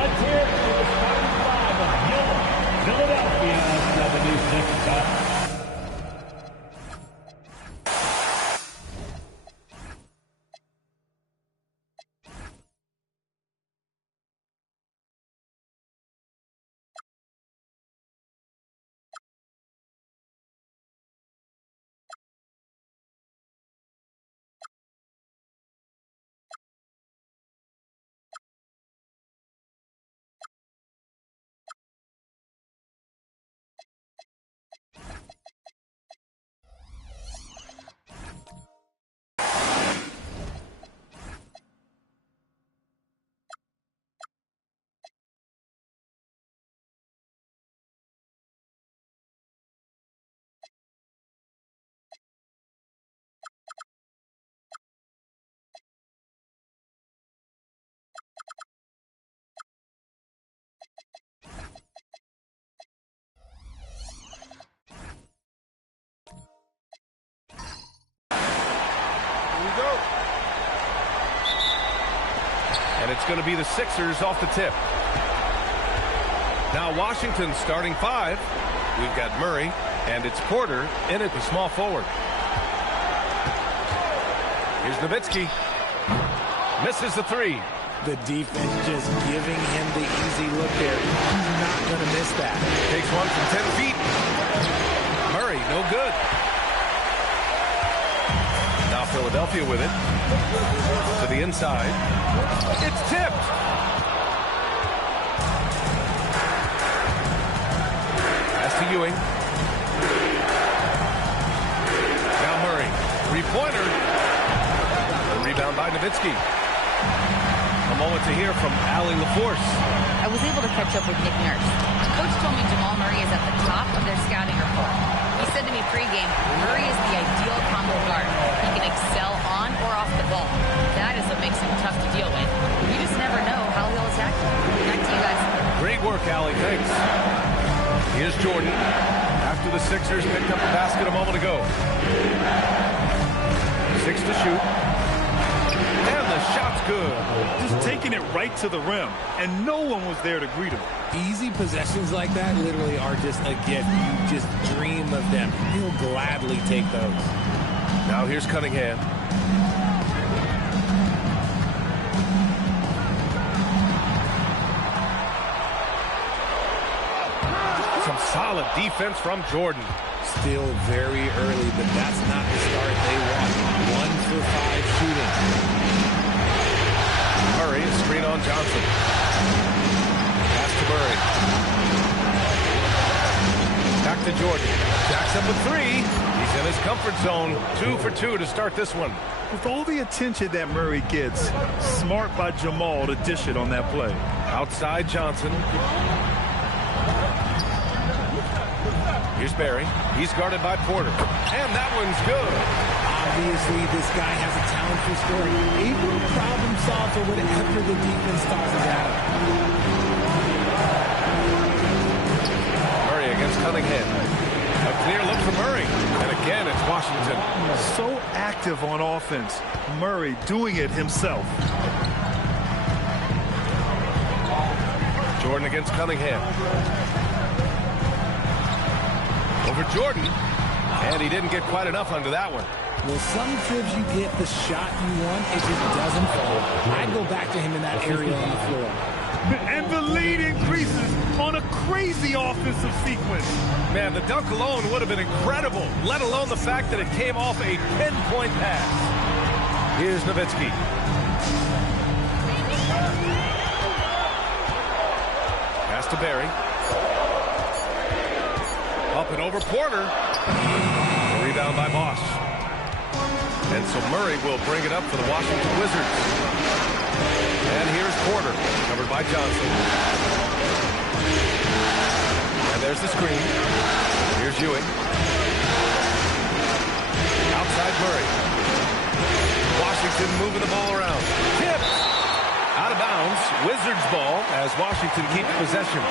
Let's hear it for the starting five of your Philadelphia 76ers. And it's going to be the Sixers off the tip. Now Washington starting five. We've got Murray, and it's Porter in at the small forward. Here's Nowitzki. Misses the three. The defense just giving him the easy look there. He's not going to miss that. Takes one from 10 feet. Murray, no good. Now Philadelphia with it. To the inside. It's tipped. Pass to Ewing. Now Murray. Three-pointer. A rebound by Nowitzki. A moment to hear from Allie LaForce. I was able to catch up with Nick Nurse. Coach told me Jamal Murray is at the top of their scouting report. He said to me pregame, Murray is the ideal combo guard. He can excel on or off the ball. That is what makes him tough to deal with. You just never know how he'll attack you. Back to you guys. Great work, Allie. Thanks. Here's Jordan. After the Sixers picked up the basket a moment ago. 6 to shoot. And the shot's good. Just taking it right to the rim, and no one was there to greet him. Easy possessions like that literally are just a gift. You just dream of them. He'll gladly take those. Now here's Cunningham. Some solid defense from Jordan. Still very early, but that's not the start they want. 1 for 5 shooting. Murray, screen on Johnson. Pass to Murray. Back to Jordan. Jacks up with 3. He's in his comfort zone. 2 for 2 to start this one. With all the attention that Murray gets, smart by Jamal to dish it on that play. Outside Johnson. Here's Barry. He's guarded by Porter. And that one's good. Obviously, this guy has a talent for scoring. Able to problem solve for whatever the defense tosses at him. Murray against Cunningham. A clear look for Murray. And again, it's Washington. So active on offense. Murray doing it himself. Jordan against Cunningham. Over Jordan. And he didn't get quite enough under that one. Well, sometimes you get the shot you want, it just doesn't fall. I'd go back to him in that area on the floor. And the lead increases on a crazy offensive sequence. Man, the dunk alone would have been incredible, let alone the fact that it came off a pinpoint pass. Here's Nowitzki. Pass to Barry. Up and over Porter. A rebound by Bosch. And so Murray will bring it up for the Washington Wizards. And here's Porter, covered by Johnson. And there's the screen. Here's Ewing. Outside Murray. Washington moving the ball around. Tipped. Out of bounds. Wizards ball as Washington keeps possession.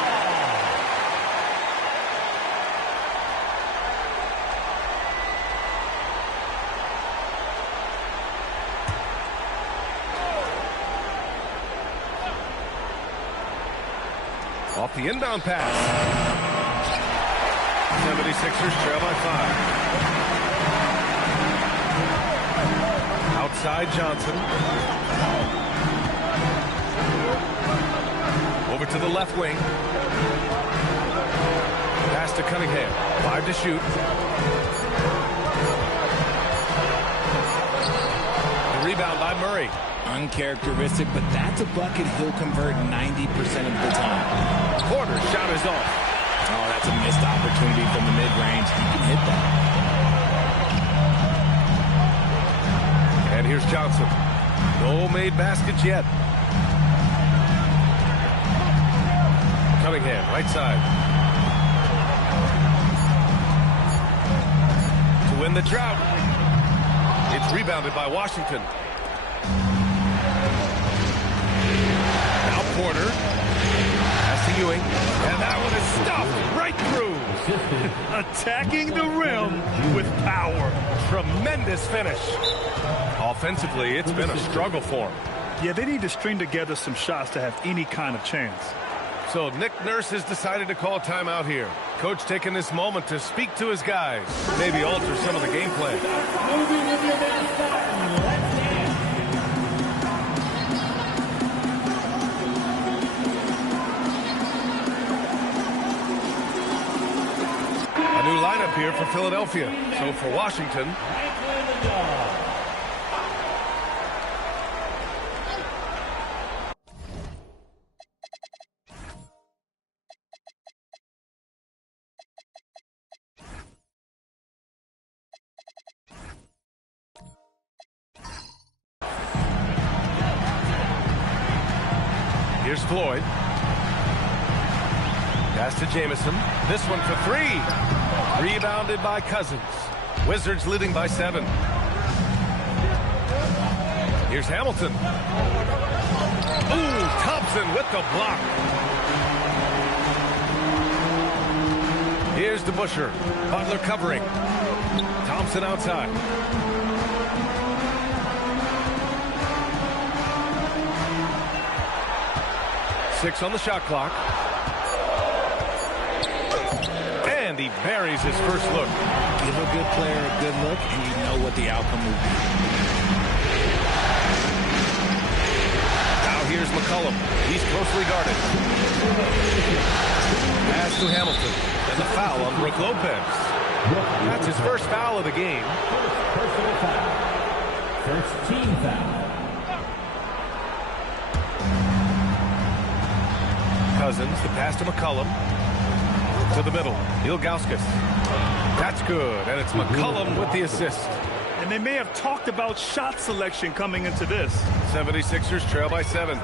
Off the inbound pass. 76ers trail by 5. Outside Johnson. Over to the left wing. Pass to Cunningham. 5 to shoot. The rebound by Murray. Uncharacteristic, but that's a bucket he'll convert 90% of the time. Porter's shot is off. Oh, that's a missed opportunity from the mid-range. He can hit that. And here's Johnson. No made baskets yet. Cunningham, right side. To win the drought. It's rebounded by Washington. Now Porter. Pass to Ewing. And that one is stuffed right through. Attacking the rim with power. Tremendous finish. Offensively, it's been a struggle for him. Yeah, they need to string together some shots to have any kind of chance. So Nick Nurse has decided to call a timeout here. Coach taking this moment to speak to his guys. Maybe alter some of the game plan. A new lineup here for Philadelphia. So for Washington, here's Floyd. Pass to Jamison. This one for 3. Rebounded by Cousins. Wizards leading by 7. Here's Hamilton. Ooh, Thompson with the block. Here's DeBusschere. Butler covering. Thompson outside. Six on the shot clock. And he buries his first look. Give a good player a good look, and you know what the outcome will be. Now here's McCollum. He's closely guarded. Pass to Hamilton. And the foul on Brook Lopez. That's his first foul of the game. Personal foul. First team foul. Cousins, the pass to McCollum. To the middle, Ilgauskas. That's good, and it's McCollum with the assist. And they may have talked about shot selection coming into this. 76ers trail by 7.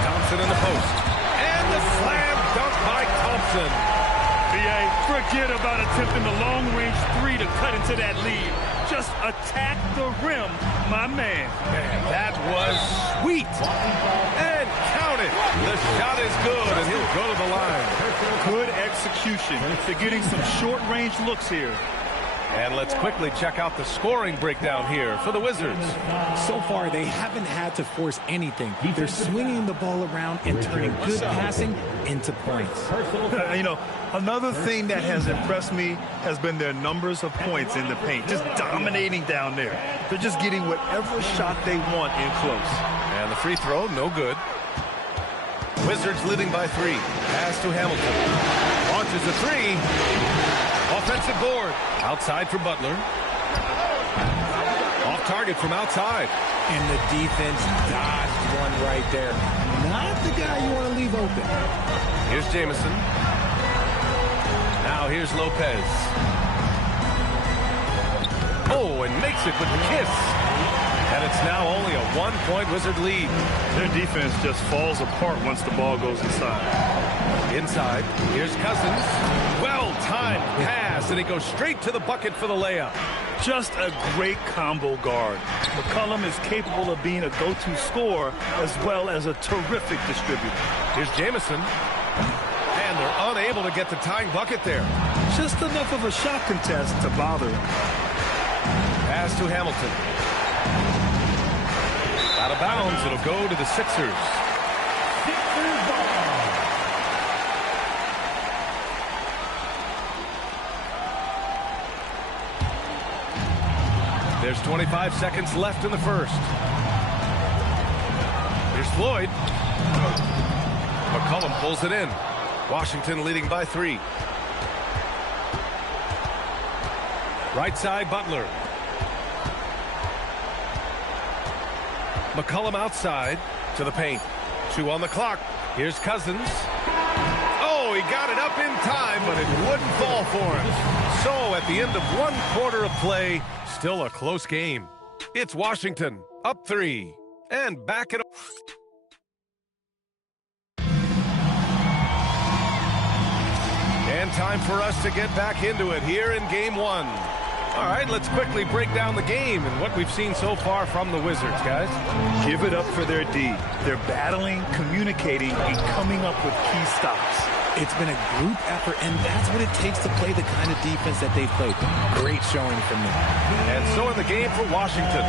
Thompson in the post. And the slam dunk by Thompson. B.A., forget about attempting the long-range 3 to cut into that lead. Just attack the rim, my man. Man, that was sweet. And count it. The shot is good, and he'll go to the line. Good execution. They're getting some short-range looks here. And let's quickly check out the scoring breakdown here for the Wizards. So far, they haven't had to force anything. They're swinging the ball around and turning good passing into points. You know, another thing that has impressed me has been their numbers of points in the paint. Just dominating down there. They're just getting whatever shot they want in close. And the free throw, no good. Wizards leading by 3. Pass to Hamilton. Launches a 3. Offensive board. Outside for Butler. Off target from outside. And the defense dodged one right there. Not the guy you want to leave open. Here's Jamison. Now here's Lopez. Oh, and makes it with the kiss. And it's now only a 1-point Wizard lead. Their defense just falls apart once the ball goes inside. Inside, here's Cousins. Well-timed pass, and he goes straight to the bucket for the layup. Just a great combo guard. McCollum is capable of being a go-to scorer as well as a terrific distributor. Here's Jamison. And they're unable to get the tying bucket there. Just enough of a shot contest to bother him. Pass to Hamilton. Out of bounds, it'll go to the Sixers. There's 25 seconds left in the first. Here's Floyd. McCollum pulls it in. Washington leading by 3. Right side, Butler. McCollum outside to the paint. 2 on the clock. Here's Cousins. Oh, he got it up in time, but it wouldn't fall for him. So at the end of 1 quarter of play, still a close game. It's Washington up 3 and back at. And time for us to get back into it here in game 1. All right, let's quickly break down the game and what we've seen so far from the Wizards, guys. Give it up for their D. They're battling, communicating, and coming up with key stops. It's been a group effort, and that's what it takes to play the kind of defense that they've played. Great showing from them. And so in the game for Washington,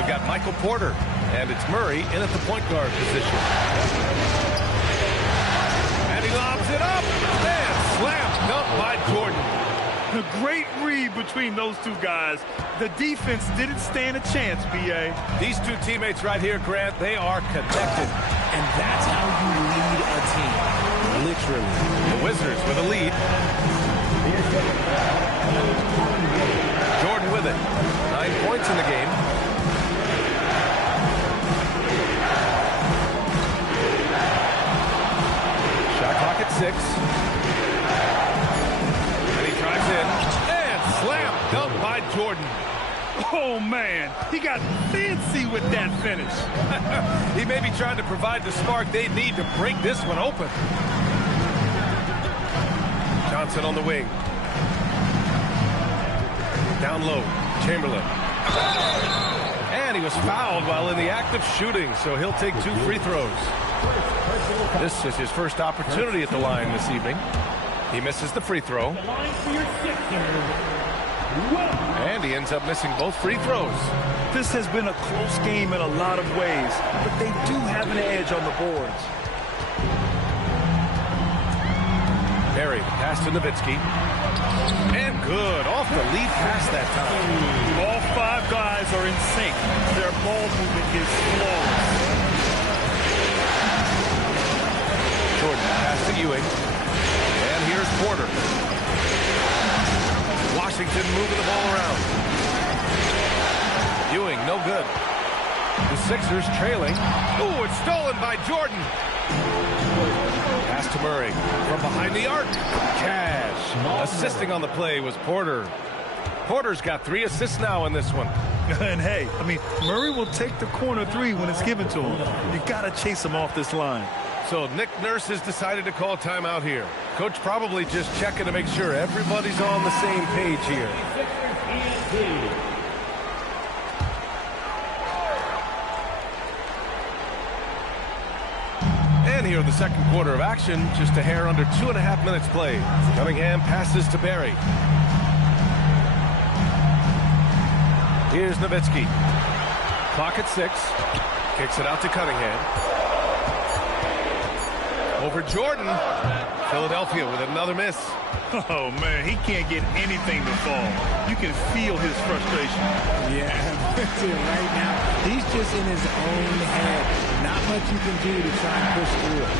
we've got Michael Porter, and it's Murray in at the point guard position. And he lobs it up, and slam dunk by Jordan. A great read between those two guys. The defense didn't stand a chance, B.A. These two teammates right here, Grant, they are connected. And that's how you lead a team. Literally. The Wizards with a lead. Jordan with it. 9 points in the game. Shot clock at 6. Slam dunk by Jordan. Oh, man. He got fancy with that finish. He may be trying to provide the spark they need to break this one open. Johnson on the wing. Down low. Chamberlain. And he was fouled while in the act of shooting, so he'll take 2 free throws. This is his first opportunity at the line this evening. He misses the free throw. And he ends up missing both free throws. This has been a close game in a lot of ways, but they do have an edge on the boards. Barry, pass to Nowitzki. And good. Off the lead pass that time. All 5 guys are in sync. Their ball movement is flawless. Jordan, pass to Ewing. And here's Porter. Washington moving the ball around. Ewing, no good. The Sixers trailing. Ooh, it's stolen by Jordan. Pass to Murray from behind the arc. Cash. Assisting on the play was Porter. Porter's got 3 assists now in this one. And hey, I mean, Murray will take the corner 3 when it's given to him. You got to chase him off this line. So Nick Nurse has decided to call timeout here. Coach probably just checking to make sure everybody's on the same page here. And here in the second quarter of action, just a hair under 2.5 minutes played. Cunningham passes to Barry. Here's Nowitzki. Clock at 6. Kicks it out to Cunningham. Over Jordan. Philadelphia with another miss. Oh, man, he can't get anything to fall. You can feel his frustration. Yeah, right now, he's just in his own head. Not much you can do to try and push through it.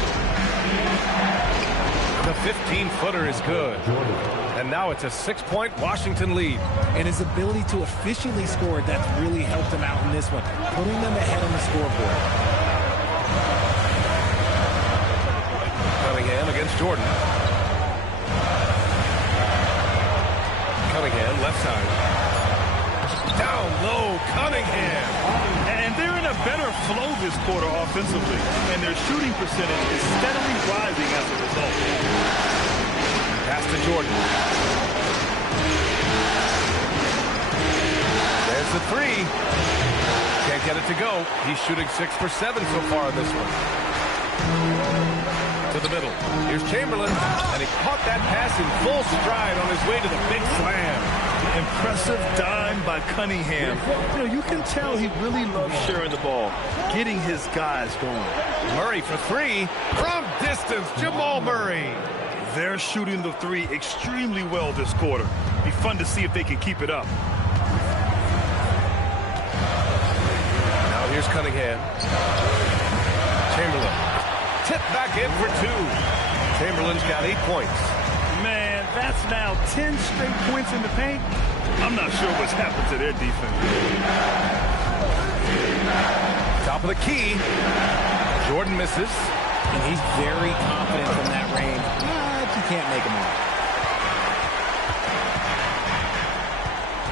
The 15-footer is good. And now it's a 6-point Washington lead. And his ability to efficiently score, that's really helped him out in this one, putting them ahead on the scoreboard. Cunningham against Jordan. Cunningham, left side. Down low, Cunningham. And they're in a better flow this quarter offensively. And their shooting percentage is steadily rising as a result. Pass to Jordan. There's the 3. Can't get it to go. He's shooting 6 for 7 so far in this one. To the middle. Here's Chamberlain, and he caught that pass in full stride on his way to the big slam. Impressive dime by Cunningham. You know, you can tell he really loves sharing the ball, getting his guys going. Murray for three from distance. Jamal Murray. They're shooting the three extremely well this quarter. Be fun to see if they can keep it up. Now here's Cunningham. Chamberlain. Tip back in for two. Chamberlain's got 8 points. Man, that's now 10 straight points in the paint. I'm not sure what's happened to their defense. Top of the key. Jordan misses. And he's very confident from that range. But you can't make him out.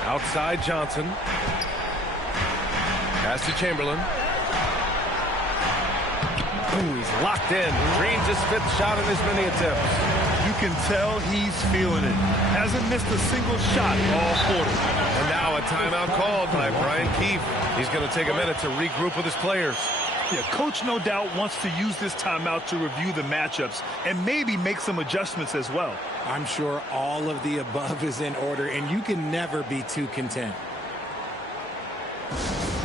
Outside Johnson. Pass to Chamberlain. Ooh, he's locked in. Dreams his 5th shot in as many attempts. You can tell he's feeling it. Hasn't missed a single shot all quarter. And now a timeout called by Brian Keefe. He's going to take a minute to regroup with his players. Yeah, coach no doubt wants to use this timeout to review the matchups and maybe make some adjustments as well. I'm sure all of the above is in order, and you can never be too content.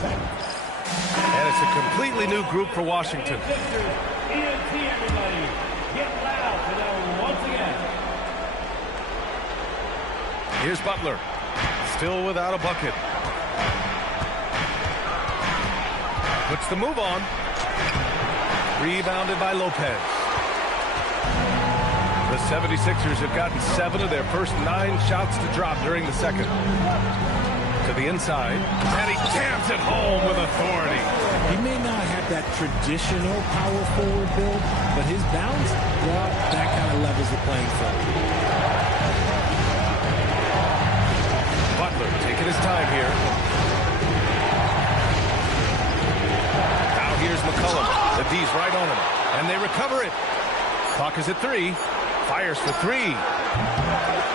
And it's a completely new group for Washington. Here's Butler. Still without a bucket. Puts the move on. Rebounded by Lopez. The 76ers have gotten 7 of their first 9 shots to drop during the second. To the inside. And he jams it home with authority. He may not have that traditional power forward build, but his bounce, well, that kind of levels the playing field. Butler taking his time here. Now here's McCollum. The D's right on him. And they recover it. Clock is at 3. Fires for 3.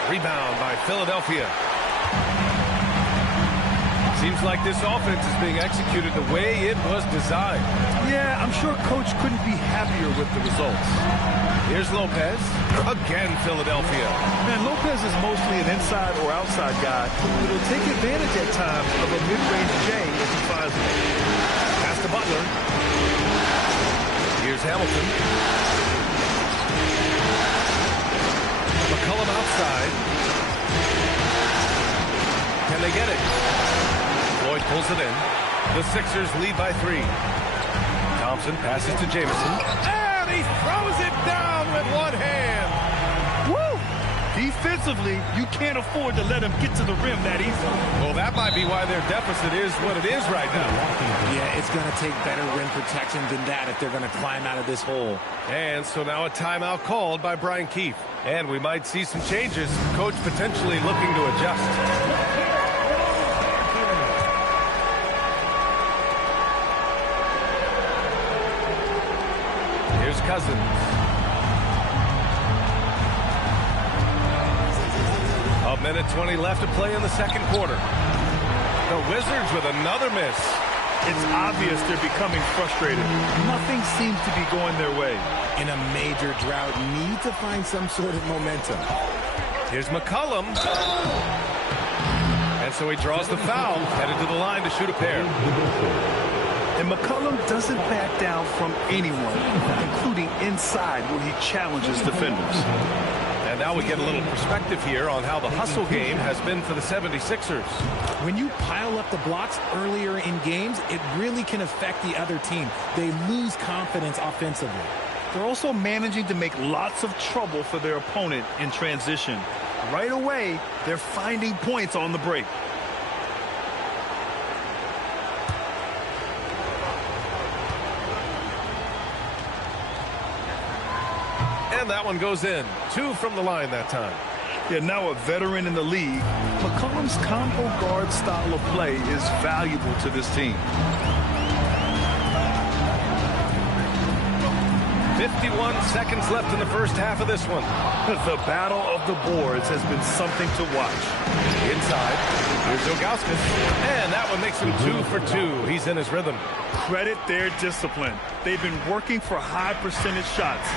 Rebound by Philadelphia. Seems like this offense is being executed the way it was designed. Yeah, I'm sure coach couldn't be happier with the results. Here's Lopez. Again, Philadelphia. Man, Lopez is mostly an inside or outside guy, but he'll take advantage at times of a mid-range J if he finds one. Pass to Butler. Here's Hamilton. McCollum outside. Can they get it? Floyd pulls it in. The Sixers lead by 3. Thompson passes to Jamison. And he throws it down with one hand. Woo! Defensively, you can't afford to let him get to the rim that easily. Well, that might be why their deficit is what it is right now. Yeah, it's going to take better rim protection than that if they're going to climb out of this hole. And so now a timeout called by Brian Keefe. And we might see some changes. Coach potentially looking to adjust. Here's Cousins. A minute 20 left to play in the second quarter. The Wizards with another miss. It's obvious they're becoming frustrated. Nothing seems to be going their way. In a major drought, need to find some sort of momentum. Here's McCollum. And so he draws the foul, headed to the line to shoot a pair. And McCollum doesn't back down from anyone, including inside where he challenges defenders. And now we get a little perspective here on how the hustle game has been for the 76ers. When you pile up the blocks earlier in games, it really can affect the other team. They lose confidence offensively. They're also managing to make lots of trouble for their opponent in transition. Right away, they're finding points on the break. And that one goes in. 2 from the line that time. Yeah, now a veteran in the league, McCollum's combo guard style of play is valuable to this team. 51 seconds left in the first half of this one. The battle of the boards has been something to watch. Inside, here's Ilgauskas. And that one makes him 2 for 2. He's in his rhythm. Credit their discipline. They've been working for high percentage shots.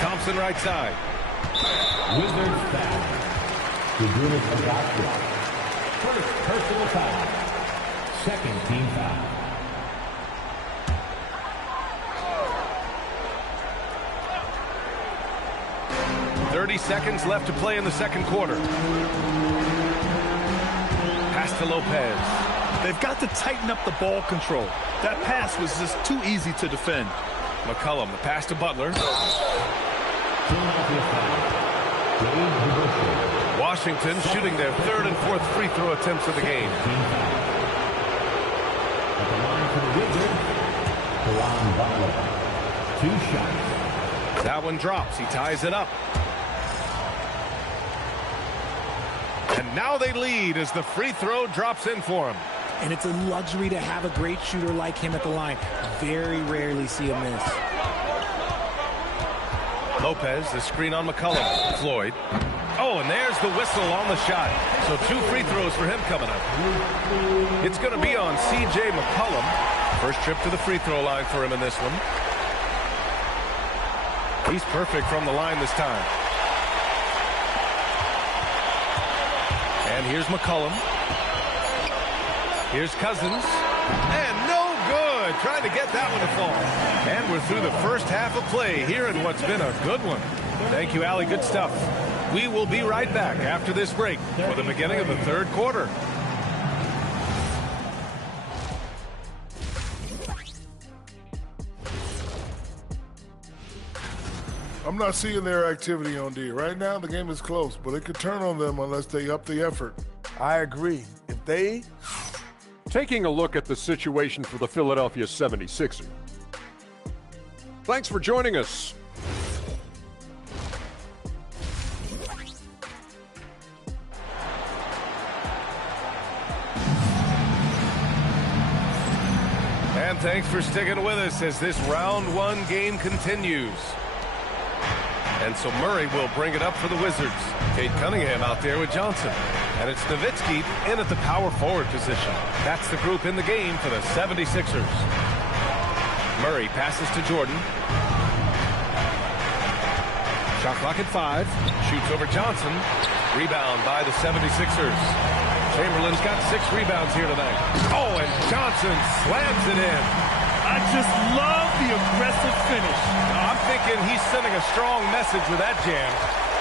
Thompson right side. Wizards foul. The unit adopted. First personal foul. Second team foul. Seconds left to play in the second quarter. Pass to Lopez. They've got to tighten up the ball control. That pass was just too easy to defend. McCollum, the pass to Butler. Washington shooting their third and fourth free throw attempts of the game. At the line for the Wizards, Butler. 2 shots. That one drops. He ties it up. And now they lead as the free throw drops in for him. And it's a luxury to have a great shooter like him at the line. Very rarely see a miss. Lopez, the screen on McCollum. Floyd. Oh, and there's the whistle on the shot. So 2 free throws for him coming up. It's going to be on C.J. McCollum. First trip to the free throw line for him in this one. He's perfect from the line this time. And here's McCollum. Here's Cousins. And no good. Trying to get that one to fall. And we're through the first half of play here in what's been a good one. Thank you, Allie. Good stuff. We will be right back after this break for the beginning of the third quarter. I'm not seeing their activity on D. Right now, the game is close, but it could turn on them unless they up the effort. I agree. If they... Taking a look at the situation for the Philadelphia 76ers. Thanks for joining us. And thanks for sticking with us as this round 1 game continues. And so Murray will bring it up for the Wizards. Kate Cunningham out there with Johnson. And it's Nowitzki in at the power forward position. That's the group in the game for the 76ers. Murray passes to Jordan. Shot clock at 5. Shoots over Johnson. Rebound by the 76ers. Chamberlain's got 6 rebounds here tonight. Oh, and Johnson slams it in. I just love the aggressive finish. I'm thinking he's sending a strong message with that jam.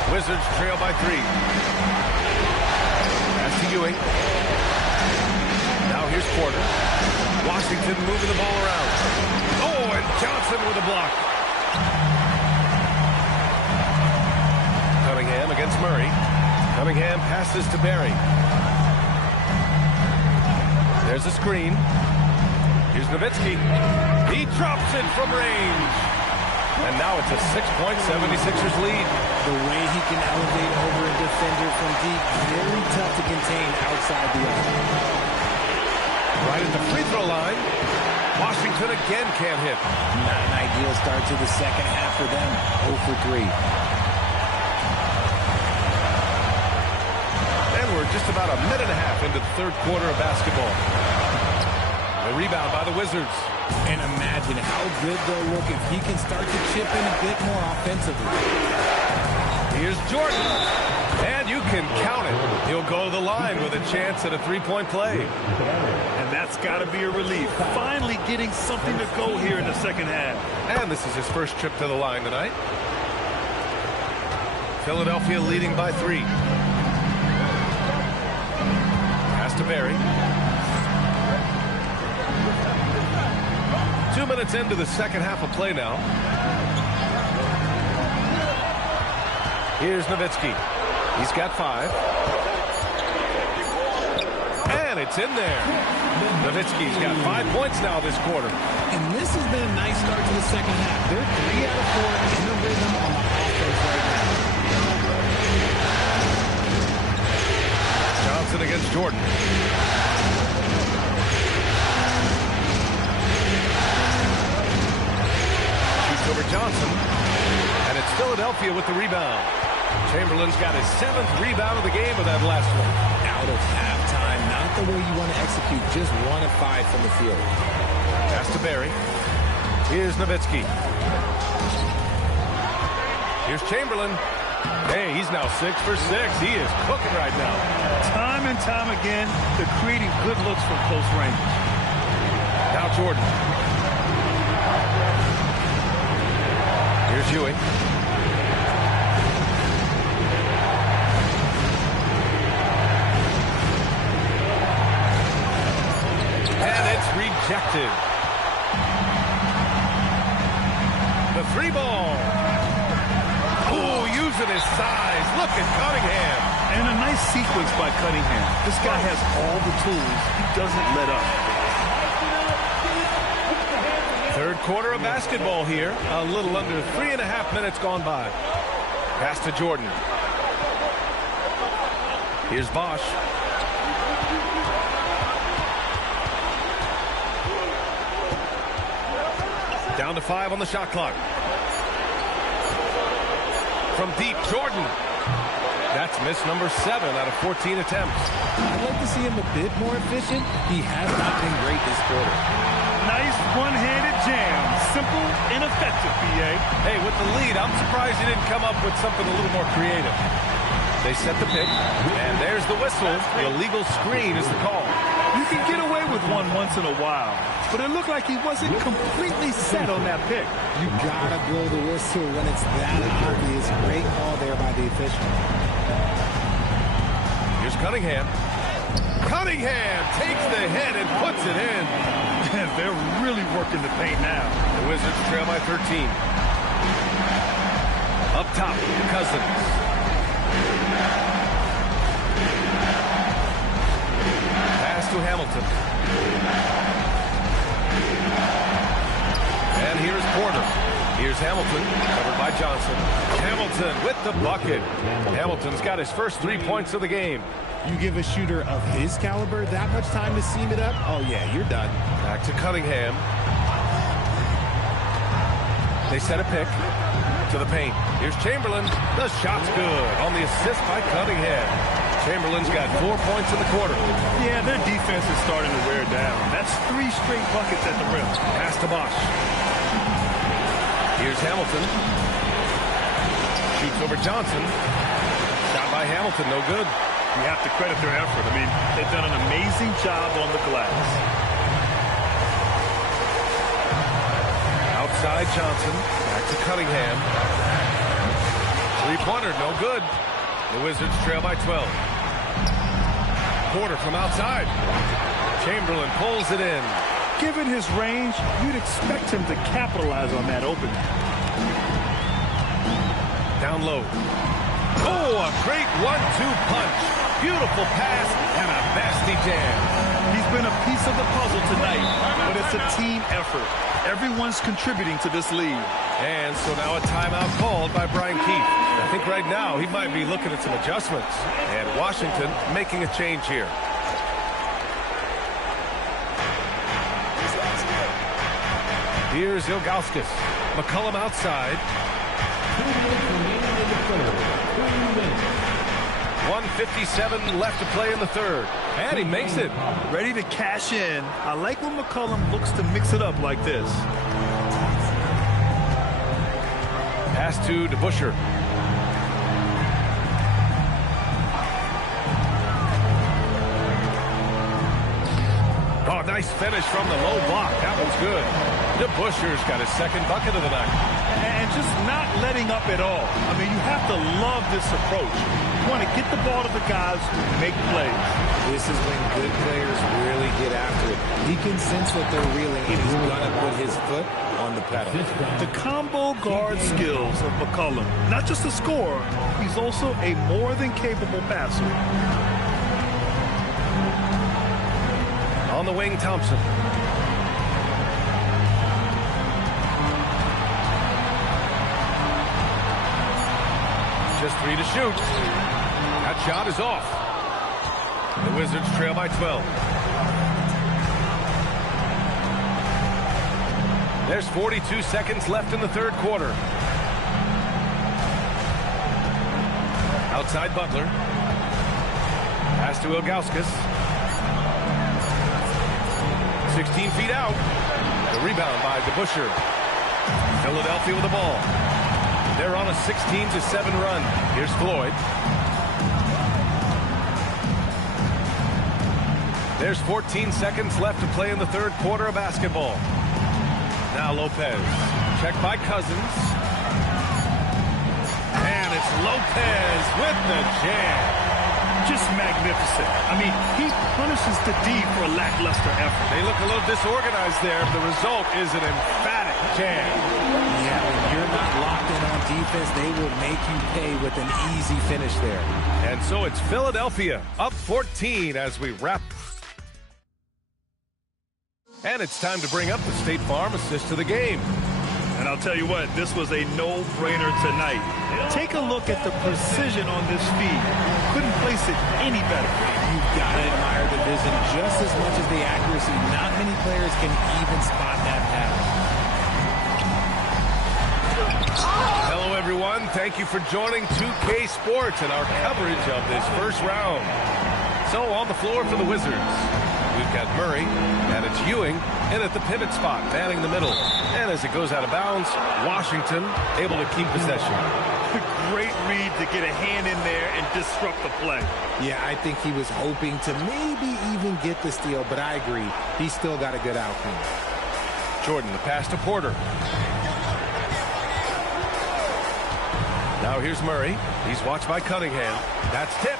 Wizards trail by 3. Pass to Ewing. Now here's Porter. Washington moving the ball around. Oh, and Johnson with a block. Cunningham against Murray. Cunningham passes to Barry. There's a screen. Here's Nowitzki. He drops it from range. And now it's a 6-point 76ers lead. The way he can elevate over a defender from deep, very tough to contain outside the arc. Right at the free throw line. Washington again can't hit. Not an ideal start to the second half for them. 0 for 3. And we're just about a minute and a half into the third quarter of basketball. The rebound by the Wizards. And imagine how good they'll look if he can start to chip in a bit more offensively. Here's Jordan. And you can count it. He'll go to the line with a chance at a 3-point play. And that's got to be a relief. Finally getting something to go here in the second half. And this is his first trip to the line tonight. Philadelphia leading by 3. Pass to Barry. 2 minutes into the second half of play now. Here's Nowitzki. He's got 5. And it's in there. Nowitzki's got 5 points now this quarter. And this has been a nice start to the second half. They're 3 out of 4 in the rhythm on the offense right now. Johnson against Jordan. Over Johnson, and it's Philadelphia with the rebound. Chamberlain's got his 7th rebound of the game with that last one. Out of halftime, not the way you want to execute, just 1 of 5 from the field. Pass to Barry. Here's Nowitzki. Here's Chamberlain. Hey, he's now 6 for 6. He is cooking right now. Time and time again, they're creating good looks from close range. Now Jordan. Here's Ewing. And it's rejected. The 3-ball. Oh, using his size. Look at Cunningham. And a nice sequence by Cunningham. This guy has all the tools. He doesn't let up. Third quarter of basketball here. A little under 3.5 minutes gone by. Pass to Jordan. Here's Bosch. Down to 5 on the shot clock. From deep, Jordan. That's miss number 7 out of 14 attempts. I'd like to see him a bit more efficient. He has not been great this quarter. Nice one-handed jam. Simple and effective, B.A. Hey, with the lead, I'm surprised he didn't come up with something a little more creative. They set the pick, and there's the whistle. The illegal screen is the call. You can get away with one once in a while, but it looked like he wasn't completely set on that pick. You gotta blow the whistle when it's that obvious. Great call there by the official. Here's Cunningham. Cunningham takes the head and puts it in. They're really working the paint now. The Wizards trail by 13. Up top, Cousins. Pass to Hamilton. And here's Porter. Here's Hamilton, covered by Johnson. Hamilton with the bucket. Hamilton's got his first 3 points of the game. You give a shooter of his caliber that much time to seam it up, oh yeah, you're done. Back to Cunningham. They set a pick to the paint. Here's Chamberlain. The shot's good on the assist by Cunningham. Chamberlain's got 4 points in the quarter. Yeah, their defense is starting to wear down. That's 3 straight buckets at the rim. Pass to Bosch. Here's Hamilton. Shoots over Johnson. Shot by Hamilton, no good. You have to credit their effort. I mean, they've done an amazing job on the glass. Outside Johnson. Back to Cunningham. Three-pointer, no good. The Wizards trail by 12. Porter from outside. Chamberlain pulls it in. Given his range, you'd expect him to capitalize on that opening. Down low. Oh, a great 1-2 punch. Beautiful pass and a nasty jam. He's been a piece of the puzzle tonight, but it's a team effort. Everyone's contributing to this lead. And so now a timeout called by Brian Keefe. I think right now he might be looking at some adjustments. And Washington making a change here. Here's Ilgauskas. McCollum outside. 1:57 left to play in the third. And he makes it. Ready to cash in. I like when McCollum looks to mix it up like this. Pass to DeBusschere. Oh, nice finish from the low block. That one's good. DeBusschere's got his second bucket of the night. And just not letting up at all. I mean, you have to love this approach. You want to get the ball to the guys who make plays. This is when good players really get after it. He can sense that they're reeling, and he's going to put his foot on the pedal. The combo guard skills of McCollum. Not just a scorer, he's also a more than capable passer. On the wing, Thompson. Just 3 to shoot. That shot is off. The Wizards trail by 12. There's 42 seconds left in the third quarter. Outside Butler. Pass to Ilgauskas. 16 feet out. The rebound by DeBusschere. Philadelphia with the ball. They're on a 16-7 run. Here's Floyd. There's 14 seconds left to play in the third quarter of basketball. Now Lopez. Checked by Cousins. And it's Lopez with the jam. Just magnificent. I mean, he punishes the D for a lackluster effort. They look a little disorganized there. The result is an emphatic jam. Yeah, when you're not locked in on defense, they will make you pay with an easy finish there. And so it's Philadelphia up 14 as we wrap. And it's time to bring up the State Farm assist to the game. And I'll tell you what, this was a no-brainer tonight. Take a look at the precision on this feed. Couldn't place it any better. You've got to admire the vision just as much as the accuracy. Not many players can even spot that pass. Hello, everyone. Thank you for joining 2K Sports and our coverage of this first round. So on the floor for the Wizards, we've got Murray, and it's Ewing in at the pivot spot, manning the middle. And as it goes out of bounds, Washington able to keep possession. Great read to get a hand in there and disrupt the play. Yeah, I think he was hoping to maybe even get the steal, but I agree. He still got a good outcome. Jordan, the pass to Porter. Now here's Murray. He's watched by Cunningham. That's tipped.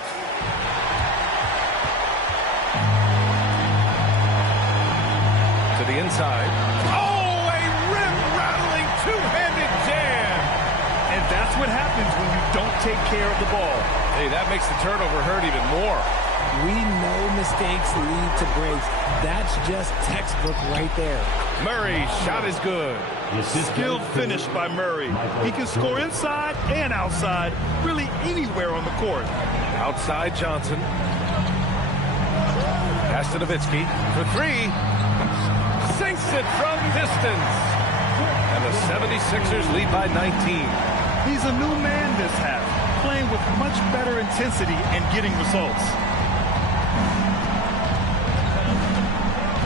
To the inside. Oh, a rim-rattling two-handed jam. And that's what happens when you don't take care of the ball. Hey, that makes the turnover hurt even more. We know mistakes lead to breaks. That's just textbook right there. Murray's shot is good. Skilled finish by Murray. He can score inside and outside, really anywhere on the court. Outside Johnson. Pass to Nowitzki for three. Sinks it from distance. And the 76ers lead by 19. He's a new man this half, playing with much better intensity and getting results.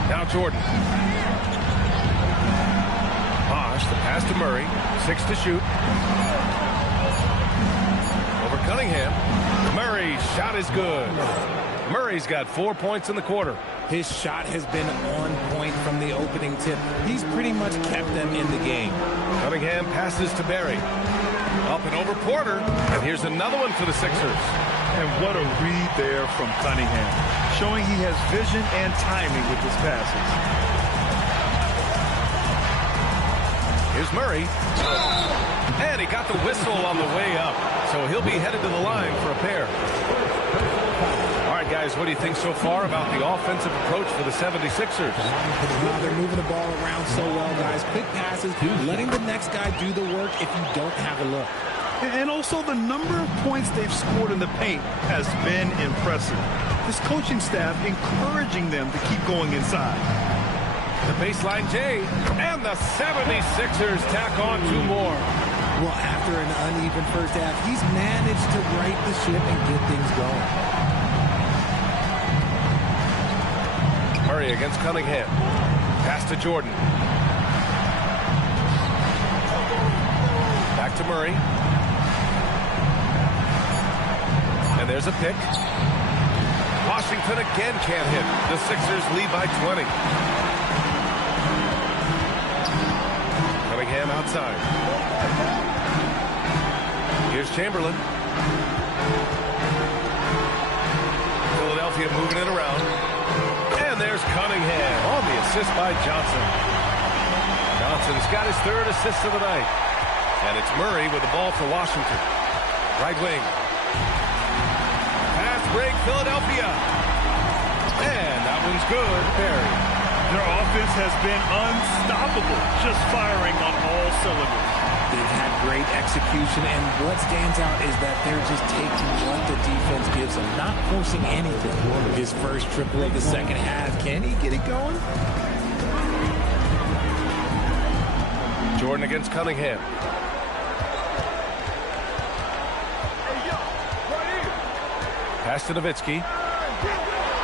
Now Jordan. Bosch, the pass to Murray. 6 to shoot. Over Cunningham. Murray's shot is good. Murray's got 4 points in the quarter. His shot has been on point from the opening tip. He's pretty much kept them in the game. Cunningham passes to Barry. Up and over Porter. And here's another one for the Sixers. And what a read there from Cunningham, showing he has vision and timing with his passes. Here's Murray. And he got the whistle on the way up. So he'll be headed to the line for a pair. All right, guys, what do you think so far about the offensive approach for the 76ers? Well, they're moving the ball around so well, guys. Quick passes, letting the next guy do the work if you don't have a look. And also the number of points they've scored in the paint has been impressive. This coaching staff encouraging them to keep going inside. The baseline J, and the 76ers tack on 2 more. Well, after an uneven first half, he's managed to right the ship and get things going. Murray against Cunningham. Pass to Jordan. Back to Murray. And there's a pick. Washington again can't hit. The Sixers lead by 20. Cunningham outside. Here's Chamberlain. Philadelphia moving it around. And there's Cunningham on the assist by Johnson. Johnson's got his 3rd assist of the night. And it's Murray with the ball for Washington. Right wing. Pass break, Philadelphia. And that one's good. Barry. Their offense has been unstoppable, just firing on all cylinders. They've had great execution, and what stands out is that they're just taking what the defense gives them, not forcing anything. His first triple of the second half, can he get it going? Jordan against Cunningham. Pass to Nowitzki.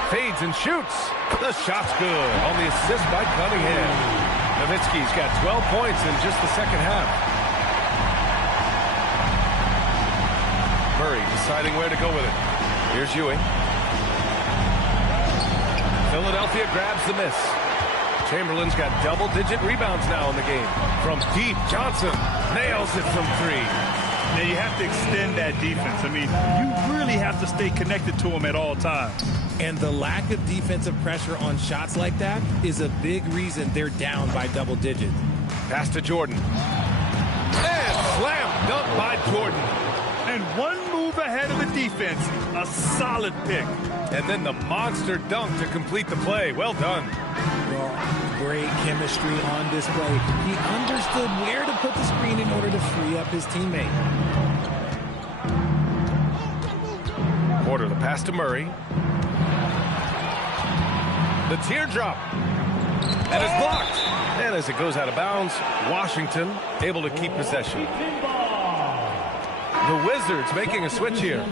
Fades and shoots. The shot's good on the assist by Cunningham. Nowitzki's got 12 points in just the second half. Murray deciding where to go with it. Here's Ewing. Philadelphia grabs the miss. Chamberlain's got double-digit rebounds now in the game. From deep, Johnson nails it from 3. Now you have to extend that defense. I mean, you really have to stay connected to them at all times. And the lack of defensive pressure on shots like that is a big reason they're down by double digits. Pass to Jordan. And slam dunk by Jordan. And one move ahead of the defense. A solid pick. And then the monster dunk to complete the play. Well done. Well, great chemistry on display. He understood where to put the screen in order to free up his teammate. Porter, the pass to Murray. The teardrop. And it's blocked. And as it goes out of bounds, Washington able to keep possession. The Wizards making a switch here.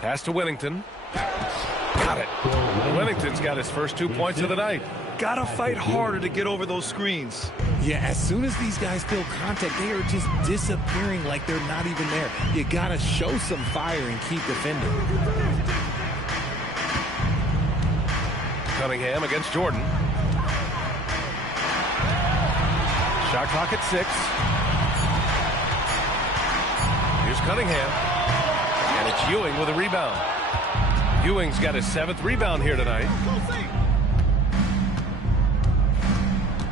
Pass to Whittington. Got it. Whittington's got his first 2 points of the night. Gotta fight harder to get over those screens. Yeah, as soon as these guys feel contact, they are just disappearing like they're not even there. You gotta show some fire and keep defending. Cunningham against Jordan. Shot clock at 6. Here's Cunningham. And it's Ewing with a rebound. Ewing's got his 7th rebound here tonight.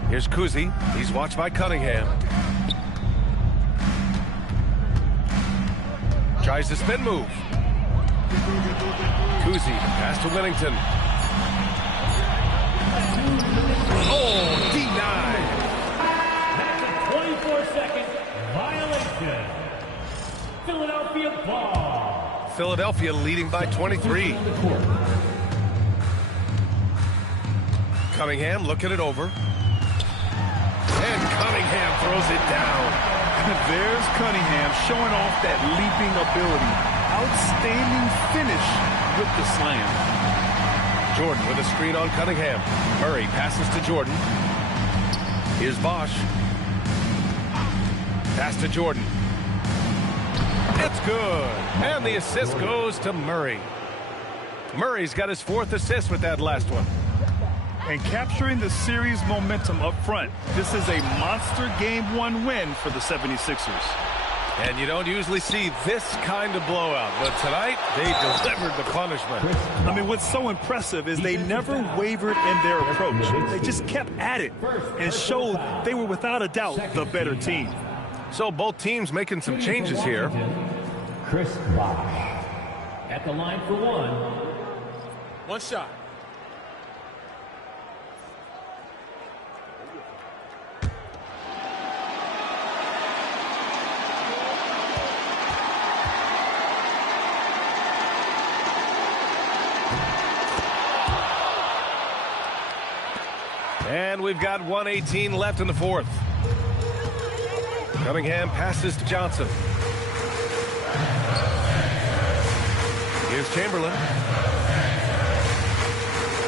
Here's Kuzi. He's watched by Cunningham. Tries the spin move. Kuzi, pass to Whittington. Oh, denied. That's a 24-second violation. Philadelphia ball. Philadelphia leading by 23. Cunningham looking it over. And Cunningham throws it down. There's Cunningham showing off that leaping ability. Outstanding finish with the slam. Jordan with a screen on Cunningham. Murray passes to Jordan. Here's Bosch. Pass to Jordan. It's good. And the assist goes to Murray. Murray's got his 4th assist with that last one. And capturing the series momentum up front. This is a monster Game 1 win for the 76ers. And you don't usually see this kind of blowout, but tonight they delivered the punishment. I mean, what's so impressive is they never wavered in their approach. They just kept at it and showed they were without a doubt the better team. So both teams making some changes here. Chris Bosh at the line for one. One shot. And we've got 1:18 left in the 4th. Cunningham passes to Johnson. Here's Chamberlain.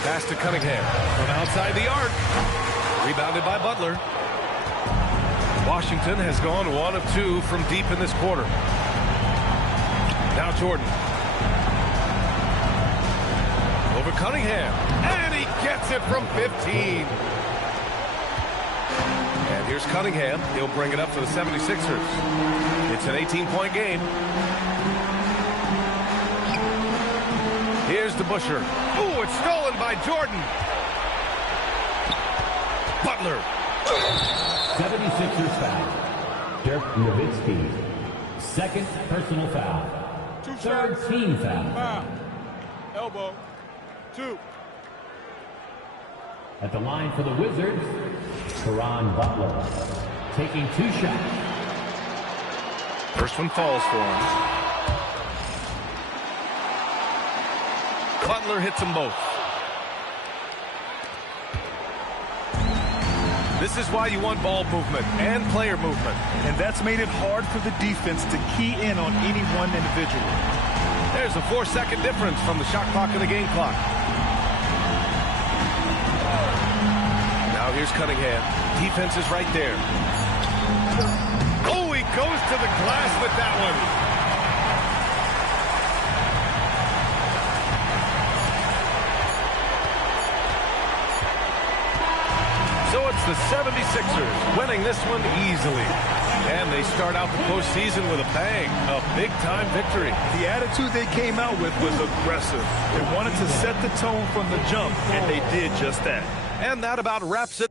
Pass to Cunningham from outside the arc. Rebounded by Butler. Washington has gone 1 of 2 from deep in this quarter. Now Jordan. Over Cunningham. And he gets it from 15. And here's Cunningham. He'll bring it up for the 76ers. It's an 18-point game. Here's the Busher. Ooh, it's stolen by Jordan. Butler. 76ers foul. Dirk Nowitzki. 2nd personal foul. 3rd team foul. Elbow. 2. At the line for the Wizards, Caron Butler. Taking 2 shots. First one falls for him. Butler hits them both. This is why you want ball movement and player movement. And that's made it hard for the defense to key in on any one individual. There's a 4-second difference from the shot clock and the game clock. Now here's Cunningham. Defense is right there. Oh, he goes to the glass with that one. So it's the 76ers winning this one easily. And they start out the postseason with a bang, a big-time victory. The attitude they came out with was aggressive. They wanted to set the tone from the jump, and they did just that. And that about wraps it.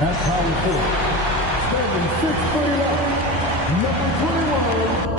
That's how we feel. Standing 6 foot up, number 21.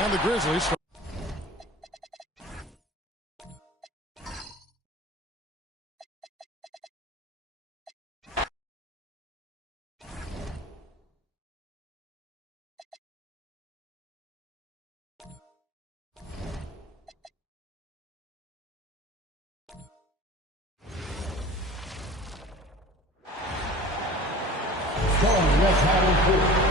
And the Grizzlies. That's how we feel.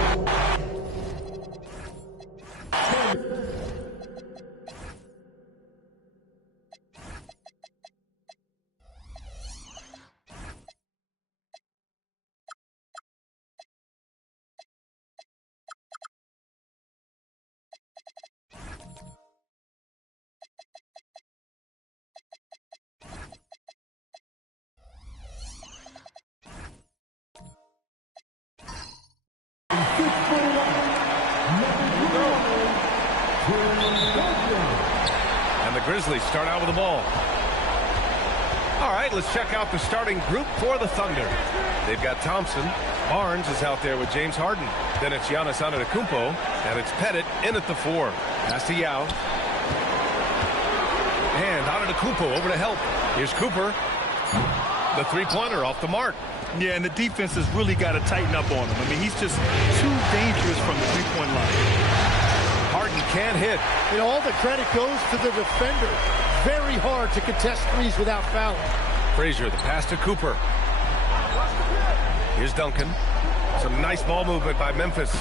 the Grizzlies start out with the ball. All right, let's check out the starting group for the Thunder. They've got Thompson. Barnes is out there with James Harden. Then it's Giannis Antetokounmpo, and it's Pettit in at the 4. Pass to Yao. And Antetokounmpo over to help. Here's Cooper. The three-pointer off the mark. Yeah, and the defense has really got to tighten up on him. I mean, he's just too dangerous from the three-point line. Harden can't hit. And all the credit goes to the defender. Very hard to contest threes without fouling. Frazier, the pass to Cooper. Here's Duncan. Some nice ball movement by Memphis.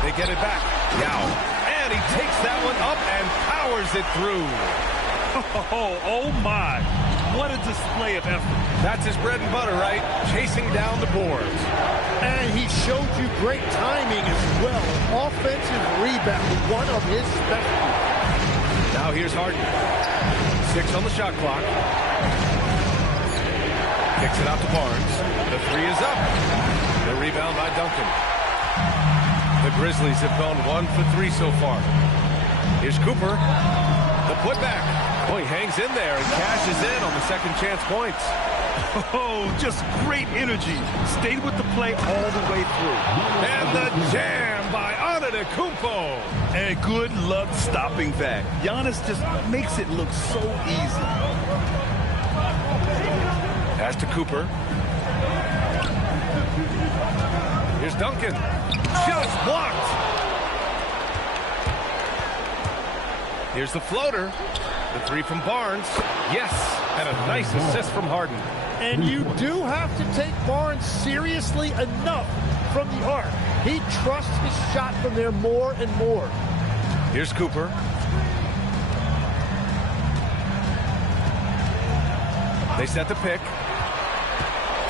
They get it back. Yao. And he takes that one up and powers it through. Oh my. What a display of effort. That's his bread and butter, right? Chasing down the boards. And he showed you great timing as well. Offensive rebound, one of his specialties. Now here's Harden. 6 on the shot clock. Kicks it out to Barnes. The 3 is up. The rebound by Duncan. The Grizzlies have gone 1 for 3 so far. Here's Cooper. The putback. Oh, he hangs in there and cashes in on the second chance points. Oh, just great energy. Stayed with the play all the way through. And the jam by Antetokounmpo. And good luck stopping that. Giannis just makes it look so easy. Pass to Cooper. Here's Duncan. Just blocked. Here's the floater. The 3 from Barnes. Yes. And a nice assist from Harden. And you do have to take Barnes seriously enough from the arc. He trusts his shot from there more and more. Here's Cooper. They set the pick.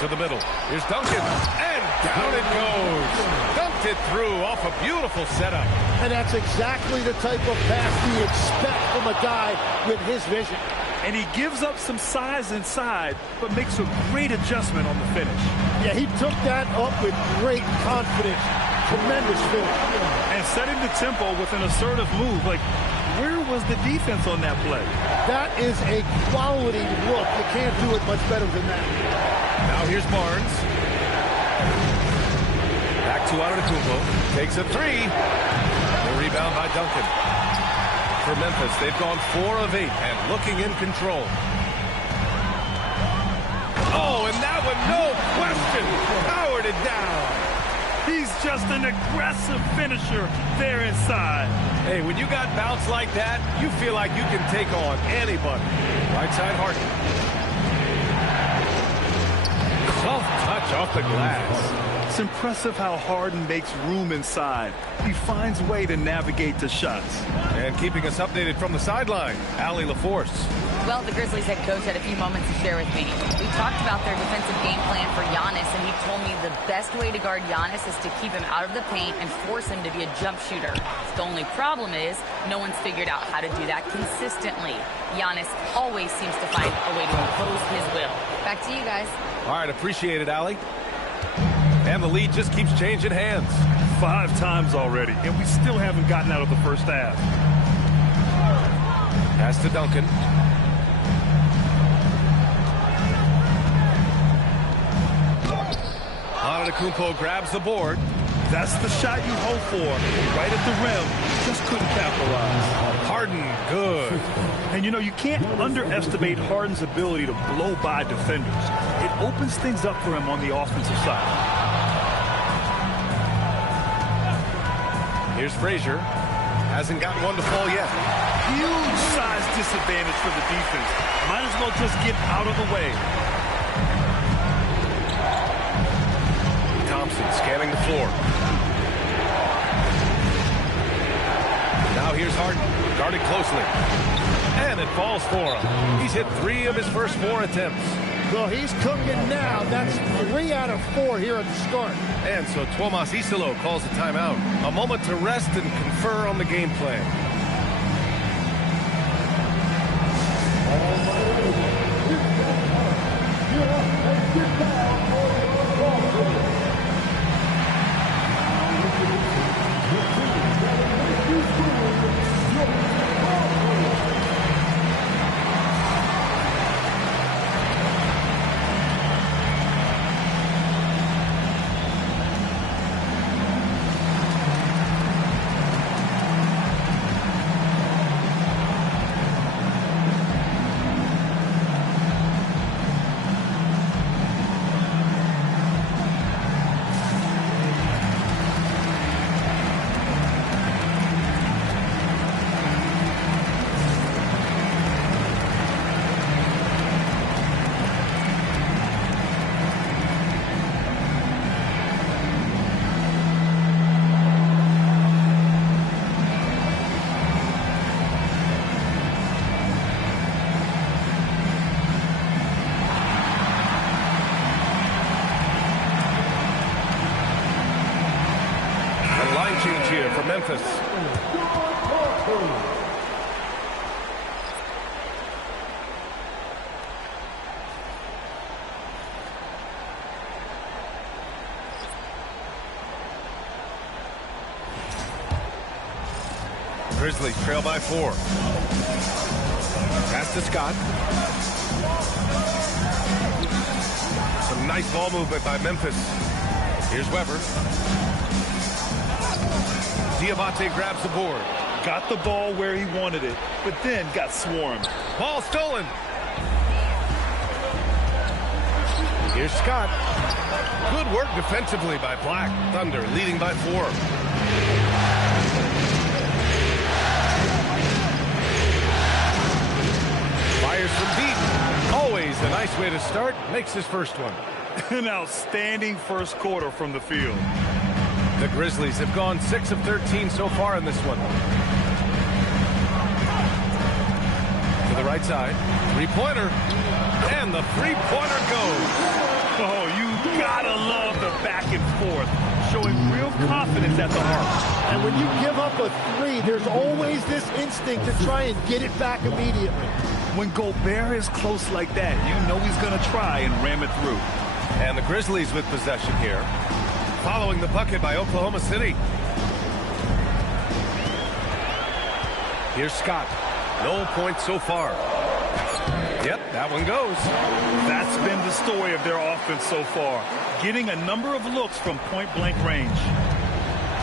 To the middle. Here's Duncan. And down it goes. Dunked it through off a beautiful setup. And that's exactly the type of pass we expect from a guy with his vision. And he gives up some size inside, but makes a great adjustment on the finish. Yeah, he took that up with great confidence. Tremendous finish. And setting the tempo with an assertive move. Like, where was the defense on that play? That is a quality look. You can't do it much better than that. Now here's Barnes. Back to Antetokounmpo. Takes a 3. The rebound by Duncan. For Memphis, they've gone 4 of 8 and looking in control. Oh, and that one, no question, powered it down. He's just an aggressive finisher there inside. Hey, when you got bounce like that, you feel like you can take on anybody. Right side Harden. Soft touch off the glass. It's impressive how Harden makes room inside. He finds a way to navigate the shots. And keeping us updated from the sideline, Allie LaForce. Well, the Grizzlies head coach had a few moments to share with me. We talked about their defensive game plan for Giannis, and he told me the best way to guard Giannis is to keep him out of the paint and force him to be a jump shooter. The only problem is no one's figured out how to do that consistently. Giannis always seems to find a way to impose his will. Back to you guys. All right, appreciate it, Allie. And the lead just keeps changing hands. 5 times already, and we still haven't gotten out of the first half. Pass to Duncan. Antetokounmpo grabs the board. That's the shot you hope for. Right at the rim. Just couldn't capitalize. Harden, good. And, you know, you can't underestimate Harden's ability to blow by defenders. It opens things up for him on the offensive side. Here's Frazier. Hasn't gotten one to fall yet. Huge size disadvantage for the defense. Might as well just get out of the way. Thompson scanning the floor. Now here's Harden, guarded closely. And it falls for him. He's hit 3 of his first 4 attempts. Well, he's cooking now. That's 3 out of 4 here at the start. And so Tomas Isolo calls a timeout. A moment to rest and confer on the game plan. Memphis. Grizzlies trail by 4. Pass to Scott. Some nice ball movement by Memphis. Here's Weber. Diabate grabs the board. Got the ball where he wanted it, but then got swarmed. Ball stolen. Here's Scott. Good work defensively by Black. Thunder leading by 4. Fires from deep. Always a nice way to start. Makes his first one. An outstanding first quarter from the field. The Grizzlies have gone 6 of 13 so far in this one. To the right side. Three-pointer. And the three-pointer goes. Oh, you gotta love the back and forth. Showing real confidence at the arc. And when you give up a three, there's always this instinct to try and get it back immediately. When Gobert is close like that, you know he's going to try and ram it through. And the Grizzlies with possession here. Following the bucket by Oklahoma City. Here's Scott. No points so far. Yep, that one goes. That's been the story of their offense so far. Getting a number of looks from point-blank range.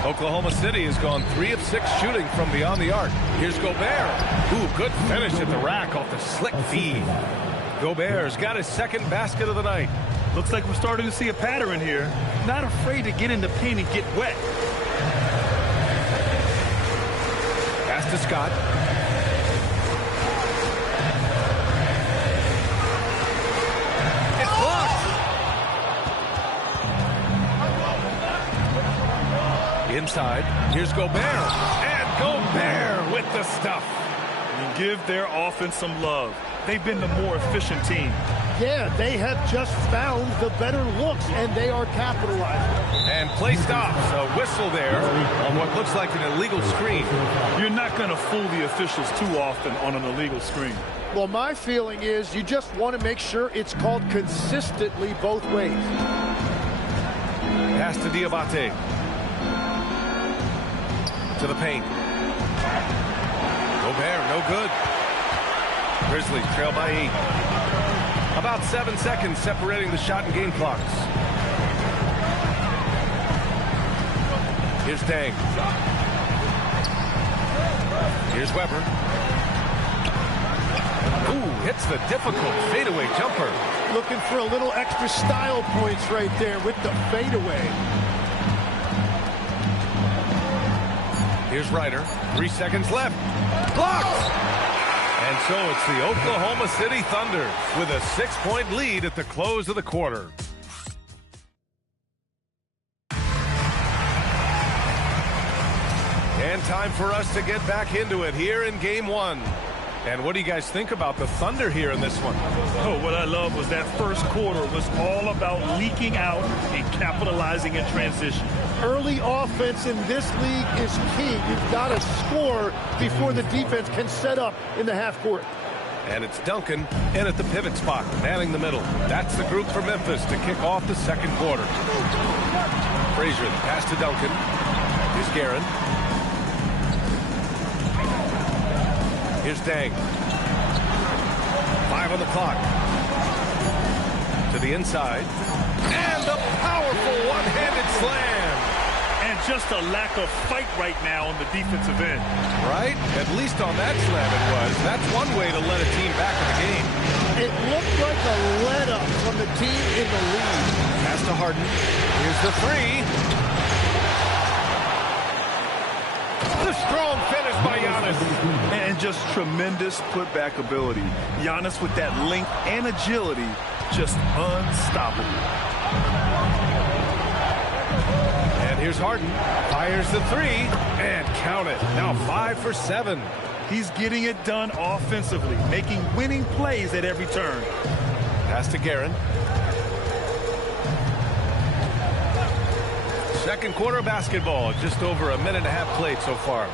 Oklahoma City has gone 3 of 6 shooting from beyond the arc. Here's Gobert. Ooh, good finish at the rack off the slick feed. Gobert's got his second basket of the night. Looks like we're starting to see a pattern here. Not afraid to get in the paint and get wet. Pass to Scott. It's blocked. Inside, here's Gobert. And Gobert with the stuff. And give their offense some love. They've been the more efficient team. Yeah, they have just found the better looks, and they are capitalizing. And play stops. A whistle there on what looks like an illegal screen. You're not going to fool the officials too often on an illegal screen. Well, my feeling is you just want to make sure it's called consistently both ways. Pass to Diabate. To the paint. Gobert, no good. Grizzlies trail by 8. About 7 seconds separating the shot and game clocks. Here's Dang. Here's Weber. Ooh, hits the difficult fadeaway jumper. Looking for a little extra style points right there with the fadeaway. Here's Ryder. 3 seconds left. Blocked! And so it's the Oklahoma City Thunder with a 6-point lead at the close of the quarter. And time for us to get back into it here in Game 1. And what do you guys think about the Thunder here in this one? Oh, what I love was that first quarter was all about leaking out and capitalizing in transition. Early offense in this league is key. You've got to score before the defense can set up in the half court. And it's Duncan in at the pivot spot, manning the middle. That's the group for Memphis to kick off the second quarter. Frazier, the pass to Duncan. Here's Guerin. Here's Dang. 5 on the clock. To the inside. And a powerful one-handed slam. And just a lack of fight right now on the defensive end. Right? At least on that slam it was. That's one way to let a team back in the game. It looked like a let-up from the team in the lead. Pass to Harden. Here's the three. The strong finish by Giannis. And just tremendous putback ability. Giannis with that length and agility, just unstoppable. And here's Harden. Fires the three. And count it. Now 5 for 7. He's getting it done offensively, making winning plays at every turn. Pass to Guerin. Second quarter basketball, just over a minute and a half played so far.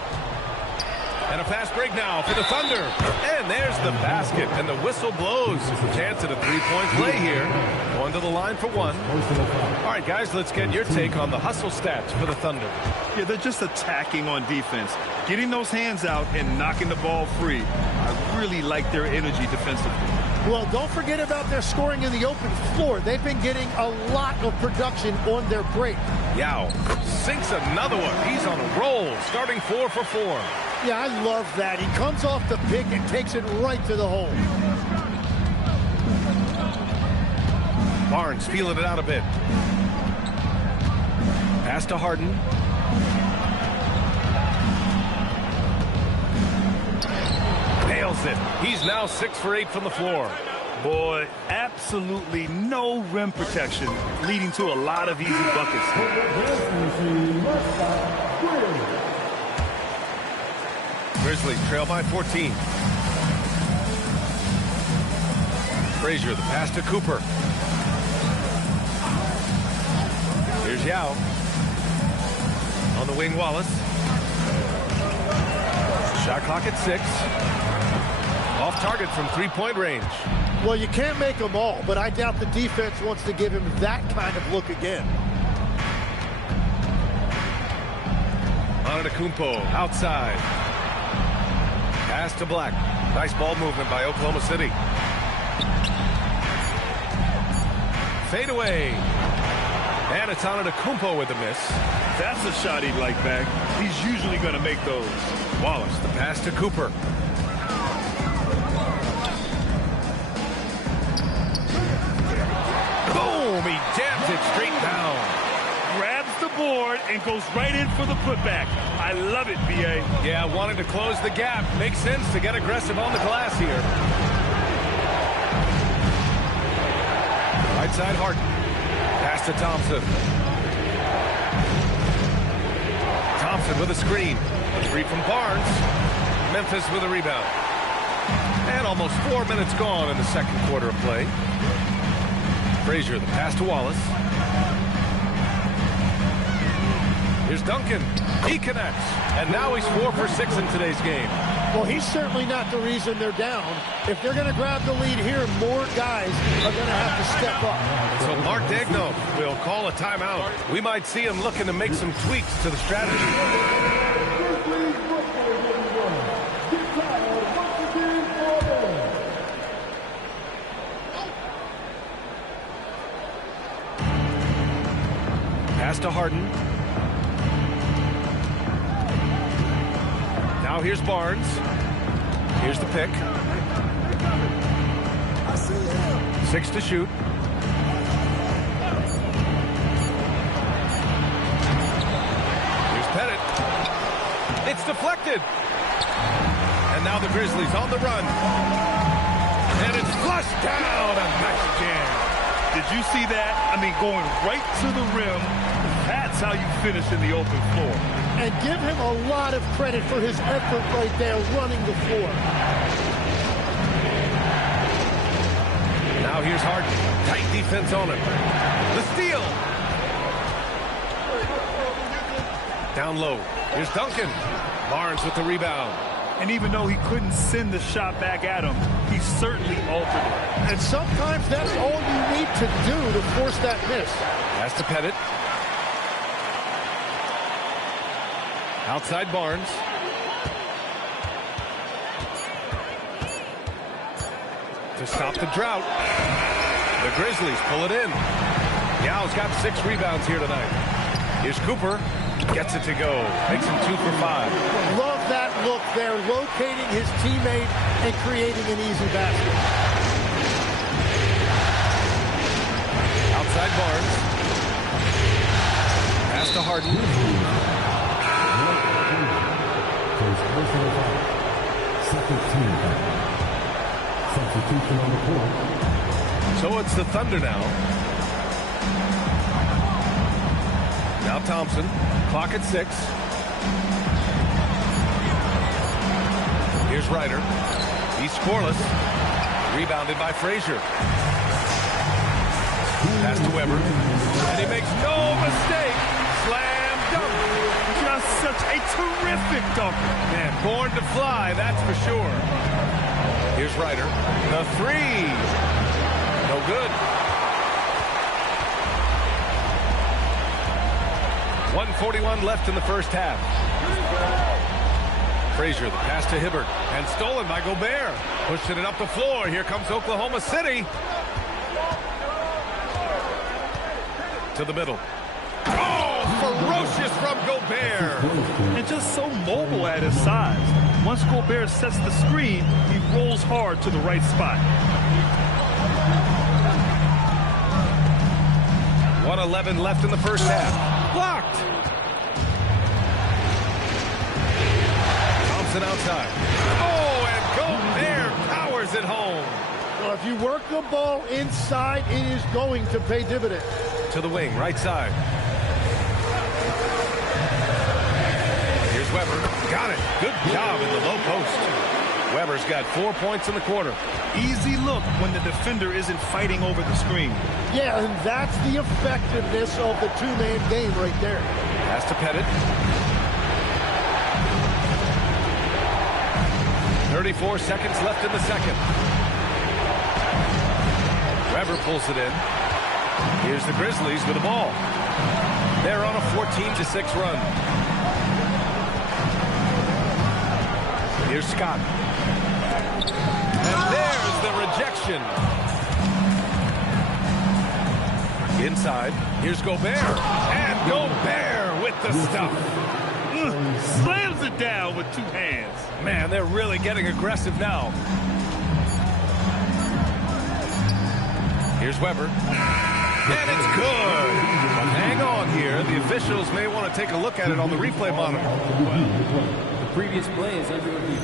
And a fast break now for the Thunder. And there's the basket, and the whistle blows. Chance at a three-point play here. Going to the line for one. All right, guys, let's get your take on the hustle stats for the Thunder. Yeah, they're just attacking on defense. Getting those hands out and knocking the ball free. I really like their energy defensively. Well, don't forget about their scoring in the open floor. They've been getting a lot of production on their break. Yao sinks another one. He's on a roll, starting 4 for 4. Yeah, I love that. He comes off the pick and takes it right to the hole. Barnes feeling it out a bit. Pass to Harden. Nails it. He's now 6 for 8 from the floor. Boy, absolutely no rim protection, leading to a lot of easy buckets. Grizzlies trail by 14. Frazier, the pass to Cooper. Here's Yao. On the wing, Wallace. Shot clock at 6. Off target from three-point range. Well, you can't make them all, but I doubt the defense wants to give him that kind of look again. Antetokounmpo outside. Pass to Black. Nice ball movement by Oklahoma City. Fade away. And it's Antetokounmpo with a miss. That's a shot he'd like back. He's usually going to make those. Wallace, the pass to Cooper. Boom! He jams it straight down. Grabs the board and goes right in for the putback. I love it, B.A. Yeah, wanted to close the gap. Makes sense to get aggressive on the glass here. Right side, Harden. Pass to Thompson. Thompson with a screen. Free from Barnes. Memphis with a rebound. And almost 4 minutes gone in the second quarter of play. Frazier, the pass to Wallace. Here's Duncan. He connects. And now he's 4 for 6 in today's game. Well, he's certainly not the reason they're down. If they're going to grab the lead here, more guys are going to have to step up. So Mark Daigneault will call a timeout. We might see him looking to make some tweaks to the strategy. Pass to Harden. Now here's Barnes. Here's the pick. 6 to shoot. Here's Pettit. It's deflected. And now the Grizzlies on the run. And it's flushed down. A nice jam. Did you see that? I mean, going right to the rim. That's how you finish in the open floor. And give him a lot of credit for his effort right there running the floor. Now here's Harden. Tight defense on him. The steal. Down low. Here's Duncan. Barnes with the rebound. And even though he couldn't send the shot back at him, he certainly altered it. And sometimes that's all you need to do to force that miss. Pass to Pettit. Outside Barnes. To stop the drought. The Grizzlies pull it in. Yao's got 6 rebounds here tonight. Here's Cooper. Gets it to go. Makes him 2 for 5. Love that look there, locating his teammate and creating an easy basket. Outside Barnes. Pass to Harden. Second team foul. Substitution on the court. So it's the Thunder now. Now Thompson. Clock at 6. Here's Ryder. He's scoreless. Rebounded by Frazier. Pass to Weber. And he makes no mistake. Slam just such a terrific dunker. Man, born to fly, that's for sure. Here's Ryder. The three. No good. 1:41 left in the first half. Frazier, the pass to Hibbert, and stolen by Gobert. Pushing it up the floor. Here comes Oklahoma City. To the middle. Oh, ferocious from Gobert. And just so mobile at his size. Once Gobert sets the screen, he rolls hard to the right spot. 1:11 left in the first half. Blocked. Thompson outside. Oh, and Gobert powers it home. Well, if you work the ball inside, it is going to pay dividends. To the wing, right side. Here's Weber. Got it. Good job in the low post. Weber's got 4 points in the quarter. Easy look when the defender isn't fighting over the screen. Yeah, and that's the effectiveness of the two-man game right there. Pass to Pettit. 34 seconds left in the second. Weber pulls it in. Here's the Grizzlies with the ball. They're on a 14-6 run. Here's Scott. And there's the rejection. Inside. Here's Gobert. And Gobert with the stuff. Slams it down with two hands. Man, they're really getting aggressive now. Here's Weber. And it's good. But hang on here. The officials may want to take a look at it on the replay monitor. The previous play is under review.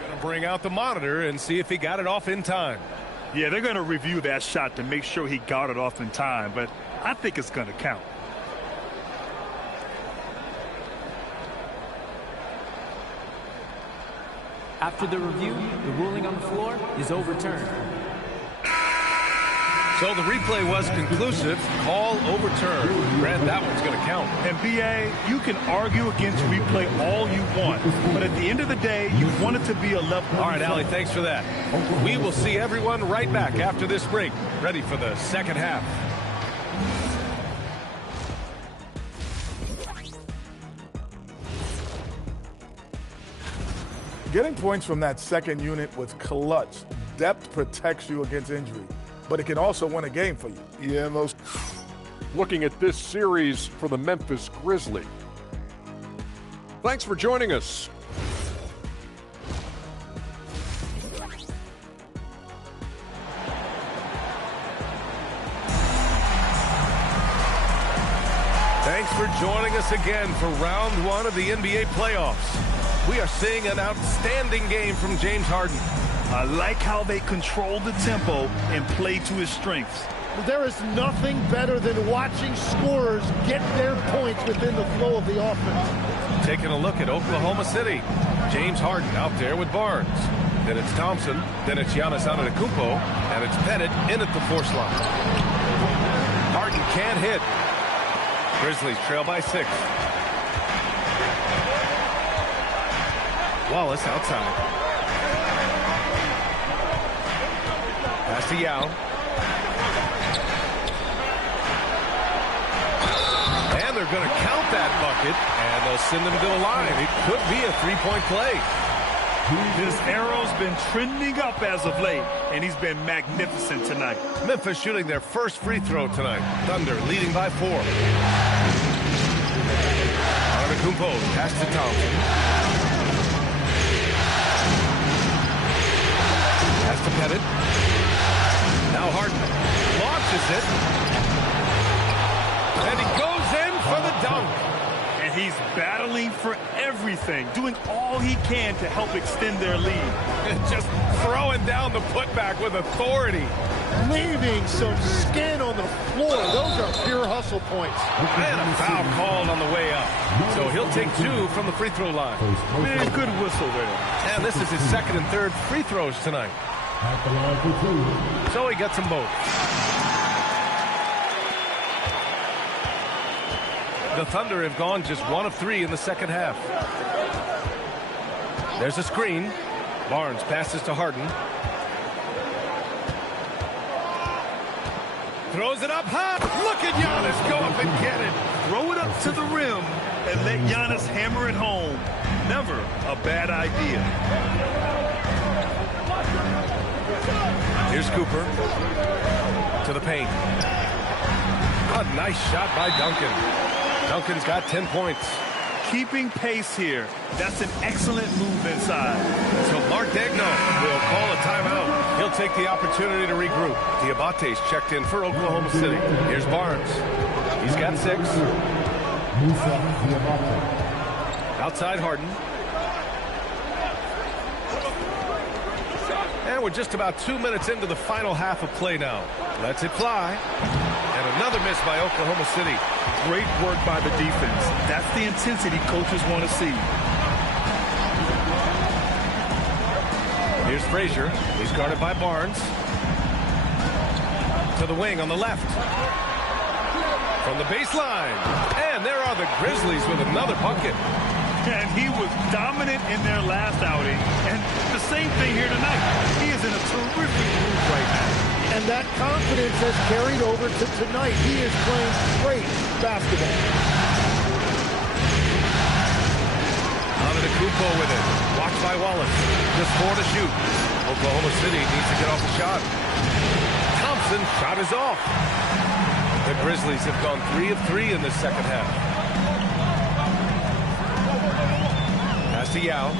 Going to bring out the monitor and see if he got it off in time. Yeah, they're going to review that shot to make sure he got it off in time, but I think it's going to count. After the review, the ruling on the floor is overturned. So the replay was conclusive. Call overturned. Grant, that one's going to count. And BA, you can argue against replay all you want, but at the end of the day, you want it to be a level. All right, Allie, thanks for that. We will see everyone right back after this break. Ready for the second half. Getting points from that second unit was clutch. Depth protects you against injury, but it can also win a game for you. Yeah, and those. Looking at this series for the Memphis Grizzlies. Thanks for joining us. Thanks for joining us again for round one of the NBA playoffs. We are seeing an outstanding game from James Harden. I like how they control the tempo and play to his strengths. There is nothing better than watching scorers get their points within the flow of the offense. Taking a look at Oklahoma City. James Harden out there with Barnes. Then it's Thompson. Then it's Giannis Antetokounmpo. And it's Pettit in at the force line. Harden can't hit. Grizzlies trail by 6. Wallace outside. Pass to Yao. And they're going to count that bucket, and they'll send him to the line. It could be a three-point play. This arrow's been trending up as of late, and he's been magnificent tonight. Memphis shooting their first free throw tonight. Thunder leading by 4. Antetokounmpo, pass to Thompson. Pass to Pettit. Now Harden launches it. And he goes in for the dunk. And he's battling for everything, doing all he can to help extend their lead. Just throwing down the putback with authority. Leaving some skin on the floor. Those are pure hustle points. And a foul called on the way up. So he'll take 2 from the free throw line. Man, good whistle there. And this is his second and third free throws tonight. At the line for 2. So he gets them both. The Thunder have gone just 1 of 3 in the second half. There's a screen. Barnes passes to Harden. Throws it up high. Look at Giannis go up and get it. Throw it up to the rim and let Giannis hammer it home. Never a bad idea. Here's Cooper to the paint. A nice shot by Duncan. Duncan's got 10 points. Keeping pace here. That's an excellent move inside. So Mark Degno will call a timeout. He'll take the opportunity to regroup. Diabate's checked in for Oklahoma City. Here's Barnes. He's got 6. Outside Harden. And we're just about 2 minutes into the final half of play now. Lets it fly. And another miss by Oklahoma City. Great work by the defense. That's the intensity coaches want to see. Here's Frazier. He's guarded by Barnes. To the wing on the left. From the baseline. And there are the Grizzlies with another bucket. And he was dominant in their last outing. And the same thing here tonight. He is in a terrific mood right now. And that confidence has carried over to tonight. He is playing great basketball. Antetokounmpo with it. Watched by Wallace. Just 4 to shoot. Oklahoma City needs to get off the shot. Thompson's shot is off. The Grizzlies have gone 3 of 3 in this second half. Pass to Yao.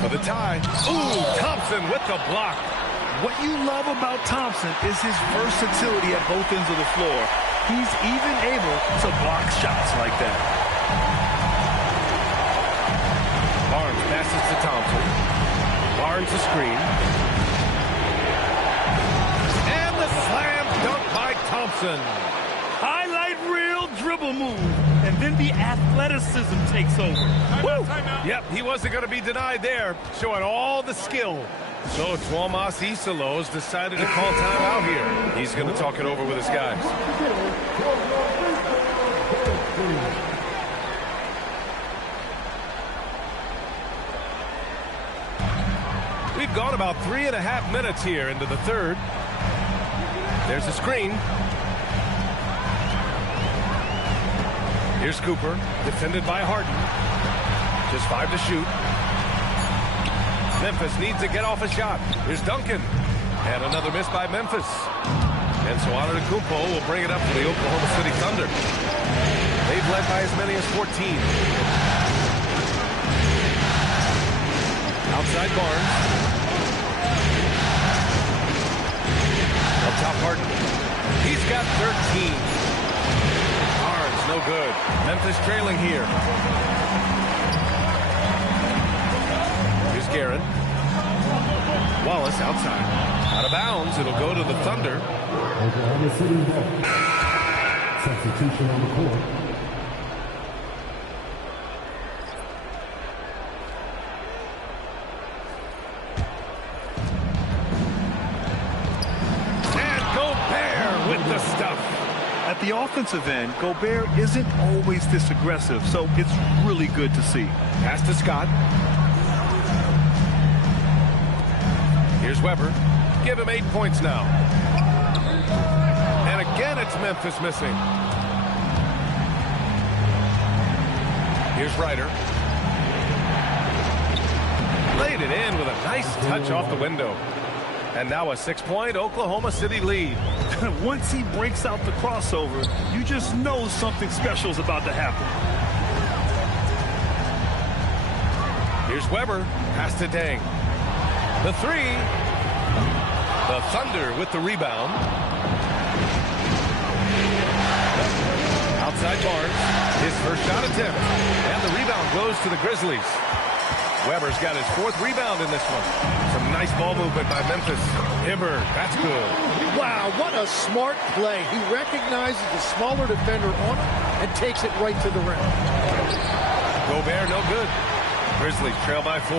For the tie. Ooh, Thompson with the block. What you love about Thompson is his versatility at both ends of the floor. He's even able to block shots like that. Barnes passes to Thompson. Barnes the screen. And the slam dunk by Thompson. Highlight reel dribble move. And then the athleticism takes over. Woo! Yep, he wasn't going to be denied there. Showing all the skill. So Tuomas Isalos decided to call time out here. He's going to talk it over with his guys. We've gone about 3.5 minutes here into the third. There's a screen. Here's Cooper, defended by Harden. Just 5 to shoot. Memphis needs to get off a shot. Here's Duncan. And another miss by Memphis. And so Antetokounmpo will bring it up for the Oklahoma City Thunder. They've led by as many as 14. Outside Barnes. Up top Harden. He's got 13. No good. Memphis trailing here. Here's Guerin. Wallace outside. Out of bounds. It'll go to the Thunder. Oklahoma City. Substitution on the court. And Gobert with the stuff. At the offensive end, Gobert isn't always this aggressive, so it's really good to see. Pass to Scott. Here's Weber. Give him 8 points now. And again, it's Memphis missing. Here's Ryder. Laid it in with a nice touch off the window. And now a 6-point Oklahoma City lead. Once he breaks out the crossover, you just know something special is about to happen. Here's Weber. Pass to Dang. The 3. The Thunder with the rebound. Outside Barnes. His first shot attempt. And the rebound goes to the Grizzlies. Weber's got his 4th rebound in this one. Some nice ball movement by Memphis. Hibbert, that's good. Wow, what a smart play. He recognizes the smaller defender on him and takes it right to the rim. Gobert, no good. Grizzlies trail by 4.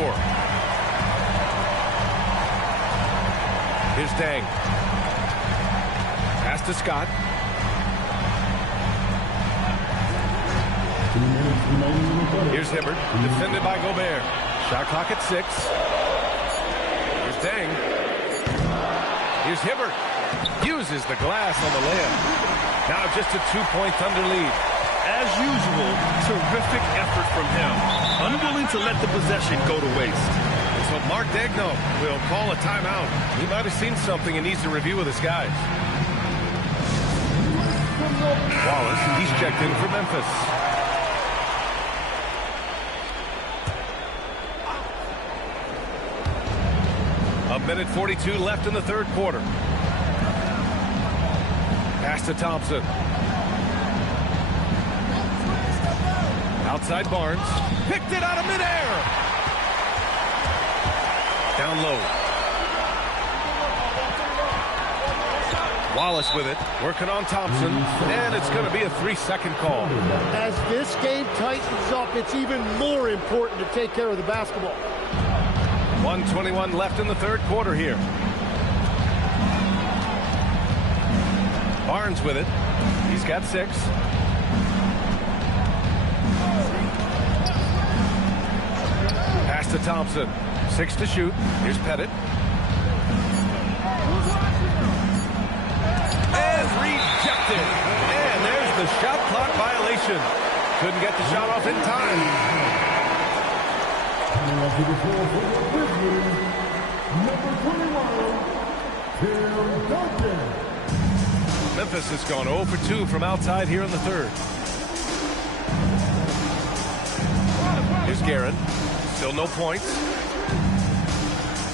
Here's Dang. Pass to Scott. Here's Hibbert, defended by Gobert. Shot clock at 6. Here's Deng. Here's Hibbert. Uses the glass on the layup. Now just a 2-point Thunder lead. As usual, terrific effort from him. Unwilling to let the possession go to waste. So Mark Daigneault will call a timeout. He might have seen something and needs to review with his guys. Wallace, he's checked in for Memphis. A minute 42 left in the third quarter. Pass to Thompson. Outside Barnes. Picked it out of midair. Down low. Wallace with it. Working on Thompson. And it's going to be a 3-second call. As this game tightens up, it's even more important to take care of the basketball. 1:21 left in the third quarter here. Barnes with it. He's got 6. Pass to Thompson. 6 to shoot. Here's Pettit. And rejected. And there's the shot clock violation. Couldn't get the shot off in time. Memphis has gone 0 for 2 from outside here in the third. Here's Guerin. Still no points.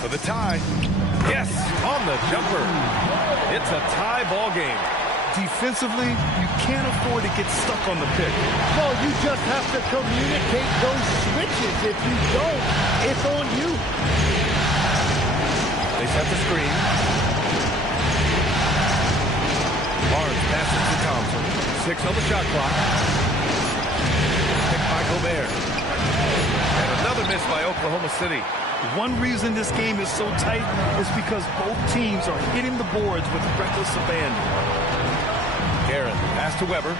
For the tie. Yes, on the jumper. It's a tie ball game. Defensively, you can't afford to get stuck on the pick. Well, you just have to communicate those switches. If you don't, it's on you. They set the screen. Barnes passes to Thompson. 6 on the shot clock. Picked by Gobert. And another miss by Oklahoma City. One reason this game is so tight is because both teams are hitting the boards with reckless abandon. Guerin, pass to Weber.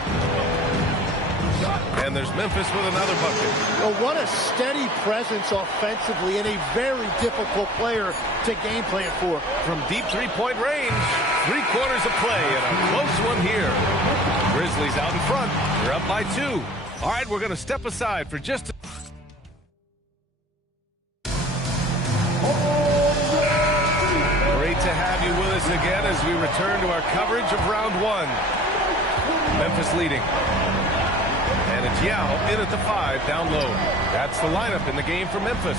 And there's Memphis with another bucket. Well, what a steady presence offensively and a very difficult player to game plan for. From deep three-point range, 3 quarters of play and a close one here. Grizzlies out in front. They're up by 2. All right, we're going to step aside for just a... Great to have you with us again as we return to our coverage of round 1. Memphis leading. And it's Yao in at the 5, down low. That's the lineup in the game for Memphis.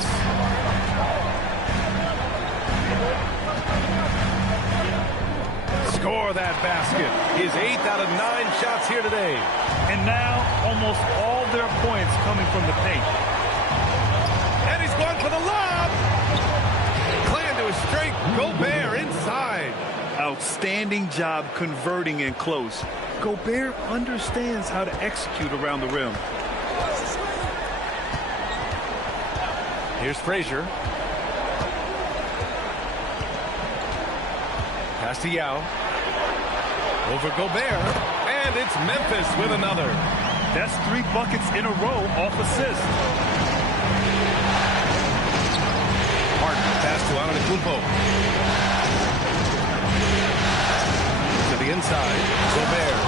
Score that basket. His 8th out of 9 shots here today. And now, almost all their points coming from the paint. And he's going for the lob. Playing to his strength. Gobert inside. Outstanding job converting in close. Gobert understands how to execute around the rim. Here's Frazier. Pass to Yao. Over Gobert. And it's Memphis with another. That's 3 buckets in a row off assist. Martin, pass to Antetokounmpo. To the inside. Gobert.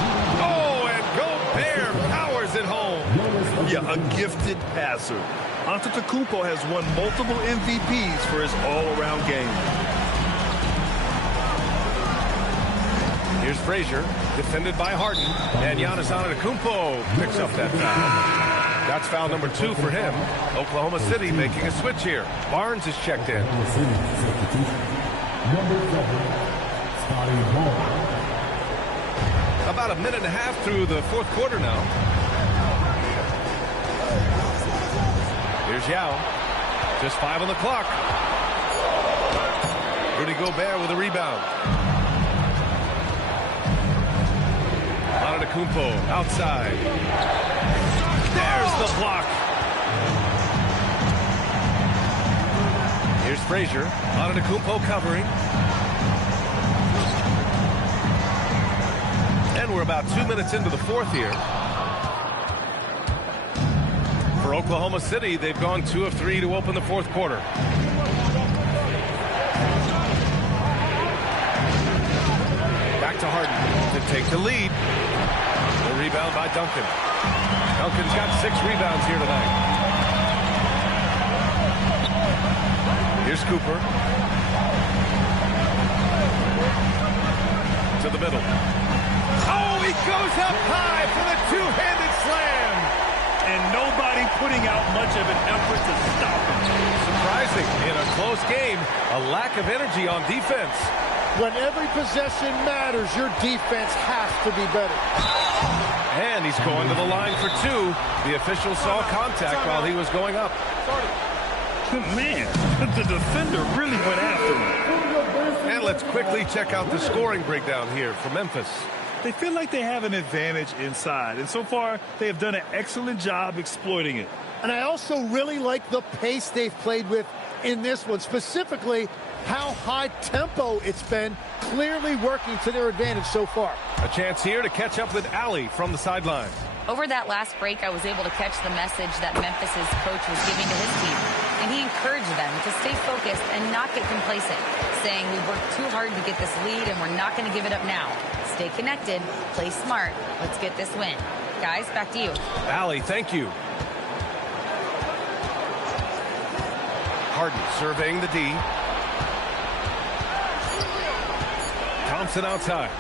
Oh, and Gobert powers it home. Yeah, a gifted passer. Antetokounmpo has won multiple MVPs for his all-around game. Here's Frazier, defended by Harden, and Giannis Antetokounmpo picks up that foul. That's foul number 2 for him. Oklahoma City making a switch here. Barnes is checked in. About a minute and a half through the fourth quarter now. Here's Yao. Just 5 on the clock. Rudy Gobert with a rebound. Antetokounmpo outside. There's the block. Here's Frazier. Antetokounmpo covering. And we're about 2 minutes into the fourth here. for Oklahoma City, they've gone 2 of 3 to open the fourth quarter. Back to Harden to take the lead. The rebound by Duncan. Duncan's got 6 rebounds here tonight. Here's Cooper. To the middle. Oh, he goes up high for the two-handed slam. And nobody putting out much of an effort to stop him. Surprising. In a close game, a lack of energy on defense. When every possession matters, your defense has to be better. And he's going to the line for 2. The official saw contact while he was going up. Man, the defender really went after him. And let's quickly check out the scoring breakdown here for Memphis. They feel like they have an advantage inside, and so far they have done an excellent job exploiting it. And I also really like the pace they've played with in this one, specifically how high tempo it's been, clearly working to their advantage so far. A chance here to catch up with Allie from the sideline. Over that last break, I was able to catch the message that Memphis's coach was giving to his team. And he encouraged them to stay focused and not get complacent, saying we worked too hard to get this lead and we're not going to give it up now. Stay connected, play smart, let's get this win. Guys, back to you. Allie, thank you. Harden surveying the D. Thompson outside.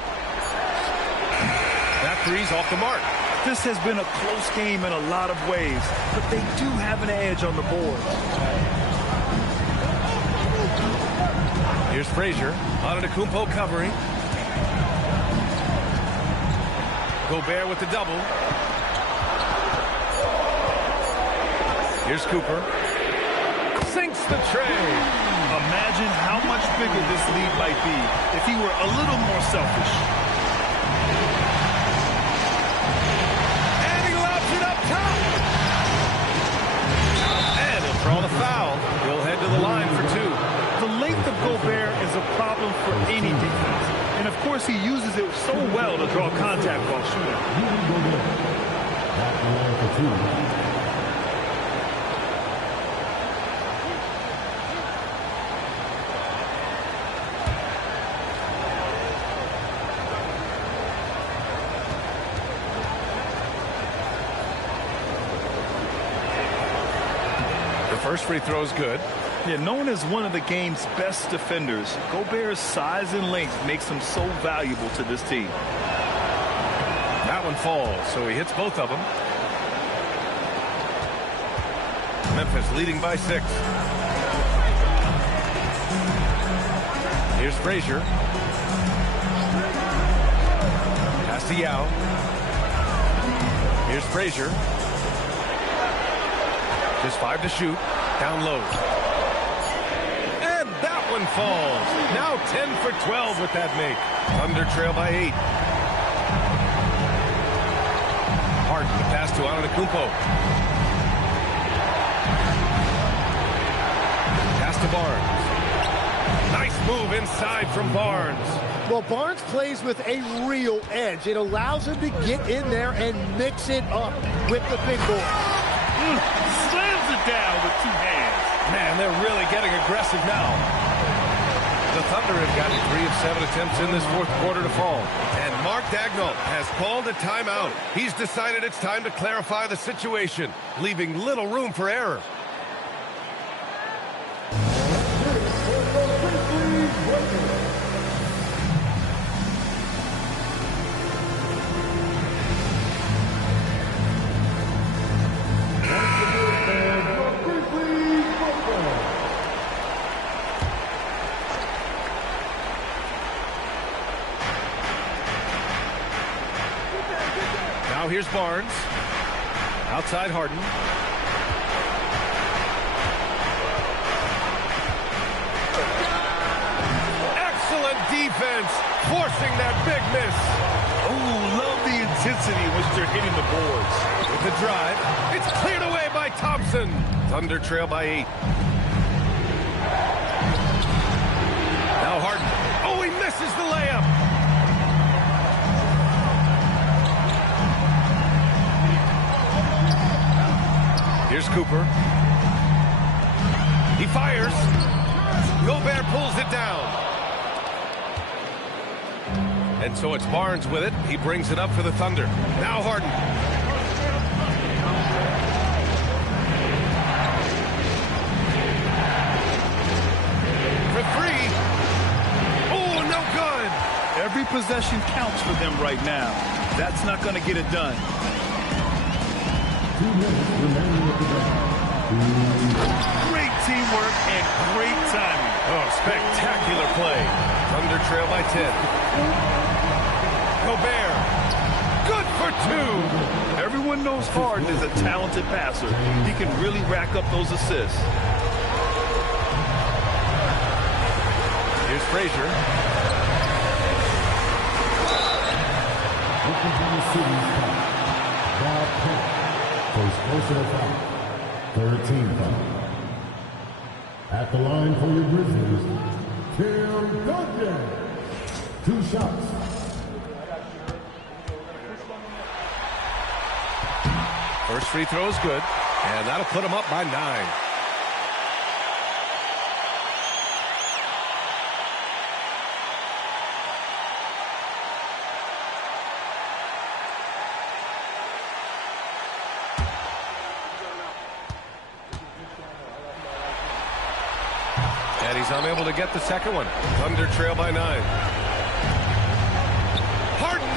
That three's off the mark. This has been a close game in a lot of ways, but they do have an edge on the board. Here's Frazier. Antetokounmpo covering. Gobert with the double. Here's Cooper. Sinks the tray. Imagine how much bigger this lead might be if he were a little more selfish. And he lobs it up top. And he'll draw the foul. He'll head to the line for 2. The length of Gobert is a problem for any defense. And of course he uses it so well to draw contact while shooting. First free throw is good. Yeah, known as one of the game's best defenders, Gobert's size and length makes him so valuable to this team. That one falls, so he hits both of them. Memphis leading by 6. Here's Frazier. Pass to Yao. Here's Frazier. Just 5 to shoot. Down low. And that one falls. Now 10 for 12 with that make. Thunder trail by 8. Harden to pass to Antetokounmpo. Pass to Barnes. Nice move inside from Barnes. Well, Barnes plays with a real edge. It allows him to get in there and mix it up with the big boy. Slams it down with 2 hands. Man, they're really getting aggressive now. The Thunder have gotten 3 of 7 attempts in this fourth quarter to fall. And Mark Daigneault has called a timeout. He's decided it's time to clarify the situation, leaving little room for error. Now here's Barnes. Outside Harden. Excellent defense, forcing that big miss. Oh, love the intensity in which they're hitting the boards. With the drive, it's cleared away by Thompson. Thunder trail by 8. Now Harden. Oh, he misses the layup. Here's Cooper. He fires. Gobert pulls it down. And so it's Barnes with it. He brings it up for the Thunder. Now Harden. For three. Oh, no good. Every possession counts for them right now. That's not going to get it done. 2 minutes remaining at the game. Great teamwork and great timing. Oh, spectacular play. Thunder trail by 10. Gobert. Good for 2. Everyone knows Harden is a talented passer. He can really rack up those assists. Here's Frazier. Oklahoma City's foul. Bob Penn plays personal foul. 13 foul. At the line for your Grizzlies, Tim Duncan. 2 shots. First free throw is good, and that'll put him up by 9. And he's unable to get the second one. Thunder trail by 9. Harden!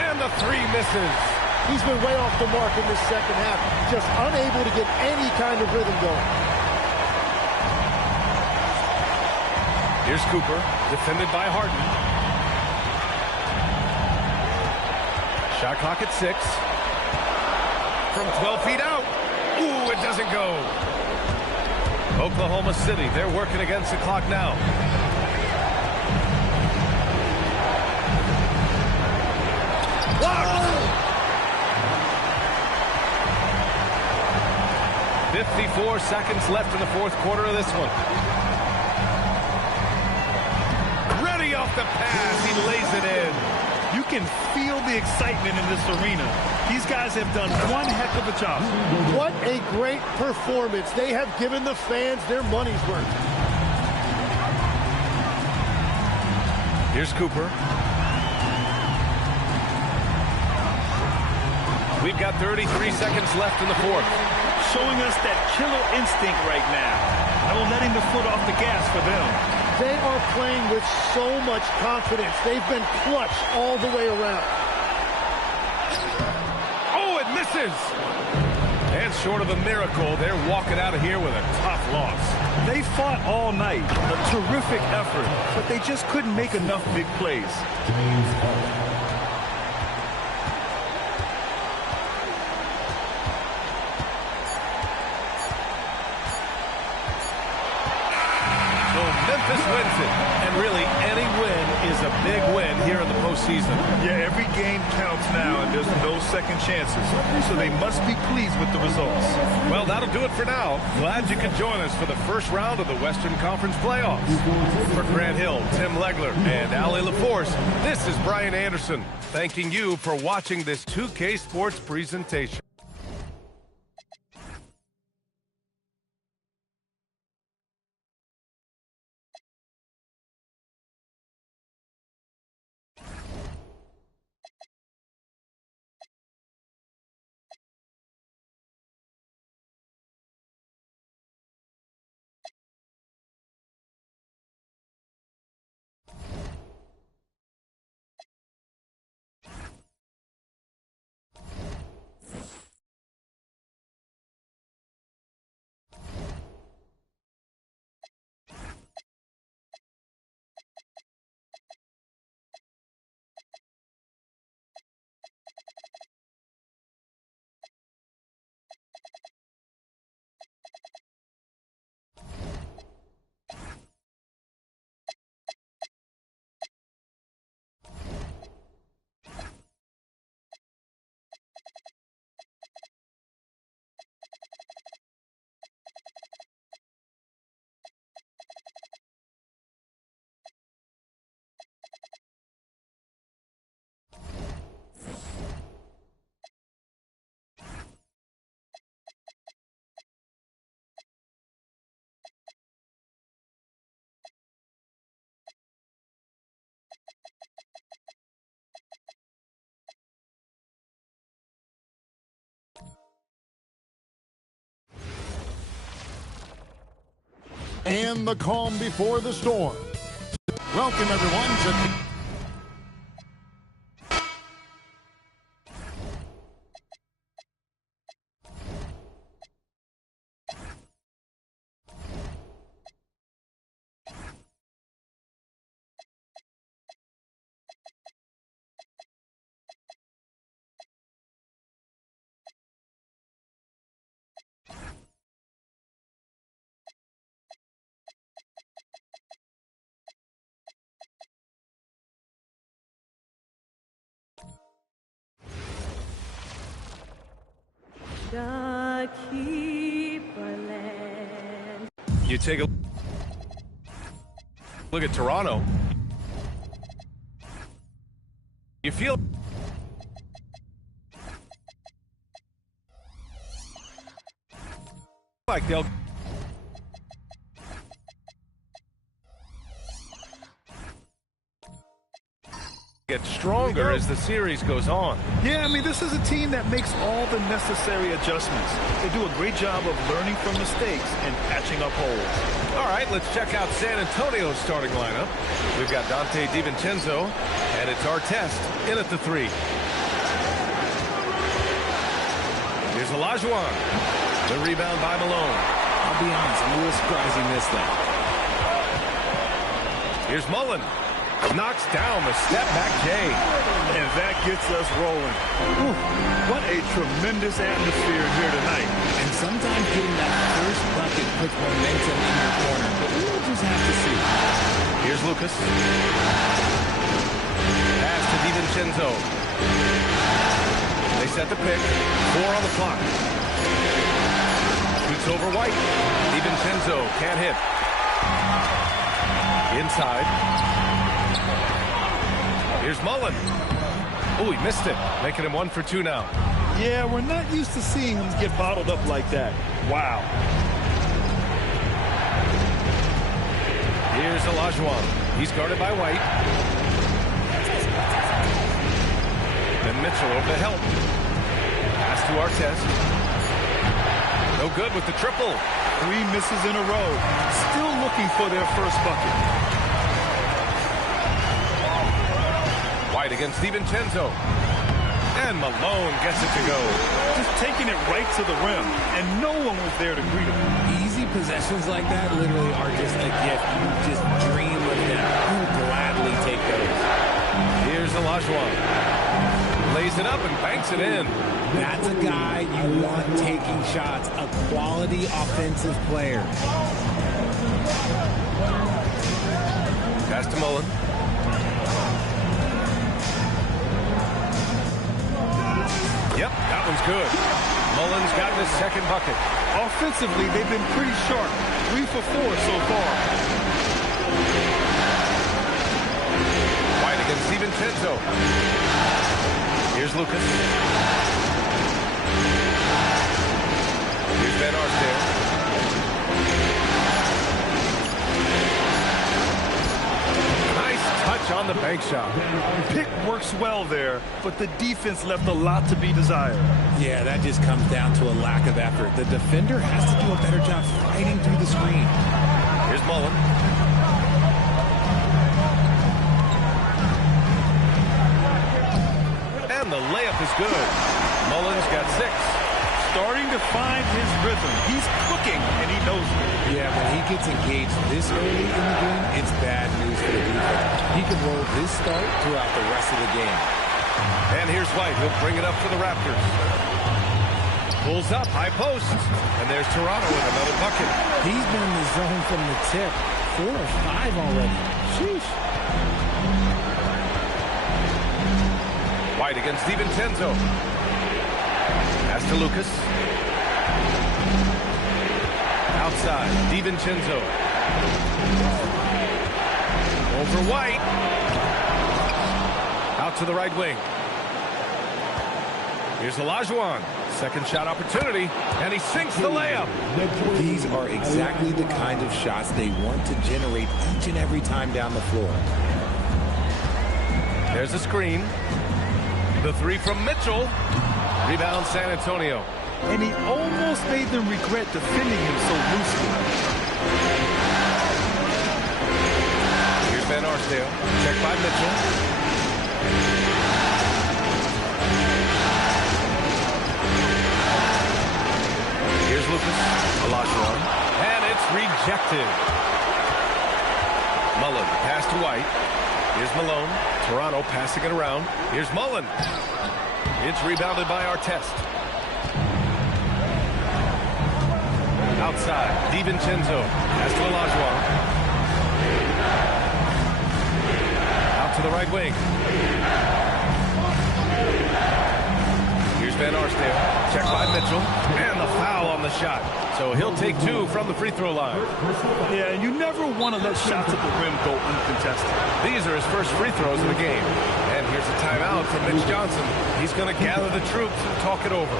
And the 3 misses. He's been way off the mark in this second half, just unable to get any kind of rhythm going. Here's Cooper, defended by Harden. Shot clock at 6. From 12 feet out. Ooh, it doesn't go. Oklahoma City, they're working against the clock now. Blocked! 54 seconds left in the fourth quarter of this one. Ready off the pass. He lays it in. You can feel the excitement in this arena. These guys have done one heck of a job. What a great performance. They have given the fans their money's worth. Here's Cooper. We've got 33 seconds left in the fourth. Showing us that killer instinct right now. No letting the foot off the gas for them. They are playing with so much confidence. They've been clutch all the way around. Oh, it misses! And short of a miracle, they're walking out of here with a tough loss. They fought all night. A terrific effort, but they just couldn't make enough big plays. James Harden. Memphis wins it, and really any win is a big win here in the postseason. Yeah, every game counts now, and there's no second chances, so they must be pleased with the results. Well, that'll do it for now. Glad you could join us for the first round of the Western Conference playoffs. For Grant Hill, Tim Legler, and Allie LaForce, this is Brian Anderson, thanking you for watching this 2K Sports presentation. and the calm before the storm. Welcome, everyone, to... You take a look at Toronto. You feel like they'll get stronger as the series goes on. Yeah, I mean, this is a team that makes all the necessary adjustments. They do a great job of learning from mistakes and patching up holes. All right, let's check out San Antonio's starting lineup. We've got Dante DiVincenzo, and it's Artest in at the 3. Here's Olajuwon. The rebound by Malone. I'll be honest, I'm a little surprised he missed that. Here's Mullen. Knocks down the step-back J. And that gets us rolling. Whew, what a tremendous atmosphere here tonight. And sometimes getting that first bucket puts momentum in your corner, but we'll just have to see. Here's Lucas. Pass to DiVincenzo. They set the pick. 4 on the clock. Shoots over White. DiVincenzo can't hit. Inside. Here's Mullen. Oh, he missed it. Making him 1 for 2 now. Yeah, we're not used to seeing him get bottled up like that. Wow. Here's Olajuwon. He's guarded by White. And Mitchell over the help. Pass to Artest. No good with the triple. 3 misses in a row. Still looking for their first bucket. White against DiVincenzo. And Malone gets it to go. Just taking it right to the rim, and no one was there to greet him. Easy possessions like that literally are just a gift. You just dream of them. You would gladly take those. Here's Olajuwon. Lays it up and banks it in. That's a guy you want taking shots. A quality offensive player. Pass to Mullen. Yep, that one's good. Mullen's gotten his second bucket. Offensively, they've been pretty sharp. 3 for 4 so far. White against DiVincenzo. Here's Lucas. Here's Van Arsdale. Nice touch on the bank shot. Pick works well there, but the defense left a lot to be desired. Yeah, that just comes down to a lack of effort. The defender has to do a better job fighting through the screen. Here's Mullen. And the layup is good. Mullen's got 6. Starting to find his rhythm. He's cooking, and he knows it. Yeah, when he gets engaged this early in the game, it's bad news for the defense. He can roll his start throughout the rest of the game. And here's White. He'll bring it up for the Raptors. Pulls up, high post. And there's Toronto with another bucket. He's been in the zone from the tip. 4 or 5 already. Sheesh. White against DiVincenzo. Pass to Lucas. Outside, DiVincenzo. Over White. Out to the right wing. Here's Olajuwon. Second shot opportunity, and he sinks the layup. These are exactly the kind of shots they want to generate each and every time down the floor. There's a screen. The 3 from Mitchell. Rebound San Antonio. And he almost made them regret defending him so loosely. Van Arsdale. Checked by Mitchell. Here's Lucas. Olajuwon. And it's rejected. Mullen, pass to White. Here's Malone. Toronto passing it around. Here's Mullen. It's rebounded by Artest. Outside, DiVincenzo. Pass to Olajuwon. Out to the right wing. Here's Van Arsdale. Checked by Mitchell. And the foul on the shot. So he'll take 2 from the free throw line. Yeah, you never want to let shots at the rim go uncontested. These are his first free throws of the game. And here's a timeout from Mitch Johnson. He's going to gather the troops and talk it over.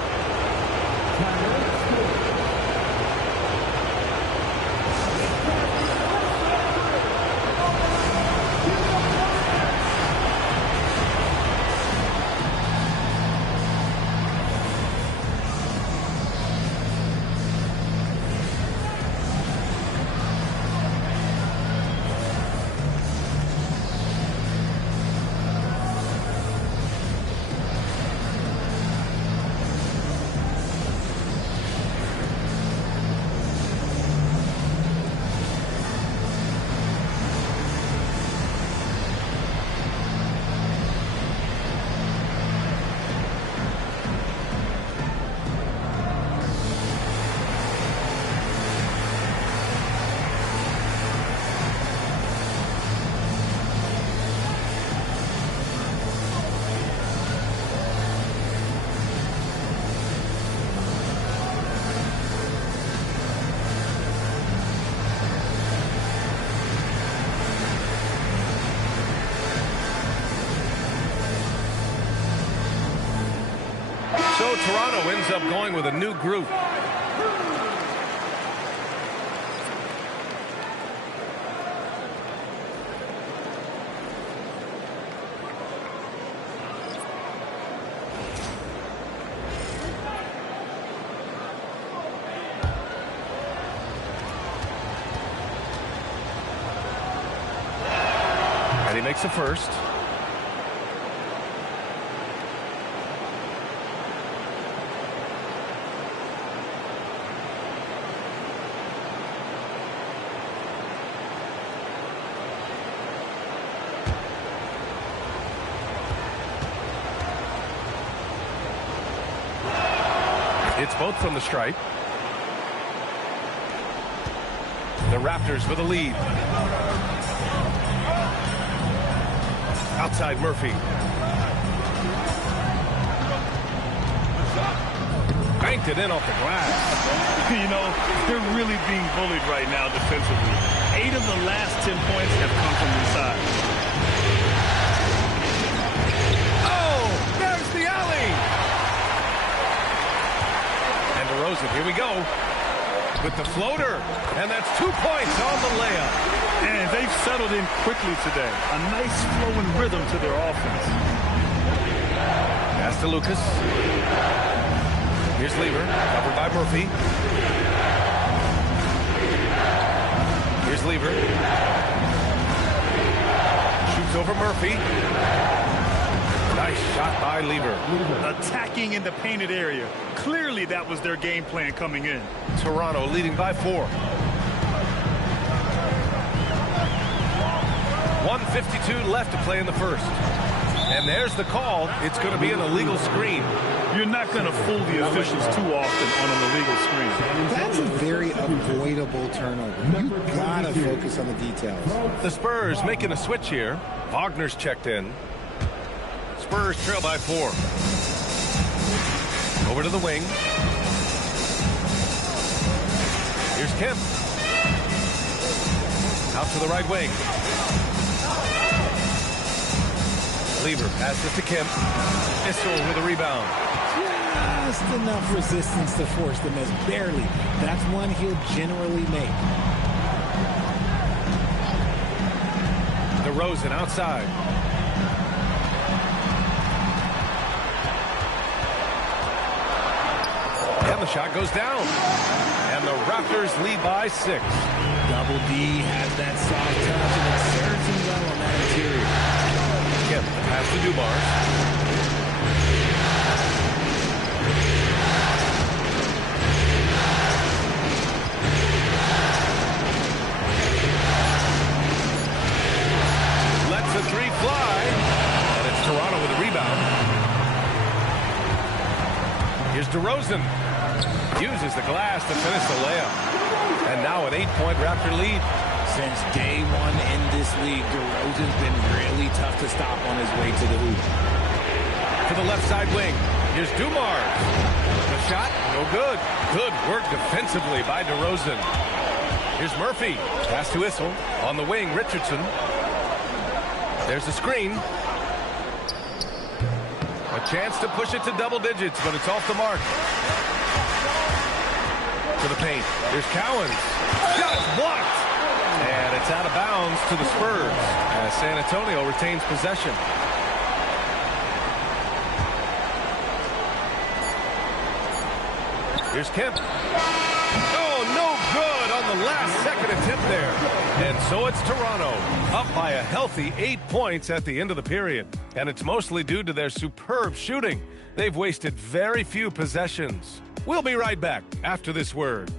So Toronto ends up going with a new group. And he makes a first. It's both from the stripe. The Raptors with a lead. Outside Murphy. Banked it in off the glass. You know, they're really being bullied right now defensively. 8 of the last 10 points have come from inside. Oh, there's the alley. And DeRozan, here we go. With the floater. And that's 2 points on the layup. And they've settled in quickly today. A nice flowing rhythm to their offense. Pass to Lucas. Here's Lever, covered by Murphy. Here's Lever. Shoots over Murphy. Nice shot by Lever. Attacking in the painted area. Clearly that was their game plan coming in. Toronto leading by 4. 1:52 left to play in the first. And there's the call. It's going to be an illegal screen. You're not going to fool the officials too often on an illegal screen. That's a very avoidable turnover. You got to focus on the details. The Spurs making a switch here. Wagner's checked in. Spurs trail by 4. Over to the wing. Here's Kemp. Out to the right wing. Lever passes to Kemp. Issel with a rebound. Just enough resistance to force the miss. Barely. That's one he'll generally make. DeRozan outside. And the shot goes down. And the Raptors lead by 6. Double D has that soft touch and it serves him well The pass to Dumars. Lets the three fly. And it's Toronto with a rebound. Here's DeRozan. Uses the glass to finish the layup. And now an 8-point Raptor lead. Since day one in this league, DeRozan's been really tough to stop on his way to the hoop. To the left side wing. Here's Dumars. The shot, no good. Good work defensively by DeRozan. Here's Murphy. Pass to Issel. On the wing, Richardson. There's the screen. A chance to push it to double digits, but it's off the mark. To the paint. Here's Cowens. Shot's blocked. And it's out of bounds to the Spurs as San Antonio retains possession. Here's Kemp. Oh, no good on the last second attempt there. And so it's Toronto, up by a healthy 8 points at the end of the period. And it's mostly due to their superb shooting. They've wasted very few possessions. We'll be right back after this word.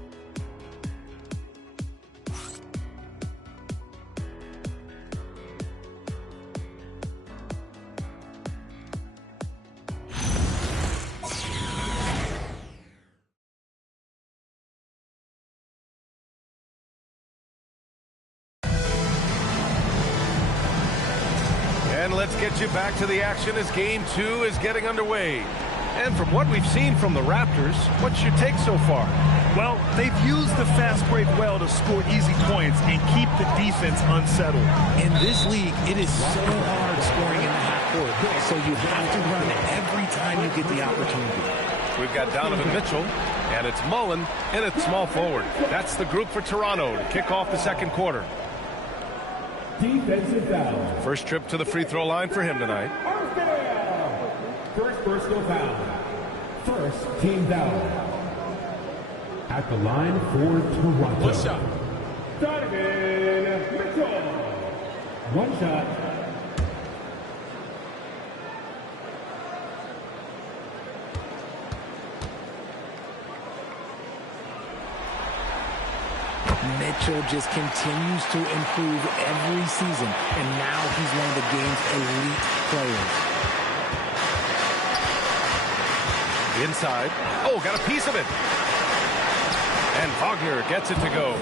And let's get you back to the action as Game 2 is getting underway. And from what we've seen from the Raptors, what's your take so far? Well, they've used the fast break well to score easy points and keep the defense unsettled. In this league, it is so hard scoring in the half court, so you have to run every time you get the opportunity. We've got Donovan Mitchell, and it's Mullen in at small forward. That's the group for Toronto to kick off the second quarter. Defensive foul. First trip to the free throw line for him tonight. First personal foul. First team foul. At the line for Toronto. One shot. Donovan Mitchell. One shot. Mitchell just continues to improve every season, and now he's one of the game's elite players. Inside. Oh, got a piece of it. And Wagner gets it to go.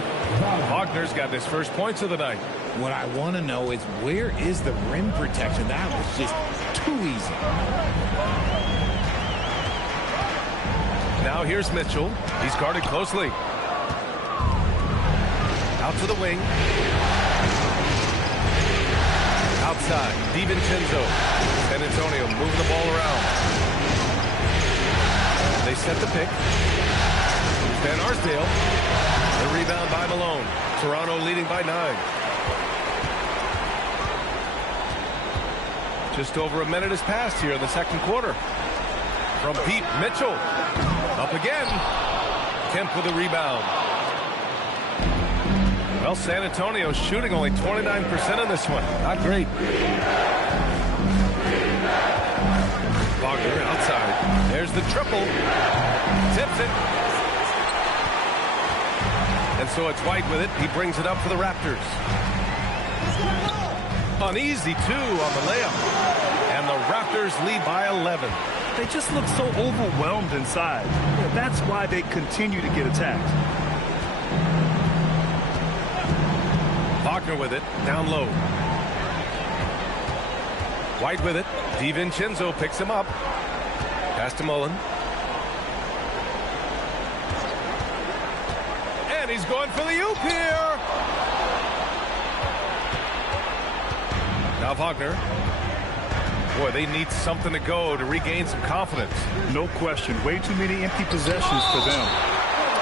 Wagner's got his first points of the night. What I want to know is, where is the rim protection? That was just too easy. Now here's Mitchell. He's guarded closely. Out to the wing. Outside, DiVincenzo. San Antonio moving the ball around. They set the pick. Van Arsdale. The rebound by Malone. Toronto leading by 9. Just over a minute has passed here in the second quarter. From deep, Mitchell. Up again. Kemp with a rebound. Well, San Antonio shooting only 29% in this one. Not great. Wagner outside. There's the triple. Tips it. And so it's White with it. He brings it up for the Raptors. An easy 2 on the layup. And the Raptors lead by 11. They just look so overwhelmed inside. That's why they continue to get attacked. Wagner with it, down low. White with it. DiVincenzo picks him up. Pass to Mullen. And he's going for the oop here. Now Wagner. Boy, they need something to go to regain some confidence. No question. Way too many empty possessions for them.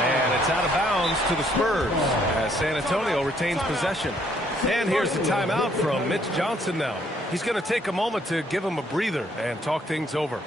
And it's out of bounds to the Spurs as San Antonio retains possession. And here's the timeout from Mitch Johnson now. He's going to take a moment to give him a breather and talk things over.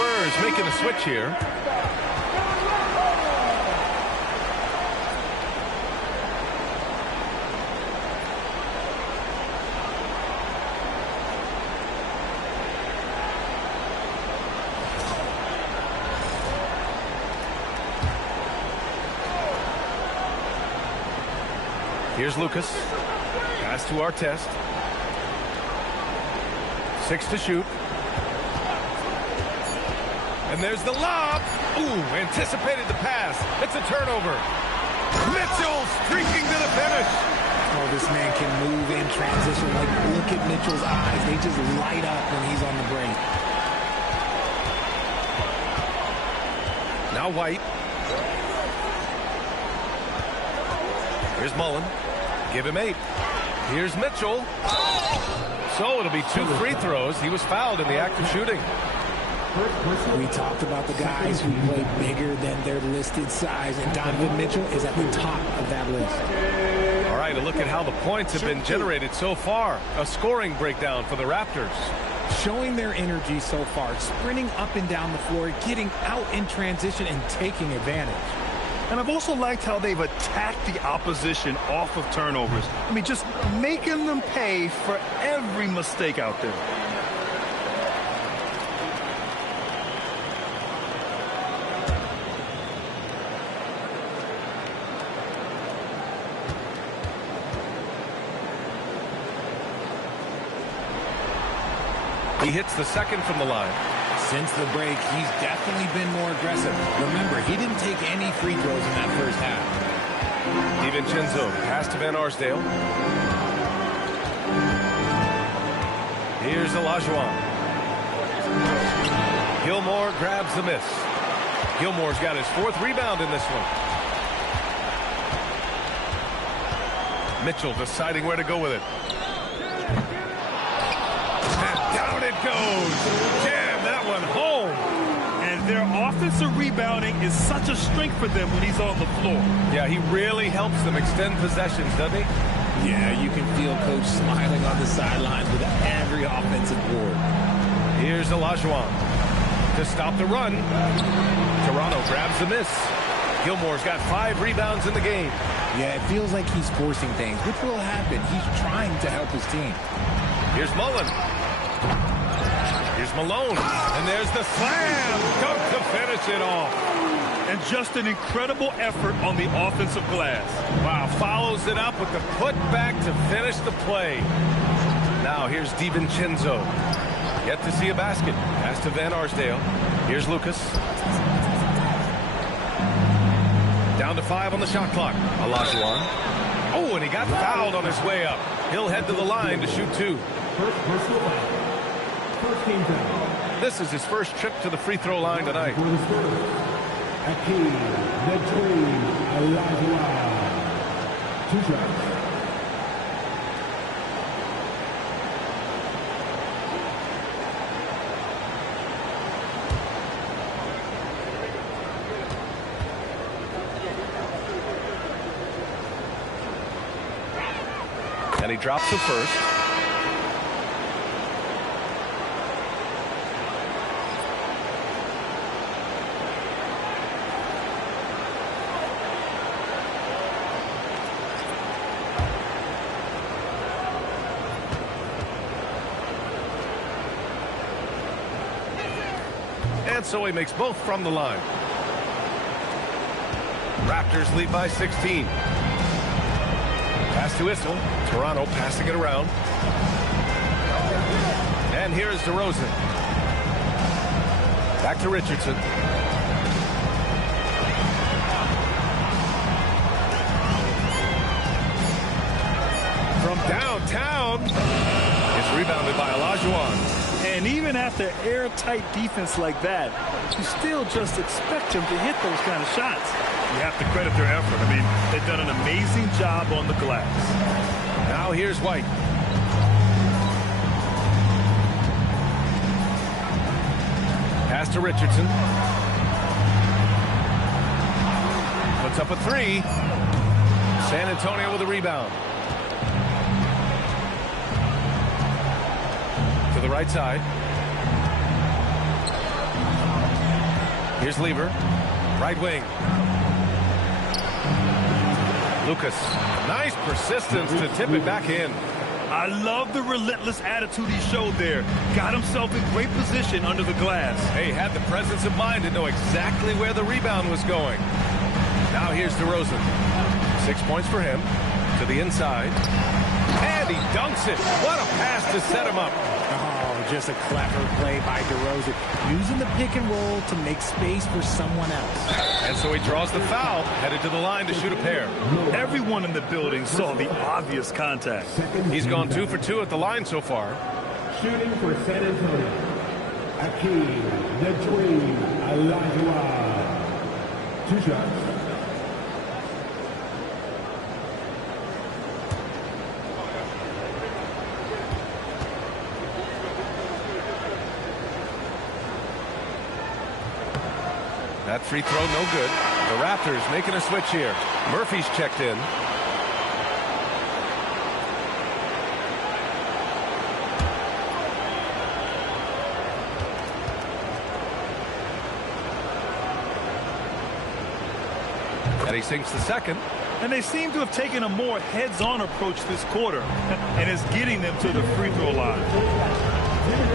Spurs making a switch here. Here's Lucas. Pass to Artest. 6 to shoot. And there's the lob. Ooh, anticipated the pass. It's a turnover. Mitchell streaking to the finish. Oh, this man can move in transition. Like, look at Mitchell's eyes. They just light up when he's on the break. Now White. Here's Mullen. Give him 8. Here's Mitchell. So it'll be 2 free throws. He was fouled in the act of shooting. We talked about the guys who play bigger than their listed size, and Donovan Mitchell is at the top of that list. All right, a look at how the points have been generated so far. A scoring breakdown for the Raptors. Showing their energy so far, sprinting up and down the floor, getting out in transition, and taking advantage. And I've also liked how they've attacked the opposition off of turnovers. I mean, just making them pay for every mistake out there. He hits the second from the line. Since the break, he's definitely been more aggressive. Remember, he didn't take any free throws in that first half. DiVincenzo, pass to Van Arsdale. Here's Olajuwon. Gilmore grabs the miss. Gilmore's got his 4th rebound in this one. Mitchell deciding where to go with it. And down it goes. Jam that one home. And their offensive rebounding is such a strength for them when he's on the floor. Yeah, he really helps them extend possessions, doesn't he? Yeah, you can feel Coach smiling on the sidelines with every offensive board. Here's Olajuwon to stop the run. Toronto grabs the miss. Gilmore's got 5 rebounds in the game. Yeah, it feels like he's forcing things, which will happen. He's trying to help his team. Here's Mullen. Here's Malone. And there's the slam. Dunk to finish it off. And just an incredible effort on the offensive glass. Wow, follows it up with the putback to finish the play. Now here's DiVincenzo. Yet to see a basket. Pass to Van Arsdale. Here's Lucas. Down to 5 on the shot clock. Olajuwon. Oh, and he got fouled on his way up. He'll head to the line to shoot 2. This is his first trip to the free throw line tonight. And he drops the first. And so he makes both from the line. Raptors lead by 16. Pass to Issel. Toronto passing it around. And here's DeRozan. Back to Richardson. From downtown. It's rebounded by Olajuwon. And even after airtight defense like that, you still just expect him to hit those kind of shots. You have to credit their effort. I mean, they've done an amazing job on the glass. Now here's White. Pass to Richardson. Puts up a 3. San Antonio with a rebound. To the right side. Here's Lever. Right wing. Lucas. Nice persistence to tip it back in. I love the relentless attitude he showed there. Got himself in great position under the glass. Hey, had the presence of mind to know exactly where the rebound was going. Now here's DeRozan. 6 points for him. To the inside. And he dunks it. What a pass to set him up. Oh, just a clever play by DeRozan. Using the pick and roll to make space for someone else. And so he draws the foul. Headed to the line to shoot a pair. Everyone in the building saw the obvious contact. He's gone 2 for 2 at the line so far. Shooting for San Antonio, Akeem the Dream Olajuwon. 2 shots. That free throw no good. The Raptors making a switch here. Murphy's checked in. And he sinks the second. And they seem to have taken a more heads-on approach this quarter, and is getting them to the free throw line.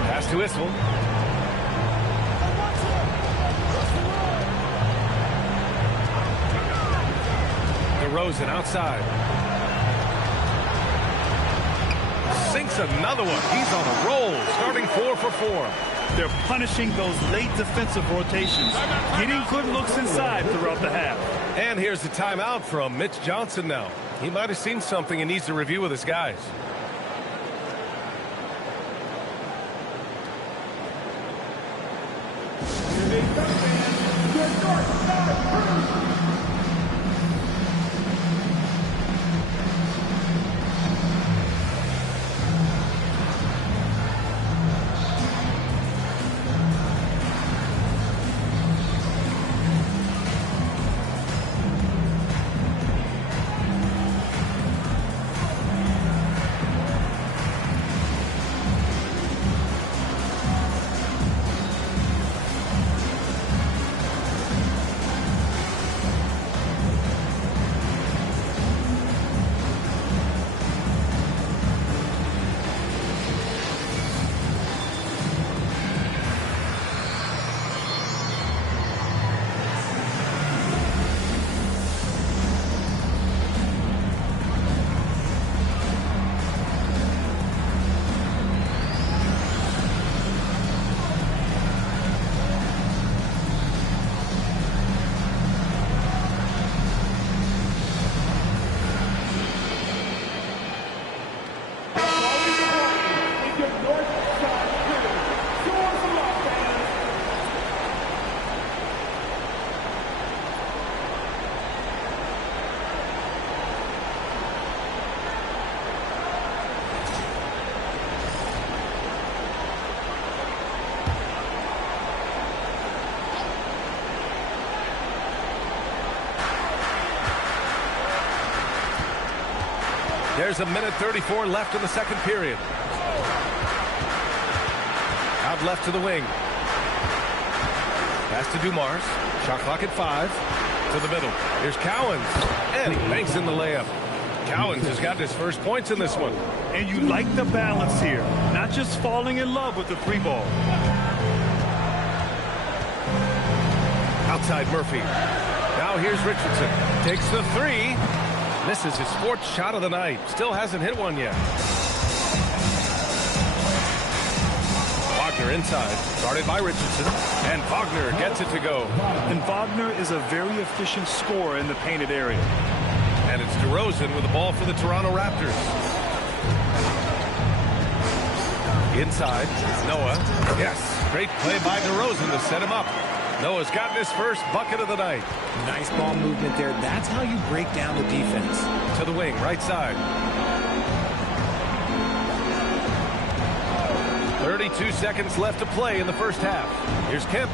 Pass to Issel. DeRozan outside. Sinks another one. He's on a roll, starting 4 for 4. They're punishing those late defensive rotations, getting good looks inside throughout the half. And here's the timeout from Mitch Johnson now. He might have seen something and needs to review with his guys. There's a minute 34 left in the second period. Out left to the wing. Pass to Dumars. Shot clock at 5. To the middle. Here's Cowens. And he banks in the layup. Cowens has got his first points in this one. And you like the balance here. Not just falling in love with the three ball. Outside Murphy. Now here's Richardson. Takes the 3. Misses his 4th shot of the night. Still hasn't hit one yet. Wagner inside. Guarded by Richardson. And Wagner gets it to go. And Wagner is a very efficient scorer in the painted area. And it's DeRozan with the ball for the Toronto Raptors. Inside. Noah. Yes. Great play by DeRozan to set him up. Noah's gotten his first bucket of the night. Nice ball movement there. That's how you break down the defense. To the wing, right side. 32 seconds left to play in the first half. Here's Kemp,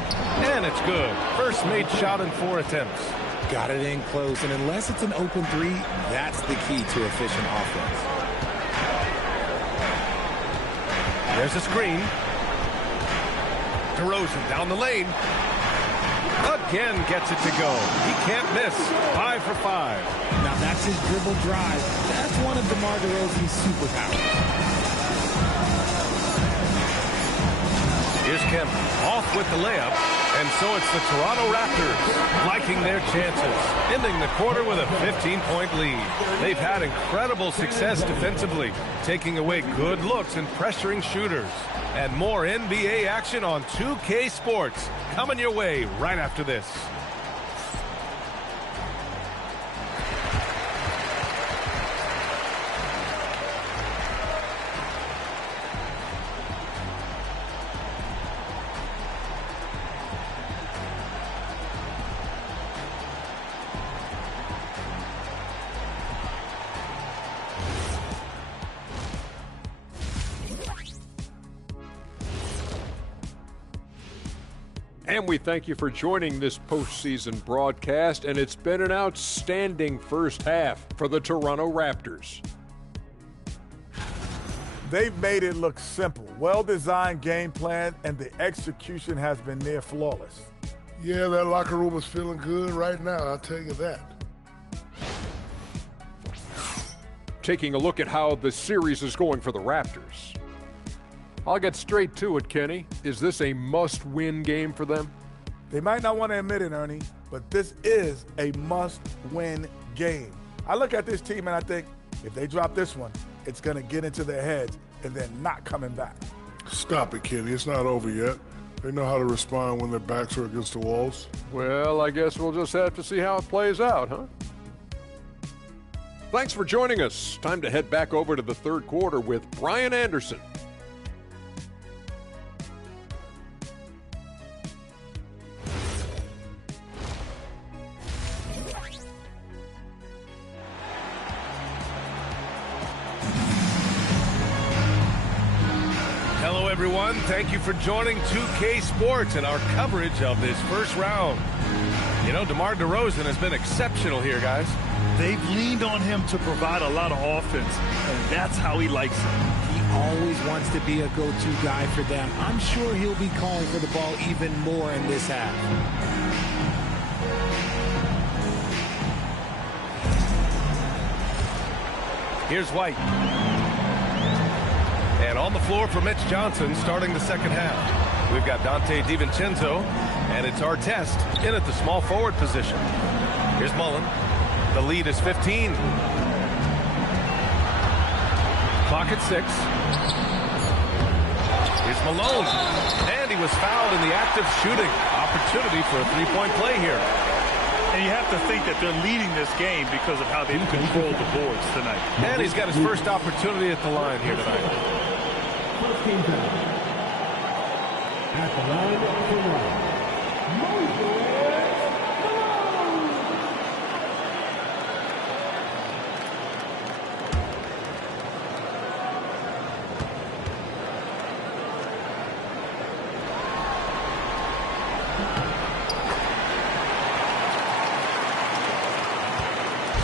and it's good. First made shot in 4 attempts. Got it in close, and unless it's an open 3, that's the key to efficient offense. There's a screen. DeRozan down the lane. Again gets it to go. He can't miss. 5 for 5. Now that's his dribble drive. That's one of DeMar DeRozan's superpowers. Here's Kemp off with the layup. And so it's the Toronto Raptors liking their chances, ending the quarter with a 15-point lead. They've had incredible success defensively, taking away good looks and pressuring shooters. And more NBA action on 2K Sports coming your way right after this. And we thank you for joining this postseason broadcast, and it's been an outstanding first half for the Toronto Raptors. They've made it look simple. Well-designed game plan, and the execution has been near flawless. Yeah, that locker room is feeling good right now, I'll tell you that. Taking a look at how the series is going for the Raptors. I'll get straight to it, Kenny. Is this a must-win game for them? They might not want to admit it, Ernie, but this is a must-win game. I look at this team and I think if they drop this one, it's going to get into their heads and then not coming back. Stop it, Kenny. It's not over yet. They know how to respond when their backs are against the walls. Well, I guess we'll just have to see how it plays out, huh? Thanks for joining us. Time to head back over to the third quarter with Brian Anderson. Hello, everyone. Thank you for joining 2K Sports and our coverage of this first round. You know, DeMar DeRozan has been exceptional here, guys. They've leaned on him to provide a lot of offense, and that's how he likes it. He always wants to be a go-to guy for them. I'm sure he'll be calling for the ball even more in this half. Here's White. And on the floor for Mitch Johnson starting the second half. We've got Dante DiVincenzo, and it's Artest in at the small forward position. Here's Mullen. The lead is 15. Clock at 6. Here's Malone. And he was fouled in the act of shooting. Opportunity for a three-point play here. And you have to think that they're leading this game because of how they've controlled the boards tonight. And he's got his first opportunity at the line here tonight. First team foul. At the line for one.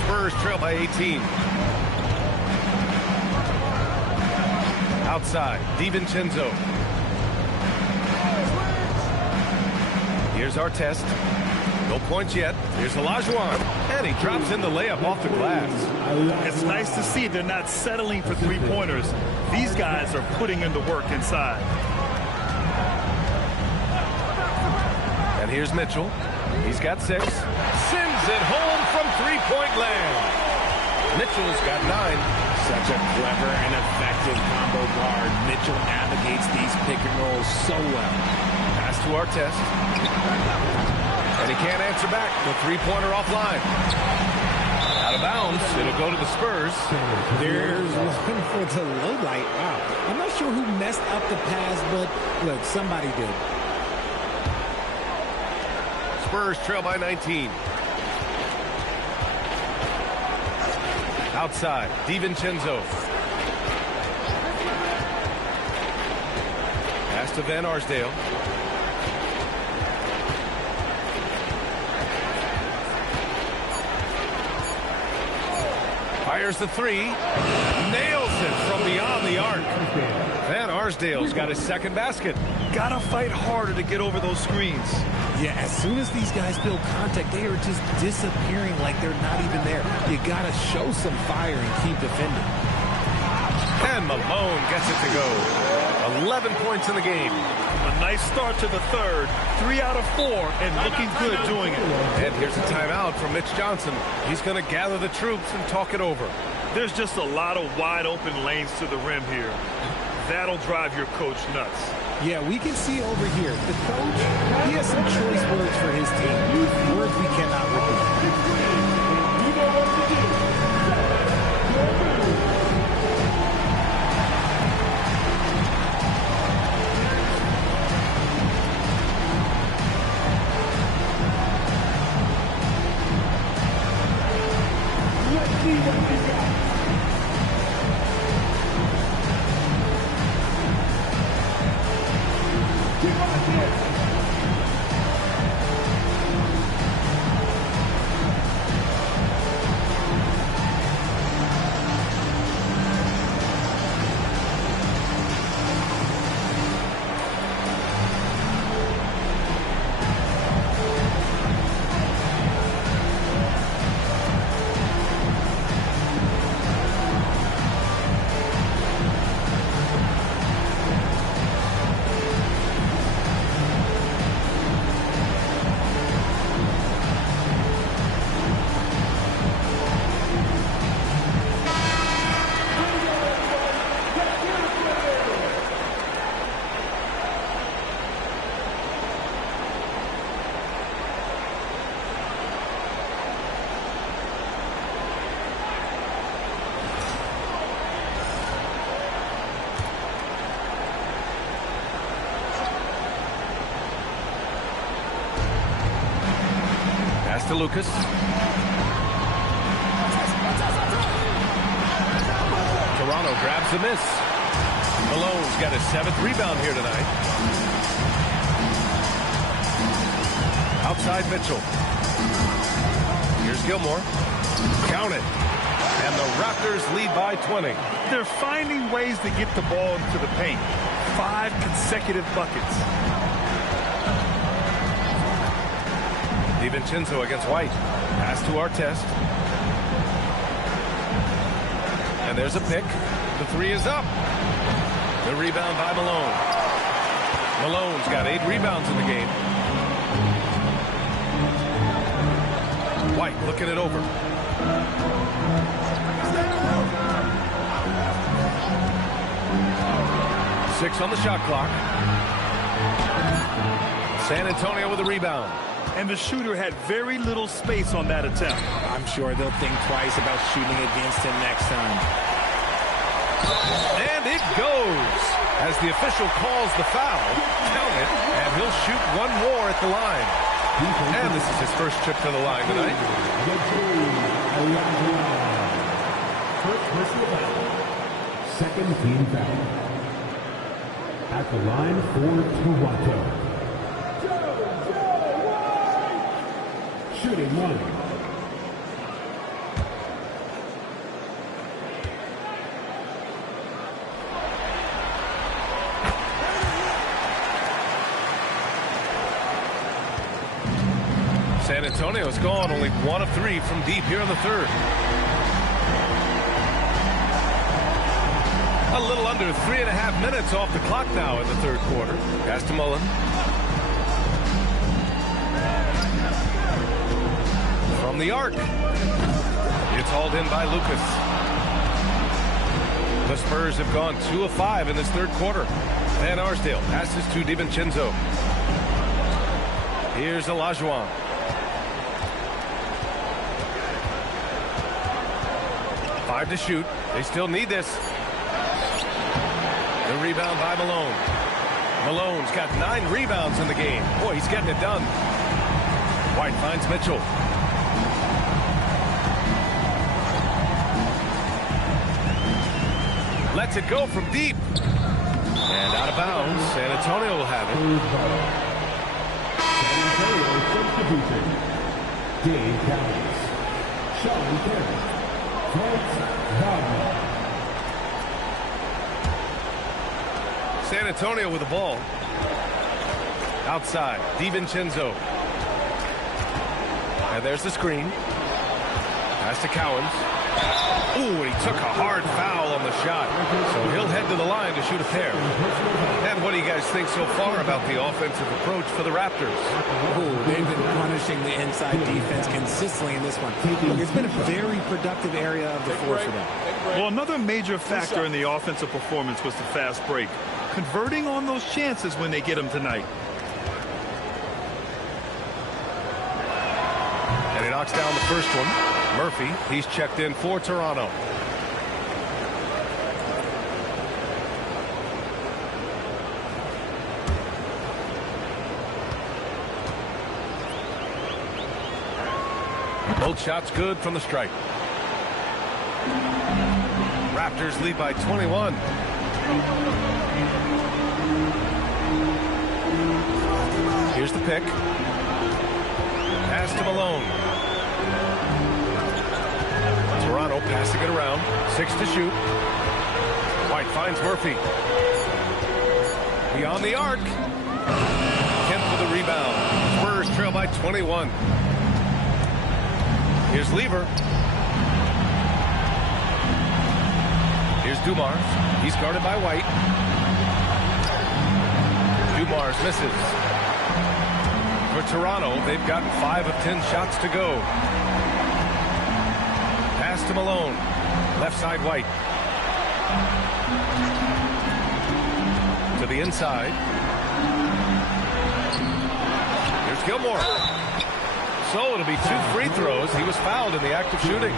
Spurs trail by 18. Outside, DiVincenzo. Here's Artest. No points yet. Here's Olajuwon. And he drops in the layup off the glass. It's nice to see they're not settling for three-pointers. These guys are putting in the work inside. And here's Mitchell. He's got 6. Sends it home from three-point land. Mitchell's got 9. Such a clever and effective combo guard. Mitchell navigates these pick and rolls so well. Pass to Artest. And he can't answer back. The three-pointer offline. Out of bounds. It'll go to the Spurs. There's one for the low light. Wow. I'm not sure who messed up the pass, but look, somebody did. Spurs trail by 19. Outside, DiVincenzo. Pass to Van Arsdale. Fires the three. Nails it from beyond the arc. Van Arsdale Arsdale's got his second basket. Gotta fight harder to get over those screens. Yeah, as soon as these guys build contact, they are just disappearing like they're not even there. You gotta show some fire and keep defending. And Malone gets it to go. 11 points in the game. A nice start to the third. 3 out of 4, and looking good doing it. And here's a timeout from Mitch Johnson. He's going to gather the troops and talk it over. There's just a lot of wide open lanes to the rim here. That'll drive your coach nuts. Yeah, we can see over here. The coach, he has some choice words for his team. Words we cannot repeat. You know what to do. Let's see what we got. To Lucas. Toronto grabs the miss. Malone's got his 7th rebound here tonight. Outside Mitchell. Here's Gilmore. Count it. And the Raptors lead by 20. They're finding ways to get the ball into the paint. 5 consecutive buckets. DiVincenzo against White. Pass to Artest. And there's a pick. The 3 is up. The rebound by Malone. Malone's got 8 rebounds in the game. White looking it over. Six on the shot clock. San Antonio with a rebound. And the shooter had very little space on that attempt. I'm sure they'll think twice about shooting against him next time. And it goes. As the official calls the foul, count it, and he'll shoot one more at the line. And this is his first trip to the line tonight. First personal foul. Second team foul. At the line for Toronto. Shooting 1. San Antonio's gone only 1 of 3 from deep here in the third. A little under 3.5 minutes off the clock now in the third quarter. Pass to Mullen. From the arc. It's hauled in by Lucas. The Spurs have gone 2 of 5 in this third quarter. Van Arsdale passes to DiVincenzo. Here's Olajuwon. Five to shoot. They still need this. The rebound by Malone. Malone's got 9 rebounds in the game. Boy, he's getting it done. White finds Mitchell. Lets it go from deep. And out of bounds. San Antonio will have it. San Antonio substitution. Dave Cowens. Sean Terry. Franz Wagner. Antonio with the ball. Outside, DiVincenzo. And there's the screen. Pass to Cowens. Ooh, and he took a hard foul on the shot. So he'll head to the line to shoot a pair. And what do you guys think so far about the offensive approach for the Raptors? Ooh, they've been punishing the inside defense consistently in this one. It's been a very productive area of the floor for them. Well, another major factor in the offensive performance was the fast break. Converting on those chances when they get them tonight. And he knocks down the first one. Murphy, he's checked in for Toronto. Both shots good from the stripe. Raptors lead by 21. Here's the pick. Pass to Malone. Toronto passing it around. 6 to shoot. White finds Murphy. Beyond the arc. Kemp for the rebound. Spurs trail by 21. Here's Lever. Here's Dumars. He's guarded by White. Dumars misses. For Toronto, they've gotten 5 of 10 shots to go. Pass to Malone. Left side White. To the inside. Here's Gilmore. So it'll be 2 free throws. He was fouled in the act of shooting.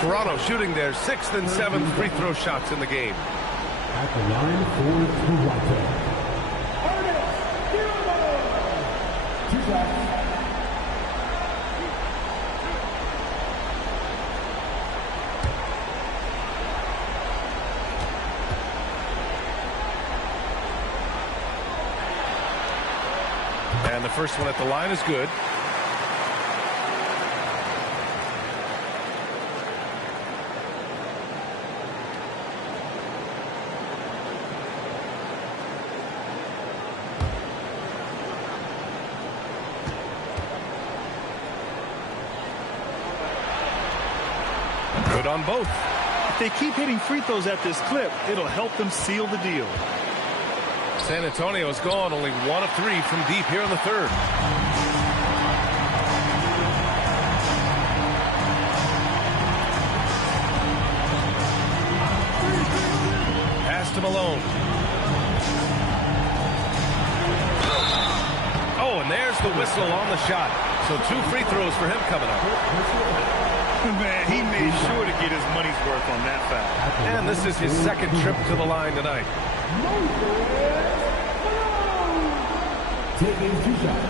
Toronto shooting their 6th and 7th free throw shots in the game. At the line for Toronto. 2 shots. And the first one at the line is good. Good on both. If they keep hitting free throws at this clip, it'll help them seal the deal. San Antonio is gone, only 1 of 3 from deep here in the third. Pass to Malone. Oh, and there's the whistle on the shot. So 2 free throws for him coming up. Man, he made sure to get his money's worth on that foul. And this is his 2nd trip to the line tonight. Taking 2 shots.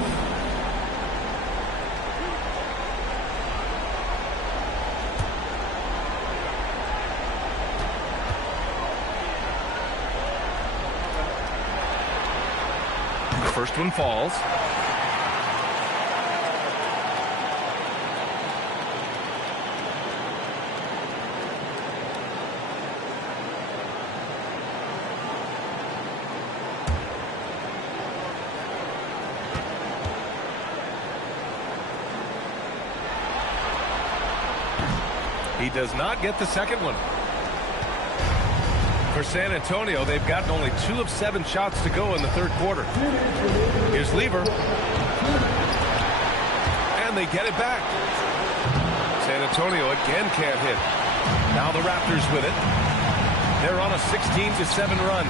The first one falls. He does not get the second one. For San Antonio, they've gotten only 2 of 7 shots to go in the third quarter. Here's Lever. And they get it back. San Antonio again can't hit. Now the Raptors with it. They're on a 16-7 run.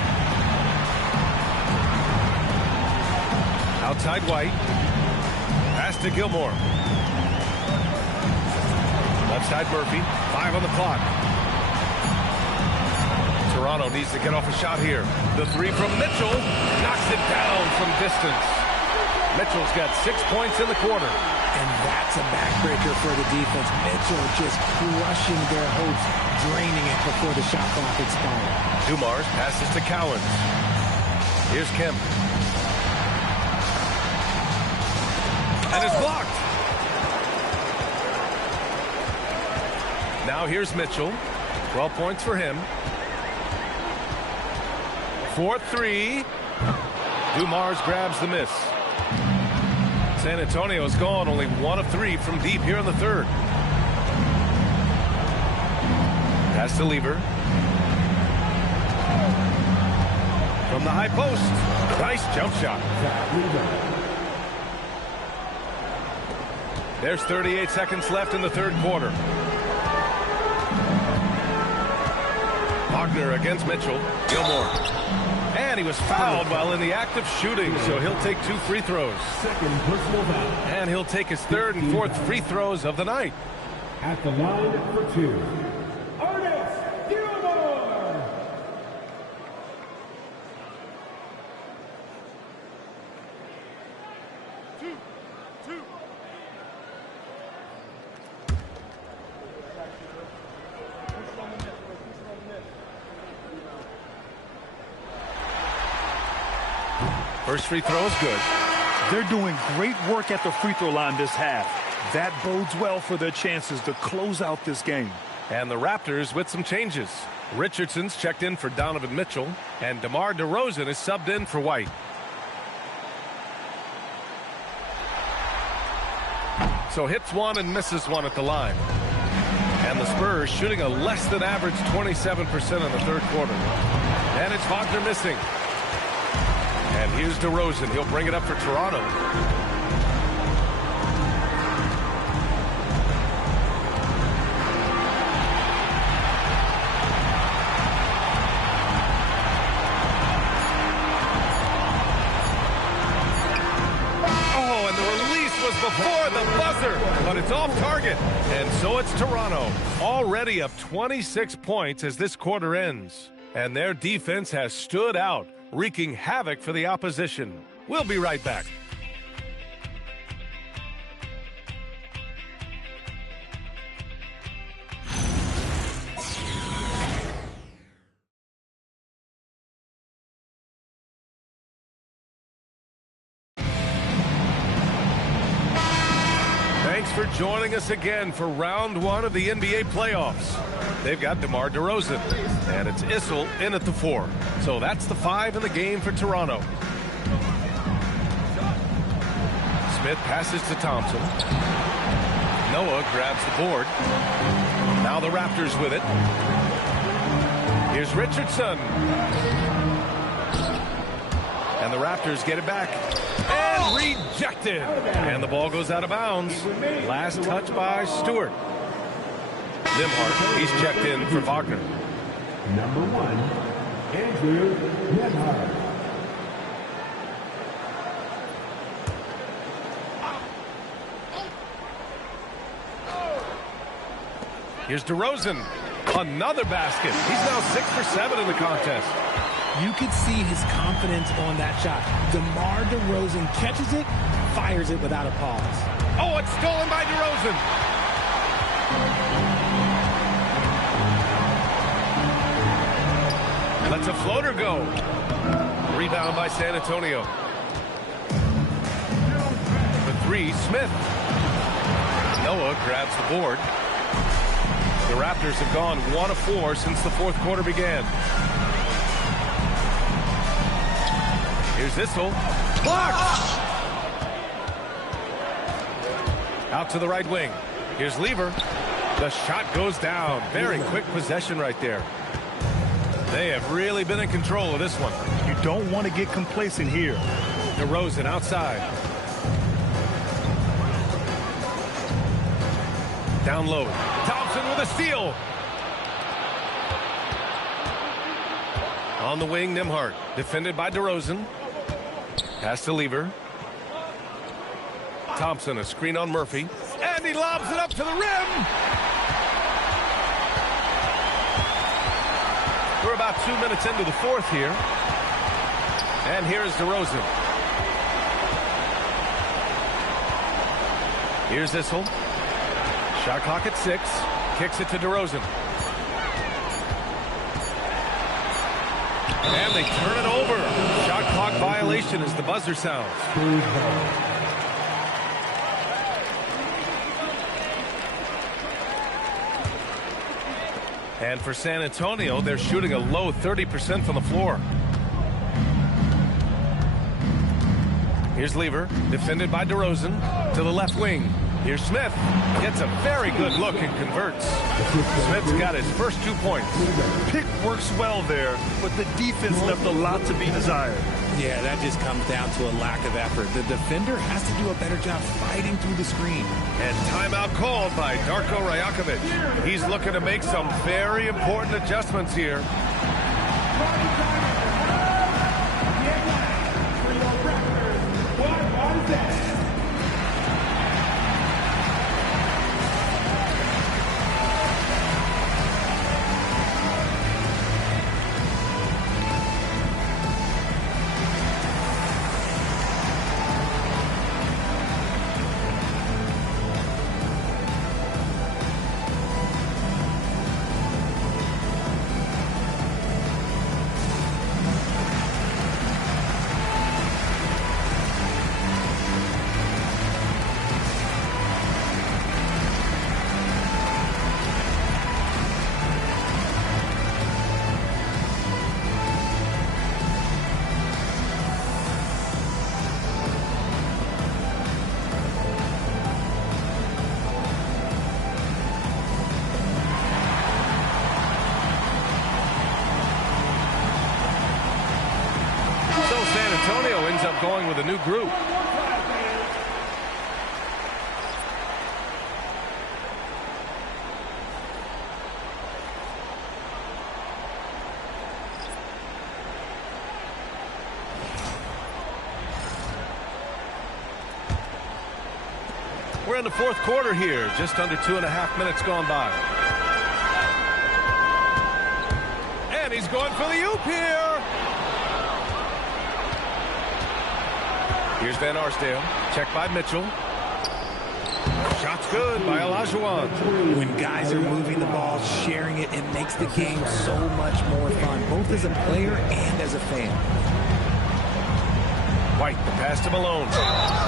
Outside White. Pass to Gilmore. Left side Murphy. 5 on the clock. Toronto needs to get off a shot here. The 3 from Mitchell. Knocks it down from distance. Mitchell's got 6 points in the quarter. And that's a backbreaker for the defense. Mitchell just crushing their hopes, draining it before the shot clock expired. Dumars passes to Cowens. Here's Kemp. And it's blocked. Now here's Mitchell. 12 points for him. 4-3. Dumars grabs the miss. San Antonio's gone only 1 of 3 from deep here in the third. Pass to Lever. From the high post. Nice jump shot. There's 38 seconds left in the third quarter. Wagner against Mitchell. Gilmore. And he was fouled while in the act of shooting, so he'll take 2 free throws. Second personal foul. And he'll take his third and fourth free throws of the night. At the line for 2. First free throw is good. They're doing great work at the free throw line this half. That bodes well for their chances to close out this game. And the Raptors with some changes. Richardson's checked in for Donovan Mitchell, and DeMar DeRozan is subbed in for White. So hits one and misses one at the line. And the Spurs shooting a less than average 27% in the third quarter. And it's Wagner missing. And here's DeRozan. He'll bring it up for Toronto. Oh, and the release was before the buzzer, but it's off target. And so it's Toronto, already up 26 points as this quarter ends. And their defense has stood out, wreaking havoc for the opposition. We'll be right back. Thanks for joining us again for round 1 of the NBA playoffs. They've got DeMar DeRozan, and it's Issel in at the 4. So that's the 5 in the game for Toronto. Smith passes to Thompson. Noah grabs the board. Now the Raptors with it. Here's Richardson. And the Raptors get it back. And rejected. And the ball goes out of bounds. Last touch by Stewart. Nimhart, he's checked in for Wagner. Number 1, Andrew Nimhart. Here's DeRozan. Another basket. He's now 6 for 7 in the contest. You could see his confidence on that shot. DeMar DeRozan catches it, fires it without a pause. Oh, it's stolen by DeRozan. Lets a floater go. Rebound by San Antonio. The 3, Smith. Noah grabs the board. The Raptors have gone 1 of 4 since the fourth quarter began. Here's Issel. Blocked! Out to the right wing. Here's Lever. The shot goes down. Very quick possession right there. They have really been in control of this one. You don't want to get complacent here. DeRozan outside. Down low. Thompson with a steal. On the wing, Nimhart. Defended by DeRozan. Pass to Lever. Thompson, a screen on Murphy. And he lobs it up to the rim. We're about 2 minutes into the fourth here. And here's DeRozan. Here's Issel. Shot clock at 6. Kicks it to DeRozan. And they turn it over. Shot clock violation as the buzzer sounds. And for San Antonio, they're shooting a low 30% from the floor. Here's Lever, defended by DeRozan, to the left wing. Here's Smith, gets a very good look and converts. Smith's got his first 2 points. Pick works well there, but the defense left a lot to be desired. Yeah, that just comes down to a lack of effort. The defender has to do a better job fighting through the screen. And timeout called by Darko Rajakovic. He's looking to make some very important adjustments here. San Antonio ends up going with a new group. We're in the fourth quarter here, just under 2.5 minutes gone by. And he's going for the oop here. Here's Van Arsdale, checked by Mitchell. Shot's good by Olajuwon. When guys are moving the ball, sharing it, it makes the game so much more fun, both as a player and as a fan. White, the pass to Malone.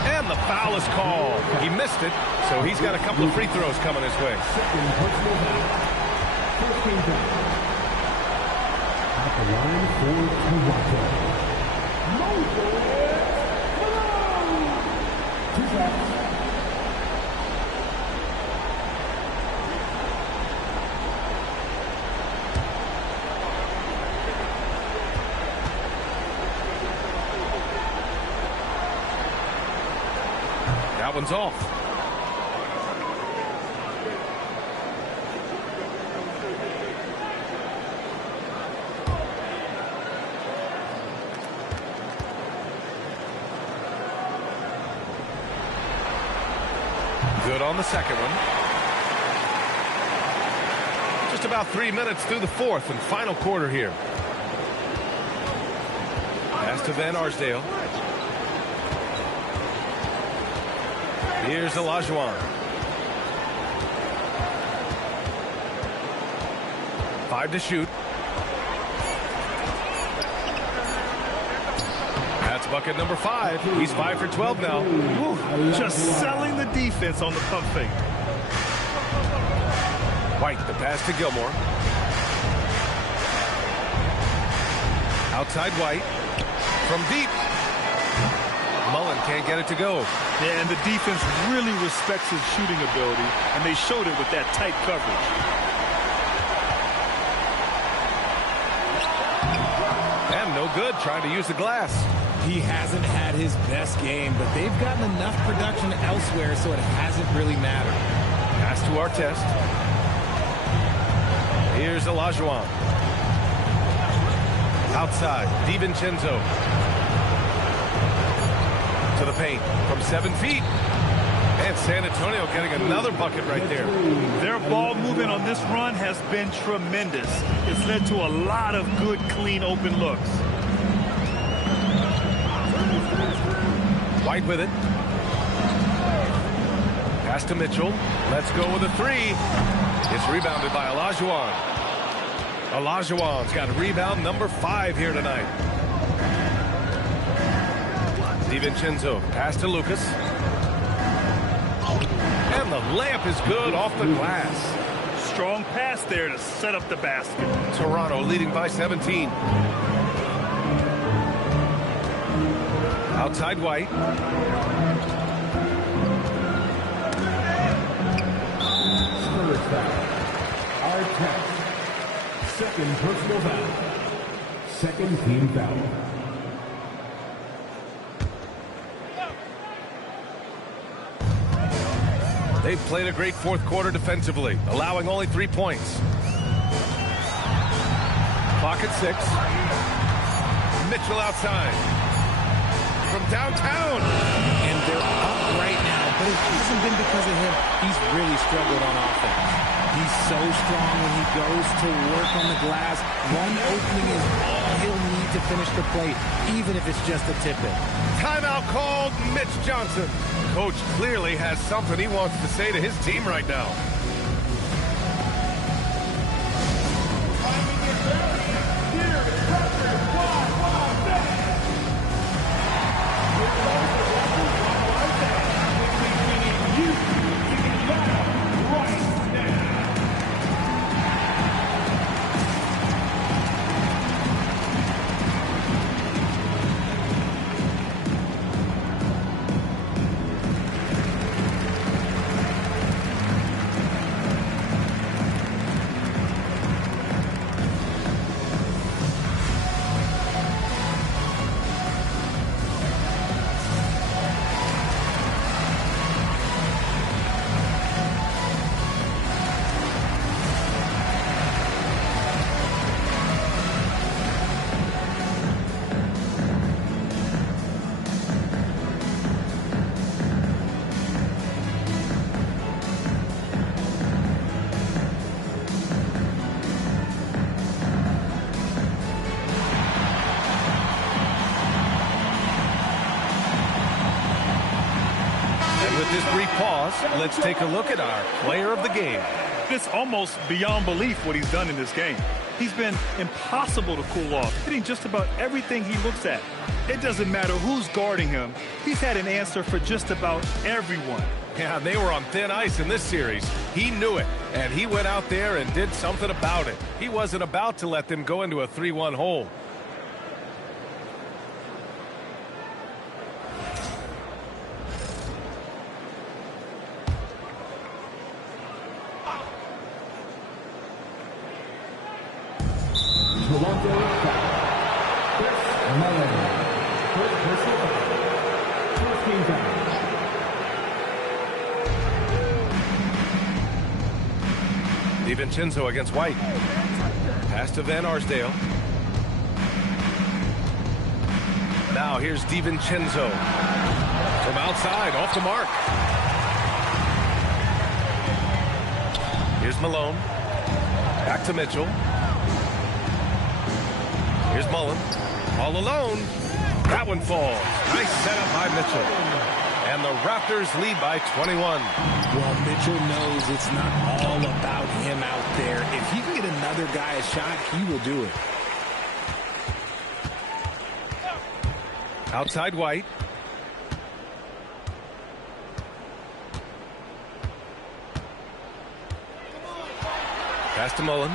And the foul is called. He missed it, so he's got a couple of free throws coming his way. At the line for Toronto. That one's off. Good on the second one. Just about 3 minutes through the fourth and final quarter here. Pass to Van Arsdale. Here's Olajuwon. 5 to shoot. That's bucket number 5. He's 5 for 12 now. Woo, just selling the defense on the pump fake. White, the pass to Gilmore. Outside White. From deep. Mullen can't get it to go. Yeah, and the defense really respects his shooting ability, and they showed it with that tight coverage. And no good, trying to use the glass. He hasn't had his best game, but they've gotten enough production elsewhere, so it hasn't really mattered. Pass to Artest. Here's Olajuwon. Outside, DiVincenzo. To the paint from 7 feet. And San Antonio getting another bucket right there. Their ball movement on this run has been tremendous. It's led to a lot of good, clean, open looks. White with it. Pass to Mitchell. Let's go with a 3. It's rebounded by Olajuwon. Olajuwon's got rebound number 5 here tonight. DiVincenzo, pass to Lucas. And the layup is good off the glass. Strong pass there to set up the basket. Toronto leading by 17. Outside White. Spurs foul. Our 10th. Second personal foul. Second team foul. They've played a great fourth quarter defensively, allowing only 3 points. Clock at 6. Mitchell outside. From downtown. And they're up right now, but it hasn't been because of him. He's really struggled on offense. He's so strong when he goes to work on the glass. One opening is all he'll need to finish the play, even if it's just a tip-in. Timeout called. Mitch Johnson. Coach clearly has something he wants to say to his team right now. This brief pause, let's take a look at our player of the game. It's almost beyond belief what he's done in this game. He's been impossible to cool off, hitting just about everything he looks at. It doesn't matter who's guarding him. He's had an answer for just about everyone. Yeah, they were on thin ice in this series. He knew it, and he went out there and did something about it. He wasn't about to let them go into a 3-1 hole. Toronto foul. S11. First personal foul. First team foul. DiVincenzo against White. Pass to Van Arsdale. Now here's DiVincenzo. From outside, off the mark. Here's Malone. Back to Mitchell. Here's Mullen. All alone. That one falls. Nice setup by Mitchell. And the Raptors lead by 21. Well, Mitchell knows it's not all about him out there. If he can get another guy a shot, he will do it. Outside White. Pass to Mullen.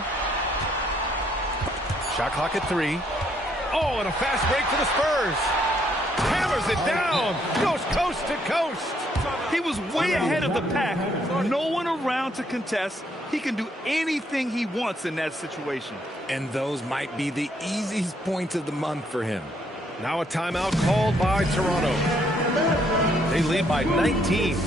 Shot clock at 3. Oh, and a fast break for the Spurs. Hammers it down. Goes coast to coast. He was way ahead of the pack. No one around to contest. He can do anything he wants in that situation. And those might be the easiest points of the month for him. Now a timeout called by Toronto. They lead by 19.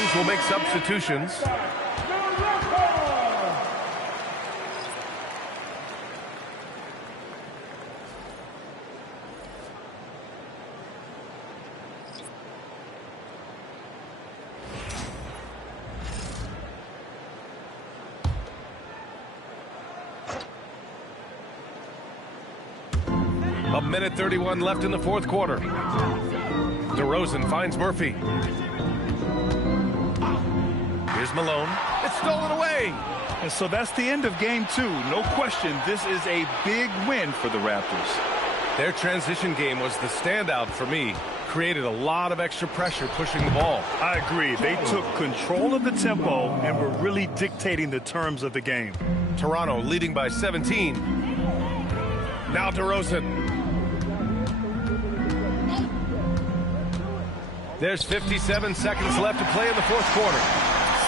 teams will make substitutions. A minute 31 left in the fourth quarter. DeRozan finds Murphy. Here's Malone. It's stolen away. And so that's the end of game 2. No question, this is a big win for the Raptors. Their transition game was the standout for me. Created a lot of extra pressure pushing the ball. I agree. They took control of the tempo and were really dictating the terms of the game. Toronto leading by 17. Now DeRozan. There's 57 seconds left to play in the fourth quarter.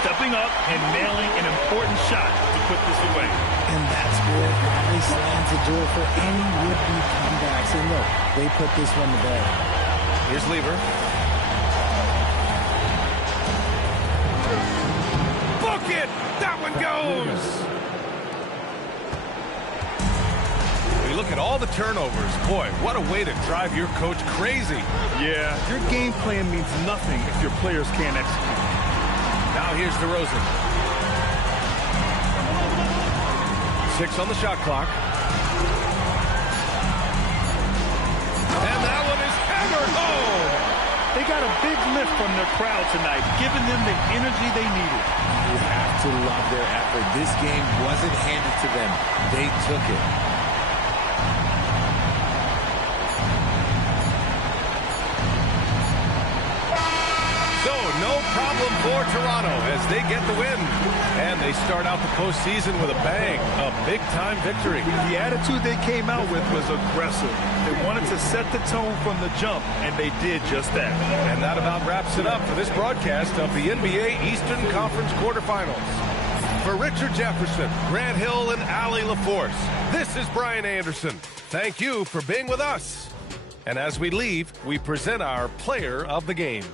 Stepping up and nailing an important shot to put this away. And that's where it probably slams the door for any would-be comebacks. And look, they put this one to bed. Here's Lever. Book it! That one goes! We look at all the turnovers. Boy, what a way to drive your coach crazy. Yeah, your game plan means nothing if your players can't execute. Now here's DeRozan. 6 on the shot clock. And that one is hammered home. They got a big lift from their crowd tonight, giving them the energy they needed. You have to love their effort. This game wasn't handed to them. They took it. No problem for Toronto as they get the win. And they start out the postseason with a bang, a big-time victory. The attitude they came out with was aggressive. They wanted to set the tone from the jump, and they did just that. And that about wraps it up for this broadcast of the NBA Eastern Conference quarterfinals. For Richard Jefferson, Grant Hill, and Allie LaForce, this is Brian Anderson. Thank you for being with us. And as we leave, we present our player of the game.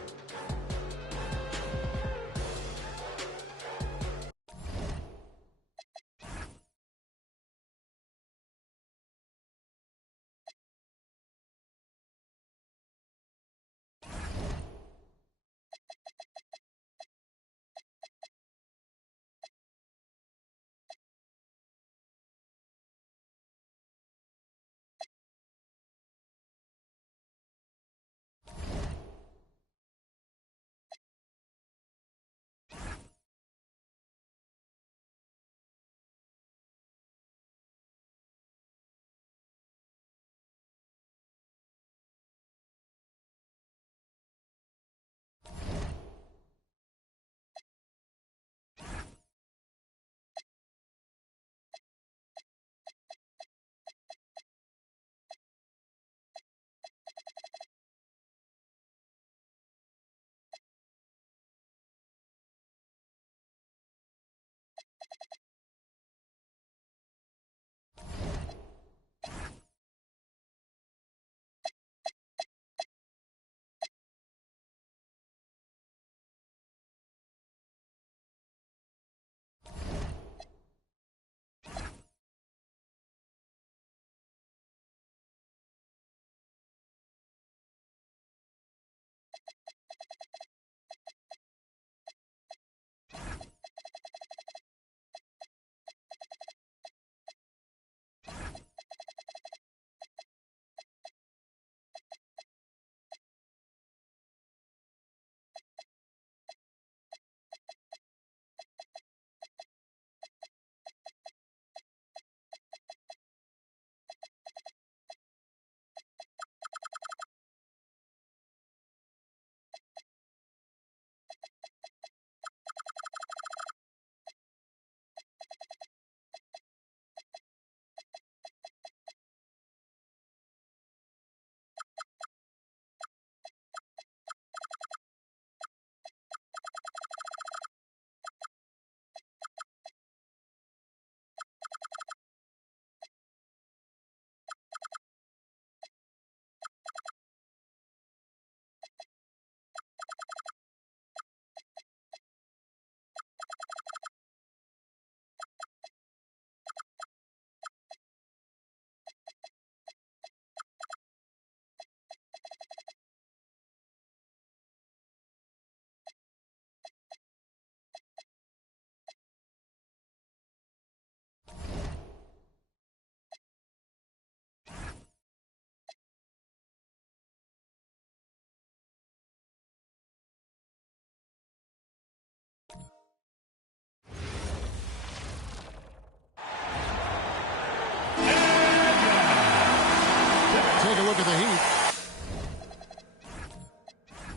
look at the Heat.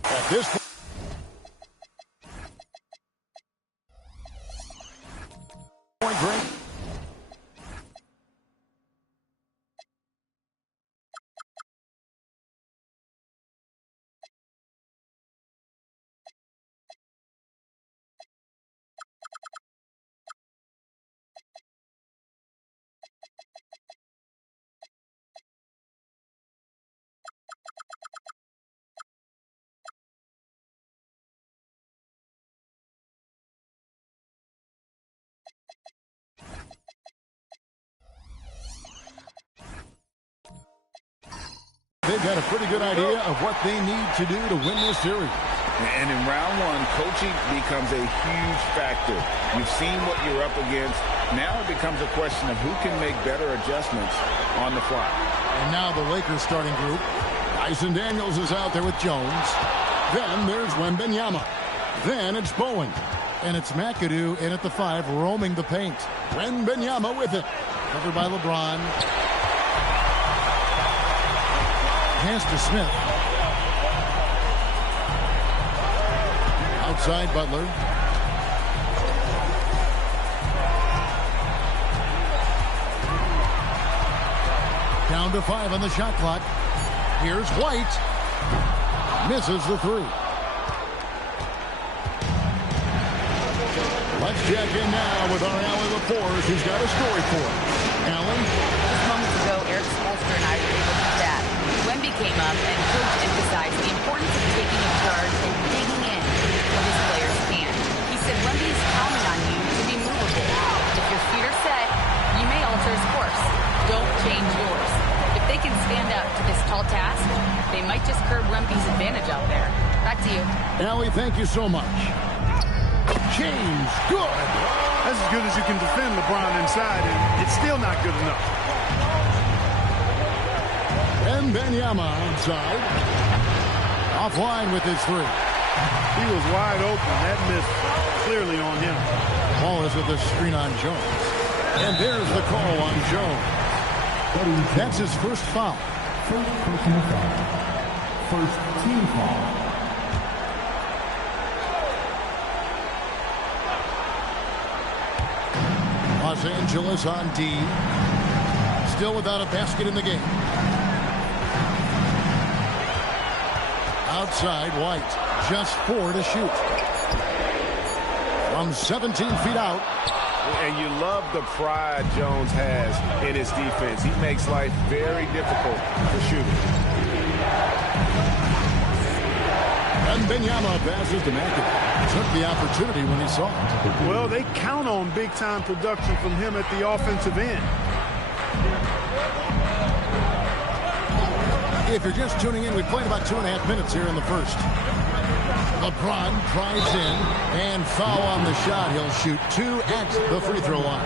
At this point, break. They've got a pretty good idea of what they need to do to win this series. And in round one, coaching becomes a huge factor. You've seen what you're up against. Now it becomes a question of who can make better adjustments on the fly. And now the Lakers starting group. Dyson Daniels is out there with Jones. Then there's Wembanyama. Then it's Bowen. And it's McAdoo in at the 5, roaming the paint. Wembanyama with it. Covered by LeBron. Pass to Smith. Outside Butler. Down to 5 on the shot clock. Here's White. Misses the 3. Let's check in now with our Allie LaForce, who's got a story for us. Allie? Just moments ago, Eric Spoelstra and I were able to chat. Wemby came up and Coach emphasized the importance of taking a charge and digging in when his players can. He said Wemby is counting on you to be movable. If your feet are set, you may alter his course. Don't change yours. If they can stand up to this tall task, they might just curb Wemby's advantage out there. Back to you. Allie, thank you so much. James, good. That's as good as you can defend LeBron inside, and it's still not good enough. Wembanyama outside. Offline with his 3. He was wide open. That missed clearly on him. Ball is with the screen on Jones. And there's the call on Jones. That's his first foul. First personal foul. First team foul. Los Angeles on D. Still without a basket in the game. Outside, White. Just 4 to shoot. From 17 feet out. And you love the pride Jones has in his defense. He makes life very difficult for shooting. And Wembanyama passes to McAdoo. Took the opportunity when he saw it. Well, they count on big-time production from him at the offensive end. If you're just tuning in, we played about 2.5 minutes here in the first. LeBron drives in and foul on the shot. He'll shoot 2 at the free throw line.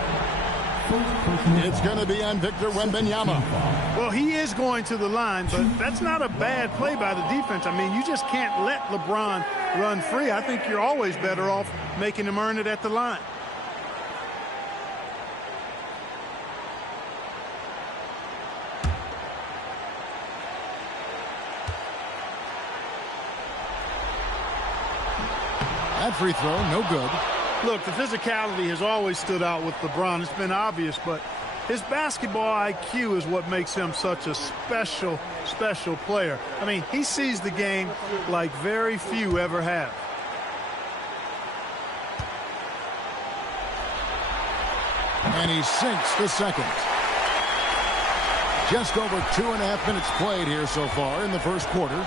It's going to be on Victor Wembanyama. Well, he is going to the line, but that's not a bad play by the defense. I mean, you just can't let LeBron run free. I think you're always better off making him earn it at the line. That free throw, no good. Look, the physicality has always stood out with LeBron. It's been obvious, but his basketball IQ is what makes him such a special player. I mean, he sees the game like very few ever have. And he sinks the second. Just over 2.5 minutes played here so far in the first quarter.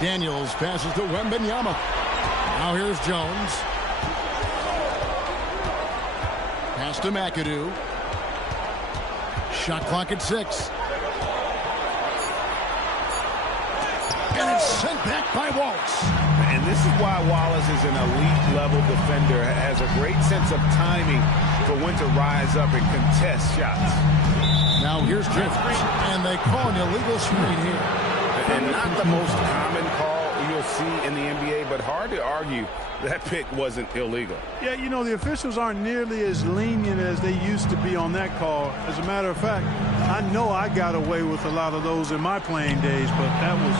Daniels passes to Wembanyama. Now here's Jones. Pass to McAdoo. Shot clock at 6. And it's sent back by Wallace. And this is why Wallace is an elite-level defender, has a great sense of timing for when to rise up and contest shots. Now here's James, and they call an illegal screen here. And not the most common call. You'll see in the NBA, but hard to argue that pick wasn't illegal. Yeah, you know, the officials aren't nearly as lenient as they used to be on that call. As a matter of fact, I know I got away with a lot of those in my playing days, but that was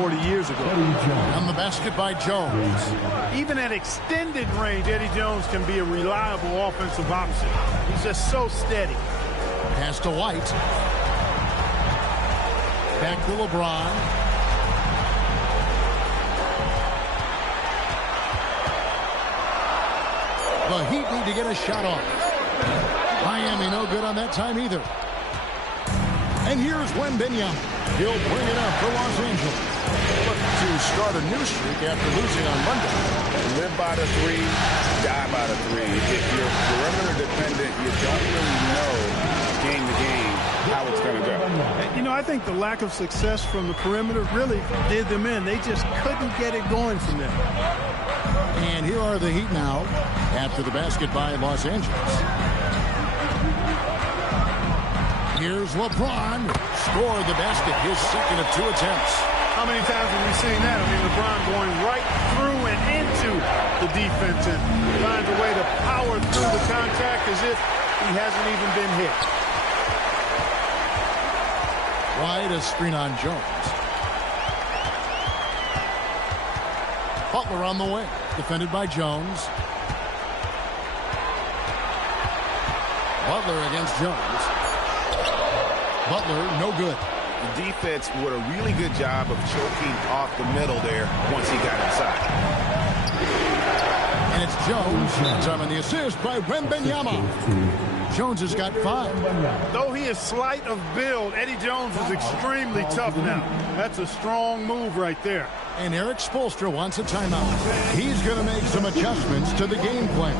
40 years ago. On the basket by Jones. Even at extended range, Eddie Jones can be a reliable offensive option. He's just so steady. Pass to White. Back to LeBron. The Heat need to get a shot off. Miami no good on that time either. And here's Wembanyama. He'll bring it up for Los Angeles. Looking to start a new streak after losing on Monday. Live by the three, die by the three. If you're perimeter dependent, you don't really know game to game how it's going to go. You know, I think the lack of success from the perimeter really did them in. They just couldn't get it going from there. And here are the Heat now after the basket by Los Angeles. Here's LeBron. Scored the basket, his second of 2 attempts. How many times have we seen that? I mean, LeBron going right through and into the defense and finds a way to power through the contact as if he hasn't even been hit. Wide a screen on Jones. Butler on the wing. Defended by Jones. Butler against Jones. Butler, no good. The defense did a really good job of choking off the middle there once he got inside. And it's Jones. Time on the assist by Wembanyama. Jones has got 5. Though he is slight of build, Eddie Jones is extremely tough now. That's a strong move right there. And Eric Spoelstra wants a timeout. He's going to make some adjustments to the game plan.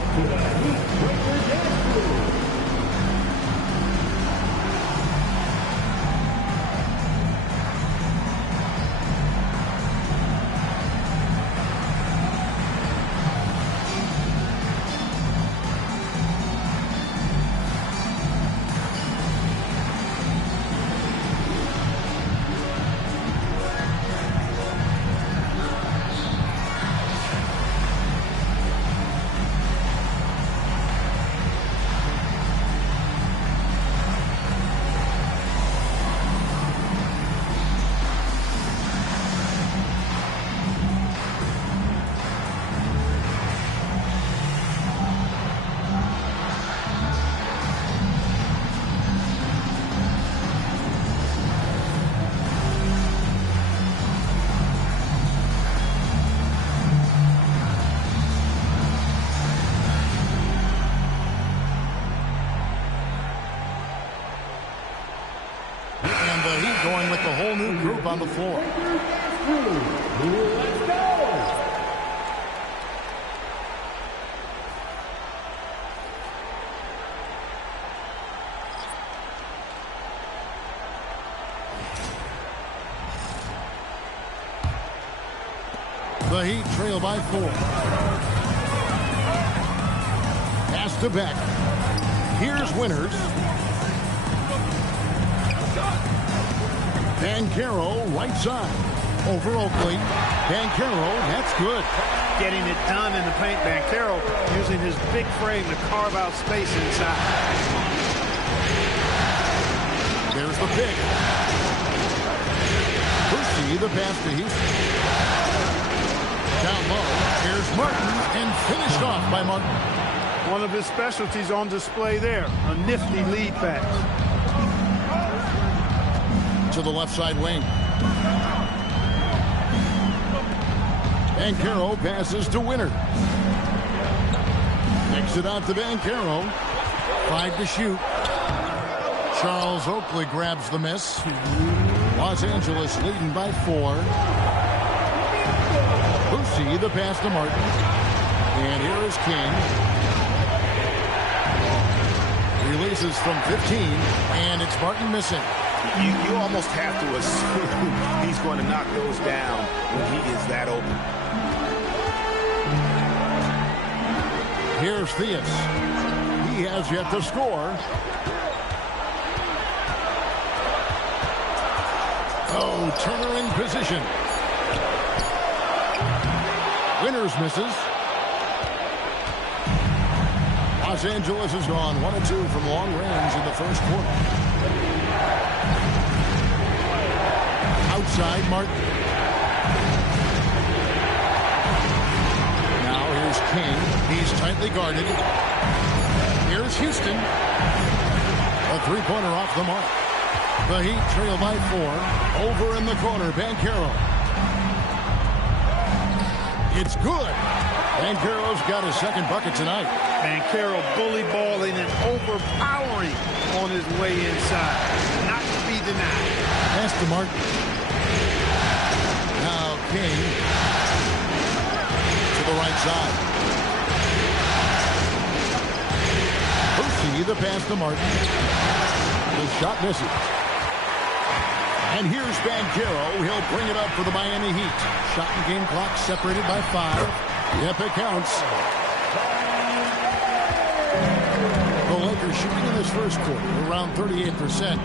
Going with the whole new group on the floor. Let's go! The Heat trail by 4. Pass to Beck. Here's Winters. Banchero, right side. Over Oakley. Banchero, that's good. Getting it done in the paint. Banchero using his big frame to carve out space inside. There's the pick. Percy, the pass to Houston. Down low. Here's Martin, and finished off by Martin. One of his specialties on display there. A nifty lead pass. To the left side wing. Banchero passes to Winter. Kicks it out to Banchero. 5 to shoot. Charles Oakley grabs the miss. Los Angeles leading by 4. Boosie, the pass to Martin. And here is King. Releases from 15, and it's Martin missing. You almost have to assume he's going to knock those down when he is that open. Here's Theus. He has yet to score. Oh, Turner in position. Winters misses. Los Angeles has gone 1 of 2 from long range in the first quarter. Outside, Martin. Now here's King. He's tightly guarded. Here's Houston. A three-pointer off the mark. The Heat trail by 4. Over in the corner, Banchero. It's good. Banchero's got his second bucket tonight. Banchero bully balling and overpowering on his way inside. Not to be denied. Pass to Martin. Now King to the right side. Percy, the pass to Martin. The shot misses. And here's Banchero. He'll bring it up for the Miami Heat. Shot and game clock separated by 5. Yep, it counts. The Lakers shooting in this first quarter around 38%.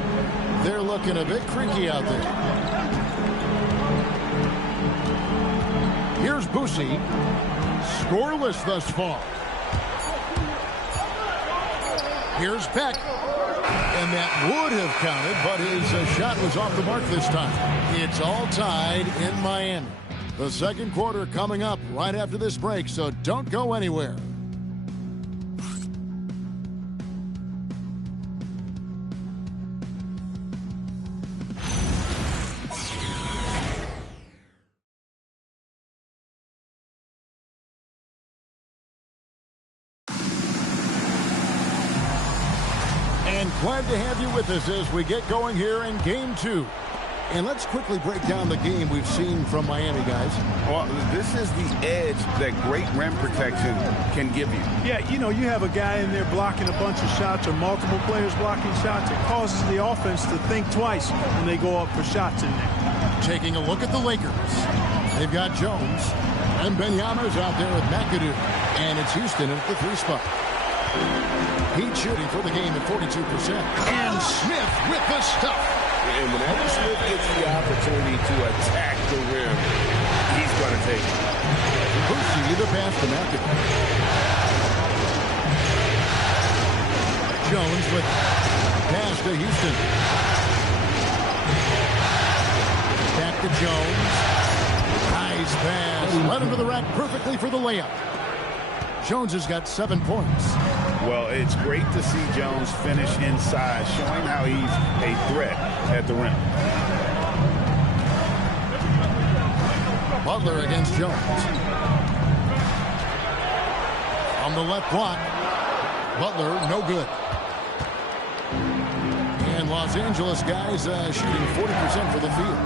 They're looking a bit creaky out there. Here's Boosie. Scoreless thus far. Here's Peck. And that would have counted, but his shot was off the mark this time. It's all tied in Miami. The second quarter coming up right after this break, so don't go anywhere. And glad to have you with us as we get going here in Game 2. And let's quickly break down the game we've seen from Miami, guys. Well, this is the edge that great rim protection can give you. Yeah, you know, you have a guy in there blocking a bunch of shots or multiple players blocking shots. It causes the offense to think twice when they go up for shots in there. Taking a look at the Lakers. They've got Jones. And Benyama's out there with McAdoo. And it's Houston at the 3 spot. Heat shooting for the game at 42%. And Smith with the stuff. And whenever Smith gets the opportunity to attack the rim, he's going to take it. Boosie, the pass to McAdoo. Jones with pass to Houston. Back to Jones. Nice pass. Led him to the rack perfectly for the layup. Jones has got 7 points. Well, it's great to see Jones finish inside, showing how he's a threat at the rim. Butler against Jones. On the left block. Butler, no good. And Los Angeles guys shooting 40% for the field.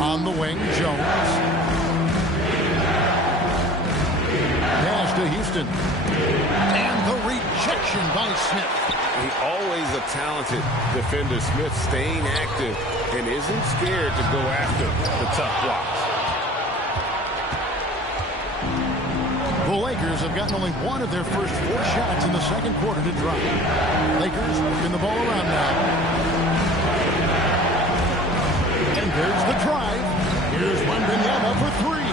On the wing, Jones. Pass to Houston. And the rejection by Smith. He always a talented defender. Smith staying active and isn't scared to go after the tough blocks. The Lakers have gotten only 1 of their first 4 shots in the second quarter to drop. Lakers working the ball around now. And there's the drive. Here's Wembanyama for 3.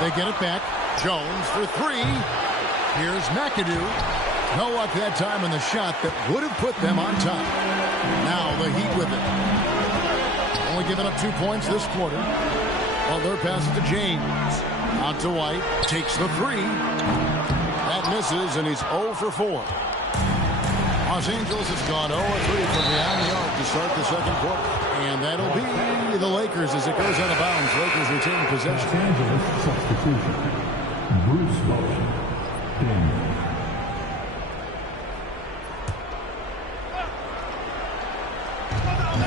They get it back. Jones for 3. Here's McAdoo. No luck that time in the shot that would have put them on top. Now the Heat with it. Only giving up 2 points this quarter. Butler passes to James. Out to White. Takes the 3. That misses, and he's 0 for 4. Los Angeles has gone 0 for 3 from beyond the arc to start the second quarter. And that'll be the Lakers as it goes out of bounds. Lakers retain possession. Los Angeles substitution. Bruce Bowen.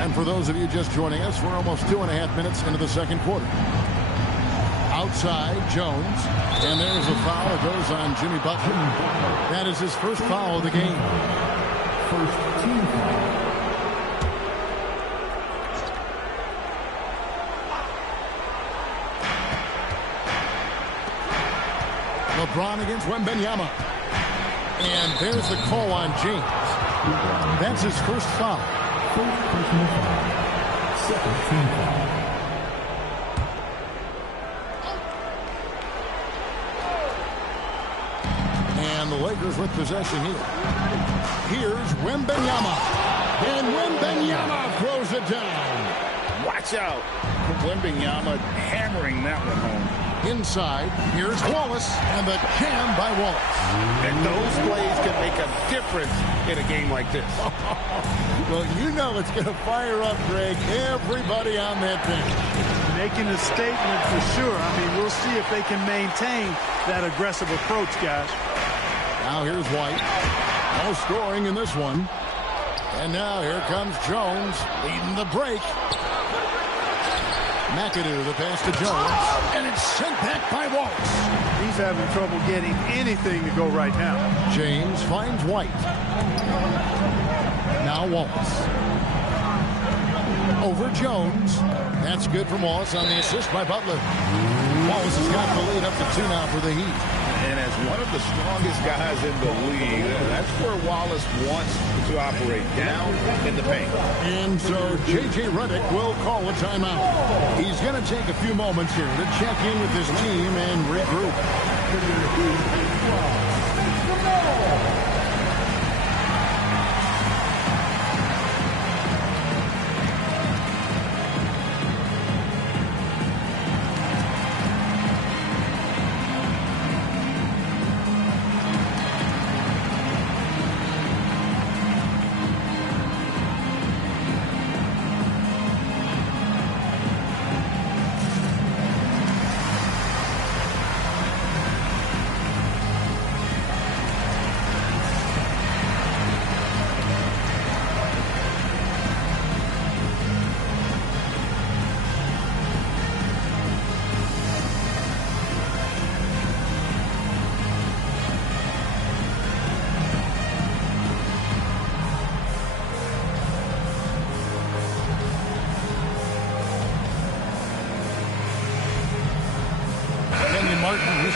And for those of you just joining us, we're almost 2.5 minutes into the second quarter. Outside, Jones. And there's a foul. It goes on Jimmy Butler. That is his first foul of the game. First team foul. LeBron against Wembanyama. And there's the call on James. That's his first foul. First personal foul. Second team foul. And the Lakers with possession here. Here's Wembanyama. And Wembanyama throws it down. Watch out. Wembanyama hammering that one home. Inside, here's Wallace, and the jam by Wallace. And those plays can make a difference in a game like this. Well, you know it's going to fire up, Greg, everybody on that bench. Making a statement for sure. I mean, we'll see if they can maintain that aggressive approach, guys. Now here's White. No scoring in this one. And now here comes Jones leading the break. McAdoo, the pass to Jones, and it's sent back by Wallace. He's having trouble getting anything to go right now. James finds White. Now Wallace. Over Jones. That's good from Wallace on the assist by Butler. Wallace has got the lead up to 2 now for the Heat. And as one of the strongest guys in the league, that's where Wallace wants to operate, down in the paint. And so J.J. Redick will call a timeout. He's going to take a few moments here to check in with his team and regroup.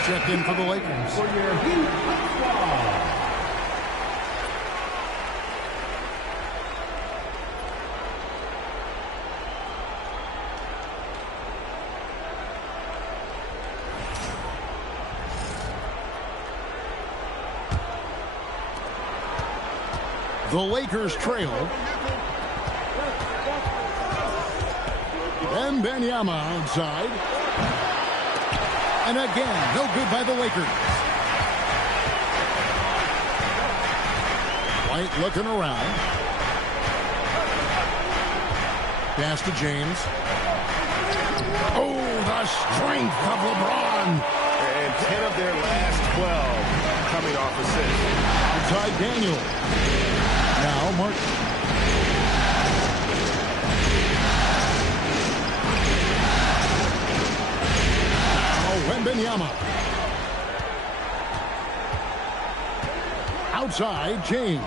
Checked in for the Lakers. For your Heat squad. The Lakers trail. Wembanyama outside. And again, no good by the Lakers. White looking around. Pass to James. Oh, the strength of LeBron. And 10 of their last 12 coming off assists. Outside Daniel. Now Martin. Wembanyama. Outside, James.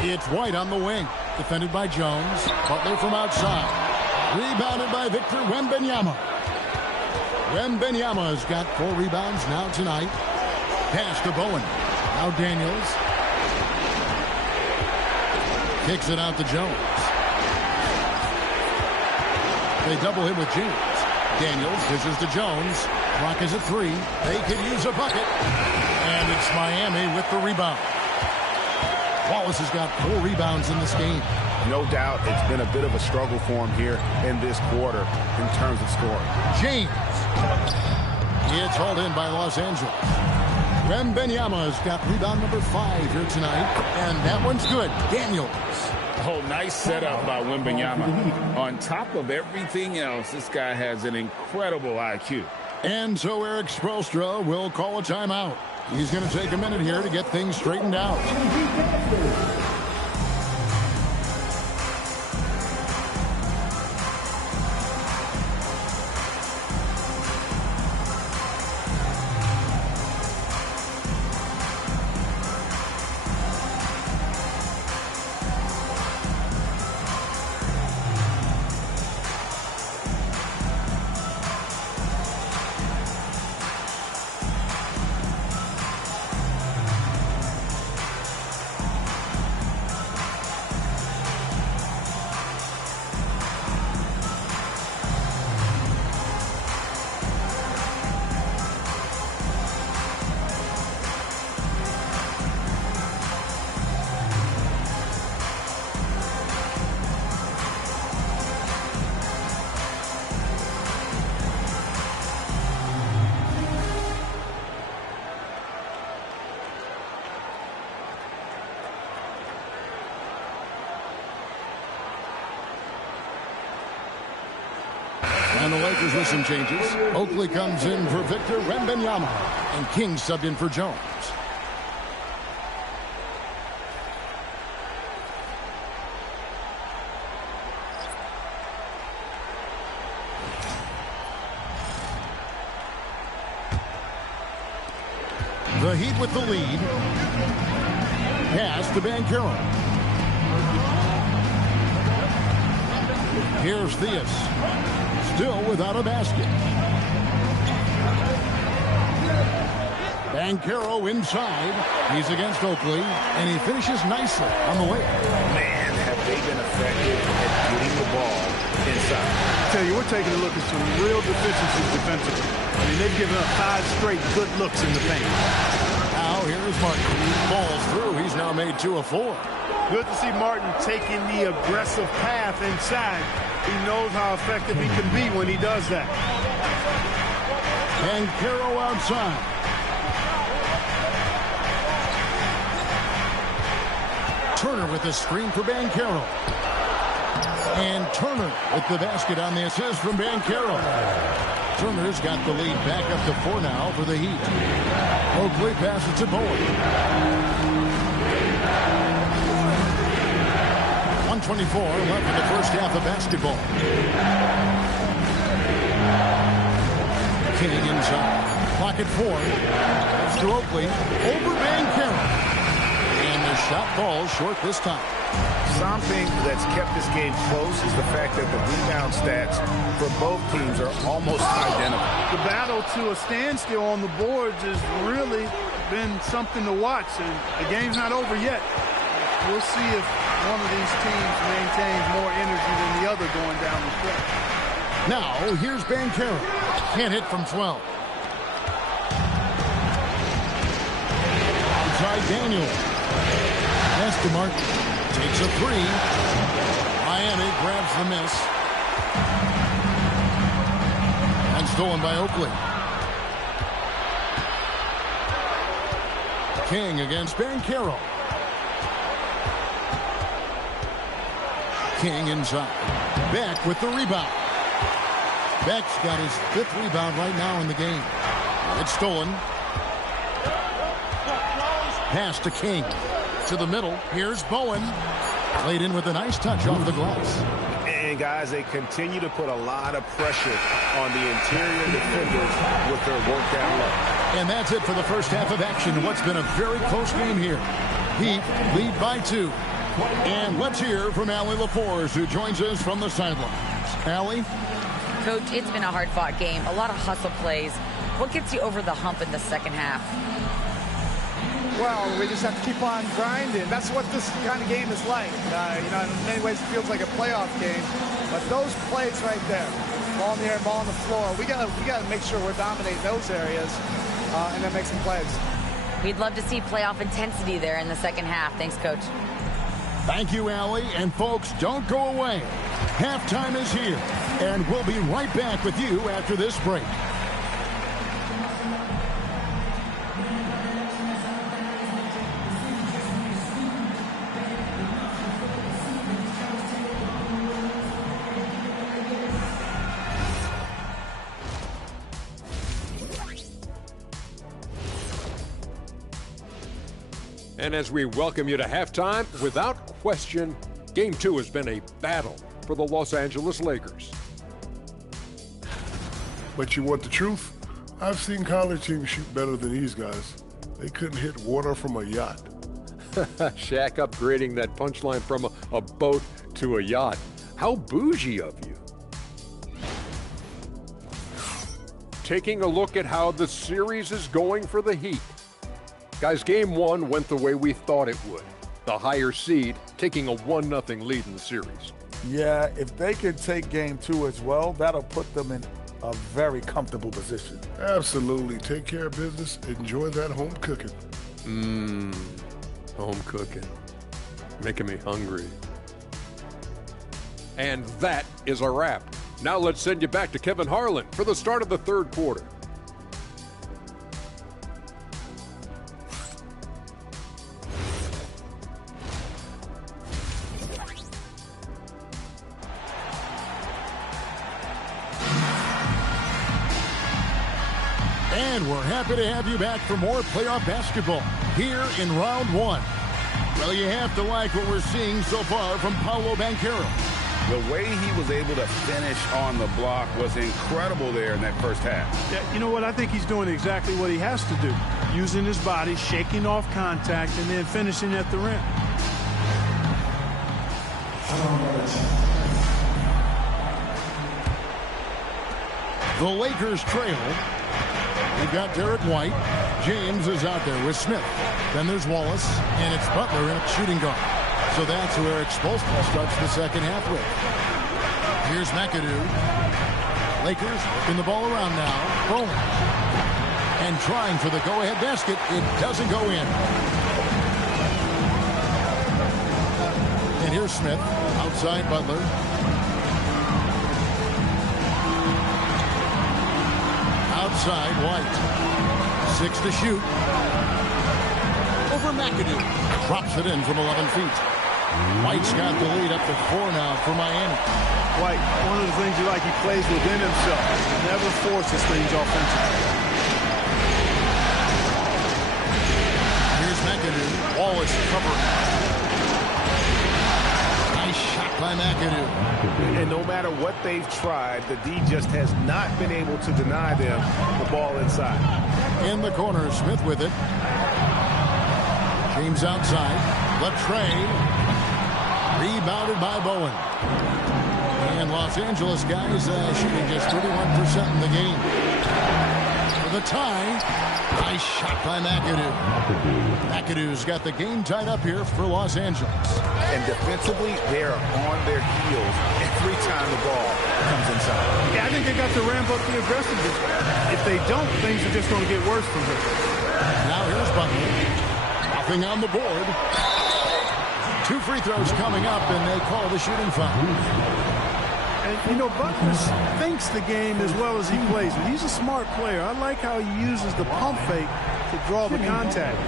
It's White on the wing. Defended by Jones. Butler from outside. Rebounded by Victor Wembanyama. Wembanyama's got 4 rebounds now tonight. Pass to Bowen. Now Daniels. Kicks it out to Jones. They double him with James. Daniels dishes to Jones. Clock is at 3. They could use a bucket. And it's Miami with the rebound. Wallace has got 4 rebounds in this game. No doubt it's been a bit of a struggle for him here in this quarter in terms of scoring. James. It's hauled in by Los Angeles. Wembanyama's got rebound number 5 here tonight. And that one's good. Daniels. Oh, nice setup by Wembanyama. On top of everything else, this guy has an incredible IQ. And so Eric Spoelstra will call a timeout. He's going to take a minute here to get things straightened out. And the Lakers with some changes. Oakley comes in for Victor Wembanyama. And King subbed in for Jones. The Heat with the lead. Pass to Banchero. Here's Theus. Still without a basket. Banchero inside. He's against Oakley, and he finishes nicely on the way. Man, have they been effective at getting the ball inside. I tell you, we're taking a look at some real deficiencies defensively. I mean, they've given up 5 straight good looks in the paint. Now here's Martin. Falls through. He's now made 2 of 4. Good to see Martin taking the aggressive path inside. He knows how effective he can be when he does that. Banchero outside. Turner with the screen for Banchero. And Turner with the basket on the assist from Banchero. Turner's got the lead back up to 4 now for the Heat. Oakley passes to Bowen. 1:24 left in the first half of basketball. King inside. Clock at 4. It's to Oakley. Over Banchero. And the shot falls short this time. Something that's kept this game close is the fact that the rebound stats for both teams are almost identical. The battle to a standstill on the boards has really been something to watch, and the game's not over yet. We'll see if one of these teams maintains more energy than the other going down the stretch. Now, here's Banchero. Can't hit from 12. Inside Daniel. Pass to Martin. Takes a 3. Miami grabs the miss. And stolen by Oakley. King against Banchero. King inside. Beck with the rebound. Beck's got his 5th rebound right now in the game. It's stolen. Pass to King. To the middle. Here's Bowen. Played in with a nice touch off the glass. And guys, they continue to put a lot of pressure on the interior defenders with their work down low. And that's it for the first half of action. What's been a very close game here. Heat lead by 2. And let's hear from Allie LaForce, who joins us from the sidelines. Allie? Coach, it's been a hard-fought game. A lot of hustle plays. What gets you over the hump in the second half? Well, we just have to keep on grinding. That's what this kind of game is like. You know, in many ways it feels like a playoff game. But those plays right there, ball in the air, ball on the floor, we gotta make sure we're dominating those areas and then make some plays. We'd love to see playoff intensity there in the second half. Thanks, Coach. Thank you, Allie. And folks, don't go away. Halftime is here, and we'll be right back with you after this break. And as we welcome you to halftime, without question, Game 2 has been a battle for the Los Angeles Lakers. But you want the truth? I've seen college teams shoot better than these guys. They couldn't hit water from a yacht. Shaq upgrading that punchline from a boat to a yacht. How bougie of you. Taking a look at how the series is going for the Heat. Guys, Game 1 went the way we thought it would. The higher seed taking a 1-0 lead in the series. Yeah, if they could take Game 2 as well, that'll put them in a very comfortable position. Absolutely. Take care of business. Enjoy that home cooking. Home cooking. Making me hungry. And that is a wrap. Now let's send you back to Kevin Harlan for the start of the third quarter. And we're happy to have you back for more playoff basketball here in round one. Well, you have to like what we're seeing so far from Paolo Banchero. The way he was able to finish on the block was incredible there in that first half. Yeah, you know what? I think he's doing exactly what he has to do. Using his body, shaking off contact, and then finishing at the rim. The Lakers trail. We've got Derek White. James is out there with Smith. Then there's Wallace, and it's Butler in a shooting guard. So that's where Expulsion starts the second half with. Here's McAdoo. Lakers whipping the ball around now. Boom. And trying for the go-ahead basket. It doesn't go in. And here's Smith. Outside Butler. Outside White. 6 to shoot. Over McAdoo. Drops it in from 11 feet. White's got the lead up to 4 now for Miami. White, one of the things you like, he plays within himself. Never forces things offensively. Here's McAdoo. Wallace covering. Nice shot by McAdoo. And no matter what they've tried, the D just has not been able to deny them the ball inside. In the corner, Smith with it. James outside. Latrey. Rebounded by Bowen. And Los Angeles guys shooting just 31% in the game. For the tie. Nice shot by McAdoo. McAdoo's got the game tied up here for Los Angeles. And defensively, they're on their heels every time the ball comes inside. Yeah, I think they got to ramp up the aggressiveness. If they don't, things are just going to get worse from here. Now here's Butler. Nothing on the board. 2 free throws coming up, and they call the shooting foul. And, you know, Butler thinks the game as well as he plays it. He's a smart player. I like how he uses the pump fake to draw the contact.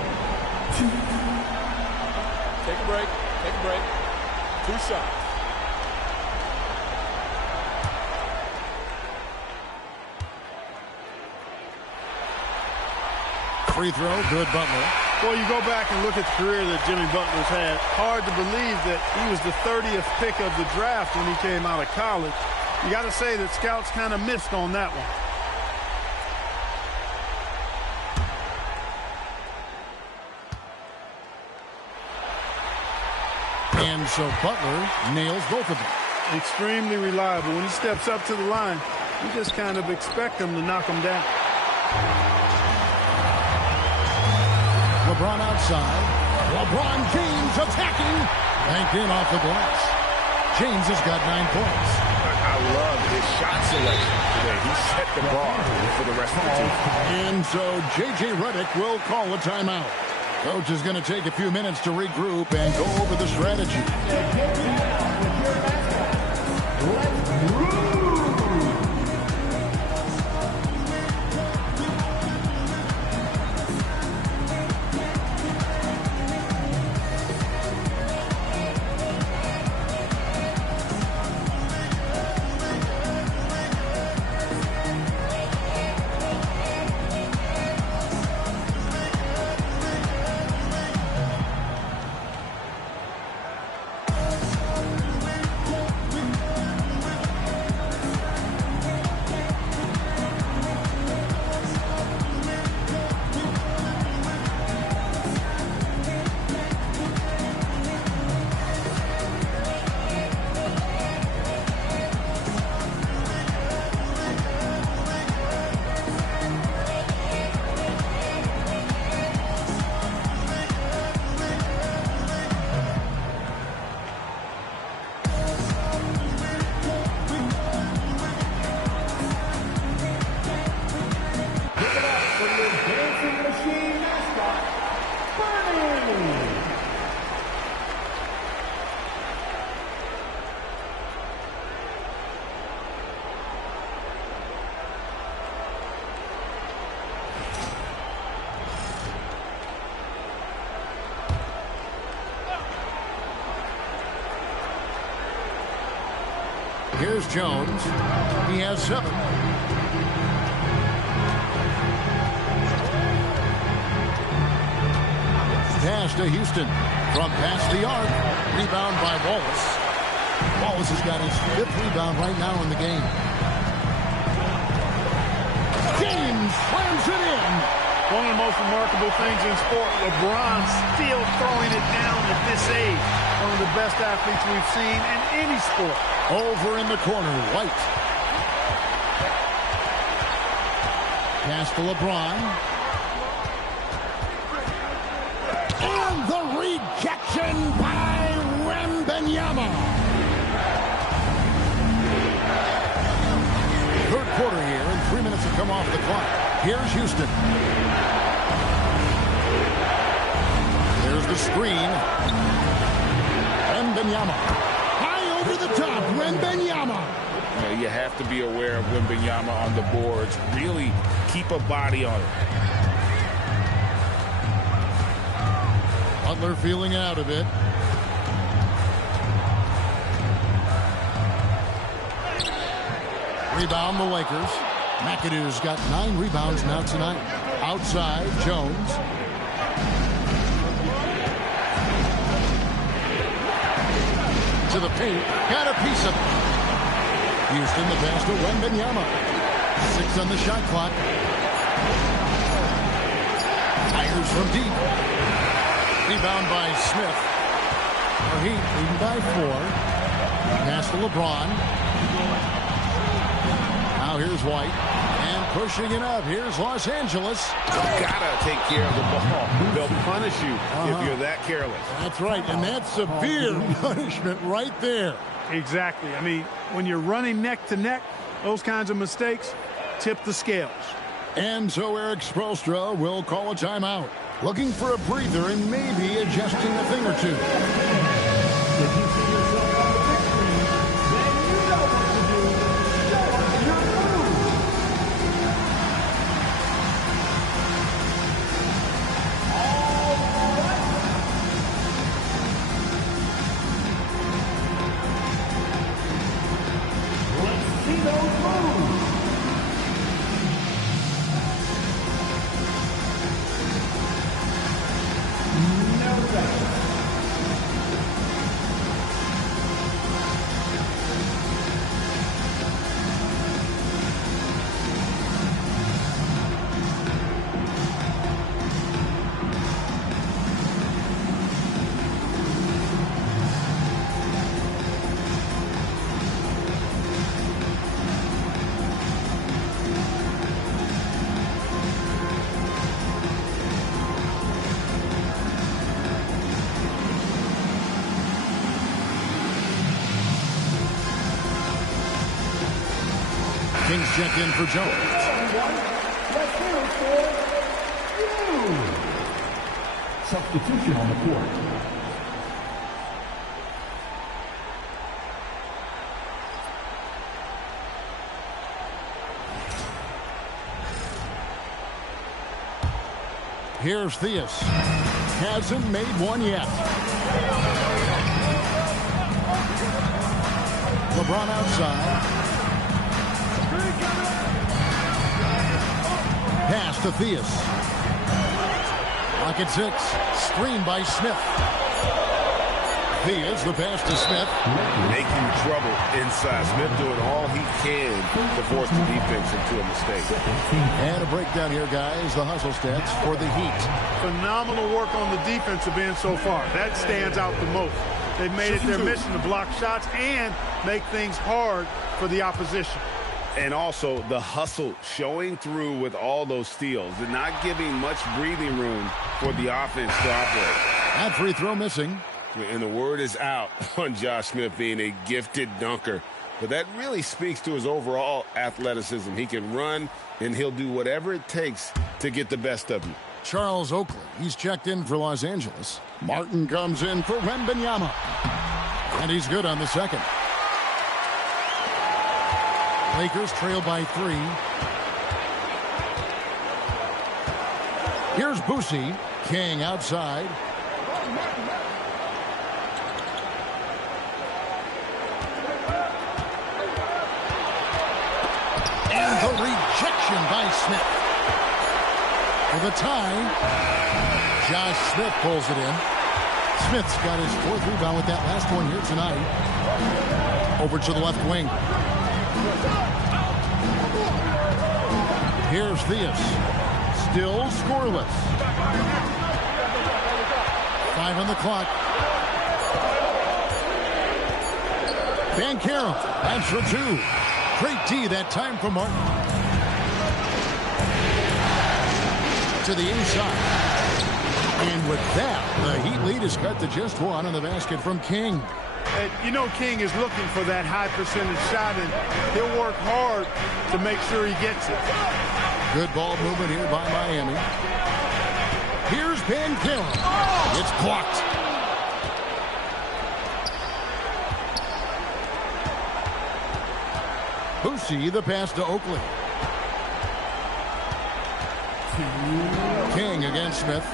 Take a break. Take a break. 2 shots. Free throw, good Butler. Well, you go back and look at the career that Jimmy Butler's had. Hard to believe that he was the 30th pick of the draft when he came out of college. You got to say that scouts kind of missed on that one. And so Butler nails both of them. Extremely reliable. When he steps up to the line, you just kind of expect him to knock him down. LeBron outside. LeBron James attacking. Banked in off the glass. James has got 9 points. I love his shot selection today. He set the bar for the rest of the team. And so J.J. Redick will call a timeout. Coach is going to take a few minutes to regroup and go over the strategy. Here's Jones. He has 7. pass to Houston. From past the arc. Rebound by Wallace. Wallace has got his 5th rebound right now in the game. James slams it in. One of the most remarkable things in sport, LeBron still throwing it down at this age. One of the best athletes we've seen in any sport. Over in the corner, White. Pass to LeBron. And the rejection by Wembanyama. Third quarter here, and 3 minutes have come off the clock. Here's Houston. There's the screen. Wembanyama. High over the top. Wembanyama. You have to be aware of Wembanyama on the boards. Really keep a body on it. Butler feeling out of it. Rebound the Lakers. McAdoo's got 9 rebounds now tonight. Outside, Jones. To the paint. Got a piece of it. Houston, the pass to Wembanyama. 6 on the shot clock. Tigers from deep. Rebound by Smith. Our Heat leading by 4. Pass to LeBron. Now here's White. And pushing it up. Here's Los Angeles. Gotta take care of the ball. They'll punish you if you're that careless. That's right. And that's severe punishment right there. Exactly. I mean, when you're running neck to neck, those kinds of mistakes tip the scales. And so Eric Spoelstra will call a timeout. Looking for a breather and maybe adjusting a thing or two. If you see yourself on the big screen, then you know what to do. Show us your move. All right. Let's see those moves. No second. Kings check in for Jones. Let's hear it for you. Substitution on the court. Here's Theus. Hasn't made one yet. LeBron outside. Pass to Theus. Pocket 6. Screen by Smith. Theus, the pass to Smith. Making trouble inside. Smith doing all he can to force the defense into a mistake. And a breakdown here, guys. The hustle stats for the Heat. Phenomenal work on the defensive end so far. That stands out the most. They've made it their mission to block shots and make things hard for the opposition. And also the hustle showing through with all those steals and not giving much breathing room for the offense to operate. That free throw missing. And the word is out on Josh Smith being a gifted dunker. But that really speaks to his overall athleticism. He can run, and he'll do whatever it takes to get the best of you. Charles Oakley, he's checked in for Los Angeles. Martin comes in for Wembanyama. And he's good on the second. Lakers trail by 3. Here's Boosie. King outside. And the rejection by Smith. For the tie, Josh Smith pulls it in. Smith's got his 4th rebound with that last one here tonight. Over to the left wing. Here's Theus. Still scoreless. 5 on the clock. Banchero, that's for 2. Great D that time from Martin. To the inside. And with that, the Heat lead is cut to just 1 on the basket from King. And you know King is looking for that high percentage shot, and he'll work hard to make sure he gets it. Good ball movement here by Miami. Here's Banchero. It's blocked. Boosie, the pass to Oakley. King against Smith.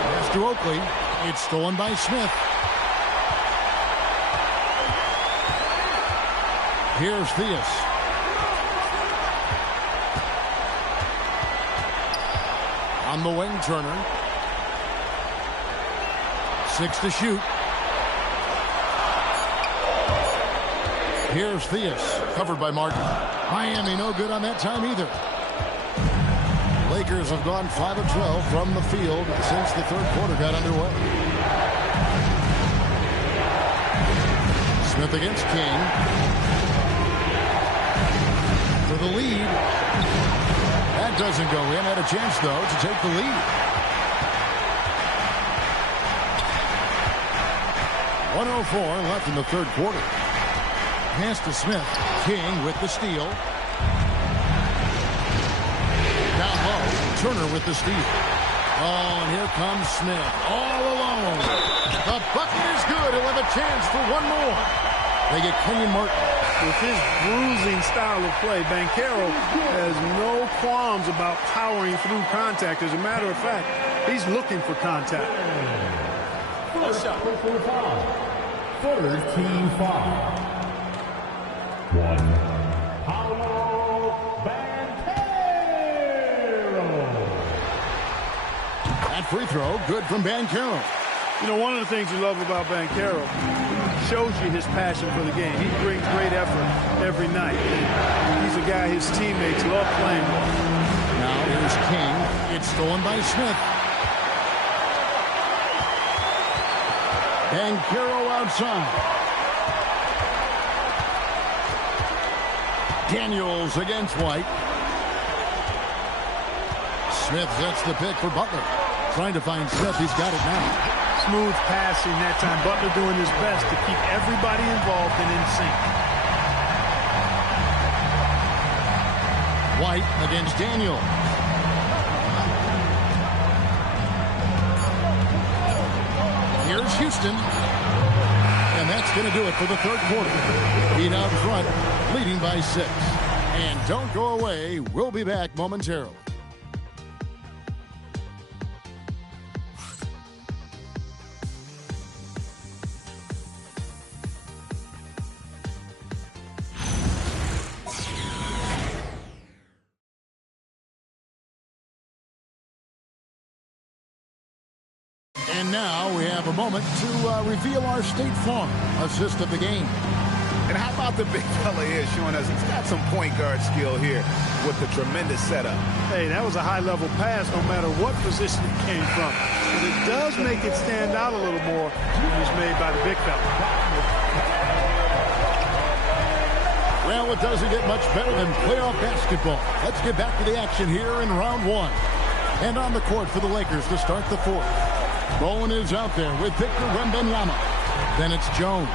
Pass to Oakley. It's stolen by Smith. Here's Theus. On the wing, Turner. 6 to shoot. Here's Theus, covered by Martin. Miami no good on that time either. Lakers have gone 5 of 12 from the field since the 3rd quarter got underway. Smith against King. For the lead. That doesn't go in. Had a chance, though, to take the lead. 1:04 left in the 3rd quarter. Pass to Smith. King with the steal. Down low. Turner with the steal. Oh, and here comes Smith. All alone. The bucket is good. He'll have a chance for one more. They get Kenyon Martin. With his bruising style of play, Banchero has no qualms about powering through contact. As a matter of fact, he's looking for contact. First shot. 13 foul. 1. Paolo Banchero. That free throw, good from Banchero. You know, one of the things you love about Banchero, shows you his passion for the game. He brings great effort every night. He's a guy his teammates love playing with. Now here's King. It's stolen by Smith. Banchero outside. Daniels against White. Smith sets the pick for Butler. Trying to find Smith. He's got it now. Smooth passing that time. Butler doing his best to keep everybody involved and in sync. White against Daniel. Here's Houston. And that's going to do it for the 3rd quarter. Heat out front, leading by 6. And don't go away. We'll be back momentarily. And now we have a moment to reveal our State Farm assist of the game. And how about the big fella here showing us he's got some point guard skill here with the tremendous setup. Hey, that was a high-level pass no matter what position it came from. But it does make it stand out a little more when it's made by the big fella. Well, it doesn't get much better than playoff basketball. Let's get back to the action here in round 1. And on the court for the Lakers to start the 4th. Bowen is out there with Victor Wembanyama. Then it's Jones.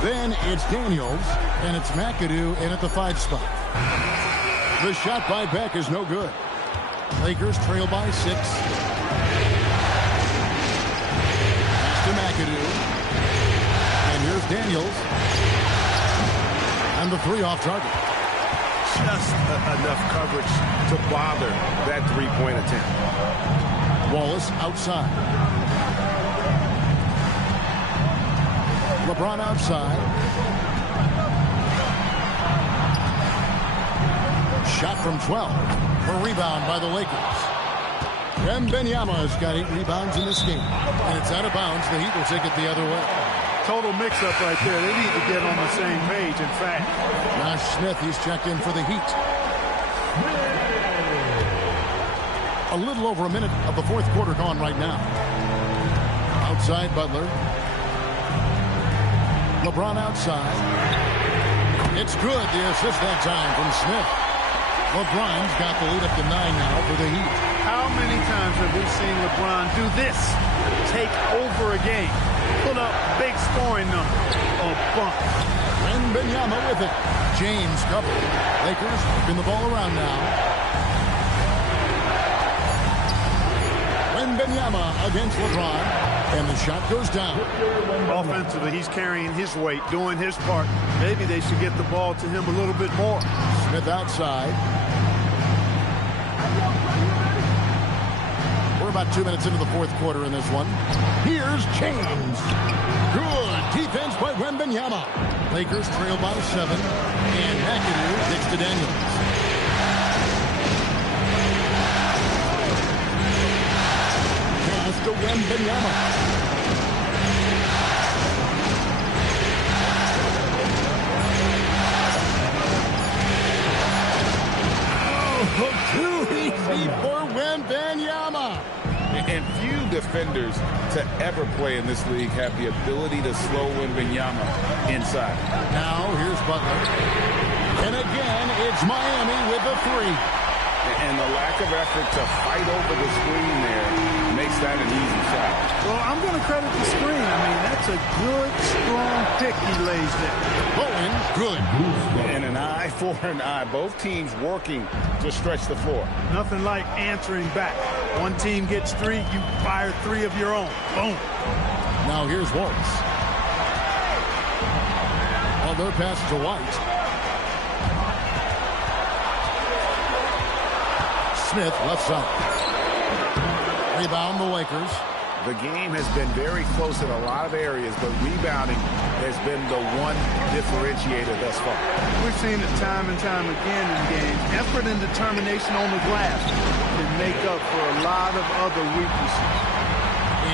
Then it's Daniels. And it's McAdoo in at the 5 spot. The shot by Beck is no good. Lakers trail by 6. Pass to McAdoo. And here's Daniels. And the 3 off target. Just enough coverage to bother that three-point attempt. Wallace outside. LeBron outside. Shot from 12. A rebound by the Lakers. Wembanyama's got 8 rebounds in this game. And it's out of bounds. The Heat will take it the other way. Total mix-up right there. They need to get on the same page, in fact. Josh Smith, he's checked in for the Heat. A little over a minute of the fourth quarter gone right now. Outside Butler. LeBron outside. It's good. The assist that time from Smith. LeBron's got the lead up to 9 now for the Heat. How many times have we seen LeBron do this? Take over a game. Put up big scoring numbers. Oh, bump. Wembanyama with it. James covered. Lakers working the ball around now. Wembanyama against LeBron. And the shot goes down. Offensively, he's carrying his weight, doing his part. Maybe they should get the ball to him a little bit more. Smith outside. We're about 2 minutes into the fourth quarter in this one. Here's James. Good defense by Wembanyama. Lakers trail by 7. And McAdoo kicks to Daniels. Pass to Wembanyama. Too easy for Wembanyama. And few defenders to ever play in this league have the ability to slow Wembanyama inside. Now here's Butler. And again, it's Miami with the 3. And the lack of effort to fight over the screen there makes that an easy shot. Well, I'm going to credit the screen. I mean, that's a good, strong pick he lays there. Bowen, good. And an eye for an eye. Both teams working to stretch the floor. Nothing like answering back. One team gets 3, you fire 3 of your own. Boom. Now here's Waltz. Although pass to White. Smith left side. Rebound the Lakers. The game has been very close in a lot of areas, but rebounding has been the one differentiator thus far. We've seen it time and time again in games. Effort and determination on the glass can make up for a lot of other weaknesses.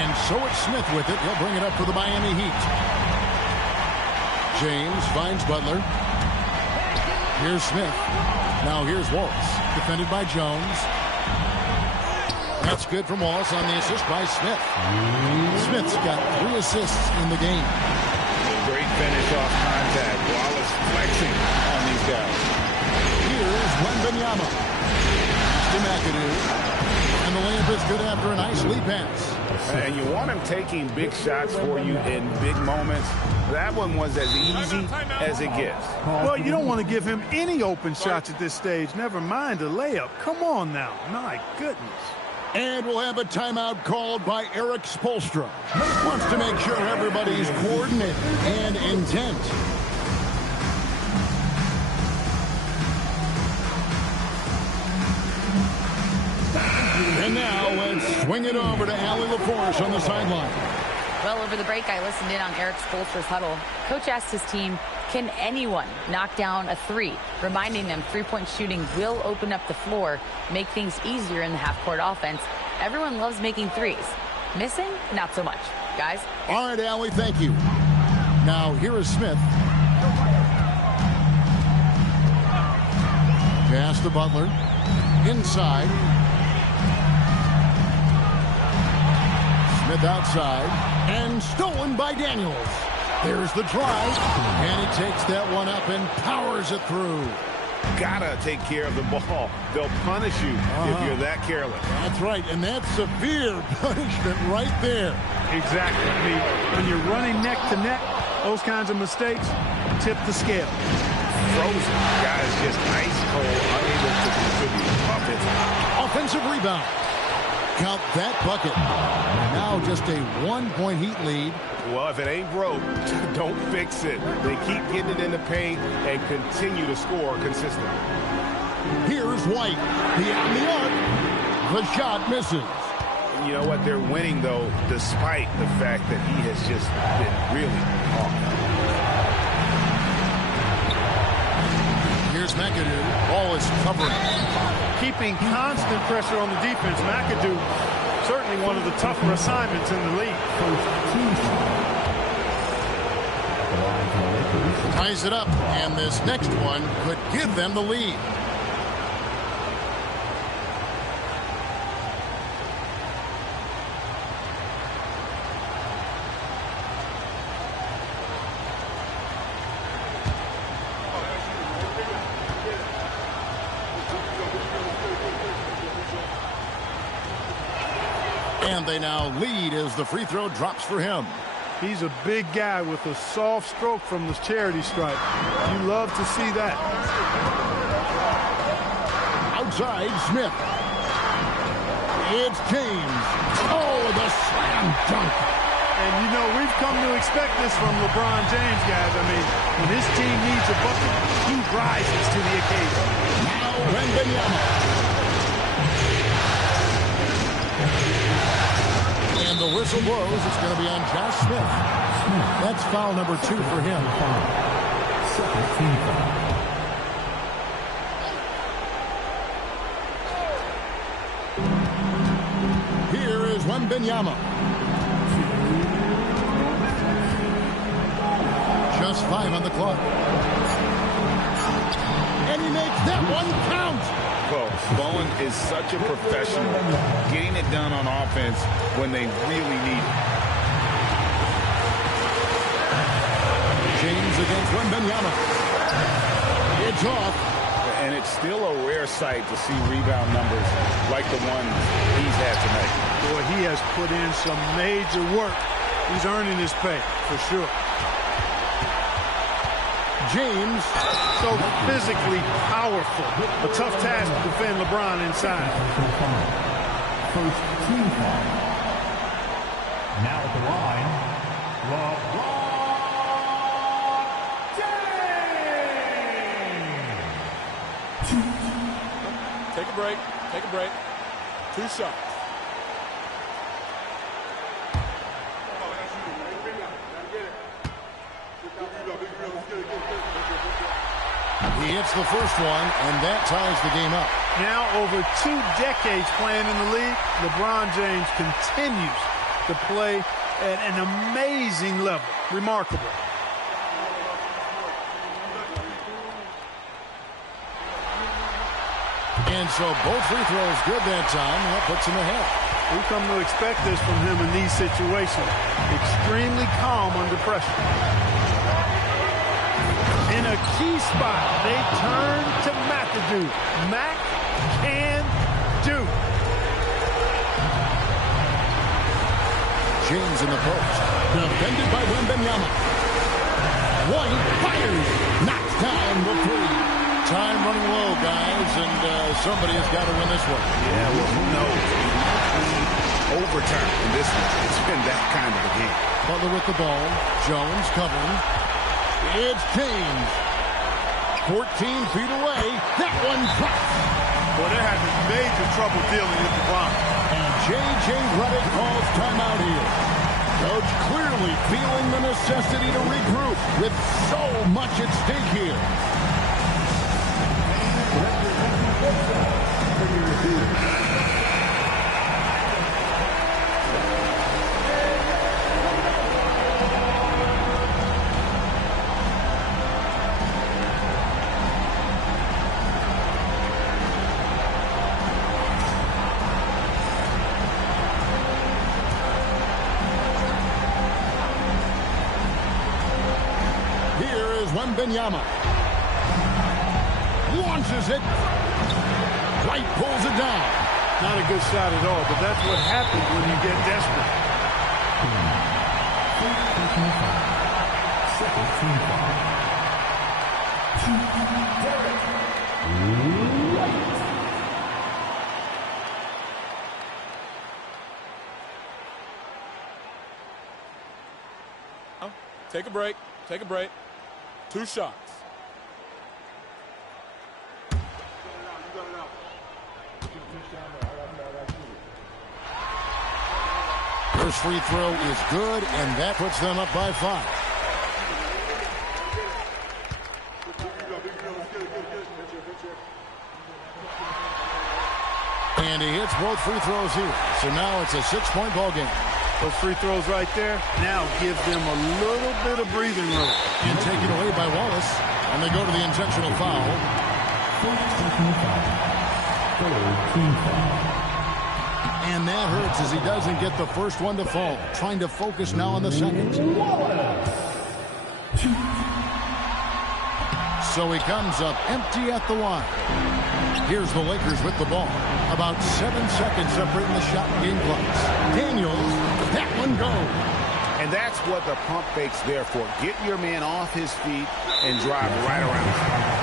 And so it's Smith with it. He'll bring it up for the Miami Heat. James finds Butler. Here's Smith. Now here's Waltz. Defended by Jones. That's good from Wallace on the assist by Smith. Smith's got 3 assists in the game. Great finish off contact. Wallace flexing on these guys. Here's Wembanyama. To McAdoo. And the layup is good after a nice lead pass. And you want him taking big shots for you in big moments. That one was as easy as it gets. Well, you don't want to give him any open shots at this stage. Never mind a layup. Come on now. My goodness. And we'll have a timeout called by Eric Spoelstra. Wants to make sure everybody's coordinated and intent. And now let's swing it over to Allie LaForce on the sideline. Well, over the break, I listened in on Eric Spoelstra's huddle. Coach asked his team, can anyone knock down a 3? Reminding them three-point shooting will open up the floor, make things easier in the half-court offense. Everyone loves making 3s. Missing? Not so much. Guys? All right, Allie, thank you. Now, here is Smith. Pass to Butler. Inside. Smith outside. And stolen by Daniels. There's the drive. And he takes that one up and powers it through. Gotta take care of the ball. They'll punish you if you're that careless. That's right, and that's severe punishment right there. Exactly. I mean, when you're running neck to neck, those kinds of mistakes tip the scale. Frozen. Guys just ice cold, unable to contribute offensively. Offensive rebound. Count that bucket. Now just a 1-point Heat lead. Well, if it ain't broke, don't fix it. They keep getting it in the paint and continue to score consistently. Here's White. Beyond the arc. The shot misses. You know what? They're winning, though, despite the fact that he has just been really off. Here's McAdoo. Ball is covering. keeping constant pressure on the defense. McAdoo, certainly one of the tougher assignments in the league. Ties it up, and this next one could give them the lead. And they now lead as the free throw drops for him. He's a big guy with a soft stroke from the charity stripe. You love to see that. Outside, Smith. It's James. Oh, the slam dunk. And, you know, we've come to expect this from LeBron James, guys. I mean, when his team needs a bucket, he rises to the occasion. Now, Wembanyama. And the whistle blows. It's going to be on Josh Smith. That's foul number 2 for him. Second team foul. Here is Wembanyama. Just 5 on the clock. And he makes that one count. Well, Bowen is such a professional, getting it done on offense when they really need it. James against Wembanyama. It's off. And it's still a rare sight to see rebound numbers like the ones he's had tonight. Boy, he has put in some major work. He's earning his pay, for sure. James. So physically powerful. A tough task to defend LeBron inside. First team foul. Now at the line, LeBron James. Take a break. Take a break. 2 shots. He hits the first one, and that ties the game up. Now over 2 decades playing in the league, LeBron James continues to play at an amazing level. Remarkable. And so both free throws good that time, and that puts him ahead. We've come to expect this from him in these situations. Extremely calm under pressure. In a key spot, they turn to McAdoo. Mac can do. James in the post. Defended by Wembanyama. White fires. Knocks down the 3. Time running low, guys, and somebody has got to win this one. Yeah, well, who knows? Overtime in this one. It's been that kind of a game. Butler with the ball. Jones covering. It's James. 14 feet away. That one drops. Well, they're having major trouble dealing with LeBron. And J.J. Redick calls timeout here. Coach clearly feeling the necessity to regroup with so much at stake here. Here is Wembanyama. Launches it. White pulls it down. Not a good shot at all, but that's what happens when you get desperate. Second team foul. Take a break. Take a break. 2 shots. First free throw is good, and that puts them up by 5. And he hits both free throws here. So now it's a 6-point ball game. Those free throws right there now give them a little bit of breathing room. And taken away by Wallace. And they go to the intentional foul. And that hurts as he doesn't get the first one to fall. Trying to focus now on the second. So he comes up empty at the line. Here's the Lakers with the ball. About 7 seconds separating the shot and game clocks. Daniels, that one goes. And that's what the pump fake's there for. Get your man off his feet and drive right around.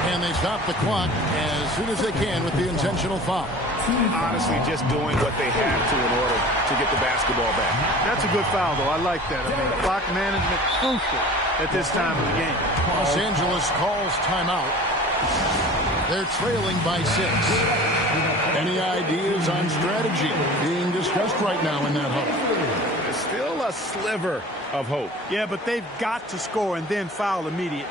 And they stop the clock as soon as they can with the intentional foul. Honestly, just doing what they have to in order to get the basketball back. That's a good foul, though. I like that. I mean, clock management crucial at this time of the game. Los Angeles calls timeout. They're trailing by 6. Any ideas on strategy being discussed right now in that huddle? There's still a sliver of hope. Yeah, but they've got to score and then foul immediately.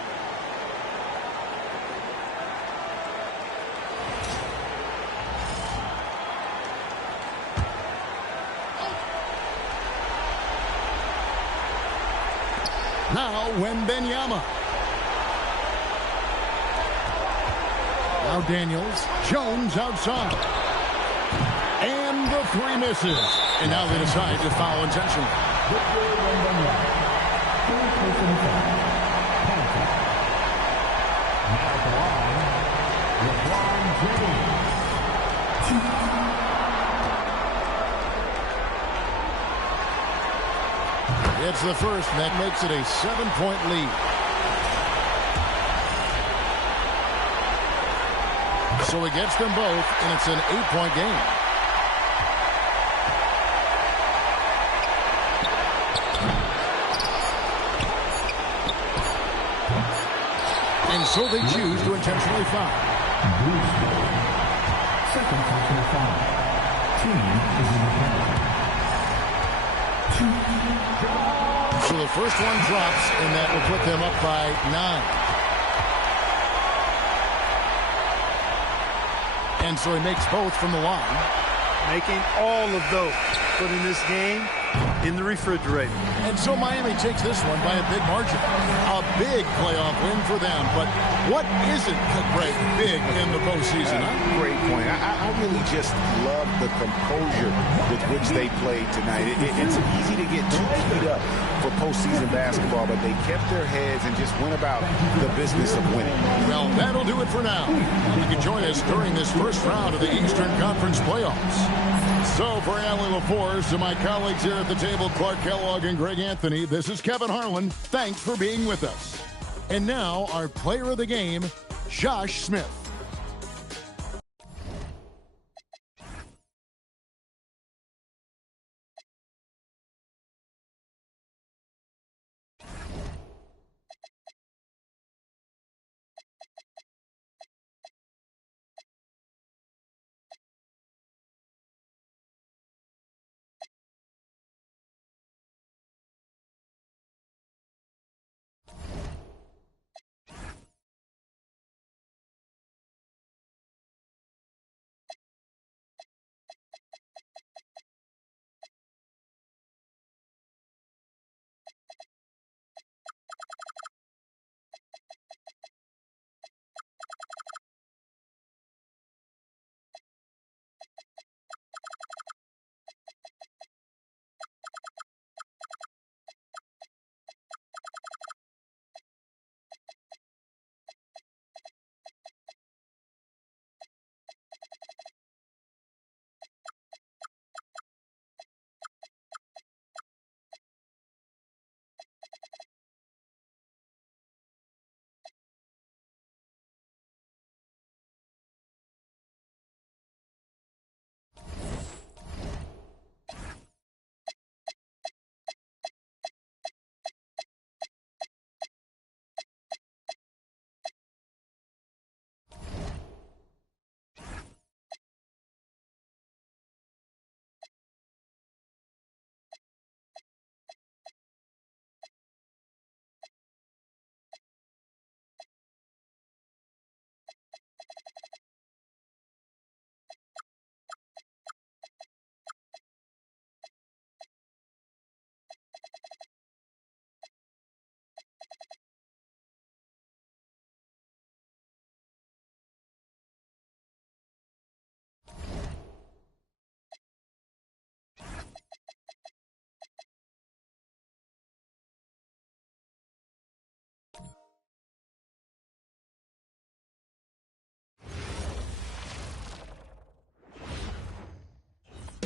Now Wembanyama. Now Daniels. Jones outside. And the 3 misses. And now they decide to foul intentionally. It's the first, and that makes it a 7-point lead. So he gets them both, and it's an 8-point game. And so they choose to intentionally foul. Second personal foul. Team is in the penalty. So the first one drops, and that will put them up by 9. And so he makes both from the line. Making all of those. Putting this game in the refrigerator. And so Miami takes this one by a big margin. A big playoff win for them. But what isn't Greg big in the postseason? Great point. I really just love the composure with which they played tonight. It's easy to get too keyed up for postseason basketball, but they kept their heads and just went about the business of winning. Well, that'll do it for now. You can join us during this first round of the Eastern Conference playoffs. So for Allie LaForce and my colleagues here at the table, Clark Kellogg and Greg Anthony, this is Kevin Harlan. Thanks for being with us. And now our player of the game, Josh Smith.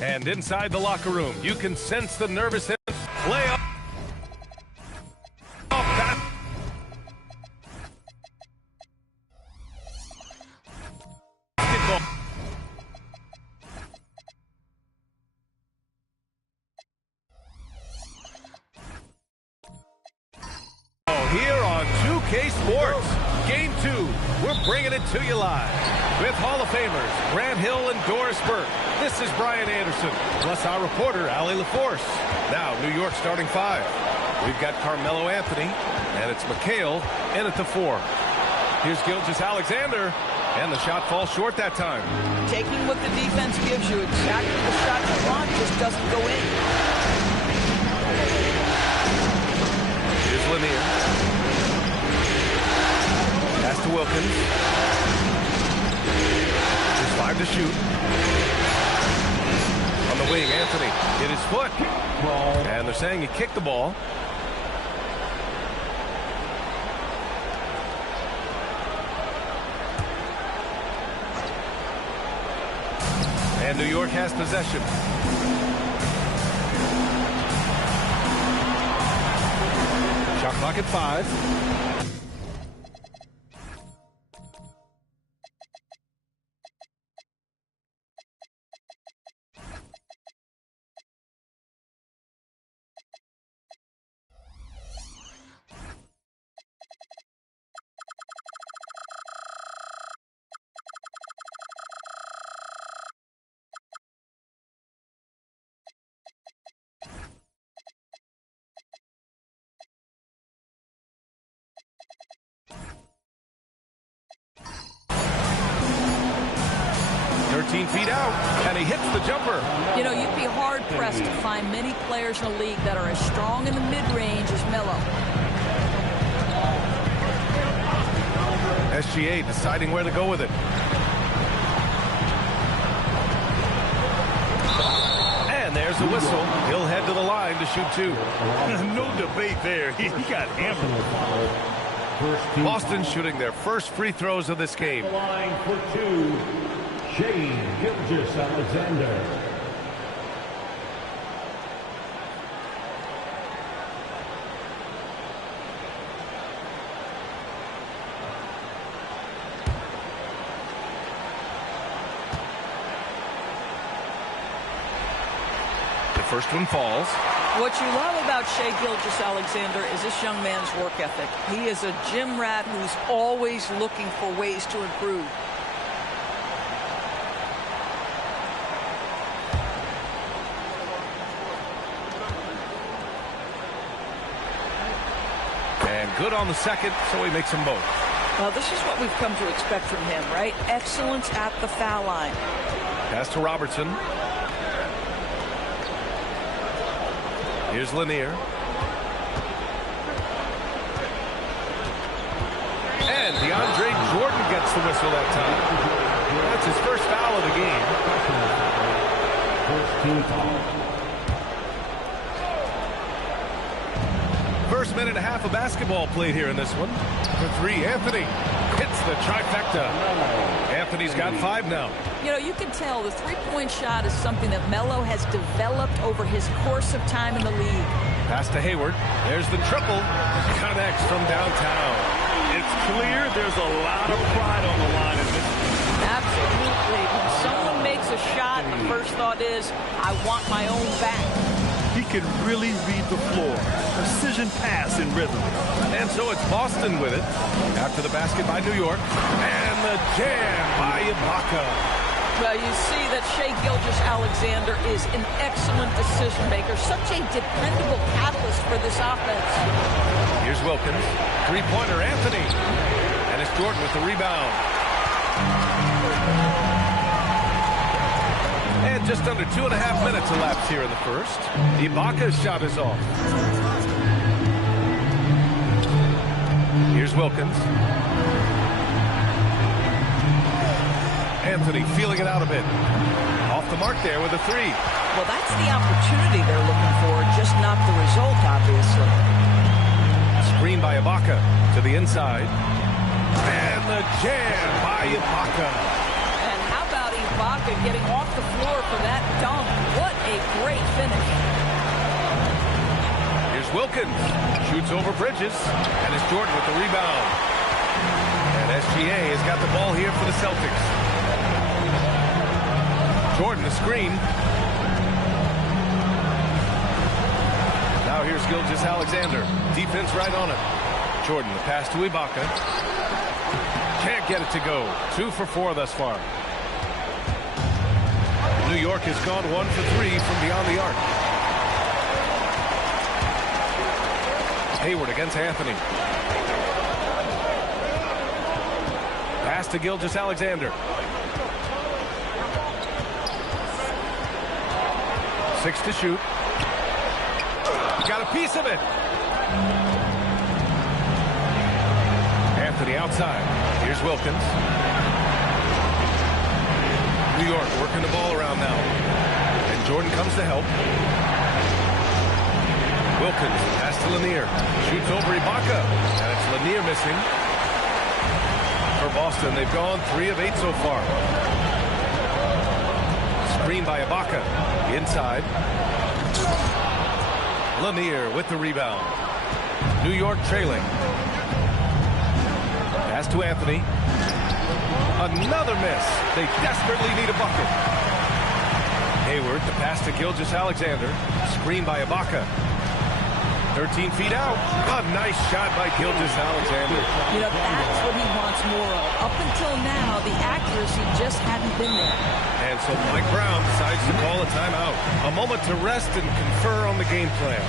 And inside the locker room, you can sense the nervousness. Playoff. Here on 2K Sports, Game 2, we're bringing it to you live with Hall of Famers Grant Hill and Doris Burke. This is Brian Anderson, plus our reporter, Allie LaForce. Now, New York starting 5. We've got Carmelo Anthony, and it's McHale in at the 4. Here's Gilgeous-Alexander, and the shot falls short that time. Taking what the defense gives you, exactly the shot you want, just doesn't go in. Here's Lanier. Pass to Wilkins. There's 5 to shoot. On the wing, Anthony hit his foot. And they're saying he kicked the ball. And New York has possession. Shot clock at 5. Feet out, and he hits the jumper. You know, you'd be hard-pressed to find many players in the league that are as strong in the mid-range as Melo. SGA deciding where to go with it. And there's the whistle. He'll head to the line to shoot 2. No debate there. He got hammered. Boston shooting their first free throws of this game. Line for 2. Gilgeous-Alexander. The first one falls. What you love about Shai Gilgeous-Alexander is this young man's work ethic. He is a gym rat who's always looking for ways to improve. Good on the second, so he makes them both. Well, this is what we've come to expect from him, right? Excellence at the foul line. Pass to Robertson. Here's Lanier. And DeAndre Jordan gets the whistle that time. That's his first foul of the game. First team foul. First minute and a half of basketball played here in this one. For 3, Anthony hits the trifecta. Anthony's got 5 now. You know, you can tell the three-point shot is something that Melo has developed over his course of time in the league. Pass to Hayward. There's the triple. Connects from downtown. It's clear there's a lot of pride on the line in this. Absolutely. When someone makes a shot, the first thought is, I want my own back. He can really read the floor. Precision pass in rhythm. And so it's Boston with it. After the basket by New York. And the jam by Ibaka. Well, you see that Shai Gilgeous-Alexander is an excellent decision maker. Such a dependable catalyst for this offense. Here's Wilkins. Three-pointer, Anthony. And it's Jordan with the rebound. And just under 2.5 minutes elapsed here in the first. Ibaka's shot is off. Here's Wilkins. Anthony feeling it out a bit. Off the mark there with a 3. Well, that's the opportunity they're looking for, just not the result, obviously. Screen by Ibaka to the inside. And the jam by Ibaka. And how about Ibaka getting off the floor for that dunk? a great finish. Here's Wilkins. Shoots over Bridges. And it's Jordan with the rebound. And SGA has got the ball here for the Celtics. Jordan, the screen. Now here's Gilgeous-Alexander. Defense right on it. Jordan, the pass to Ibaka. Can't get it to go. 2 for 4 thus far. New York has gone 1 for 3 from beyond the arc. Hayward against Anthony. Pass to Gilgeous-Alexander. 6 to shoot. Got a piece of it. Anthony outside. Here's Wilkins. New York working the ball around now. And Jordan comes to help. Wilkins pass to Lanier. Shoots over Ibaka. And it's Lanier missing. For Boston, they've gone 3 of 8 so far. Screen by Ibaka. Inside. Lanier with the rebound. New York trailing. Pass to Anthony. Another miss. They desperately need a bucket. Hayward, the pass to Gilgeous-Alexander. Screen by Ibaka. 13 feet out. A nice shot by Gilgeous-Alexander. You know, that's what he wants more of. Up until now, the accuracy just hadn't been there. And so Mike Brown decides to call a timeout. A moment to rest and confer on the game plan.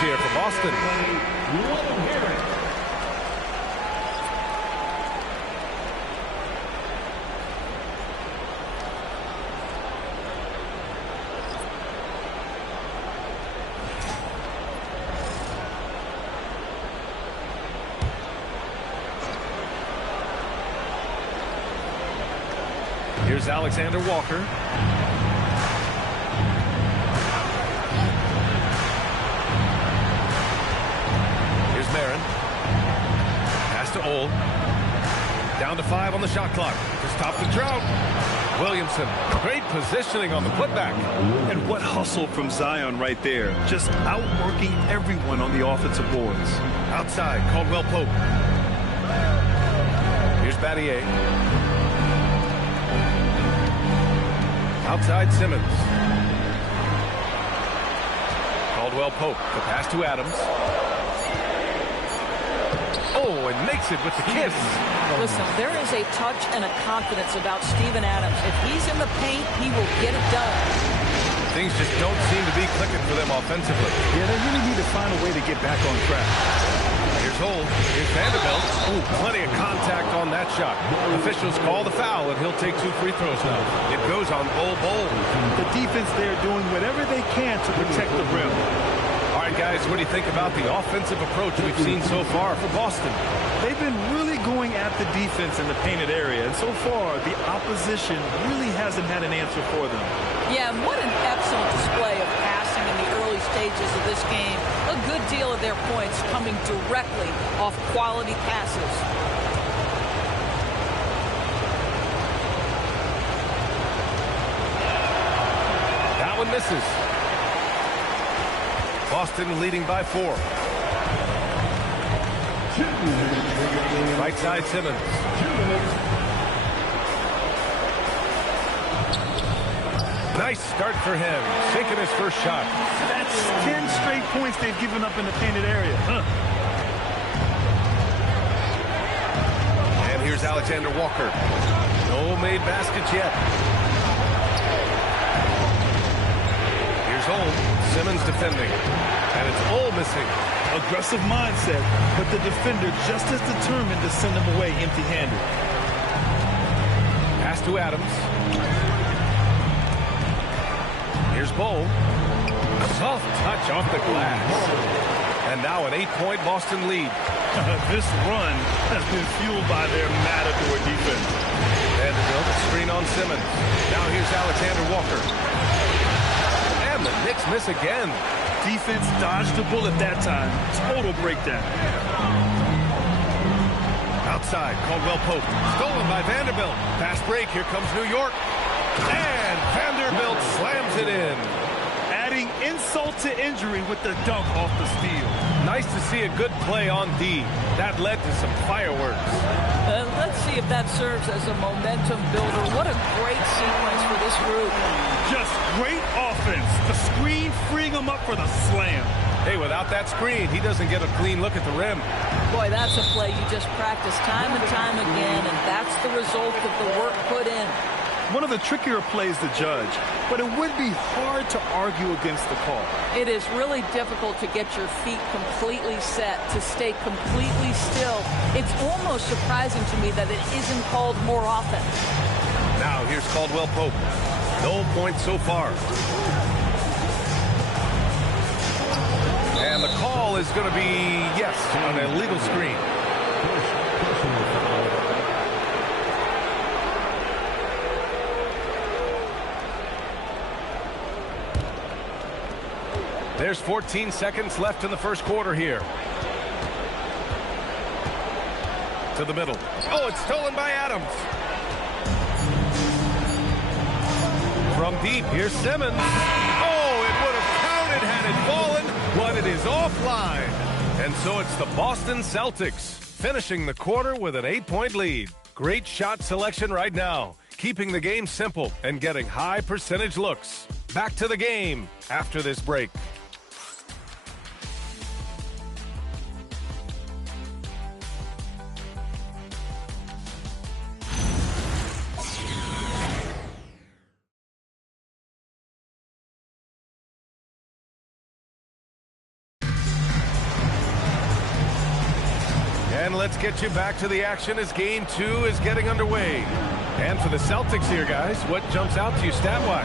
Here for Boston. Here's Alexander Walker. Old. Down to 5 on the shot clock to stop the drought. Williamson, great positioning on the putback. And what hustle from Zion right there. Just outworking everyone on the offensive boards. Outside, Caldwell Pope. Here's Battier. Outside, Simmons. Caldwell Pope, the pass to Adams. Oh, and makes it with the kiss. Listen, there is a touch and a confidence about Steven Adams. If he's in the paint, he will get it done. Things just don't seem to be clicking for them offensively. Yeah, they really need to find a way to get back on track. Here's Holt. Here's Vanderbilt. Ooh, plenty of contact on that shot. Officials call the foul, and he'll take 2 free throws now. It goes on Bol. The defense there doing whatever they can to protect the rim. All right, guys, what do you think about the offensive approach we've seen so far for Boston? They've been really going at the defense in the painted area, and so far, the opposition really hasn't had an answer for them. Yeah, and what an excellent display of passing in the early stages of this game. A good deal of their points coming directly off quality passes. misses. Boston leading by 4. Right side, Simmons. Nice start for him, taking his first shot. That's 10 straight points they've given up in the painted area. And here's Alexander Walker. No made baskets yet. Here's Ole. Simmons defending. And it's Ole missing. Aggressive mindset, but the defender just as determined to send him away empty-handed. Pass to Adams. Here's Bowl. Soft touch off the glass. And now an 8-point Boston lead. This run has been fueled by their matador defense. Vanderbilt screen on Simmons. Now here's Alexander Walker. And the Knicks miss again. Defense dodged the bullet that time. Total breakdown. Outside, Caldwell Pope. Stolen by Vanderbilt. Fast break. Here comes New York. And Vanderbilt slams it in. Adding insult to injury with the dunk off the steal. Nice to see a good play on D. That led to some fireworks. Let's see if that serves as a momentum builder. What a great sequence for this group. Just great offense. The screen freeing him up for the slam. Hey, without that screen, he doesn't get a clean look at the rim. Boy, that's a play you just practice time and time again, and that's the result of the work put in. One of the trickier plays to judge, but it would be hard to argue against the call. It is really difficult to get your feet completely set, to stay completely still. It's almost surprising to me that it isn't called more often. Now here's Caldwell Pope. No points so far. And the call is going to be, yes, on an illegal screen. There's 14 seconds left in the first quarter here. To the middle. Oh, it's stolen by Adams. From deep, here's Simmons. Oh, it would have counted had it fallen, but it is offline. And so it's the Boston Celtics finishing the quarter with an 8-point lead. Great shot selection right now, keeping the game simple and getting high percentage looks. Back to the game after this break. And let's get you back to the action as Game 2 is getting underway. And for the Celtics here, guys, what jumps out to you stat-wise?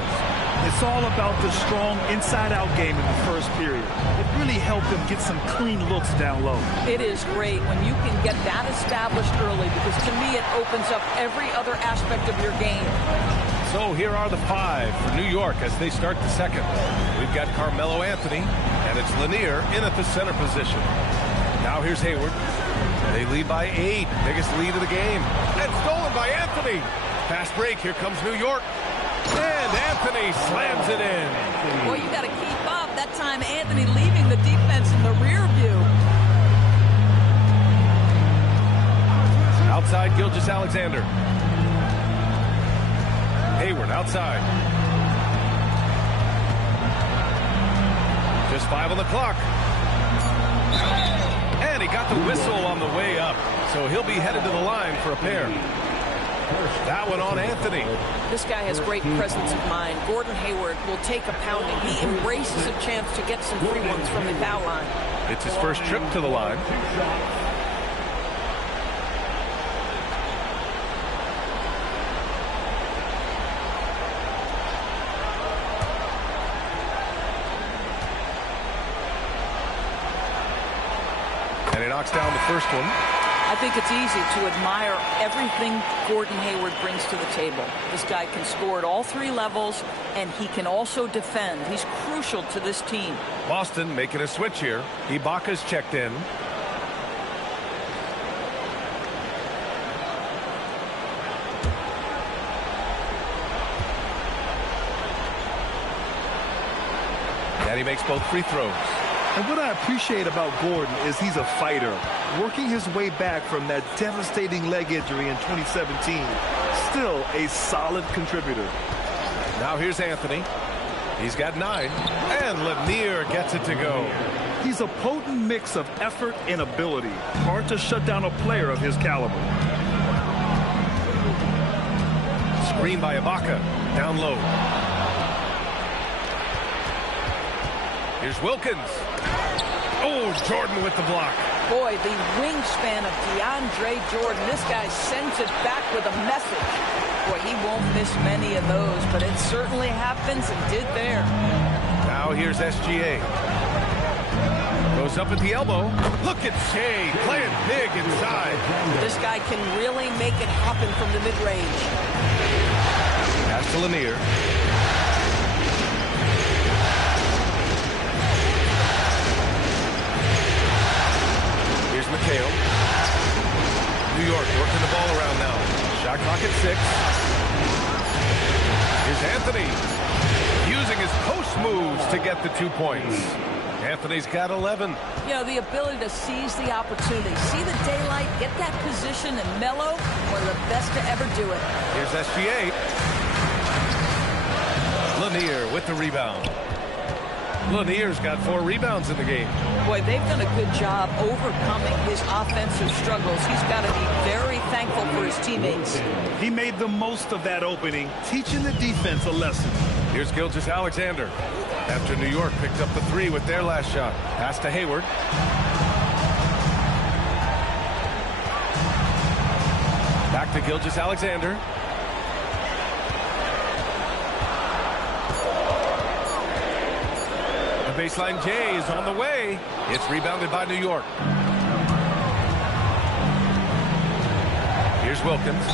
It's all about the strong inside-out game in the first period. It really helped them get some clean looks down low. It is great when you can get that established early, because to me it opens up every other aspect of your game. So here are the 5 for New York as they start the second. We've got Carmelo Anthony, and it's Lanier in at the center position. Now here's Hayward. They lead by 8, biggest lead of the game. And stolen by Anthony. Fast break, here comes New York. And Anthony slams it in. Boy, you got to keep up. That time Anthony leaving the defense in the rear view. Outside, Gilgeous-Alexander. Hayward outside. Just 5 on the clock. And he got the whistle on the way up, so he'll be headed to the line for a pair. That one on Anthony. This guy has great presence of mind. Gordon Hayward will take a pounding. He embraces a chance to get some free ones from the foul line. It's his first trip to the line. And he knocks down the first one. I think it's easy to admire everything Gordon Hayward brings to the table. This guy can score at all 3 levels, and he can also defend. He's crucial to this team. Boston making a switch here. Ibaka's checked in. And he makes both free throws. And what I appreciate about Gordon is he's a fighter, working his way back from that devastating leg injury in 2017. Still a solid contributor. Now here's Anthony. He's got 9. And Lanier gets it to go. He's a potent mix of effort and ability. Hard to shut down a player of his caliber. Screen by Ibaka. Down low. Here's Wilkins. Oh, Jordan with the block. Boy, the wingspan of DeAndre Jordan. This guy sends it back with a message. Boy, he won't miss many of those, but it certainly happens and did there. Now here's SGA. Goes up at the elbow. Look at Shea playing big inside. This guy can really make it happen from the mid-range. Pass to Lanier. Here's McHale. New York working the ball around now. Shot clock at 6. Here's Anthony. Using his post moves to get the 2 points. Anthony's got 11. You know, the ability to seize the opportunity, see the daylight, get that position, and mellow, one of the best to ever do it. Here's SGA. Lanier with the rebound. Lanier's got 4 rebounds in the game. Boy, they've done a good job overcoming his offensive struggles. He's got to be very thankful for his teammates. He made the most of that opening, teaching the defense a lesson. Here's Gilgeous-Alexander. After New York picked up the 3 with their last shot. Pass to Hayward. Back to Gilgeous-Alexander. The baseline J is on the way. It's rebounded by New York. Here's Wilkins.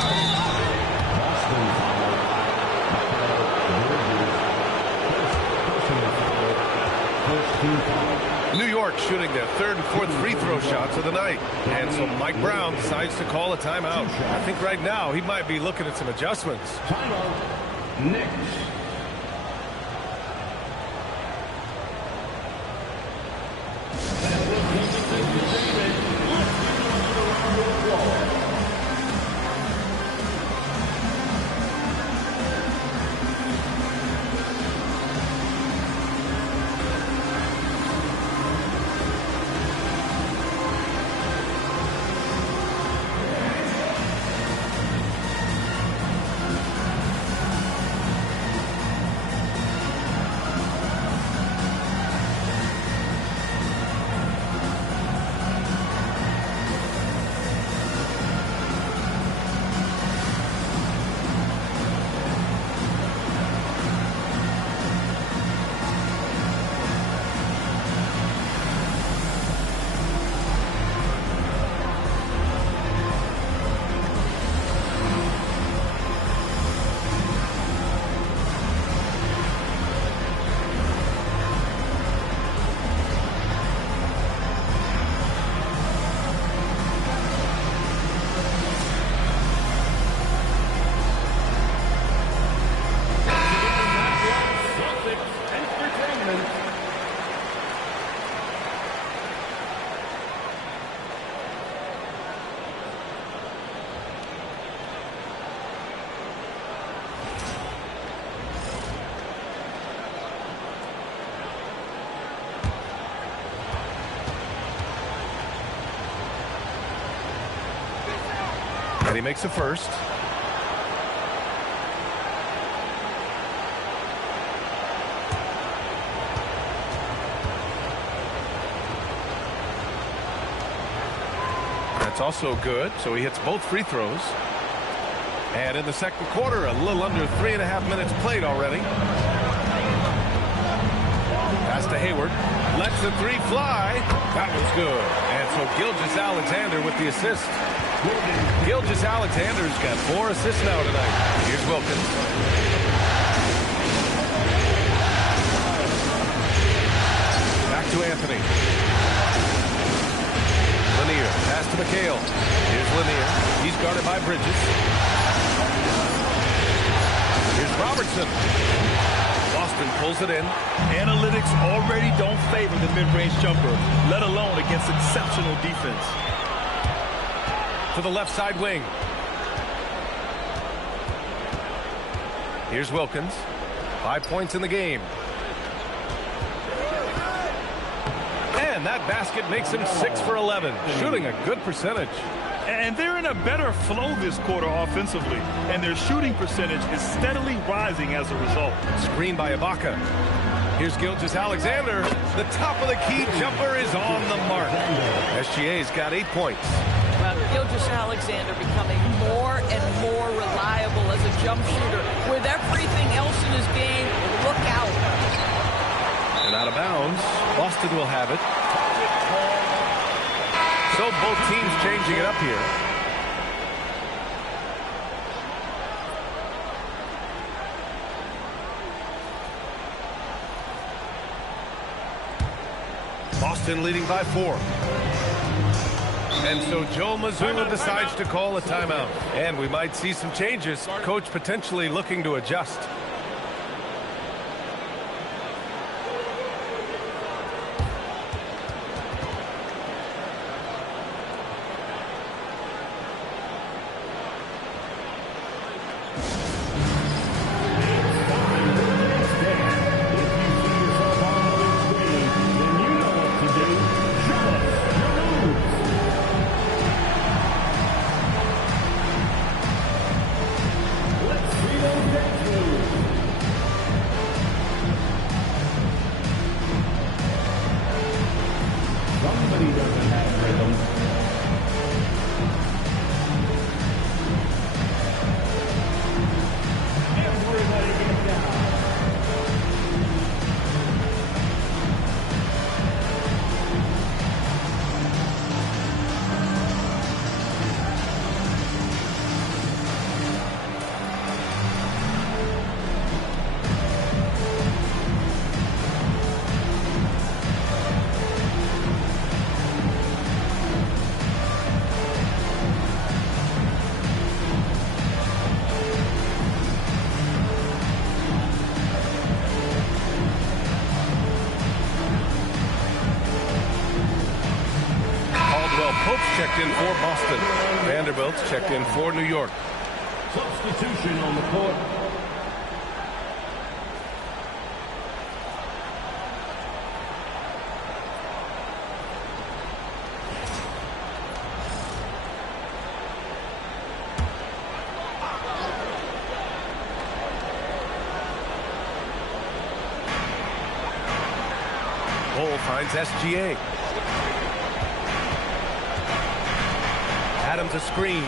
New York shooting their 3rd and 4th free throw shots of the night. And so Mike Brown decides to call a timeout. I think right now he might be looking at some adjustments. Timeout. Knicks. And he makes the first. That's also good. So he hits both free throws. And in the second quarter, a little under 3.5 minutes played already. Pass to Hayward. Lets the 3 fly. That was good. And so Gilgeous-Alexander with the assist. Gilgeous-Alexander's got 4 assists now tonight. Here's Wilkins. Back to Anthony. Lanier. Pass to McHale. Here's Lanier. He's guarded by Bridges. Here's Robertson. Lost Boston pulls it in. Analytics already don't favor the mid-range jumper, let alone against exceptional defense. To the left side wing. Here's Wilkins. 5 points in the game. And that basket makes him 6 for 11, shooting a good percentage. And they're in a better flow this quarter offensively, and their shooting percentage is steadily rising as a result. Screen by Ibaka. Here's Gilgeous-Alexander. The top of the key jumper is on the mark. SGA's got 8 points. Well, Gilgeous-Alexander becoming more and more reliable as a jump shooter. With everything else in his game, look out. And out of bounds. Boston will have it. So both teams changing it up here. Boston leading by 4. And so Joe Mazzulla decides to call a timeout. And we might see some changes. Coach potentially looking to adjust. Checked in for Boston. Vanderbilt's checked in for New York. Substitution on the court. Cole finds SGA. Adams a screen.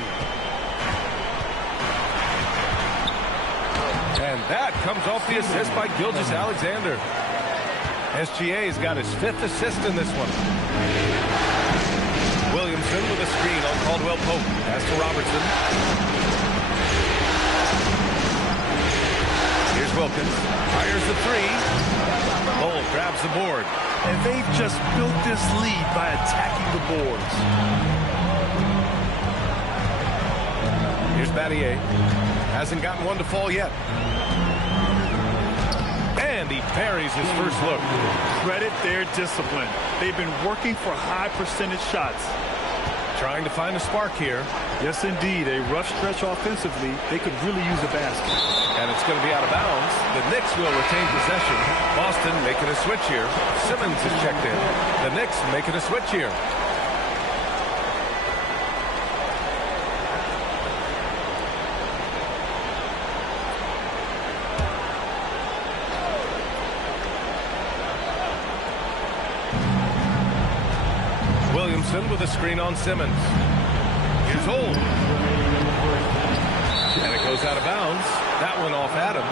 And that comes off the assist by Gilgeous-Alexander. SGA's got his 5th assist in this one. Williamson with a screen on Caldwell Pope. Pass to Robertson. Here's Wilkins. Fires the 3. Cole grabs the board. And they've just built this lead by attacking the boards. Here's Battier. Hasn't gotten one to fall yet. And he parries his first look. Credit their discipline. They've been working for high percentage shots. Trying to find a spark here. Yes, indeed. A rough stretch offensively. They could really use a basket. And it's going to be out of bounds. The Knicks will retain possession. Boston making a switch here. Simmons is checked in. The Knicks making a switch here. Williamson with a screen on Simmons. Here's Holt. And it goes out of bounds. That one off Adams.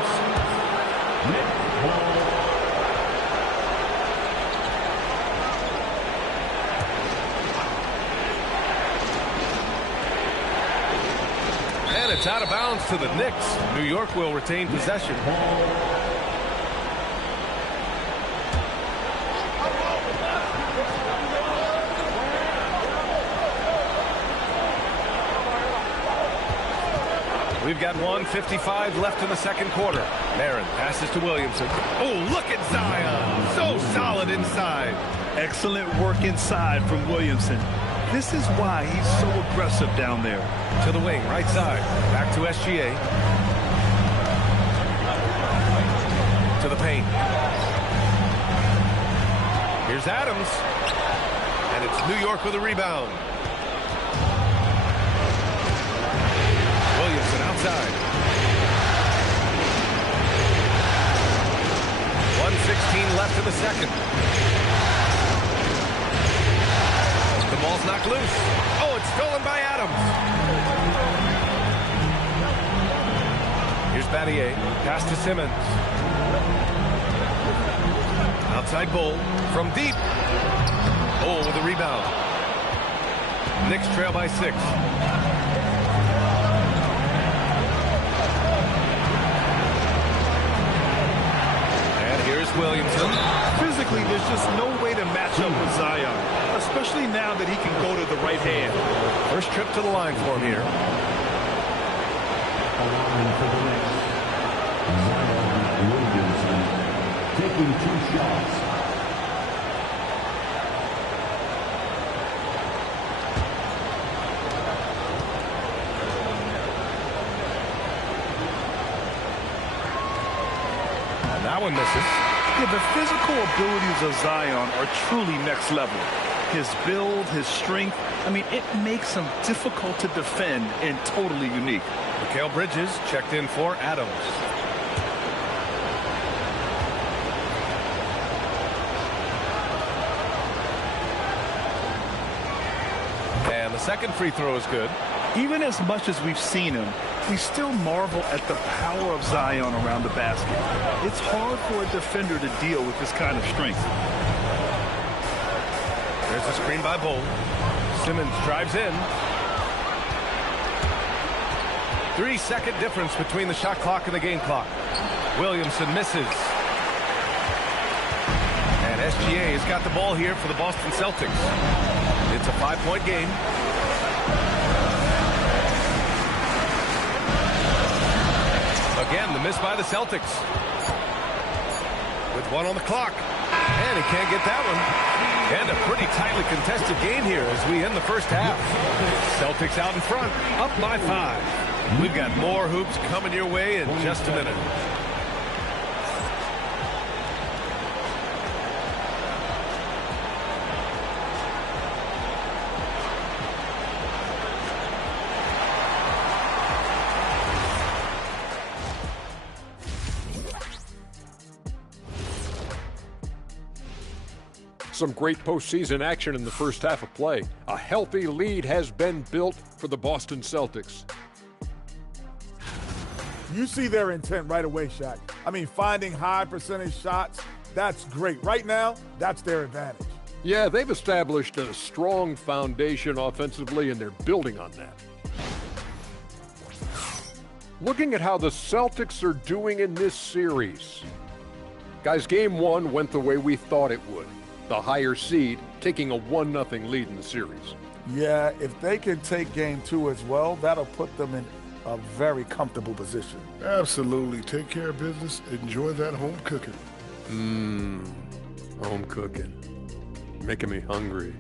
And it's out of bounds to the Knicks. New York will retain possession. We've got 1:55 left in the second quarter. Marin passes to Williamson. Oh, look at Zion. So solid inside. Excellent work inside from Williamson. This is why he's so aggressive down there. To the wing, right side. Back to SGA. To the paint. Here's Adams. And it's New York with a rebound. Williamson outside. 1:16 left in the second. The ball's knocked loose. Oh, it's stolen by Adams. Here's Battier. Pass to Simmons. Outside Bull from deep. Oh, with a rebound. Knicks trail by 6. And here's Williamson. Physically, there's just no way to match up with Zion, especially now that he can go to the right hand. First trip to the line for him here. Zion Williamson taking 2 shots. That one misses. Yeah, the physical abilities of Zion are truly next level. His build, his strength, I mean, it makes him difficult to defend and totally unique. Mikal Bridges checked in for Adams. And the second free throw is good. Even as much as we've seen him, we still marvel at the power of Zion around the basket. It's hard for a defender to deal with this kind of strength. There's a screen by Bull. Simmons drives in. 3-second difference between the shot clock and the game clock. Williamson misses. And SGA has got the ball here for the Boston Celtics. It's a 5-point game. Again, the miss by the Celtics. With 1 on the clock. And he can't get that one. And a pretty tightly contested game here as we end the first half. Celtics out in front, up by 5. We've got more hoops coming your way in just a minute. Some great postseason action in the first half of play. A healthy lead has been built for the Boston Celtics. You see their intent right away, Shaq. I mean, finding high percentage shots, that's great. Right now, that's their advantage. Yeah, they've established a strong foundation offensively, and they're building on that. Looking at how the Celtics are doing in this series. Guys, game 1 went the way we thought it would. The higher seed taking a 1-0 lead in the series. Yeah, if they can take game 2 as well, that'll put them in a very comfortable position. Absolutely. Take care of business. Enjoy that home cooking. Home cooking. Making me hungry.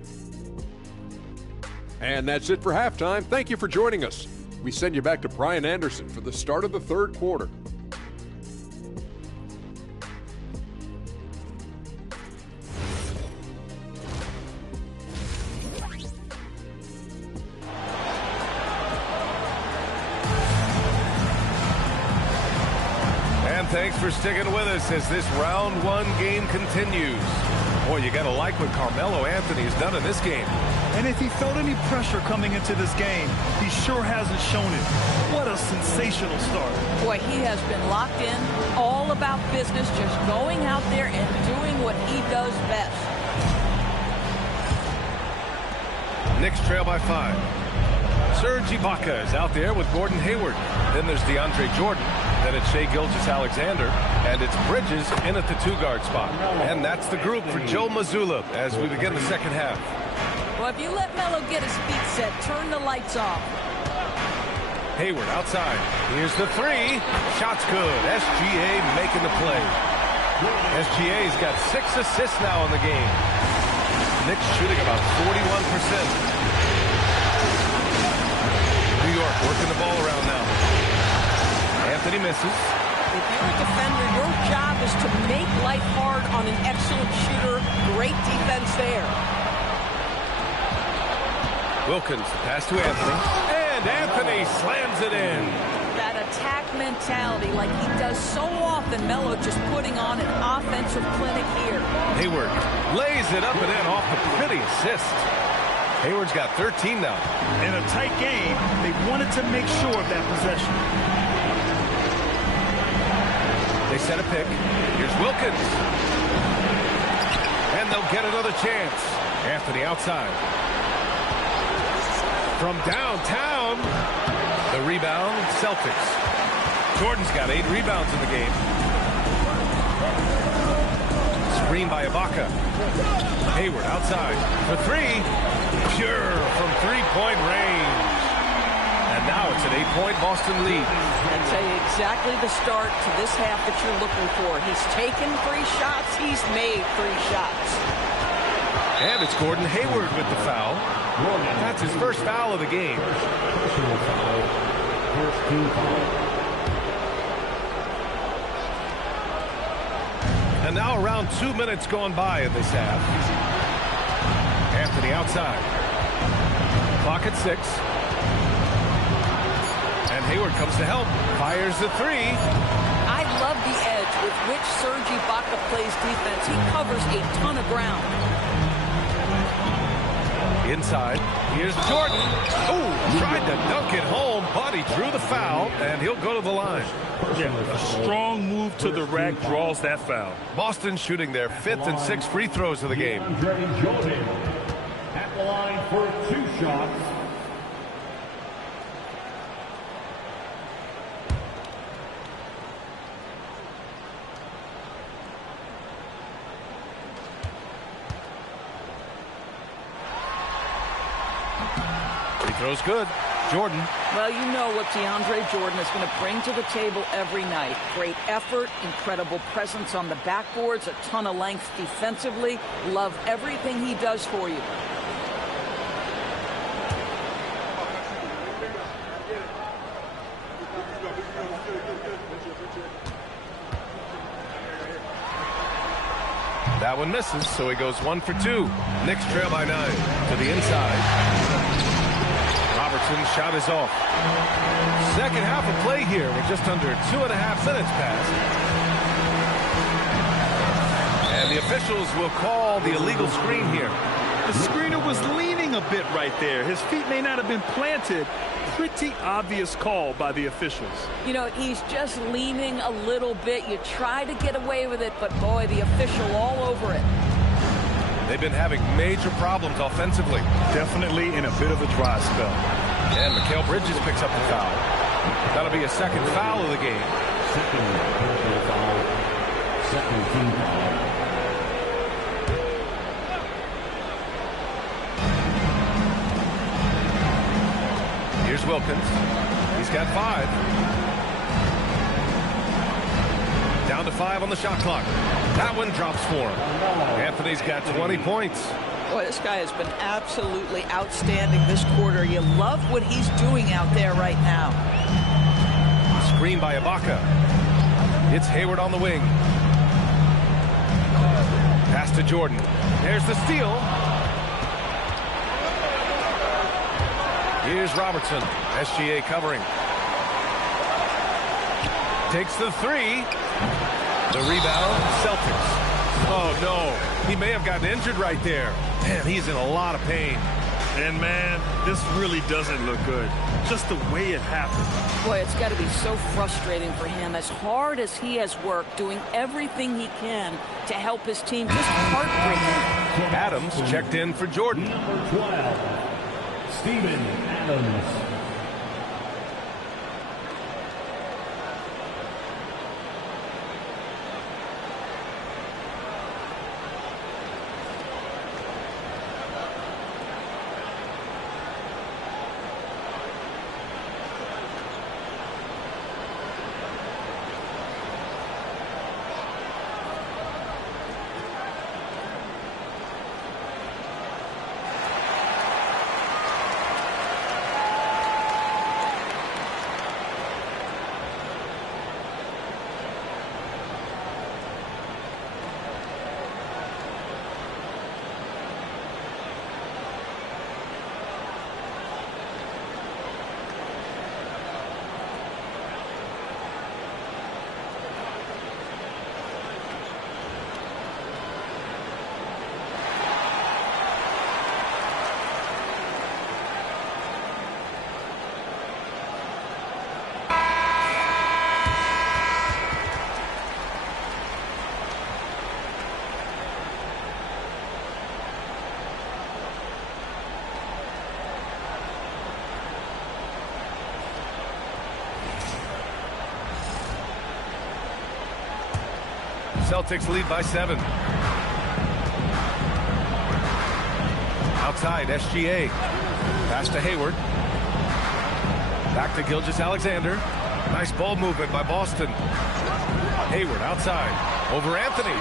And that's it for halftime. Thank you for joining us. We send you back to Brian Anderson for the start of the third quarter. Thanks for sticking with us as this round 1 game continues. Boy, you gotta like what Carmelo Anthony has done in this game. And if he felt any pressure coming into this game, he sure hasn't shown it. What a sensational start. Boy, he has been locked in, all about business, just going out there and doing what he does best. Knicks trail by 5. Serge Ibaka is out there with Gordon Hayward. Then there's DeAndre Jordan. Then it's Shai Gilgeous-Alexander. And it's Bridges in at the 2-guard spot. And that's the group for Joe Mazzulla as we begin the second half. Well, if you let Melo get his feet set, turn the lights off. Hayward outside. Here's the three. Shot's good. SGA making the play. SGA's got 6 assists now in the game. Knicks shooting about 41%. New York working the ball around now. Anthony misses. If you're a defender, your job is to make life hard on an excellent shooter. Great defense there. Wilkins, the pass to Anthony. And Anthony slams it in. That attack mentality like he does so often. Melo just putting on an offensive clinic here. Hayward lays it up and in off the pretty assist. Hayward's got 13 now. In a tight game, they wanted to make sure of that possession. They set a pick. Here's Wilkins. And they'll get another chance. Anthony outside. From downtown, the rebound, Celtics. Jordan's got 8 rebounds in the game. Screen by Ibaka. Hayward outside for 3. Pure from three-point range. And now it's an 8-point Boston lead. I'll tell you exactly the start to this half that you're looking for. He's taken 3 shots. He's made 3 shots. And it's Gordon Hayward with the foul. That's his first foul of the game. And now around 2 minutes gone by in this half. Anthony outside. Clock at 6. And Hayward comes to help. Fires the 3. I love the edge with which Serge Ibaka plays defense. He covers a ton of ground. Inside. Here's Jordan. Ooh, tried to dunk it home, but he drew the foul, and he'll go to the line. Yeah, a strong move to the rack draws that foul. Boston shooting their 5th and 6th free throws of the game. Jordan at the line for 2 shots. Throw's good. Jordan. Well, you know what DeAndre Jordan is going to bring to the table every night. Great effort, incredible presence on the backboards, a ton of length defensively. Love everything he does for you. That one misses, so he goes 1 for 2. Knicks trail by 9 to the inside. Robertson's shot is off. Second half of play here with just under 2.5 minutes passed. And the officials will call the illegal screen here. The screener was leaning a bit right there. His feet may not have been planted. Pretty obvious call by the officials. You know, he's just leaning a little bit. You try to get away with it, but boy, the official all over it. They've been having major problems offensively. Definitely in a bit of a dry spell. And Mikal Bridges picks up the foul. That'll be a second foul of the game. Second foul. Second team foul. Here's Wilkins. He's got 5. Down to 5 on the shot clock. That one drops for him. Anthony's got 20 points. Boy, this guy has been absolutely outstanding this quarter. You love what he's doing out there right now. Screen by Ibaka. It's Hayward on the wing. Pass to Jordan. There's the steal. Here's Robertson. SGA covering. Takes the 3. The rebound, Celtics. Oh, no. He may have gotten injured right there. Man, he's in a lot of pain. And, man, this really doesn't look good. Just the way it happened. Boy, it's got to be so frustrating for him. As hard as he has worked, doing everything he can to help his team, just heartbreaking. Adams checked in for Jordan. Number 12, Steven Adams. Celtics lead by 7. Outside, SGA. Pass to Hayward. Back to Gilgeous-Alexander. Nice ball movement by Boston. Hayward outside. Over Anthony.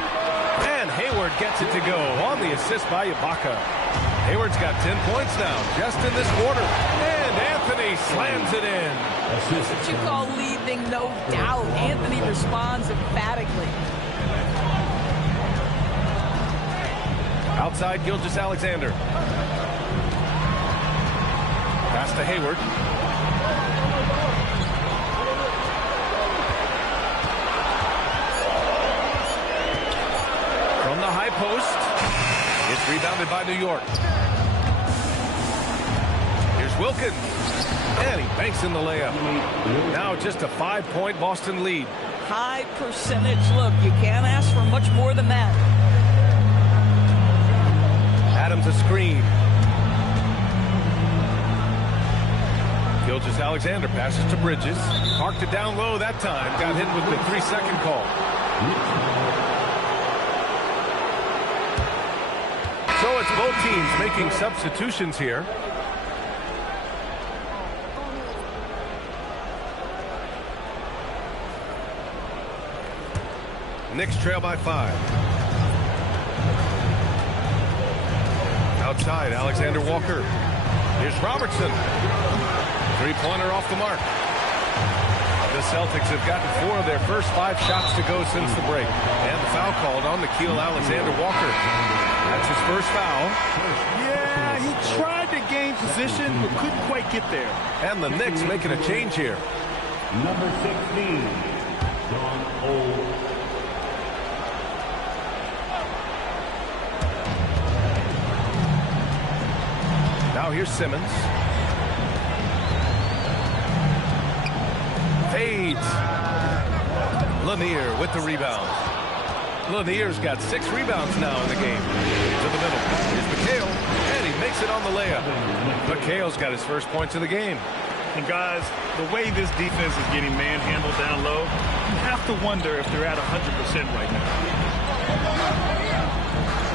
And Hayward gets it to go on the assist by Ibaka. Hayward's got 10 points now, just in this quarter. And Anthony slams it in. That's what you call leading, no doubt. Anthony responds emphatically. Outside, Gilgeous-Alexander. Pass to Hayward. From the high post. It's rebounded by New York. Here's Wilkins. And he banks in the layup. Now just a 5-point Boston lead. High percentage. Look, you can't ask for much more than that. Adams a screen. Gilgeous-Alexander passes to Bridges. Parked it down low that time. Got hit with the 3-second call. So it's both teams making substitutions here. Knicks trail by 5. Outside, Alexander Walker. Here's Robertson. Three-pointer off the mark. The Celtics have gotten 4 of their first 5 shots to go since the break. And the foul called on Nickeil Alexander-Walker. That's his first foul. Yeah, he tried to gain position, but couldn't quite get there. And the Knicks making a change here. Number 16, John Old. Now here's Simmons. Fades. Lanier with the rebound. Lanier's got 6 rebounds now in the game. To the middle. Here's McHale, and he makes it on the layup. McHale's got his first points of the game. And guys, the way this defense is getting manhandled down low, you have to wonder if they're at 100% right now.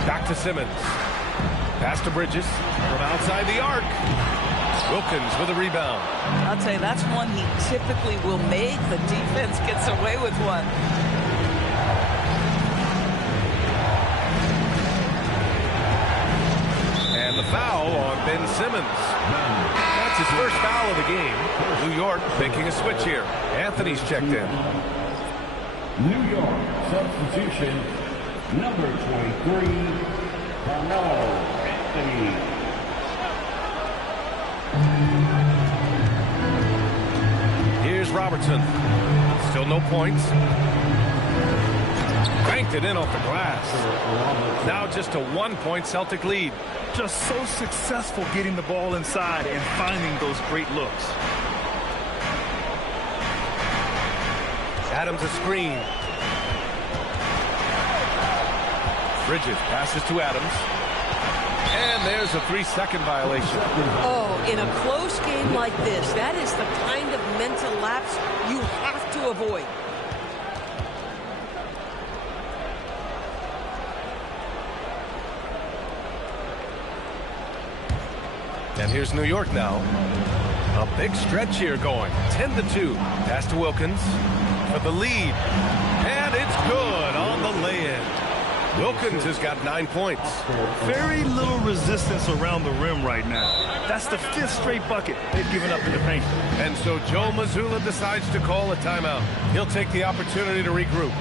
Back to Simmons. Pass to Bridges from outside the arc. Wilkins with a rebound. I'll tell you, that's one he typically will make. The defense gets away with one. And the foul on Ben Simmons. That's his first foul of the game. New York making a switch here. Anthony's checked in. New York substitution number 23, Carmelo Anthony. Here's Robertson. Still no points. Banked it in off the glass. Now just a 1-point Celtic lead. Just so successful getting the ball inside and finding those great looks. Adams a screen. Bridges passes to Adams. And there's a 3-second violation. Oh, in a close game like this, that is the kind of mental lapse you have to avoid. And here's New York now. A big stretch here going. 10-2. Pass to Wilkins for the lead. And it's good on the lay-in. Wilkins has got 9 points. Very little resistance around the rim right now. That's the 5th straight bucket they've given up in the paint. And so Joe Mazzulla decides to call a timeout. He'll take the opportunity to regroup.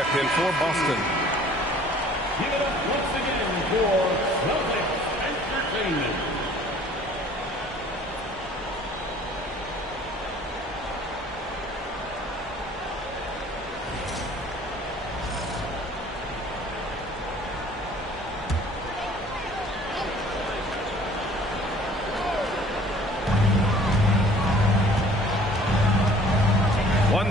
checked in for Boston. Give it up once again for Celtics Entertainment.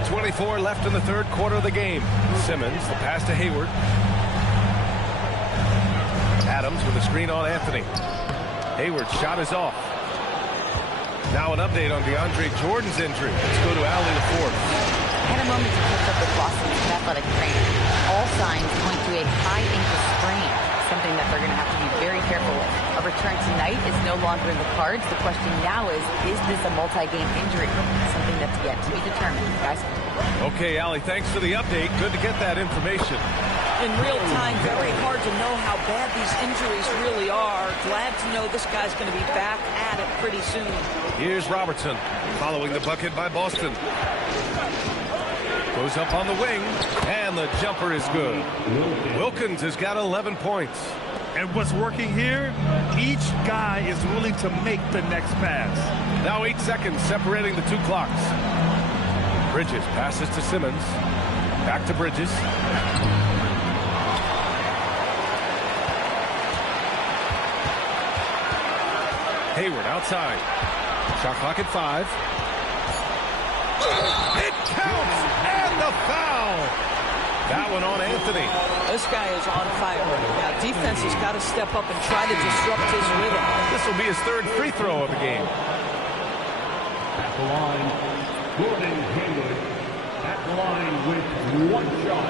.24 left in the third quarter of the game. Simmons, the pass to Hayward. Adams with a screen on Anthony. Hayward's shot is off. Now an update on DeAndre Jordan's injury. Let's go to Allie the fourth. I had a moment to catch up with Boston's athletic trainer. All signs point to a high ankle sprain, something that they're going to have to be very careful with. A return tonight is no longer in the cards. The question now is this a multi-game injury? Something that's yet to be determined, guys. Okay, Allie, thanks for the update. Good to get that information. In real time, very hard to know how bad these injuries really are. Glad to know this guy's going to be back at it pretty soon. Here's Robertson following the bucket by Boston. Goes up on the wing, and the jumper is good. Wilkins has got 11 points. And what's working here, each guy is willing to make the next pass. Now 8 seconds separating the two clocks. Bridges passes to Simmons. Back to Bridges. Hayward outside. Shot clock at 5. It counts, and the foul. That one on Anthony. This guy is on fire. Now, defense has got to step up and try to disrupt his rhythm. This will be his third free throw of the game. At the line, Gordon Hayward. At the line with one shot.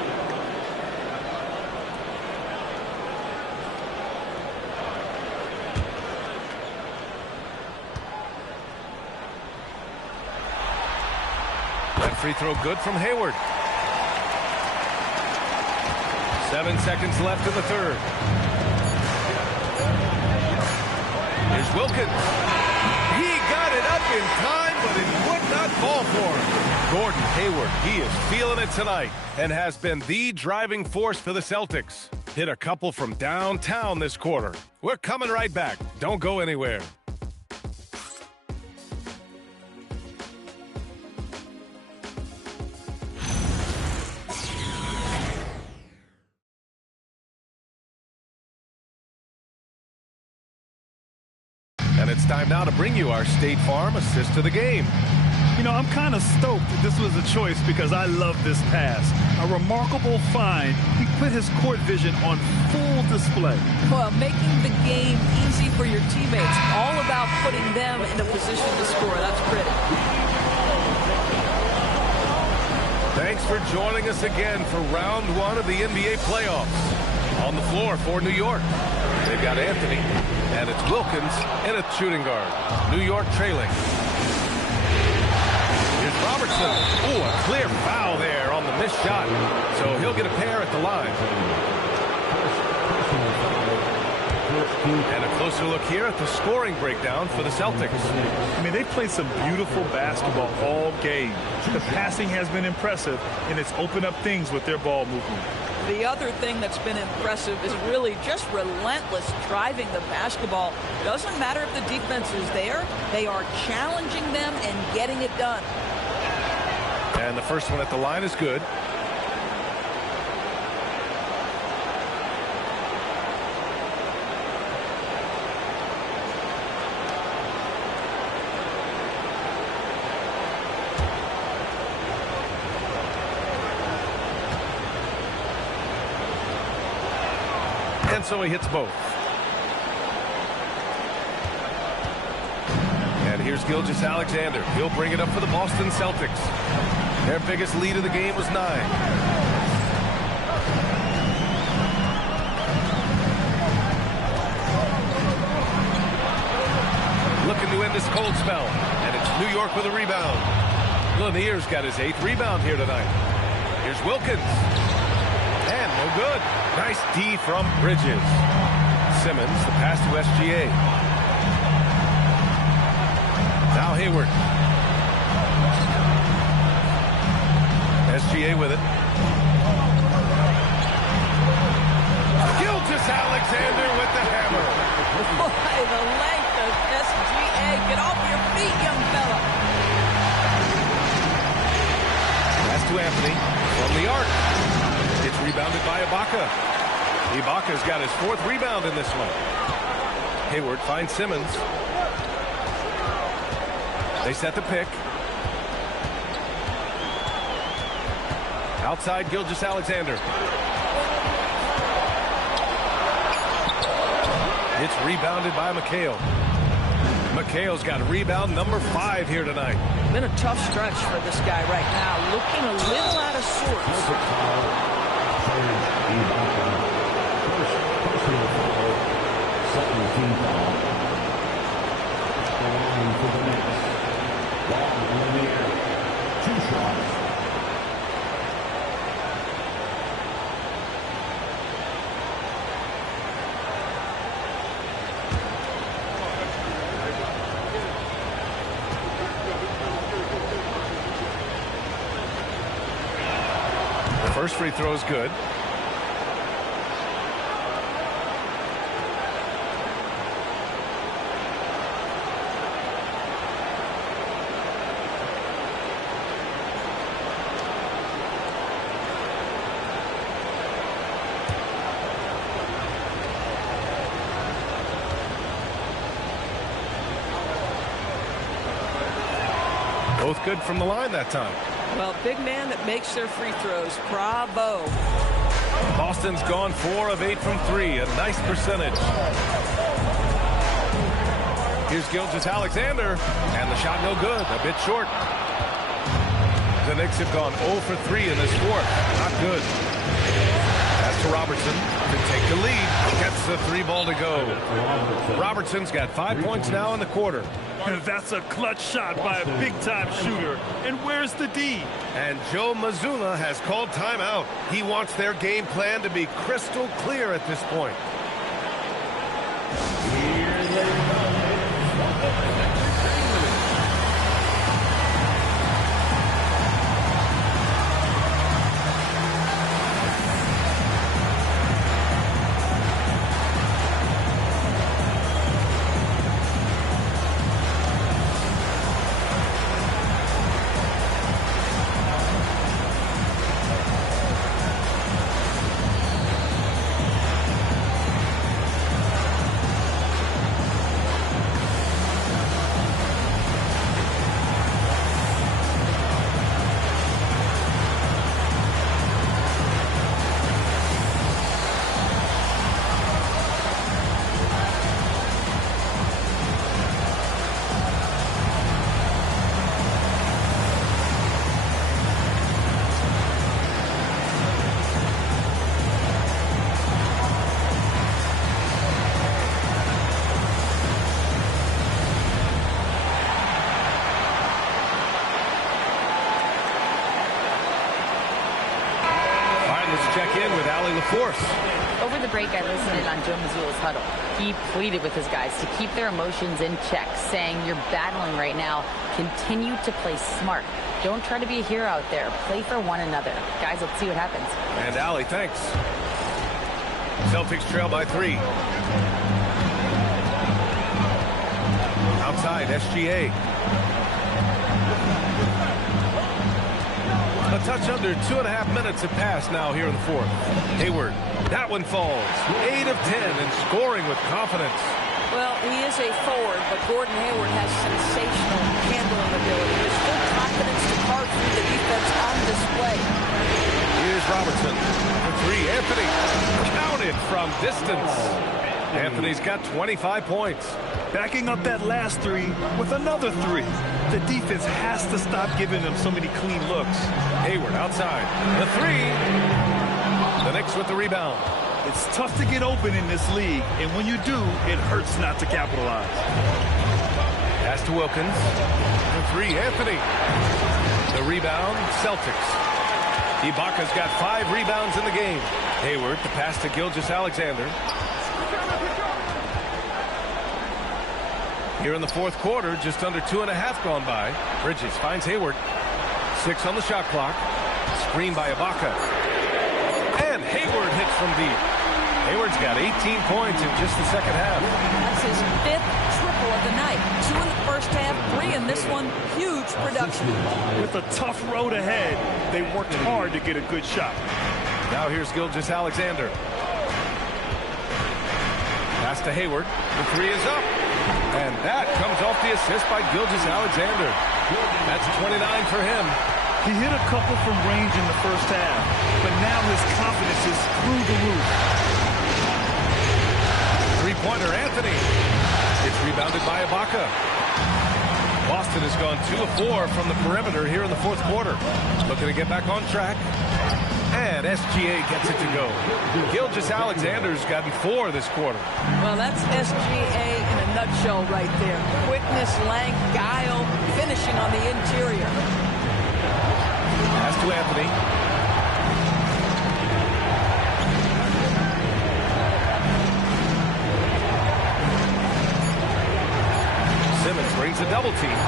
That free throw good from Hayward. 7 seconds left in the third. Here's Wilkins. He got it up in time, but it would not fall for him. Gordon Hayward, he is feeling it tonight and has been the driving force for the Celtics. Hit a couple from downtown this quarter. We're coming right back. Don't go anywhere. And it's time now to bring you our State Farm assist to the game. You know, I'm kind of stoked that this was a choice because I love this pass. A remarkable find. He put his court vision on full display. Well, making the game easy for your teammates. All about putting them in a position to score. That's pretty. Thanks for joining us again for round one of the NBA playoffs. On the floor for New York, they've got Anthony, and it's Wilkins in a shooting guard. New York trailing. Here's Robertson. Ooh, a clear foul there on the missed shot. So he'll get a pair at the line. And a closer look here at the scoring breakdown for the Celtics. I mean, they played some beautiful basketball all game. The passing has been impressive, and it's opened up things with their ball movement. The other thing that's been impressive is really just relentless driving the basketball. Doesn't matter if the defense is there. They are challenging them and getting it done. And the first one at the line is good. And so he hits both. And here's Gilgeous-Alexander. He'll bring it up for the Boston Celtics. Their biggest lead of the game was 9. Looking to end this cold spell. And it's New York with a rebound. Lanier's got his 8th rebound here tonight. Here's Wilkins. And no good. Nice D from Bridges. Simmons, the pass to SGA. Now Hayward. SGA with it. Gilgeous-Alexander with the hammer. Boy, the length of SGA. Get off your feet, young fella. Pass to Anthony from the arc. It's rebounded by Ibaka. Ibaka's got his 4th rebound in this one. Hayward finds Simmons. They set the pick. Outside Gilgeous-Alexander. It's rebounded by McHale. McHale's got rebound number 5 here tonight. Been a tough stretch for this guy right now. Looking a little out of sorts. Personal foul, 17 foul. And for the Knicks, Walton in the air, 2 shots. First free throw is good. Both good from the line that time. Well, big man that makes their free throws. Bravo. Boston's gone 4 of 8 from 3. A nice percentage. Here's Gilgeous-Alexander. And the shot no good. A bit short. The Knicks have gone 0 for 3 in this 4th. Not good. Pass to Robertson to take the lead. Gets the 3-ball to go. Robertson's got 5 points now in the quarter. That's a clutch shot by a big-time shooter. And where's the D? And Joe Mazzulla has called timeout. He wants their game plan to be crystal clear at this point. Over the break, I listened in on Joe Mazzulla's huddle. He pleaded with his guys to keep their emotions in check, saying, "You're battling right now. Continue to play smart. Don't try to be a hero out there. Play for one another." Guys, let's see what happens. And Allie, thanks. Celtics trail by 3. Outside, SGA. A touch under 2.5 minutes have passed now here in the 4th. Hayward, that one falls. 8 of 10 and scoring with confidence. Well, he is a forward, but Gordon Hayward has sensational handling ability. There's full confidence to carve through the defense on display. Here's Robertson for 3. Anthony counted from distance. Anthony's got 25 points. Backing up that last 3 with another 3. The defense has to stop giving them so many clean looks. Hayward outside. The 3. The Knicks with the rebound. It's tough to get open in this league, and when you do, it hurts not to capitalize. Pass to Wilkins. The 3, Anthony. The rebound, Celtics. Ibaka's got 5 rebounds in the game. Hayward, the pass to Gilgeous-Alexander. Here in the 4th quarter, just under 2.5 gone by. Bridges finds Hayward. 6 on the shot clock. Screen by Ibaka. And Hayward hits from deep. Hayward's got 18 points in just the second half. That's his 5th triple of the night. 2 in the first half, 3 in this one. Huge production. With a tough road ahead, they worked hard to get a good shot. Now here's Gilgeous-Alexander. Pass to Hayward. The 3 is up. And that comes off the assist by Gilgeous-Alexander. That's 29 for him. He hit a couple from range in the first half, but now his confidence is through the roof. Three-pointer, Anthony. It's rebounded by Ibaka. Boston has gone 2 of 4 from the perimeter here in the fourth quarter. Looking to get back on track. And SGA gets it to go. Gilgeous-Alexander's gotten 4 this quarter. Well, that's SGA in a nutshell right there. Quickness, length, guile, finishing on the interior. Pass to Anthony. Simmons brings a double team.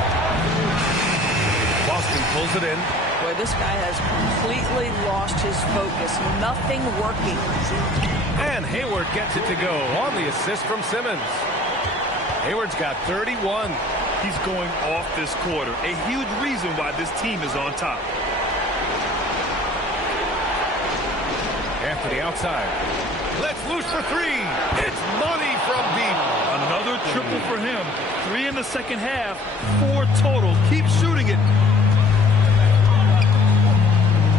Boston pulls it in. Boy, this guy has completely lost his focus. Nothing working. And Hayward gets it to go on the assist from Simmons. Hayward's got 31. He's going off this quarter. A huge reason why this team is on top. Anthony outside. Let's loose for 3. It's money from deep. Another triple for him. 3 in the second half. 4 total. Keep shooting it.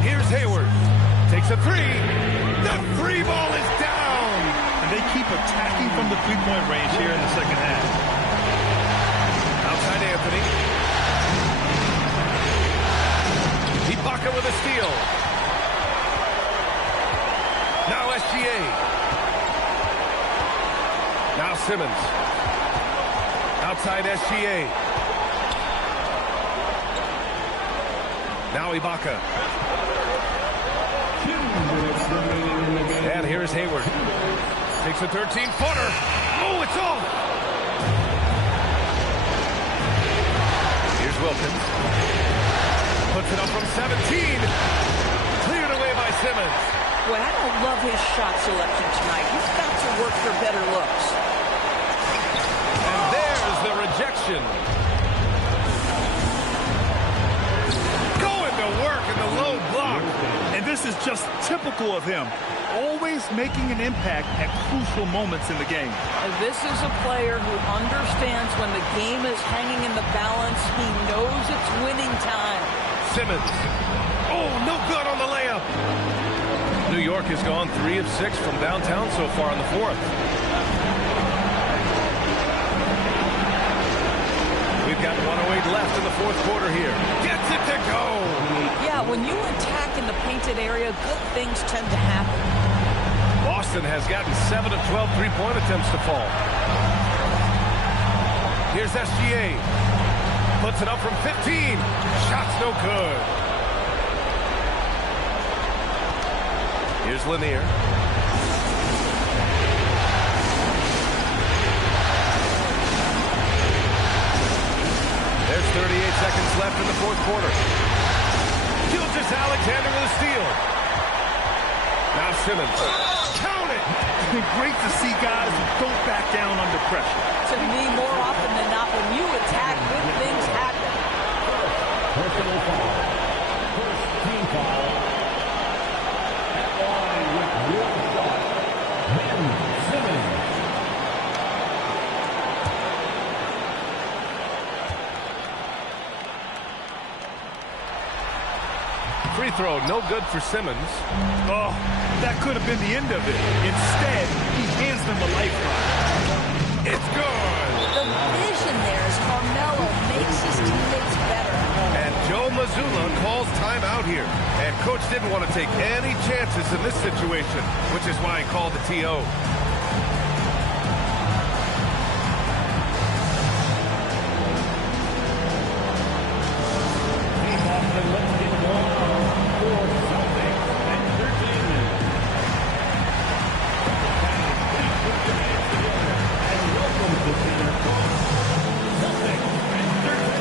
Here's Hayward. Takes a 3. The 3 ball is down. And they keep attacking from the three-point range here in the second half. Outside Anthony. Ibaka with a steal. Now SGA. Now Simmons. Outside SGA. Now Ibaka. And here's Hayward. Takes a 13-footer. Oh, it's off. Here's Wilkins. Puts it up from 17. Cleared away by Simmons. Boy, I don't love his shot selection tonight. He's got to work for better looks. And there's the rejection. Going to work in the low block. And this is just typical of him. Always making an impact at crucial moments in the game. And this is a player who understands when the game is hanging in the balance. He knows it's winning time. Simmons. Oh, no good on the layup. New York has gone 3 of 6 from downtown so far in the fourth. We've got 1:08 left in the fourth quarter here. Gets it to go. Yeah, when you attack in the painted area, good things tend to happen. Boston has gotten 7 of 12 three-point attempts to fall. Here's SGA. Puts it up from 15. Shot's no good. Here's Lanier. There's 38 seconds left in the fourth quarter. Gilgeous-Alexander with a steal. Now Simmons. Count it! It's been great to see guys who don't back down under pressure. To me, more often than not, when you attack, good things happen. Personal foul. First team foul. At line with your shot. Ben Simmons. Free throw, no good for Simmons. Oh, that could have been the end of it. Instead, he hands them a lifeline. It's good. The vision there is Carmelo makes his teammates better. And Joe Mazzulla calls timeout here. And coach didn't want to take any chances in this situation, which is why he called the TO. Let's get going for Celtics Entertainment. Put your hands together and welcome to Center Court, Celtics Entertainment.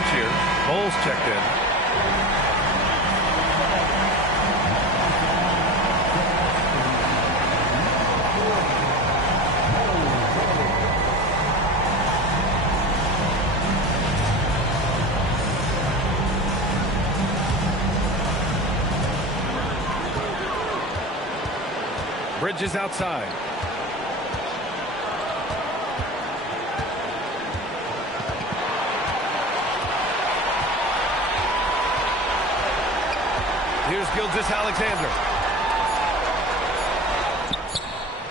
switch here. Bowles checked in. Bridges outside. Here's Gilgeous-Alexander.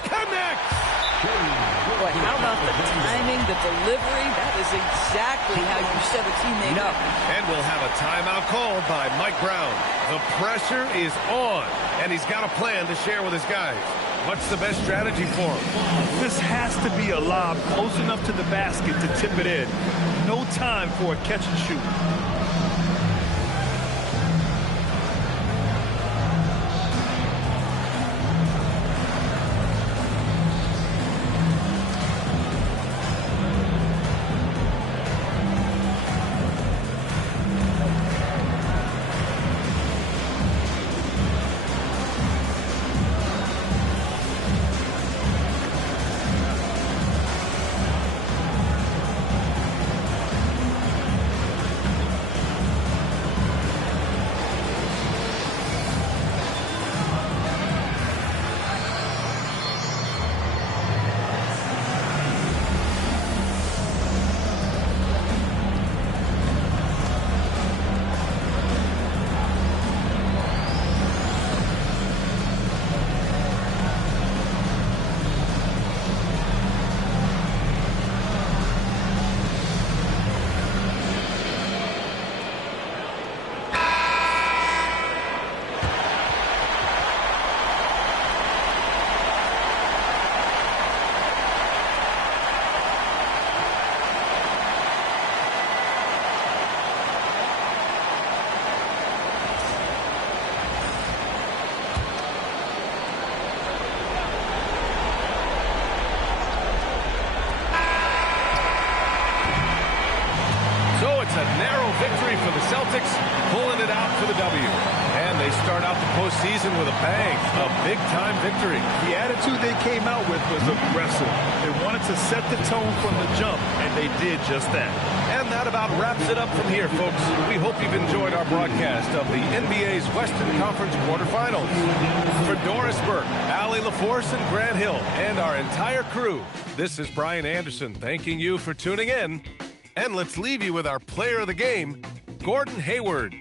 Connects! Boy, how about the timing, the delivery? That is exactly how you set a teammate up. And we'll have a timeout called by Mike Brown. The pressure is on, and he's got a plan to share with his guys. What's the best strategy for him? This has to be a lob close enough to the basket to tip it in. No time for a catch and shoot. A narrow victory for the Celtics, pulling it out for the W. And they start out the postseason with a bang, a big-time victory. The attitude they came out with was aggressive. They wanted to set the tone from the jump, and they did just that. And that about wraps it up from here, folks. We hope you've enjoyed our broadcast of the NBA's Western Conference quarterfinals. For Doris Burke, Allie LaForce, and Grant Hill, and our entire crew, this is Brian Anderson thanking you for tuning in. And let's leave you with our player of the game, Gordon Hayward.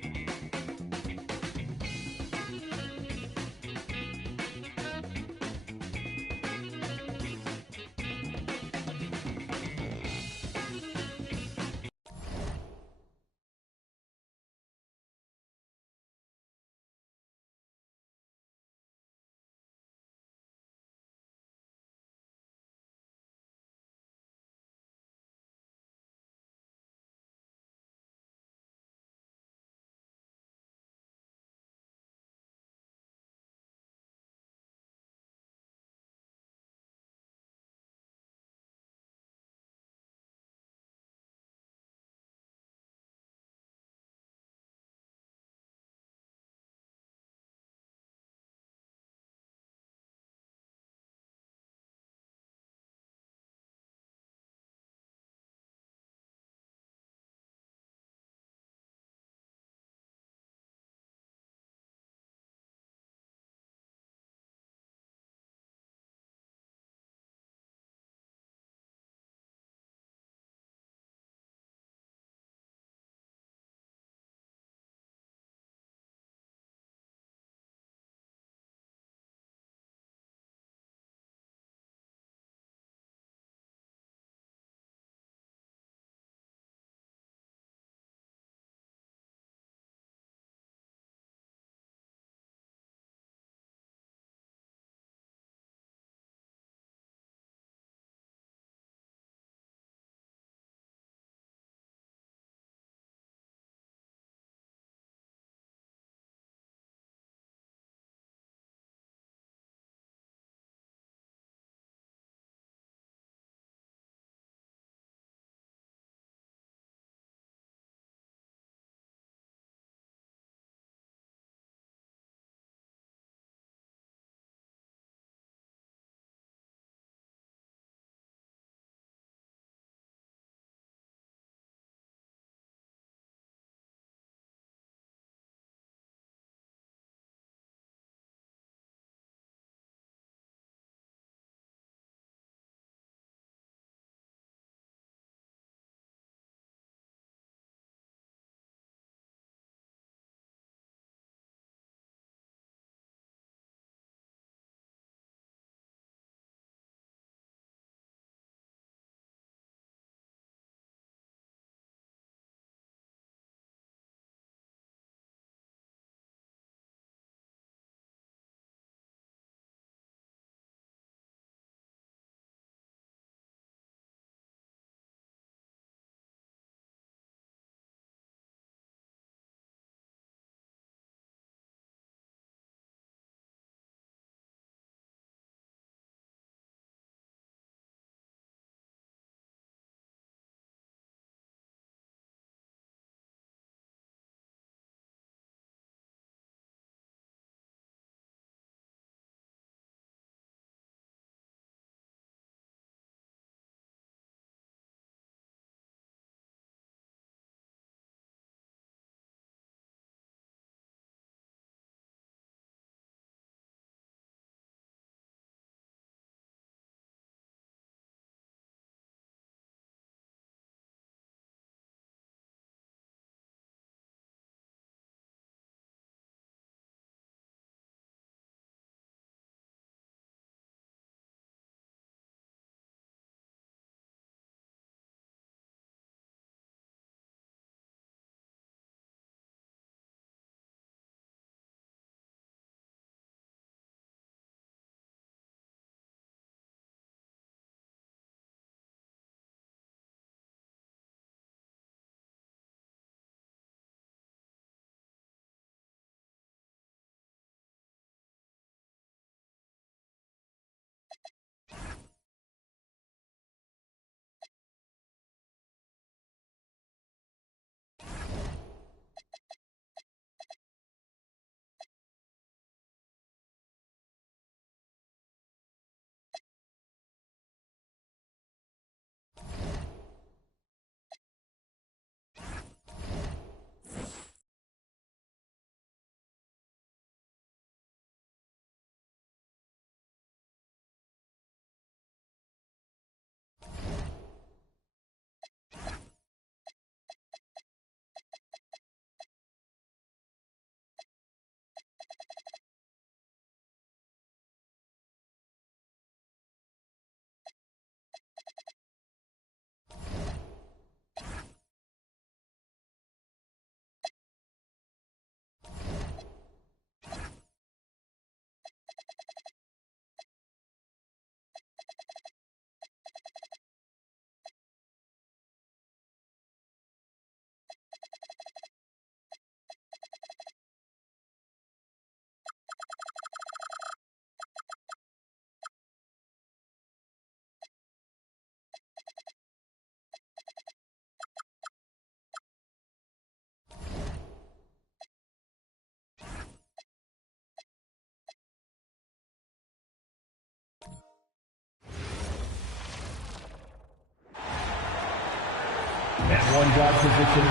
On guard position,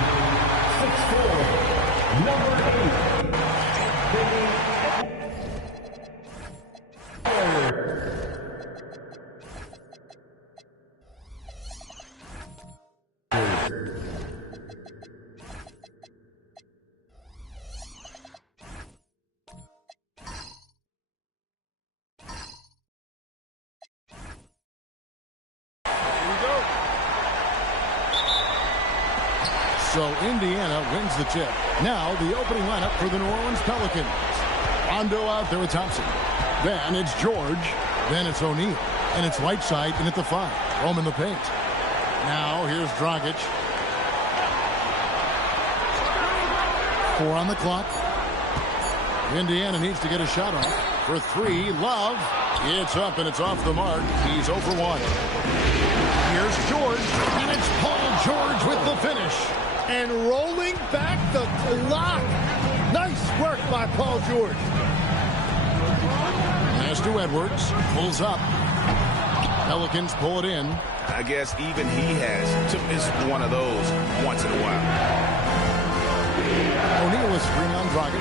6'4", number 8. So Indiana wins the tip. Now the opening lineup for the New Orleans Pelicans. Rondo out there with Thompson. Then it's George. Then it's O'Neal. And it's Whiteside in at the 5. Home in the paint. Now here's Dragic. 4 on the clock. Indiana needs to get a shot off. For 3, Love. It's up and it's off the mark. He's 0 for 1. Here's George. And it's Paul George with the finish. And rolling back the clock. Nice work by Paul George. Pass to Edwards. Pulls up. Pelicans pull it in. I guess even he has to miss one of those once in a while. O'Neal is screen on Dragic.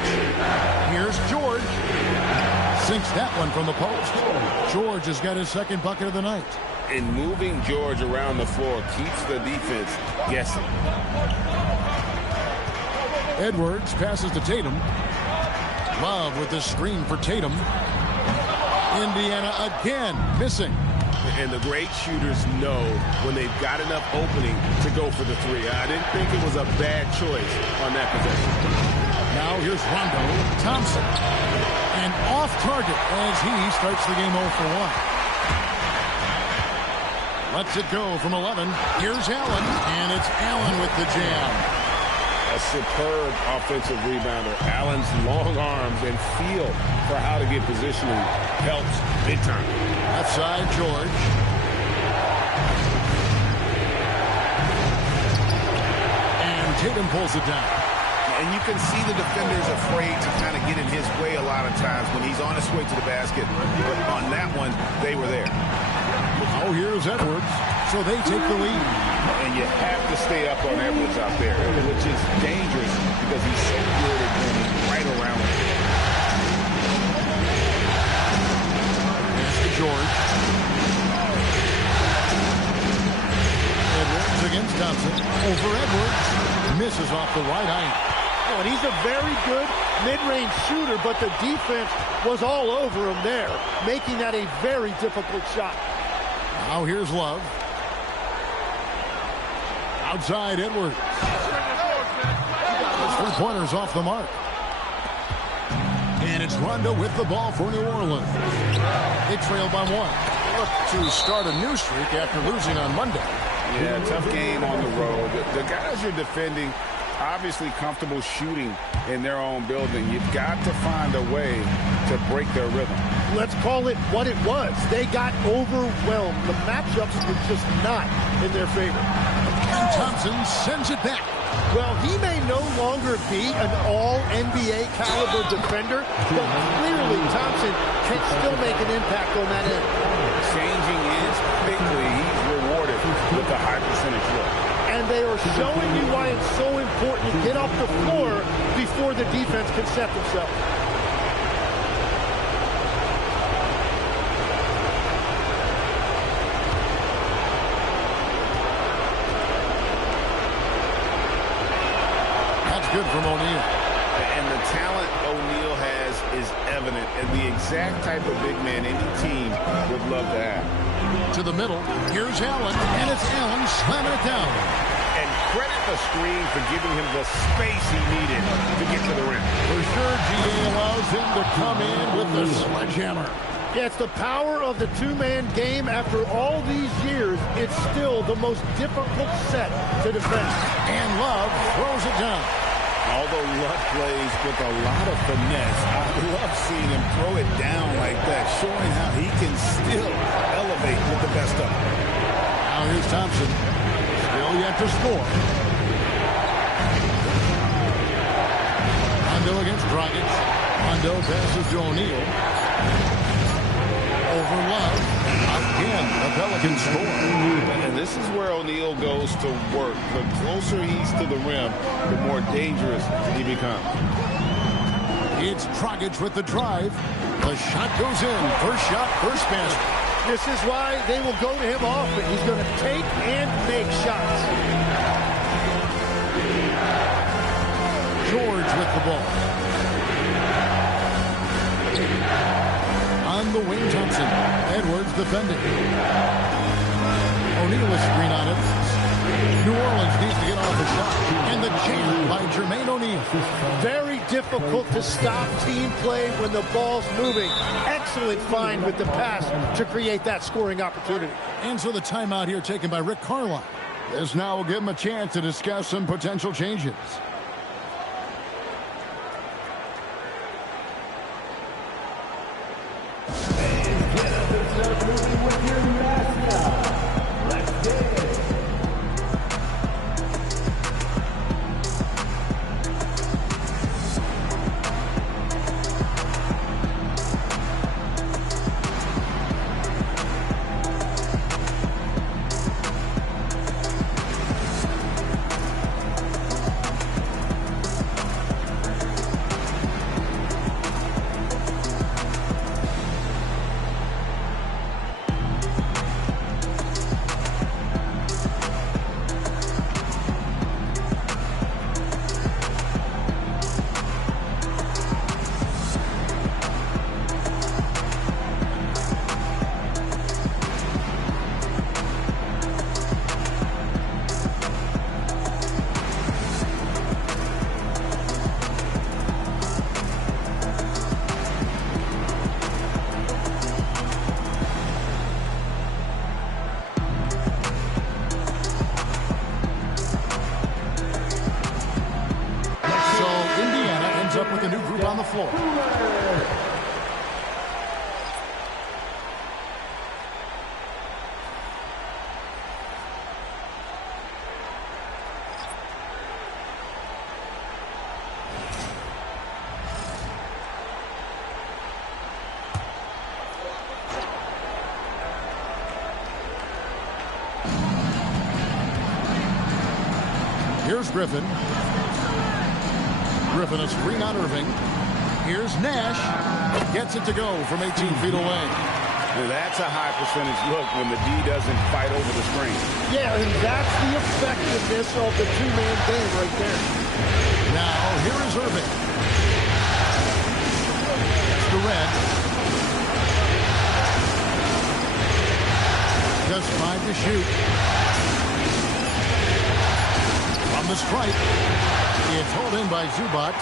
Here's George. Sinks that one from the post. George has got his second bucket of the night. And moving George around the floor keeps the defense guessing. Edwards passes to Tatum. Love with the screen for Tatum. Indiana again missing. And the great shooters know when they've got enough opening to go for the 3. I didn't think it was a bad choice on that possession. Now here's Rondo. Thompson. And off target as he starts the game 0 for 1. Lets it go from 11. Here's Allen. And it's Allen with the jam. A superb offensive rebounder. Allen's long arms and feel for how to get positioning helps big time. Left side, George. And Tatum pulls it down. And you can see the defenders afraid to kind of get in his way a lot of times when he's on his way to the basket. But on that one, they were there. Oh, here's Edwards. So they take the lead. And you have to stay up on Edwards out there, which is dangerous because he's so good at going right around him. Pass to George. Edwards against Thompson. Over Edwards. Misses off the right eye. Oh, and he's a very good mid-range shooter, but the defense was all over him there, making that a very difficult shot. Now here's Love. Outside Edwards. Three-pointers off the mark. And it's Rondo with the ball for New Orleans. They trail by 1. Look to start a new streak after losing on Monday. Yeah, tough game on the road. The guys you're defending, obviously comfortable shooting in their own building. You've got to find a way to break their rhythm. Let's call it what it was. They got overwhelmed. The matchups were just not in their favor. And Thompson sends it back. Well, he may no longer be an all-NBA caliber defender, but clearly Thompson can still make an impact on that end. Changing ends quickly, he's rewarded with a high percentage look. And they are showing you why it's so important to get off the floor before the defense can set themselves. Good from O'Neal. And the talent O'Neal has is evident, and the exact type of big man any team would love to have. To the middle, here's Allen, and it's Allen slamming it down. And credit the screen for giving him the space he needed to get to the rim. For sure, GA allows him to come in with the sledgehammer. Yeah, it's the power of the two-man game. After all these years, it's still the most difficult set to defend. And Love throws it down. Although Luck plays with a lot of finesse, I love seeing him throw it down like that, showing how he can still elevate with the best of them. Now here's Thompson. Still yet to score. Rondo against Dragic. Rondo passes to O'Neal. Over Love. Again, the Pelicans score. And this is where O'Neal goes to work. The closer he's to the rim, the more dangerous he becomes. It's Dragic with the drive. The shot goes in. First shot, first basket. This is why they will go to him often. He's going to take and make shots. George with the ball. On the wing, Thompson. Edwards defending. O'Neal is screen on it. New Orleans needs to get off a shot. And the jam by Jermaine O'Neal. Very difficult to stop team play when the ball's moving. Excellent find with the pass to create that scoring opportunity. And so the timeout here taken by Rick Carlisle. This now will give him a chance to discuss some potential changes. Here's Griffin. Griffin a screen on Irving. Here's Nash. Gets it to go from 18 feet away. Well, that's a high percentage look when the D doesn't fight over the screen. Yeah, and that's the effectiveness of the two-man game right there. Now, here is Irving. That's the red. Just 5 to shoot. From the stripe. It's hauled in by Zubac.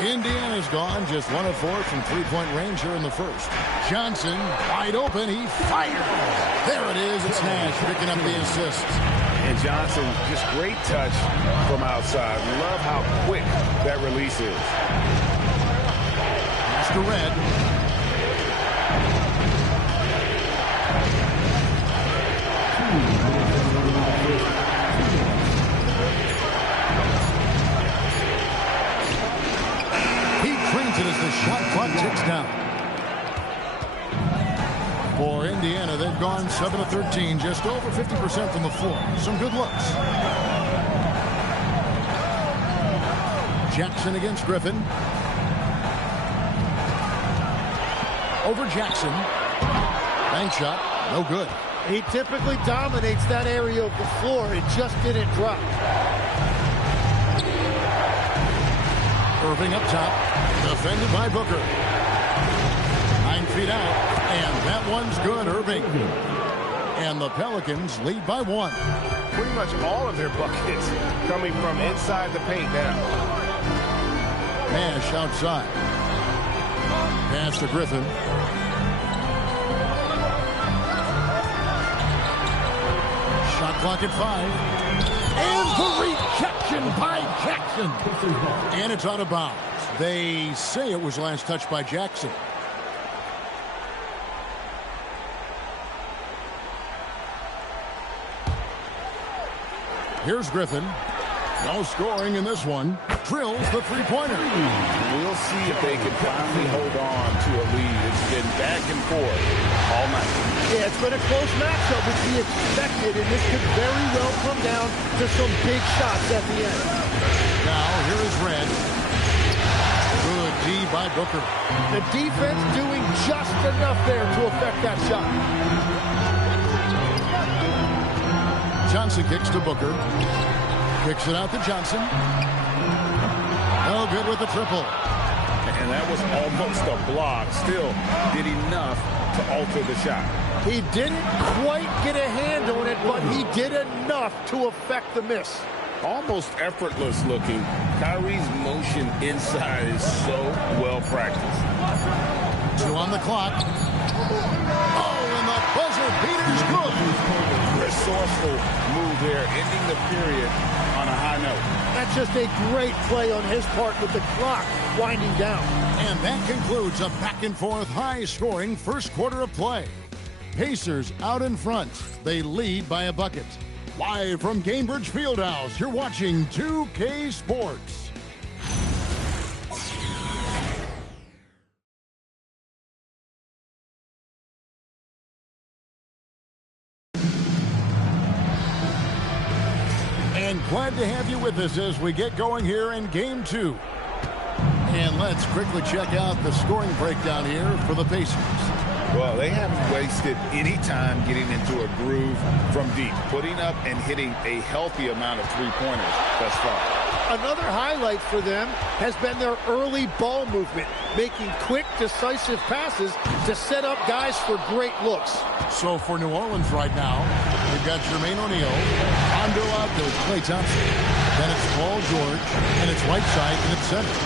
Indiana's gone just 1 of 4 from three-point range here in the first. Johnson, wide open, he fires. There it is, it's Nash picking up the assist. And Johnson, just great touch from outside. Love how quick that release is. Mr. Red. As the shot clock ticks down. For Indiana, they've gone 7 of 13, just over 50% from the floor. Some good looks. Jackson against Griffin. Over Jackson. Bank shot, no good. He typically dominates that area of the floor. It just didn't drop. Irving up top. Defended by Booker. 9 feet out. And that one's good, Irving. And the Pelicans lead by 1. Pretty much all of their buckets coming from inside the paint now. Nash outside. Pass to Griffin. Shot clock at 5. And the rejection by Jackson. And it's out of bounds. They say it was last touched by Jackson. Here's Griffin. No scoring in this one. drills the three-pointer. We'll see if they can finally hold on to a lead. It's been back and forth all night. Yeah, it's been a close matchup, which we expected, and this could very well come down to some big shots at the end. Now, here is Red. Good D by Booker. The defense doing just enough there to affect that shot. Johnson kicks to Booker. Kicks it out to Johnson. No good with the triple. And that was almost a block. Still did enough to alter the shot. He didn't quite get a hand on it, but he did enough to affect the miss. Almost effortless looking. Kyrie's motion inside is so well practiced. 2 on the clock. Oh, and the buzzer beater's good. Resourceful move there, ending the period on a high note. That's just a great play on his part with the clock winding down. And that concludes a back-and-forth, high-scoring first quarter of play. Pacers out in front. They lead by a bucket. Live from Cambridge Fieldhouse, you're watching 2K Sports. And glad to have you with us as we get going here in Game 2. And let's quickly check out the scoring breakdown here for the Pacers. Well, they haven't wasted any time getting into a groove from deep, putting up and hitting a healthy amount of three-pointers thus far. Another highlight for them has been their early ball movement, making quick, decisive passes to set up guys for great looks. So for New Orleans right now, we've got Jermaine O'Neal, Rondo out to Klay Thompson. Then it's Paul George, and it's Whiteside in its center.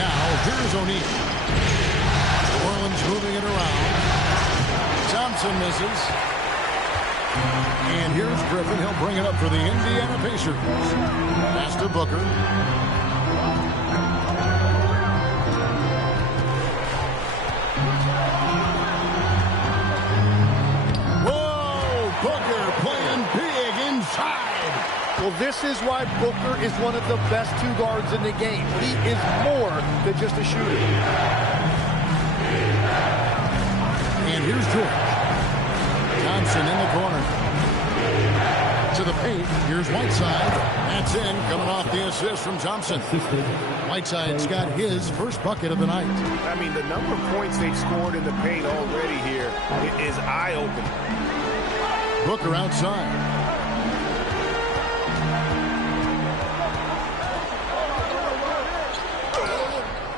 Now, here's O'Neal. New Orleans moving it around. Thompson misses. And here's Griffin. He'll bring it up for the Indiana Pacers. Pass to Booker. Whoa! Booker playing big inside. Well, this is why Booker is one of the best two guards in the game. He is more than just a shooter. And here's George. Thompson in the corner. To the paint. Here's Whiteside. That's in. Coming off the assist from Thompson. Whiteside's got his first bucket of the night. I mean, the number of points they've scored in the paint already here is eye-opening. Booker outside.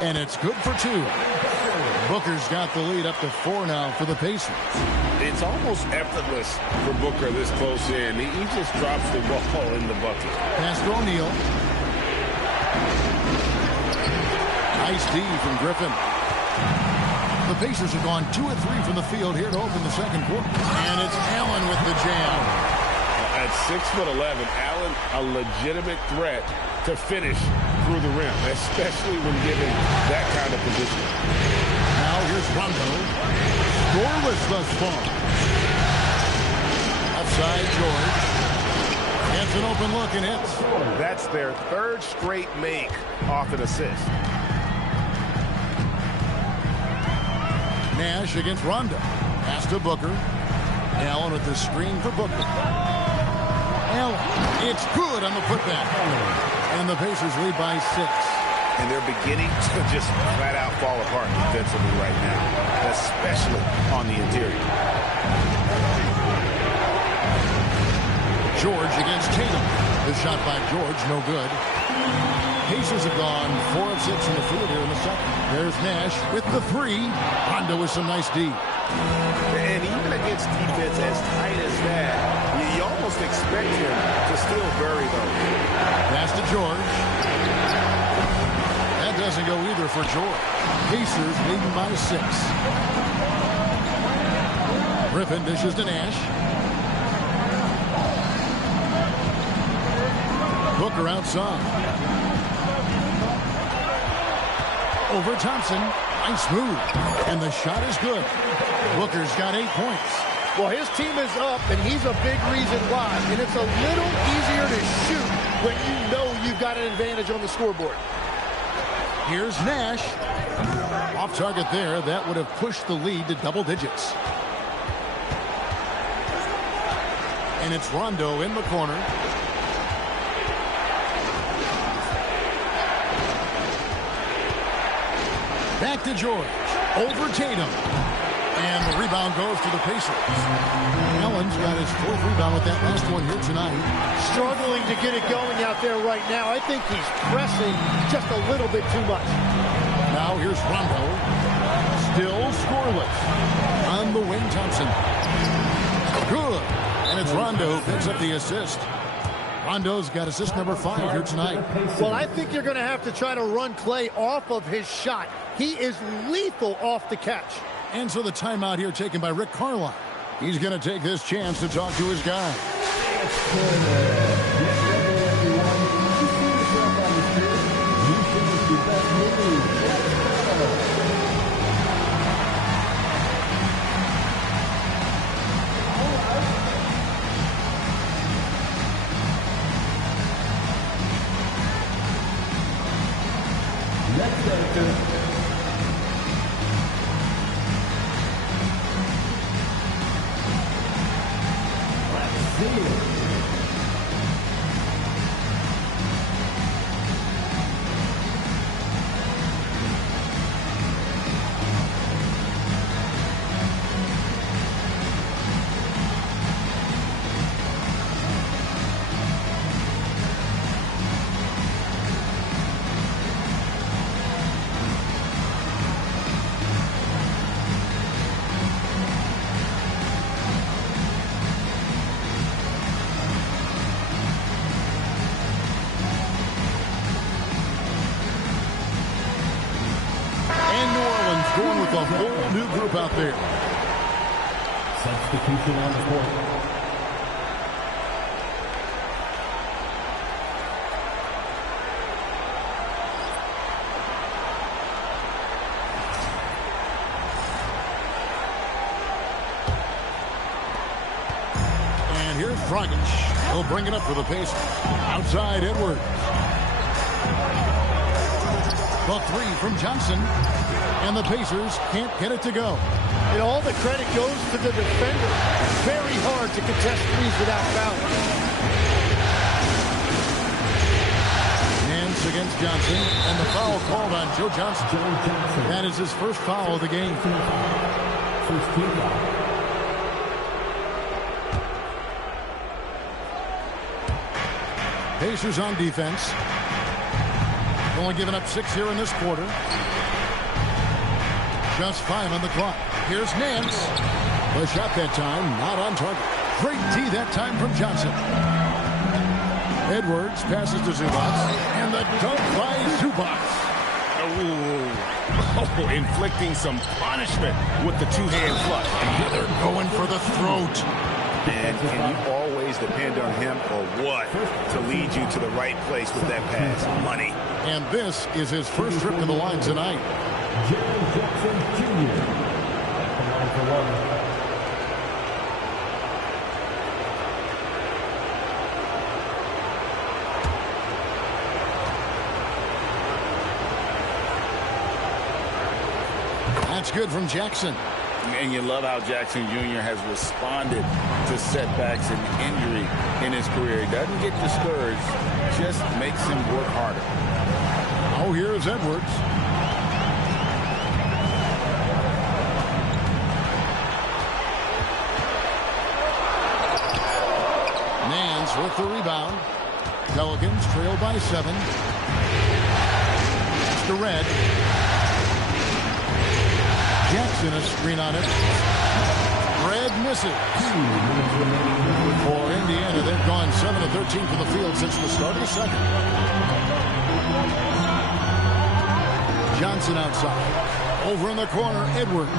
And it's good for 2. Booker's got the lead up to 4 now for the Pacers. It's almost effortless for Booker this close in. He just drops the ball in the bucket. Pass to O'Neal. Nice D from Griffin. The Pacers have gone 2 of 3 from the field here to open the second quarter. And it's Allen with the jam. At 6'11", Allen a legitimate threat to finish through the rim, especially when given that kind of position. Now here's Rondo. Scoreless thus far. Outside George. Gets an open look and hits. That's their third straight make off an assist. Nash against Rondo. Pass to Booker. Allen with the screen for Booker. Allen. It's good on the putback. And the Pacers lead by 6. And they're beginning to just flat out fall apart defensively right now, especially on the interior. George against Tatum. The shot by George, no good. Pacers have gone 4 of 6 in the field here in the second. There's Nash with the 3. Rondo with some nice D. And even against defense as tight as that, you almost expect him to still bury those. Pass to George. That doesn't go either for George. Pacers leading by 6. Griffin dishes to Nash. Booker outside. Over Thompson. Nice move. And the shot is good. Booker's got 8 points. Well, his team is up, and he's a big reason why. And it's a little easier to shoot when you know you've got got an advantage on the scoreboard. Here's Nash. Off target there. That would have pushed the lead to double digits. And it's Rondo in the corner. Back to George. Over Tatum. And the rebound goes to the Pacers. Allen's got his 4th rebound with that last one here tonight. Struggling to get it going out there right now. I think he's pressing just a little bit too much. Now here's Rondo. Still scoreless. On the wing, Thompson. Good. And it's Rondo who picks up the assist. Rondo's got assist number 5 here tonight. Well, I think you're going to have to try to run Clay off of his shot. He is lethal off the catch. And so the timeout here taken by Rick Carlisle. He's going to take this chance to talk to his guy. Going with a whole new group out there. Substitution on the court. And here's Dragic. He'll bring it up for the Pacers. Outside Edwards. The 3 from Johnson. And the Pacers can't get it to go. And all the credit goes to the defender. Very hard to contest threes without fouling. Nance against Johnson. And the foul called on Joe Johnson. That is his first foul of the game. First team foul. Pacers on defense. Only giving up 6 here in this quarter. Just 5 on the clock. Here's Nance. The shot that time, not on target. Great D that time from Johnson. Edwards passes to Zubac. And the dunk by Zubac. Oh, inflicting some punishment with the two-hand flush. They're going for the throat. And can you always depend on him or what to lead you to the right place with that pass? Money. And this is his first trip to the line tonight. James Jackson Jr. Line for 1. That's good from Jackson. And you love how Jackson Jr. has responded to setbacks and injury in his career. He doesn't get discouraged, just makes him work harder. Oh, here's Edwards. Nance with the rebound. Pelicans trail by 7. It's to Red. Jackson a screen on it. Red misses. For Indiana, they've gone 7 of 13 from the field since the start of the second. Johnson outside. Over in the corner, Edwards.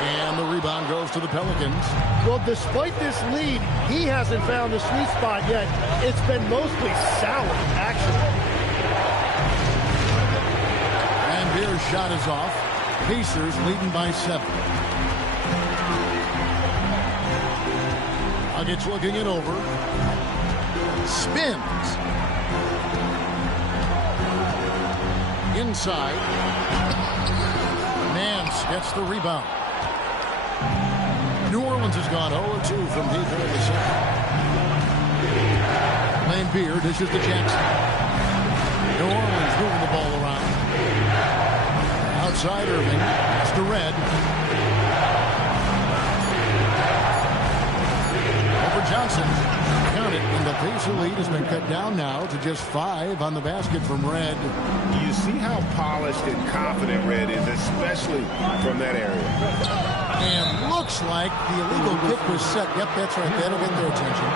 And the rebound goes to the Pelicans. Well, despite this lead, he hasn't found the sweet spot yet. It's been mostly sour, actually. And Beer's shot is off. Pacers leading by 7. Dragic looking it over. Spins. Inside. Nance gets the rebound. New Orleans has gone 0-2 from deep here in the second. Lane Beer dishes to Jackson. New Orleans moving the ball around. Outside Irving. That's to Red. Over Johnson. Count it. And the Pacer lead has been cut down now to just 5 on the basket from Red. You see how polished and confident Red is, especially from that area. And looks like the illegal kick was set. Yep, that's right. That'll get their attention.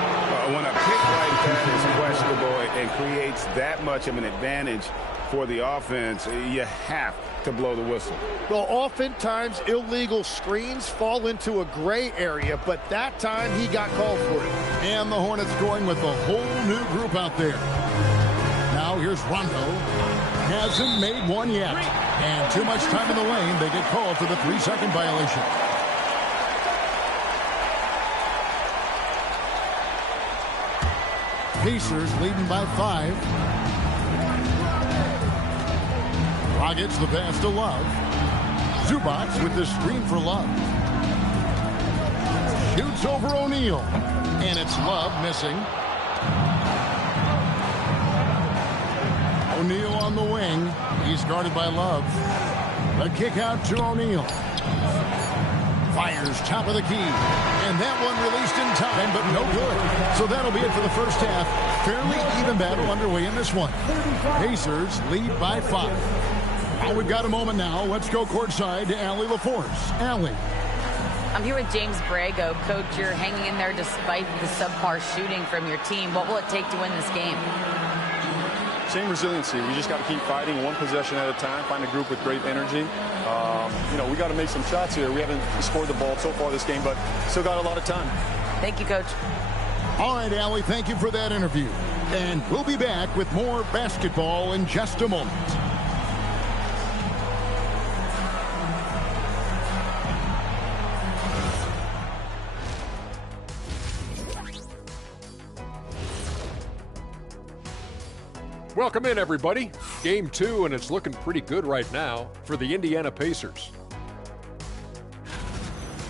When a pick like that is questionable and creates that much of an advantage for the offense, you have to blow the whistle. Well, oftentimes illegal screens fall into a gray area, but that time he got called for it. And the Hornets going with a whole new group out there. Now here's Rondo. Hasn't made one yet. And too much time in the lane. They get called for the 3-second violation. Pacers leading by 5. Dragic the pass to Love. Zubac with the screen for Love. Shoots over O'Neal. And it's Love missing. O'Neal on the wing. He's guarded by Love. The kick out to O'Neal. Fires top of the key. And that one released in time, but no good. So that'll be it for the first half. Fairly even battle underway in this one. Pacers lead by 5. Now we've got a moment now. Let's go courtside to Allie LaForce. Allie. I'm here with James Borrego. Coach, you're hanging in there despite the subpar shooting from your team. What will it take to win this game? Same resiliency. We just got to keep fighting one possession at a time, find a group with great energy. We got to make some shots here. We haven't scored the ball so far this game, but still got a lot of time. Thank you, Coach. All right, Allie, thank you for that interview. And we'll be back with more basketball in just a moment. Welcome in, everybody. Game 2, and it's looking pretty good right now for the Indiana Pacers.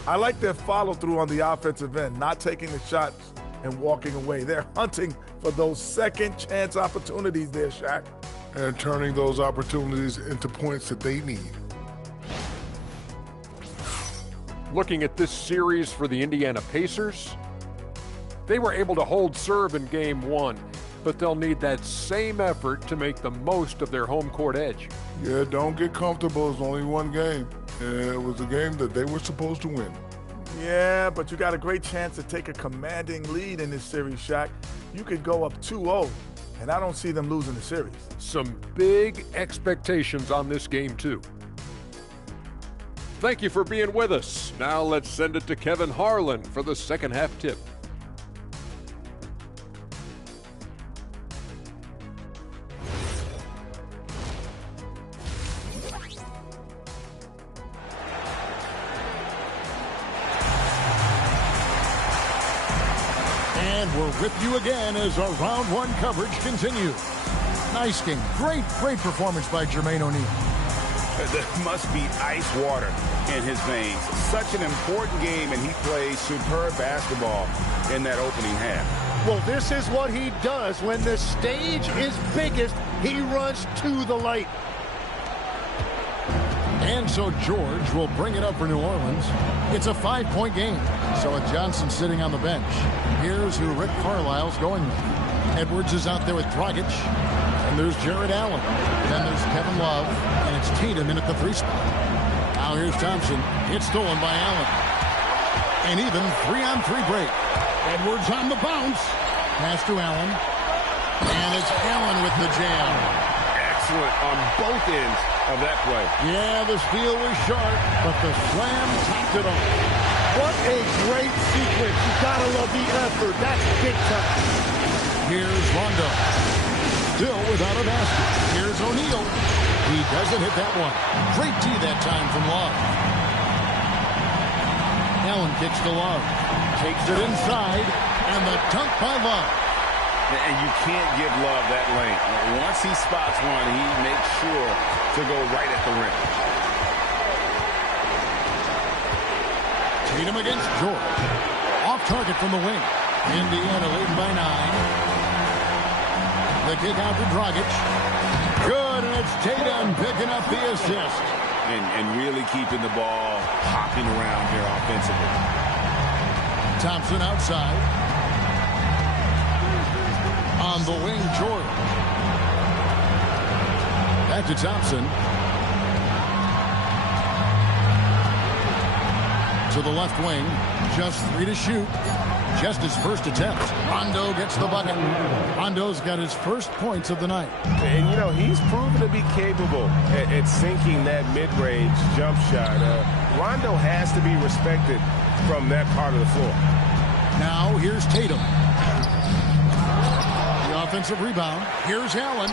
I like their follow-through on the offensive end, not taking the shots and walking away. They're hunting for those second-chance opportunities there, Shaq. And turning those opportunities into points that they need. Looking at this series for the Indiana Pacers, they were able to hold serve in Game 1. But they'll need that same effort to make the most of their home court edge. Yeah, don't get comfortable. It's only one game. And it was a game that they were supposed to win. Yeah, but you got a great chance to take a commanding lead in this series, Shaq. You could go up 2-0, and I don't see them losing the series. Some big expectations on this game, too. Thank you for being with us. Now let's send it to Kevin Harlan for the second half tip. We're with you again as our round 1 coverage continues. Nice game. Great performance by Jermaine O'Neal. There must be ice water in his veins. Such an important game, and he plays superb basketball in that opening half. Well, this is what he does. When the stage is biggest, he runs to the light. And so George will bring it up for New Orleans. It's a 5-point game. So with Johnson sitting on the bench, here's who Rick Carlisle's going with. Edwards is out there with Dragic. And there's Jared Allen. Then there's Kevin Love. And it's Tatum in at the 3 spot. Now here's Thompson. It's stolen by Allen. And even 3-on-3 break. Edwards on the bounce. Pass to Allen. And it's Allen with the jam. Excellent on both ends of that play. Yeah, the steal was sharp, but the slam topped it off. What a great sequence. You gotta love the effort. That's big time. Here's Rondo. Still without a basket. Here's O'Neal. He doesn't hit that one. Great D that time from Love. Allen kicks to Love. Takes it inside, and the dunk by Love. And you can't give Love that lane. Once he spots one, he makes sure to go right at the rim. Tatum against George. Off target from the wing. Indiana leading by 9. The kick out to Dragic. Good, and it's Tatum picking up the assist. And really keeping the ball hopping around here offensively. Thompson outside. On the wing, Jordan. Back to Thompson. To the left wing. Just 3 to shoot. Just his first attempt. Rondo gets the bucket. Rondo's got his first points of the night. And, you know, he's proven to be capable at sinking that mid-range jump shot. Rondo has to be respected from that part of the floor. Now, here's Tatum. The offensive rebound. Here's Allen.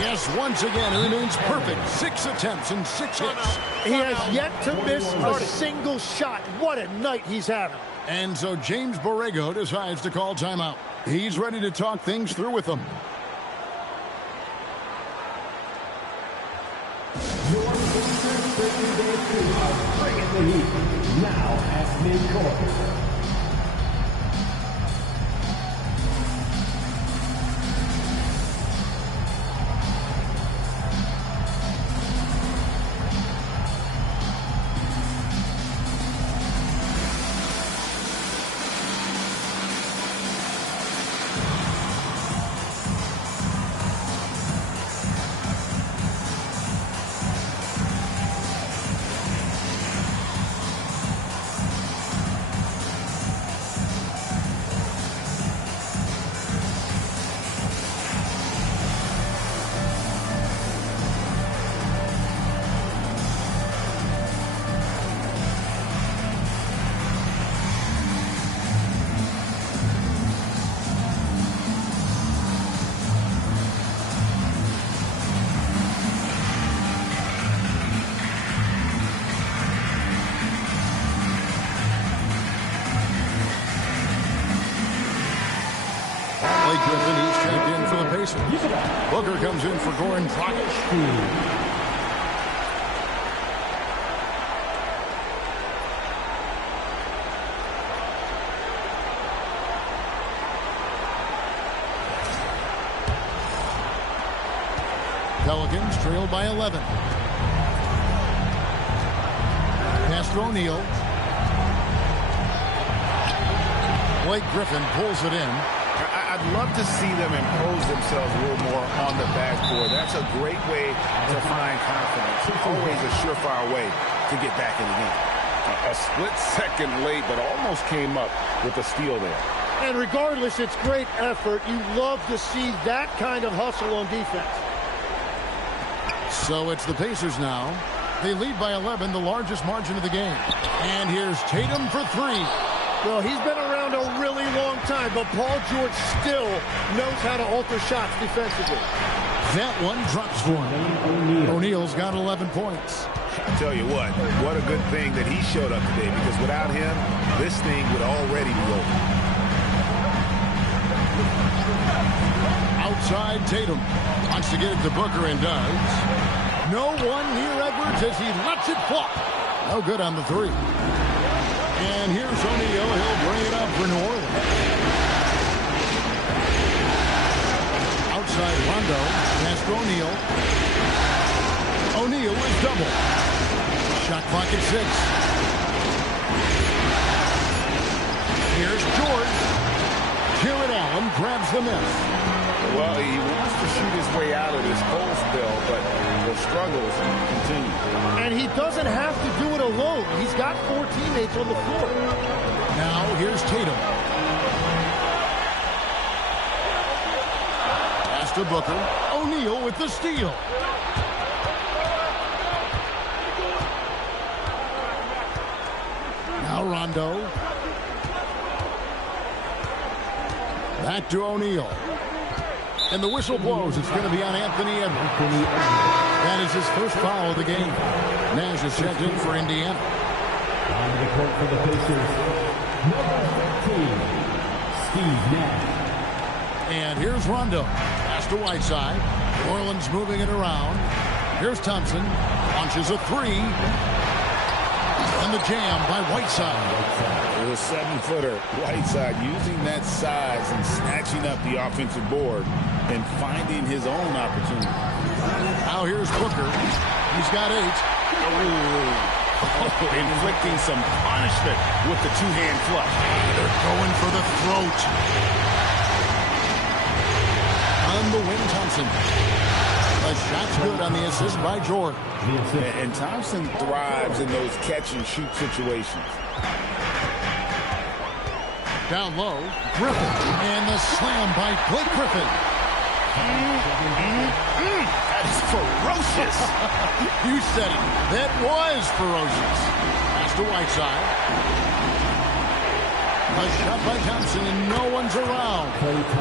Yes, once again, he remains perfect. 6 attempts and 6 hits. He has yet to miss a single shot. What a night he's having. And so James Borrego decides to call timeout. He's ready to talk things through with them. Bringing the heat now at midcourt. Booker comes in for Goran Dragic. Pelicans trailed by 11. Pass to O'Neal. Blake Griffin pulls it in. I'd love to see them impose themselves a little more on the backboard. That's a great way to find confidence. Always a surefire way to get back in the game. A split second late, but almost came up with a steal there. And regardless, it's great effort. You love to see that kind of hustle on defense. So it's the Pacers now. They lead by 11, the largest margin of the game. And here's Tatum for 3. Well, he's been around a really long time, but Paul George still knows how to alter shots defensively. That one drops for him. O'Neal's got 11 points. I tell you what a good thing that he showed up today, because without him, this thing would already be over. Outside, Tatum wants to get it to Booker and does. No one near Edwards as he lets it fly. No good on the 3. And here's O'Neal. He'll bring it up for New Orleans. Outside Rondo. Pass to O'Neal. O'Neal is double. Shot clock at 6. Here's George. Jarrett Allen grabs the miss. Well, he wants to shoot his way out of this cold spell, but the struggles continue. And he doesn't have to do it alone. He's got 4 teammates on the floor. Now here's Tatum. Pass to Booker. O'Neal with the steal. Now Rondo. Back to O'Neal. And the whistle blows. It's going to be on Anthony Edwards. That is his first foul of the game. Nash is checked in for Indiana. On the court for the Pacers, And here's Rondo. Pass to Whiteside. New Orleans moving it around. Here's Thompson. Launches a three. And the jam by Whiteside. The 7-footer, Whiteside, using that size and snatching up the offensive board and finding his own opportunity. Now here's Booker. He's got 8. Inflicting some punishment with the two-hand flush. They're going for the throat. On the wing, Thompson. A shot's good on the assist by George. And Thompson thrives in those catch-and-shoot situations. Down low, Griffin. And the slam by Blake Griffin. That is ferocious. You said it. That was ferocious. Pass to Whiteside. A shot by Thompson, and no one's around.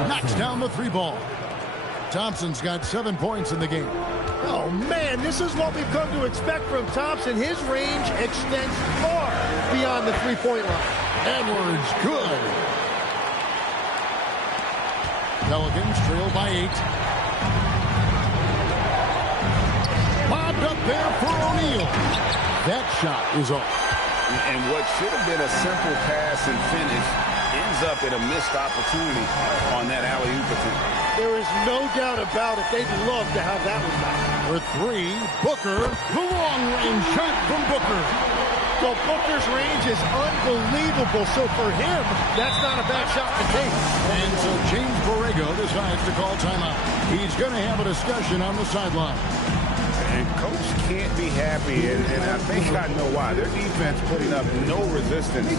Knocks down the 3-ball. Thompson's got 7 points in the game. Oh, man, this is what we've come to expect from Thompson. His range extends far beyond the three-point line. Edwards, good. Pelicans trail by 8. Bobbed up there for O'Neal. That shot is off. And what should have been a simple pass and finish ends up in a missed opportunity on that alley-oop attempt. There is no doubt about it. They'd love to have that one back. For 3, Booker. The long-range shot from Booker. Well, Booker's range is unbelievable, so for him, that's not a bad shot to take. And so James Borrego decides to call timeout. He's going to have a discussion on the sideline. And Coach can't be happy, and I think I know why. Their defense putting up no resistance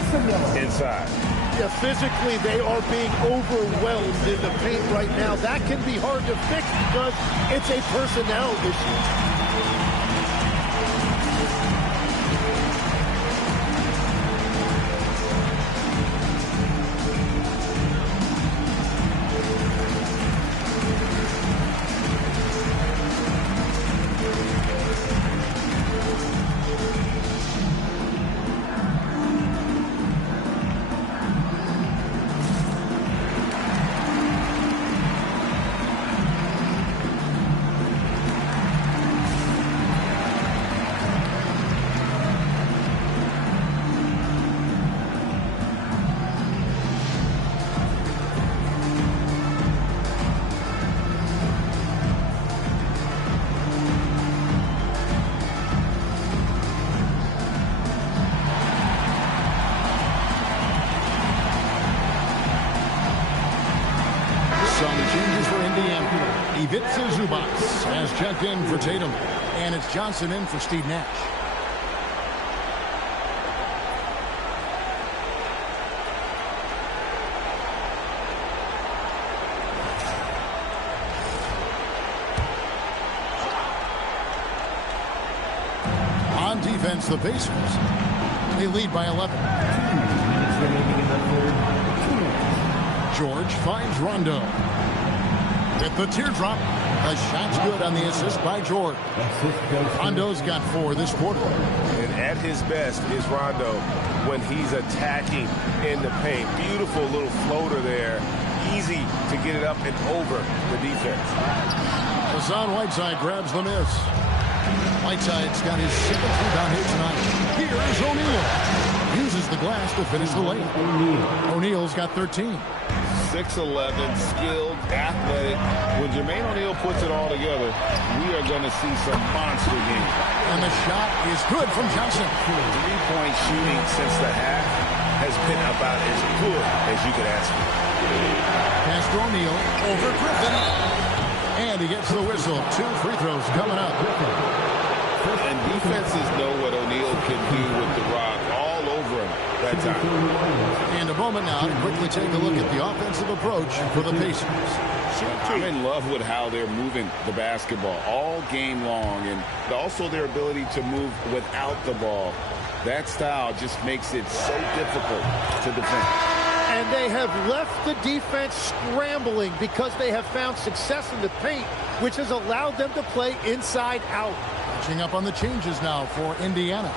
inside. Yeah, physically, they are being overwhelmed in the paint right now. That can be hard to fix because it's a personnel issue. Has checked in for Tatum, and it's Johnson in for Steve Nash. On defense, the Pacers. They lead by 11. George finds Rondo. With the teardrop. A shot's good on the assist by George. Rondo's got 4 this quarter. And at his best is Rondo when he's attacking in the paint. Beautiful little floater there. Easy to get it up and over the defense. Hassan Whiteside grabs the miss. Whiteside's got his 7th rebound here tonight. Here's O'Neal. Uses the glass to finish the lane. O'Neal's got 13. 6'11", skilled, athletic. When Jermaine O'Neal puts it all together, we are going to see some monster games. And the shot is good from Johnson. 3-point shooting since the half has been about as good as you could ask for. Pass to O'Neal over Griffin. And he gets the whistle. 2 free throws coming up. And defenses know what O'Neal can do with the rock all over him that time. And a moment now to quickly take a look at the offensive approach for the Pacers. I'm in love with how they're moving the basketball all game long, and also their ability to move without the ball. That style just makes it so difficult to defend. And they have left the defense scrambling because they have found success in the paint, which has allowed them to play inside out. Catching up on the changes now for Indiana.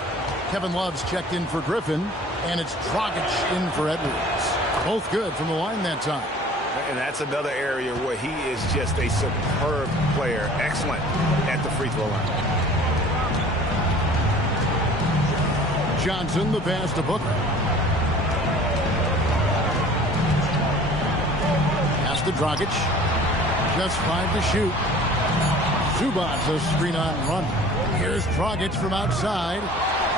Kevin Love's checked in for Griffin. And it's Dragic in for Edwards. Both good from the line that time. And that's another area where he is just a superb player. Excellent at the free throw line. Johnson, the pass to Booker. Pass to Dragic. Just 5 to shoot. Zubac, a screen on run. Here's Dragic from outside.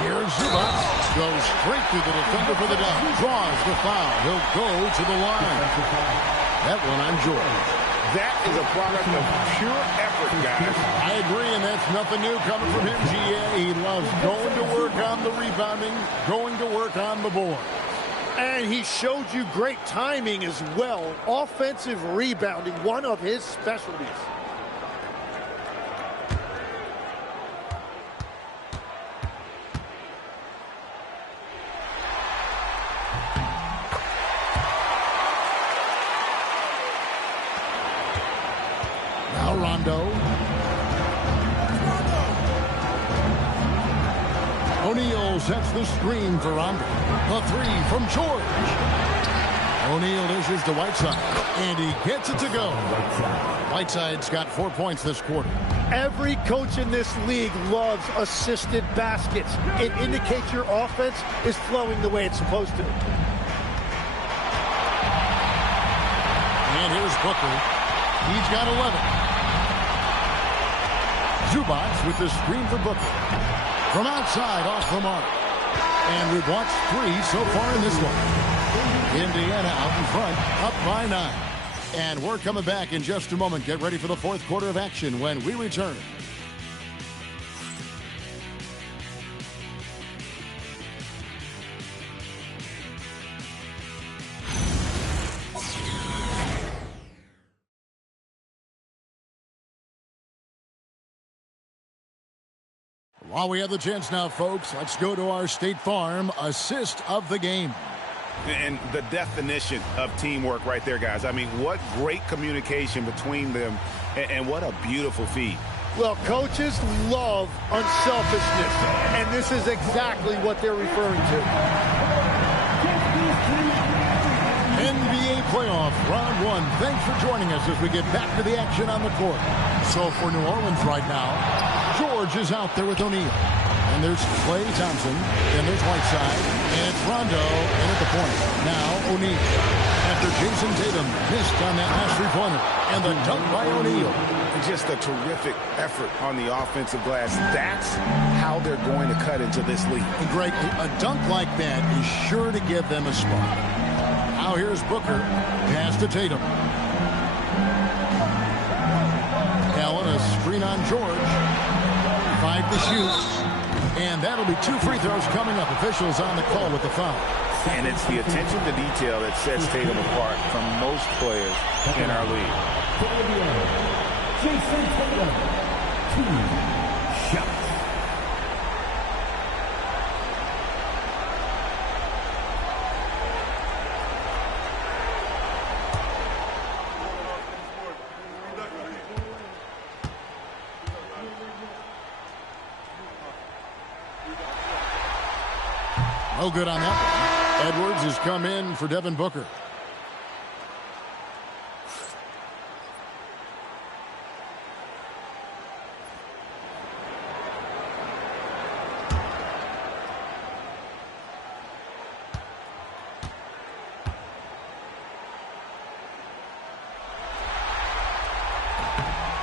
Here's Zubac. Goes straight to the defender for the dunk. Draws the foul. He'll go to the line. That one on George. That is a product of pure effort, guys. I agree, and that's nothing new coming from him, GA. He loves going to work on the rebounding, going to work on the board. And he showed you great timing as well. Offensive rebounding, one of his specialties. Now Rondo. O'Neal sets the screen for Rondo. The three from George. O'Neal dishes to Whiteside, and he gets it to go. Whiteside's got 4 points this quarter. Every coach in this league loves assisted baskets. It indicates your offense is flowing the way it's supposed to. And here's Booker. He's got 11. Zubac with the screen for Booker. From outside, off the mark. And we've watched 3 so far in this one. Indiana out in front, up by 9. And we're coming back in just a moment. Get ready for the fourth quarter of action when we return. While we have the chance now, folks, let's go to our State Farm assist of the game. And the definition of teamwork right there, guys. I mean, what great communication between them, and what a beautiful feed. Well, coaches love unselfishness, and this is exactly what they're referring to. NBA playoff round 1. Thanks for joining us as we get back to the action on the court. So for New Orleans right now, George is out there with O'Neal. And there's Klay Thompson. Then there's Whiteside. And it's Rondo in at the point. Now O'Neal. After Jason Tatum missed on that last three-pointer. And the dunk by O'Neal. Just a terrific effort on the offensive glass. That's how they're going to cut into this league. And Greg, a dunk like that is sure to give them a spot. Now here's Booker. Pass to Tatum. Allen, a screen on George. 5 to shoot. And that'll be 2 free throws coming up. Officials on the call with the foul. And it's the attention to detail that sets Tatum apart from most players in our league. Jason Tatum, 2 shots. No good on that one. Edwards has come in for Devin Booker.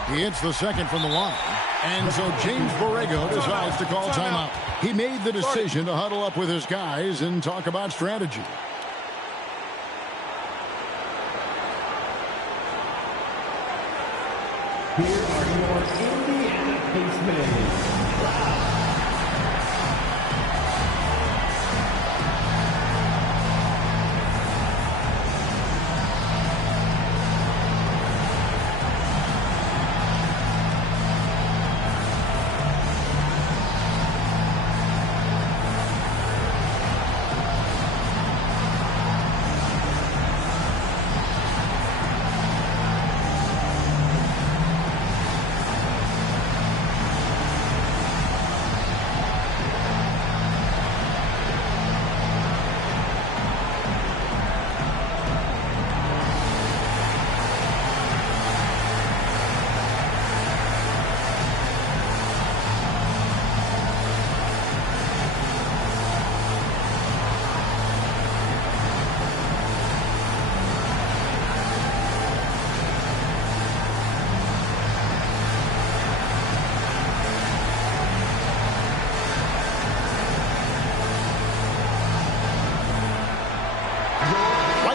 He hits the second from the line. And so James Borrego decides to call timeout. He made the decision to huddle up with his guys and talk about strategy. Here are your Indiana basemen.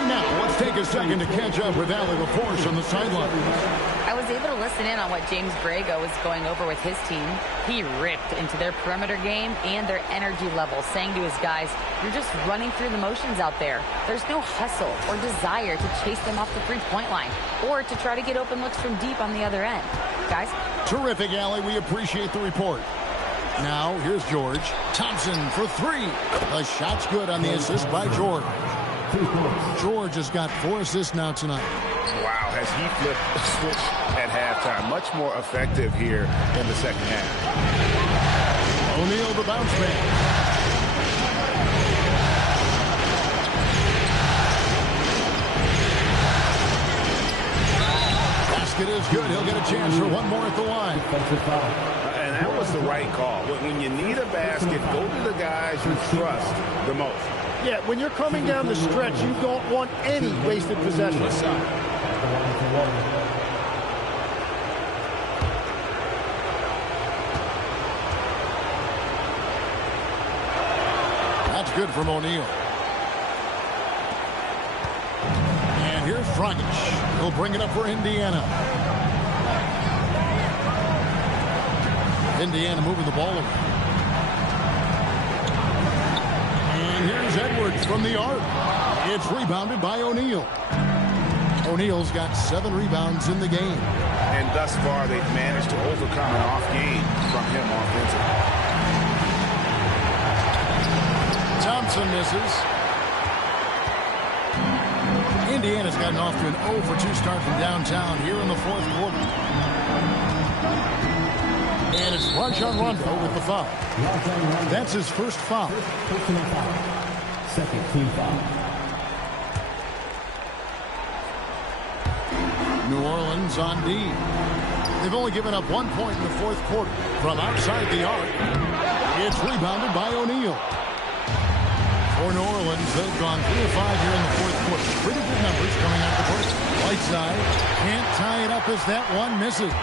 Right now, let's take a second to catch up with Allie LaForce on the sideline. I was able to listen in on what James Borrego was going over with his team. He ripped into their perimeter game and their energy level, saying to his guys, you're just running through the motions out there. There's no hustle or desire to chase them off the three-point line or to try to get open looks from deep on the other end. Guys? Terrific, Allie. We appreciate the report. Now, here's George. Thompson for three. The shot's good on the assist by George. George has got 4 assists now tonight. Wow, has he flipped a switch at halftime. Much more effective here in the second half. O'Neal the bounce man. Basket is good. He'll get a chance for one more at the line. And that was the right call. When you need a basket, go to the guys you trust the most. Yeah, when you're coming down the stretch, you don't want any wasted possessions. That's good from O'Neal. And here's Dragic. He'll bring it up for Indiana. Indiana moving the ball over. And here's Edwards from the arc. It's rebounded by O'Neal. O'Neal's got 7 rebounds in the game. And thus far, they've managed to overcome an off game from him offensively. Thompson misses. Indiana's gotten off to an 0-for-2 start from downtown here in the fourth quarter. And it's Rajon Rondo with the foul. That's his first foul. Personal foul. Second team foul. New Orleans on D. They've only given up 1 point in the fourth quarter. From outside the arc, it's rebounded by O'Neal. For New Orleans, they've gone 3 of 5 here in the fourth quarter. Pretty good numbers coming out the break. Whiteside can't tie it up as that one misses.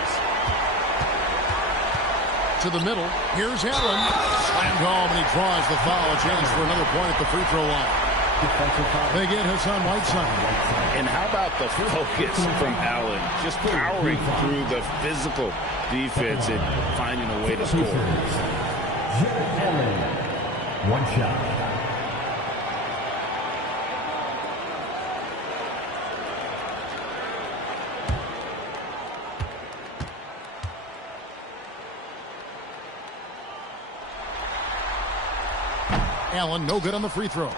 To the middle, here's Allen. Slammed home, and he draws the foul. A chance for another point at the free throw line. They get Hassan Whiteside. And how about the focus from Allen? Just powering through the physical defense and finding a way to score. Allen. One shot. Allen, no good on the free throw.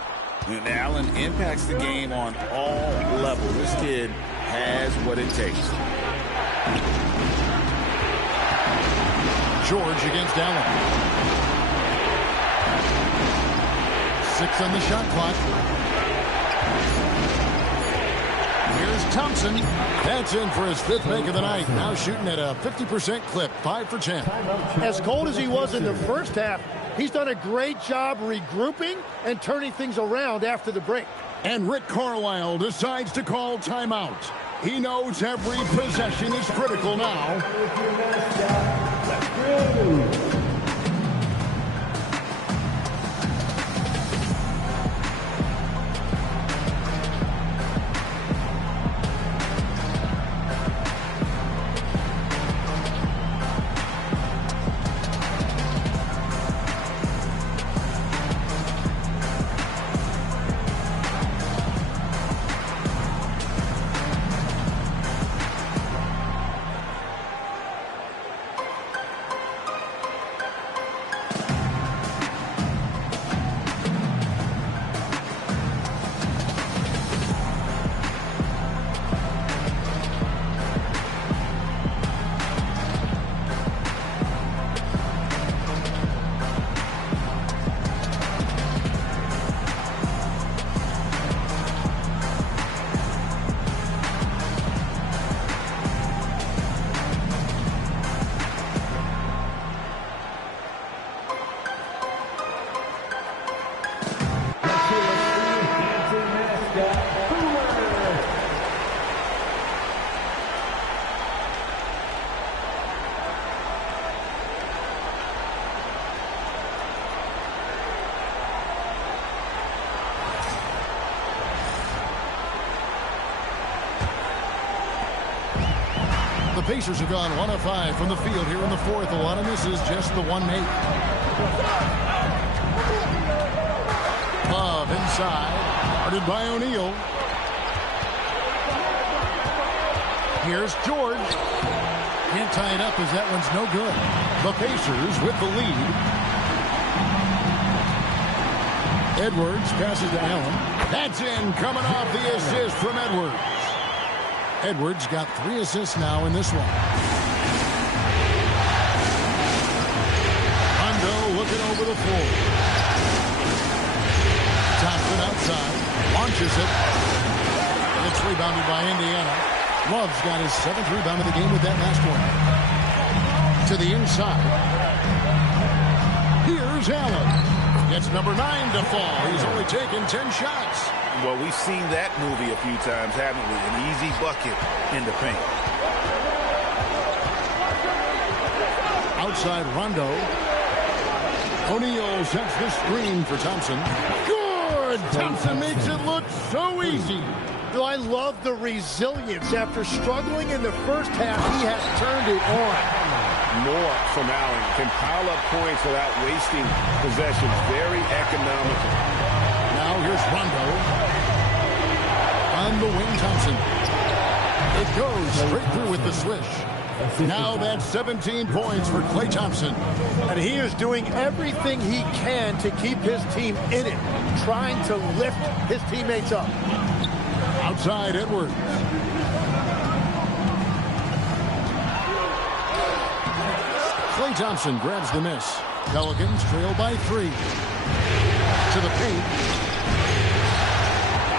And Allen impacts the game on all levels. This kid has what it takes. George against Allen. 6 on the shot clock. Here's Thompson. That's in for his 5th make of the night. Now shooting at a 50% clip, 5 for 10. As cold as he was in the first half, he's done a great job regrouping and turning things around after the break. And Rick Carlisle decides to call timeout. He knows every possession is critical now. Let's go. The Pacers have gone 1 of 5 from the field here in the fourth. A lot of misses, just the one make. Love inside, guarded by O'Neal. Here's George. Can't tie it up as that one's no good. The Pacers with the lead. Edwards passes to Allen. That's in, coming off the assist from Edwards. Edwards got 3 assists now in this one. Rondo looking over the floor. Thompson outside. Launches it. And it's rebounded by Indiana. Love's got his 7th rebound of the game with that last one. To the inside. Here's Allen. Gets number 9 to fall. He's only taken 10 shots. Well, we've seen that movie a few times, haven't we? An easy bucket in the paint. Outside Rondo. O'Neal sets the screen for Thompson. Good! Thompson makes it look so easy. I love the resilience. After struggling in the first half, he has turned it on. More from Allen. Can pile up points without wasting possessions. Very economical. Now here's Rondo. On the wing, Thompson. It goes straight through with the swish. Now that's 17 points for Klay Thompson. And he is doing everything he can to keep his team in it, trying to lift his teammates up. Outside Edwards. Klay Thompson grabs the miss. Pelicans trail by 3. To the paint.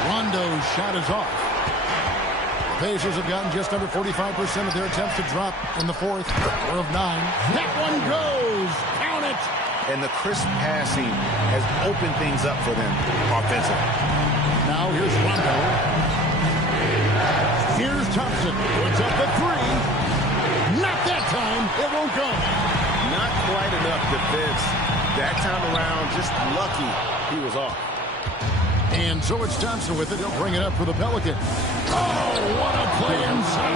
Rondo's shot is off. The Pacers have gotten just under 45% of their attempts to drop in the fourth. 4 of 9. That one goes. Count it. And the crisp passing has opened things up for them offensively. Now here's Rondo. Here's Thompson. Puts up the 3. Not that time. It won't go. Not quite enough defense. That time around, just lucky he was off. And so it's Thompson with it. He'll bring it up for the Pelicans. Oh, what a play inside.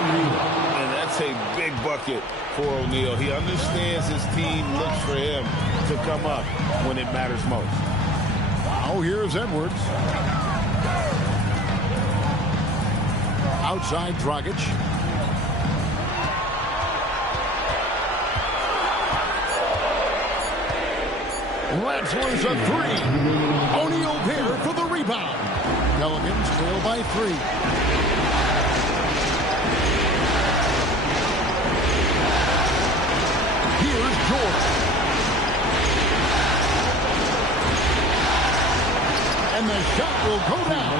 And that's a big bucket for O'Neal. He understands his team looks for him to come up when it matters most. Oh, here's Edwards. Outside Dragic. Let's lose a 3. O'Neal there for the rebound. Pelicans trail by 3. Here's George. And the shot will go down.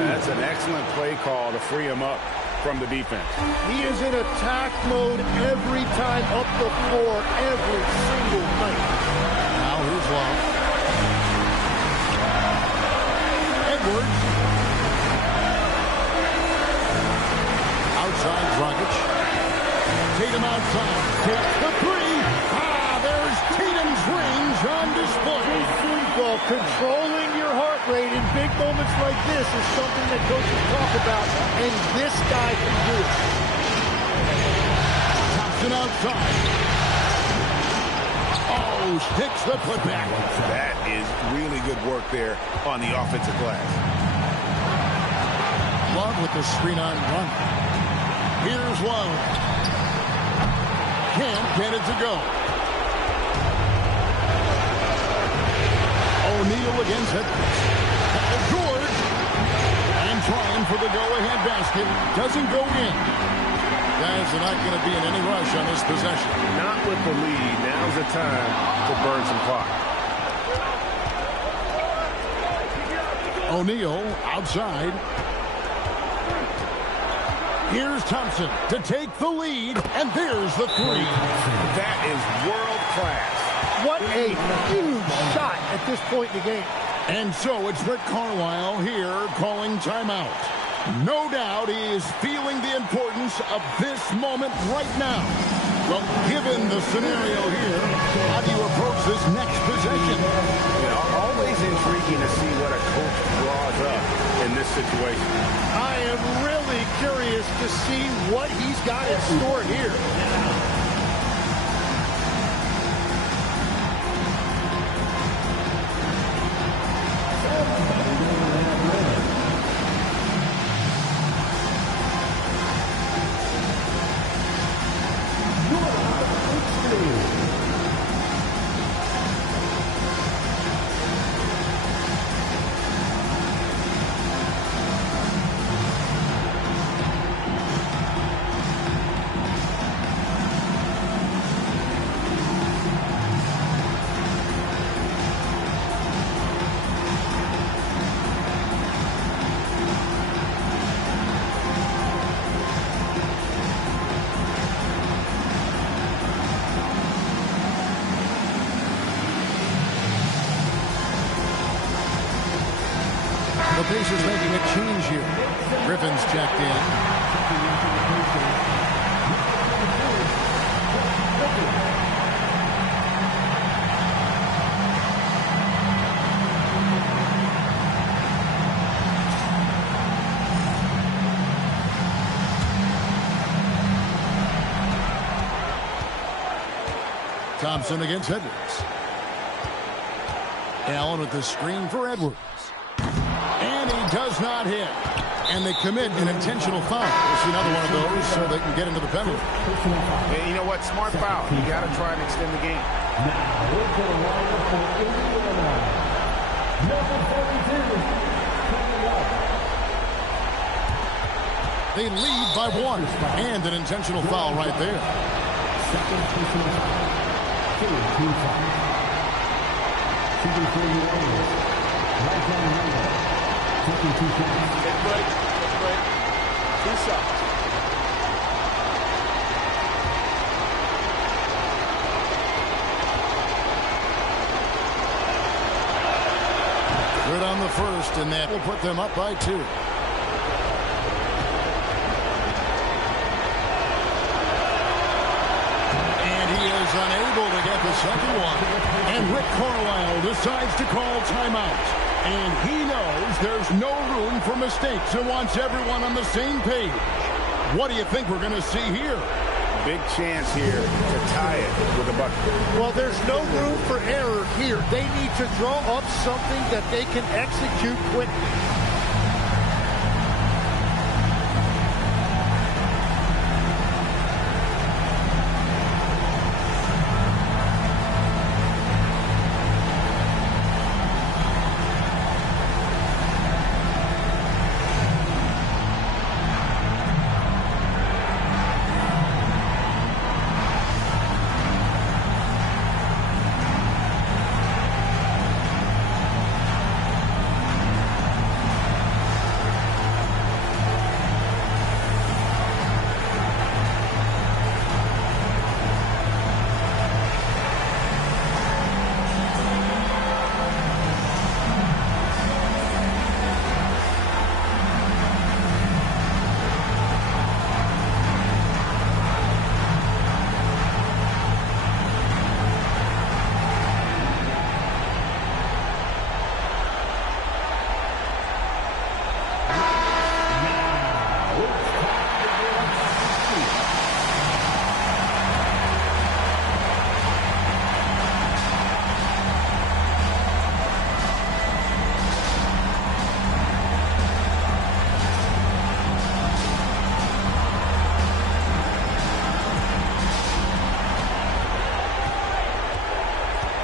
That's an excellent play call to free him up from the defense. He is in attack mode every time up the floor, every single night. Here's Love. Edwards. Outside Dragic. Tatum outside. Takes the 3. There's Tatum's range on display. Well, controlling your heart rate in big moments like this is something that coaches talk about, and this guy can do it. Thompson outside. Oh, sticks the putback. That is really good work there on the offensive glass. Love with the screen on run. Here's Love. Can't get it to go. O'Neal against it. George. And trying for the go-ahead basket. Doesn't go in. Guys are not going to be in any rush on this possession. Not with the lead. Now's the time to burn some clock. O'Neal outside. Here's Thompson to take the lead, and there's the 3. That is world class. What a huge shot at this point in the game. And so it's Rick Carlisle here calling timeout. No doubt he is feeling the importance of this moment right now. Well, given the scenario here, how do you approach this next possession? Always intriguing to see what a coach draws up in this situation. I am really curious to see what he's got in store here. The Pacers making a change here. Griffin's checked in. Thompson against Edwards. Allen with the screen for Edwards. And he does not hit. And they commit an intentional foul. We'll see another one of those so they can get into the penalty. And you know what? Smart foul. You got to try and extend the game. Now, we'll go to line for Indiana. Number 42, coming up. They lead by 1. And an intentional foul right there. Second personal foul. 2-2 foul. Shooting for the Warriors. Right down the middle. Taking 2 shots. Good break. Good break. 2 shots. Good on the first, and that will put them up by 2. And he is unable to get the second one. And Rick Carlisle decides to call timeout. And he knows there's no room for mistakes and wants everyone on the same page. What do you think we're going to see here? Big chance here to tie it with a bucket. Well, there's no room for error here. They need to draw up something that they can execute quickly.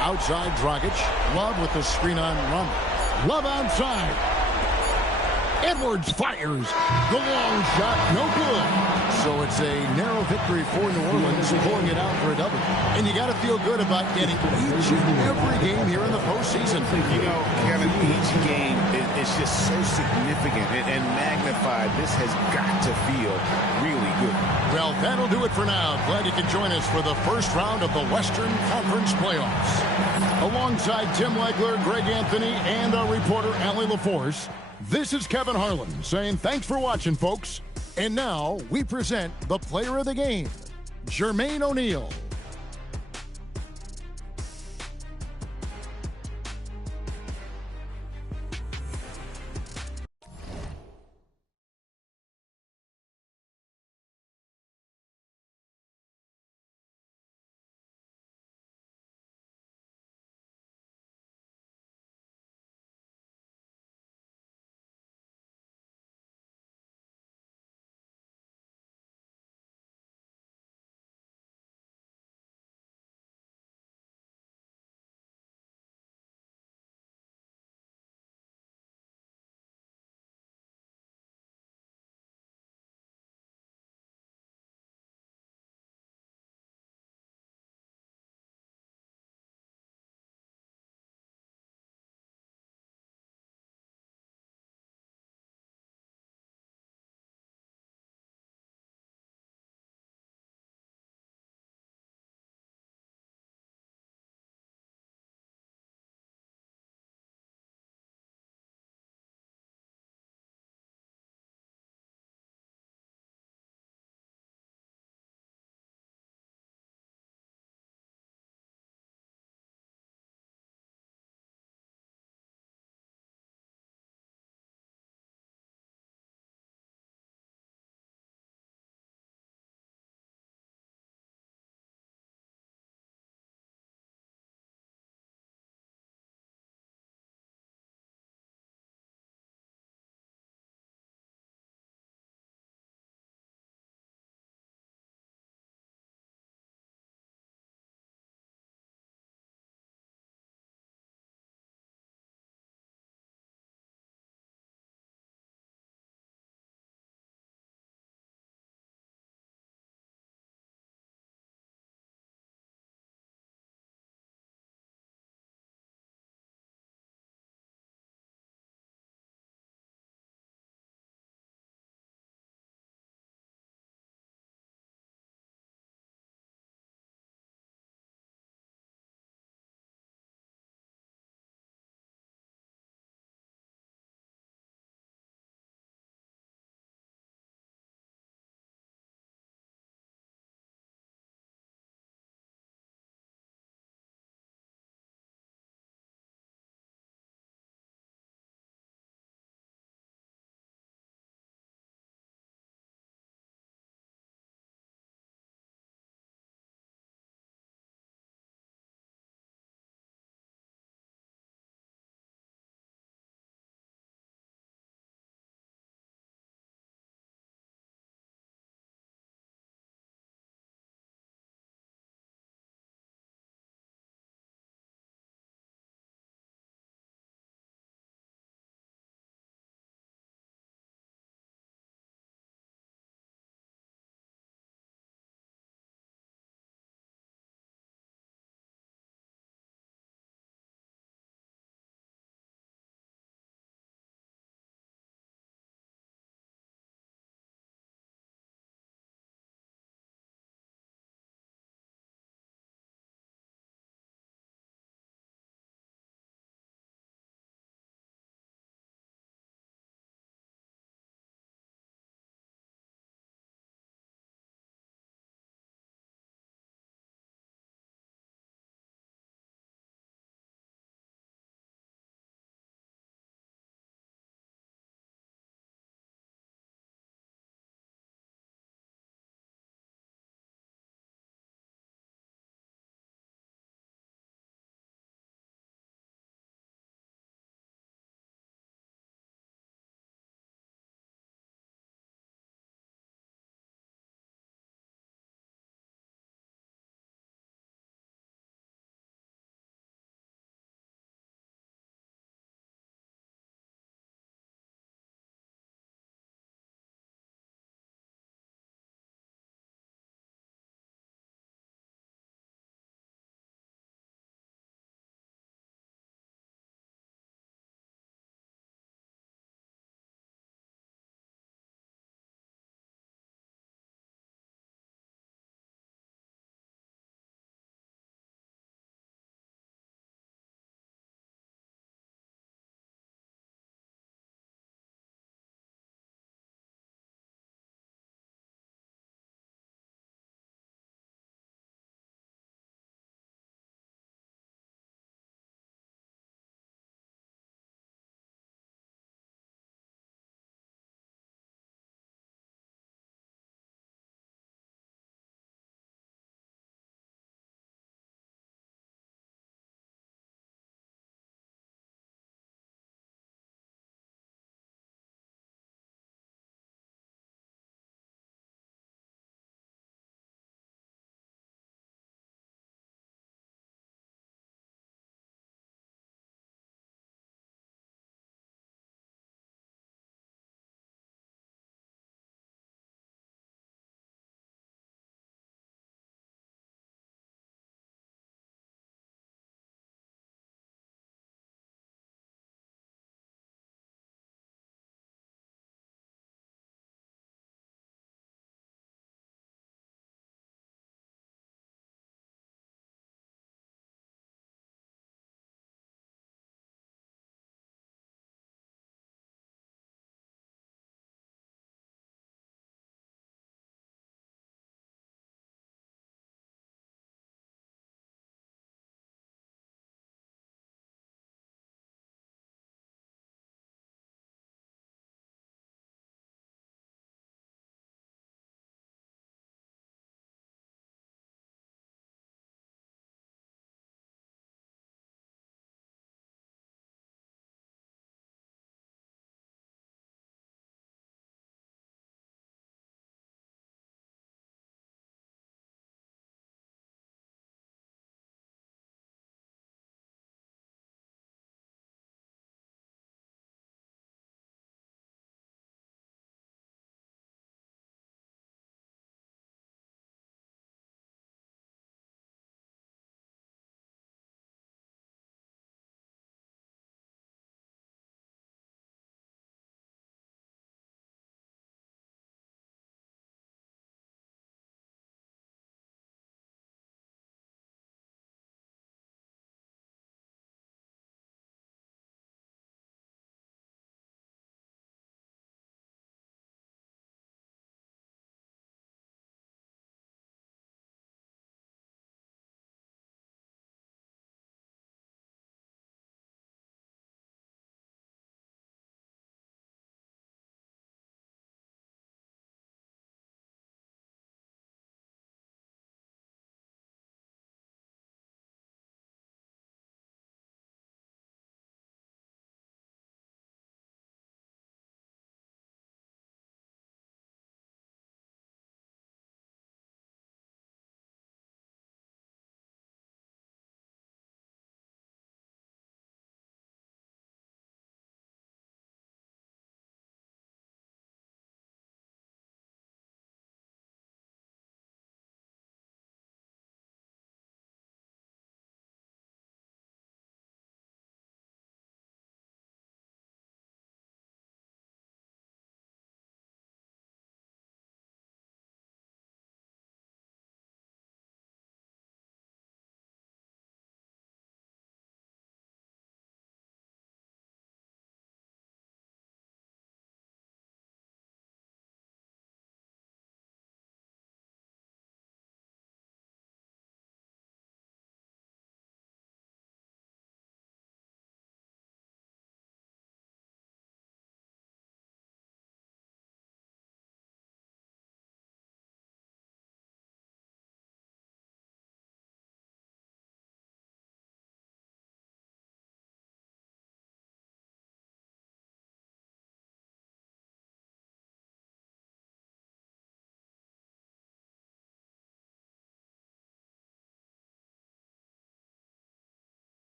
Outside, Dragic. Love with the screen on run. Love outside. Edwards fires. The long shot, no good. So it's a narrow victory for New Orleans, pulling it out for a double. And you got to feel good about getting each and every game here in the postseason. You know, Kevin, each game is just so significant and magnified. This has got to feel really good. Well, that'll do it for now. Glad you could join us for the first round of the Western Conference Playoffs. Alongside Tim Legler, Greg Anthony, and our reporter, Allie LaForce, this is Kevin Harlan saying thanks for watching, folks. And now we present the player of the game. Jermaine O'Neal.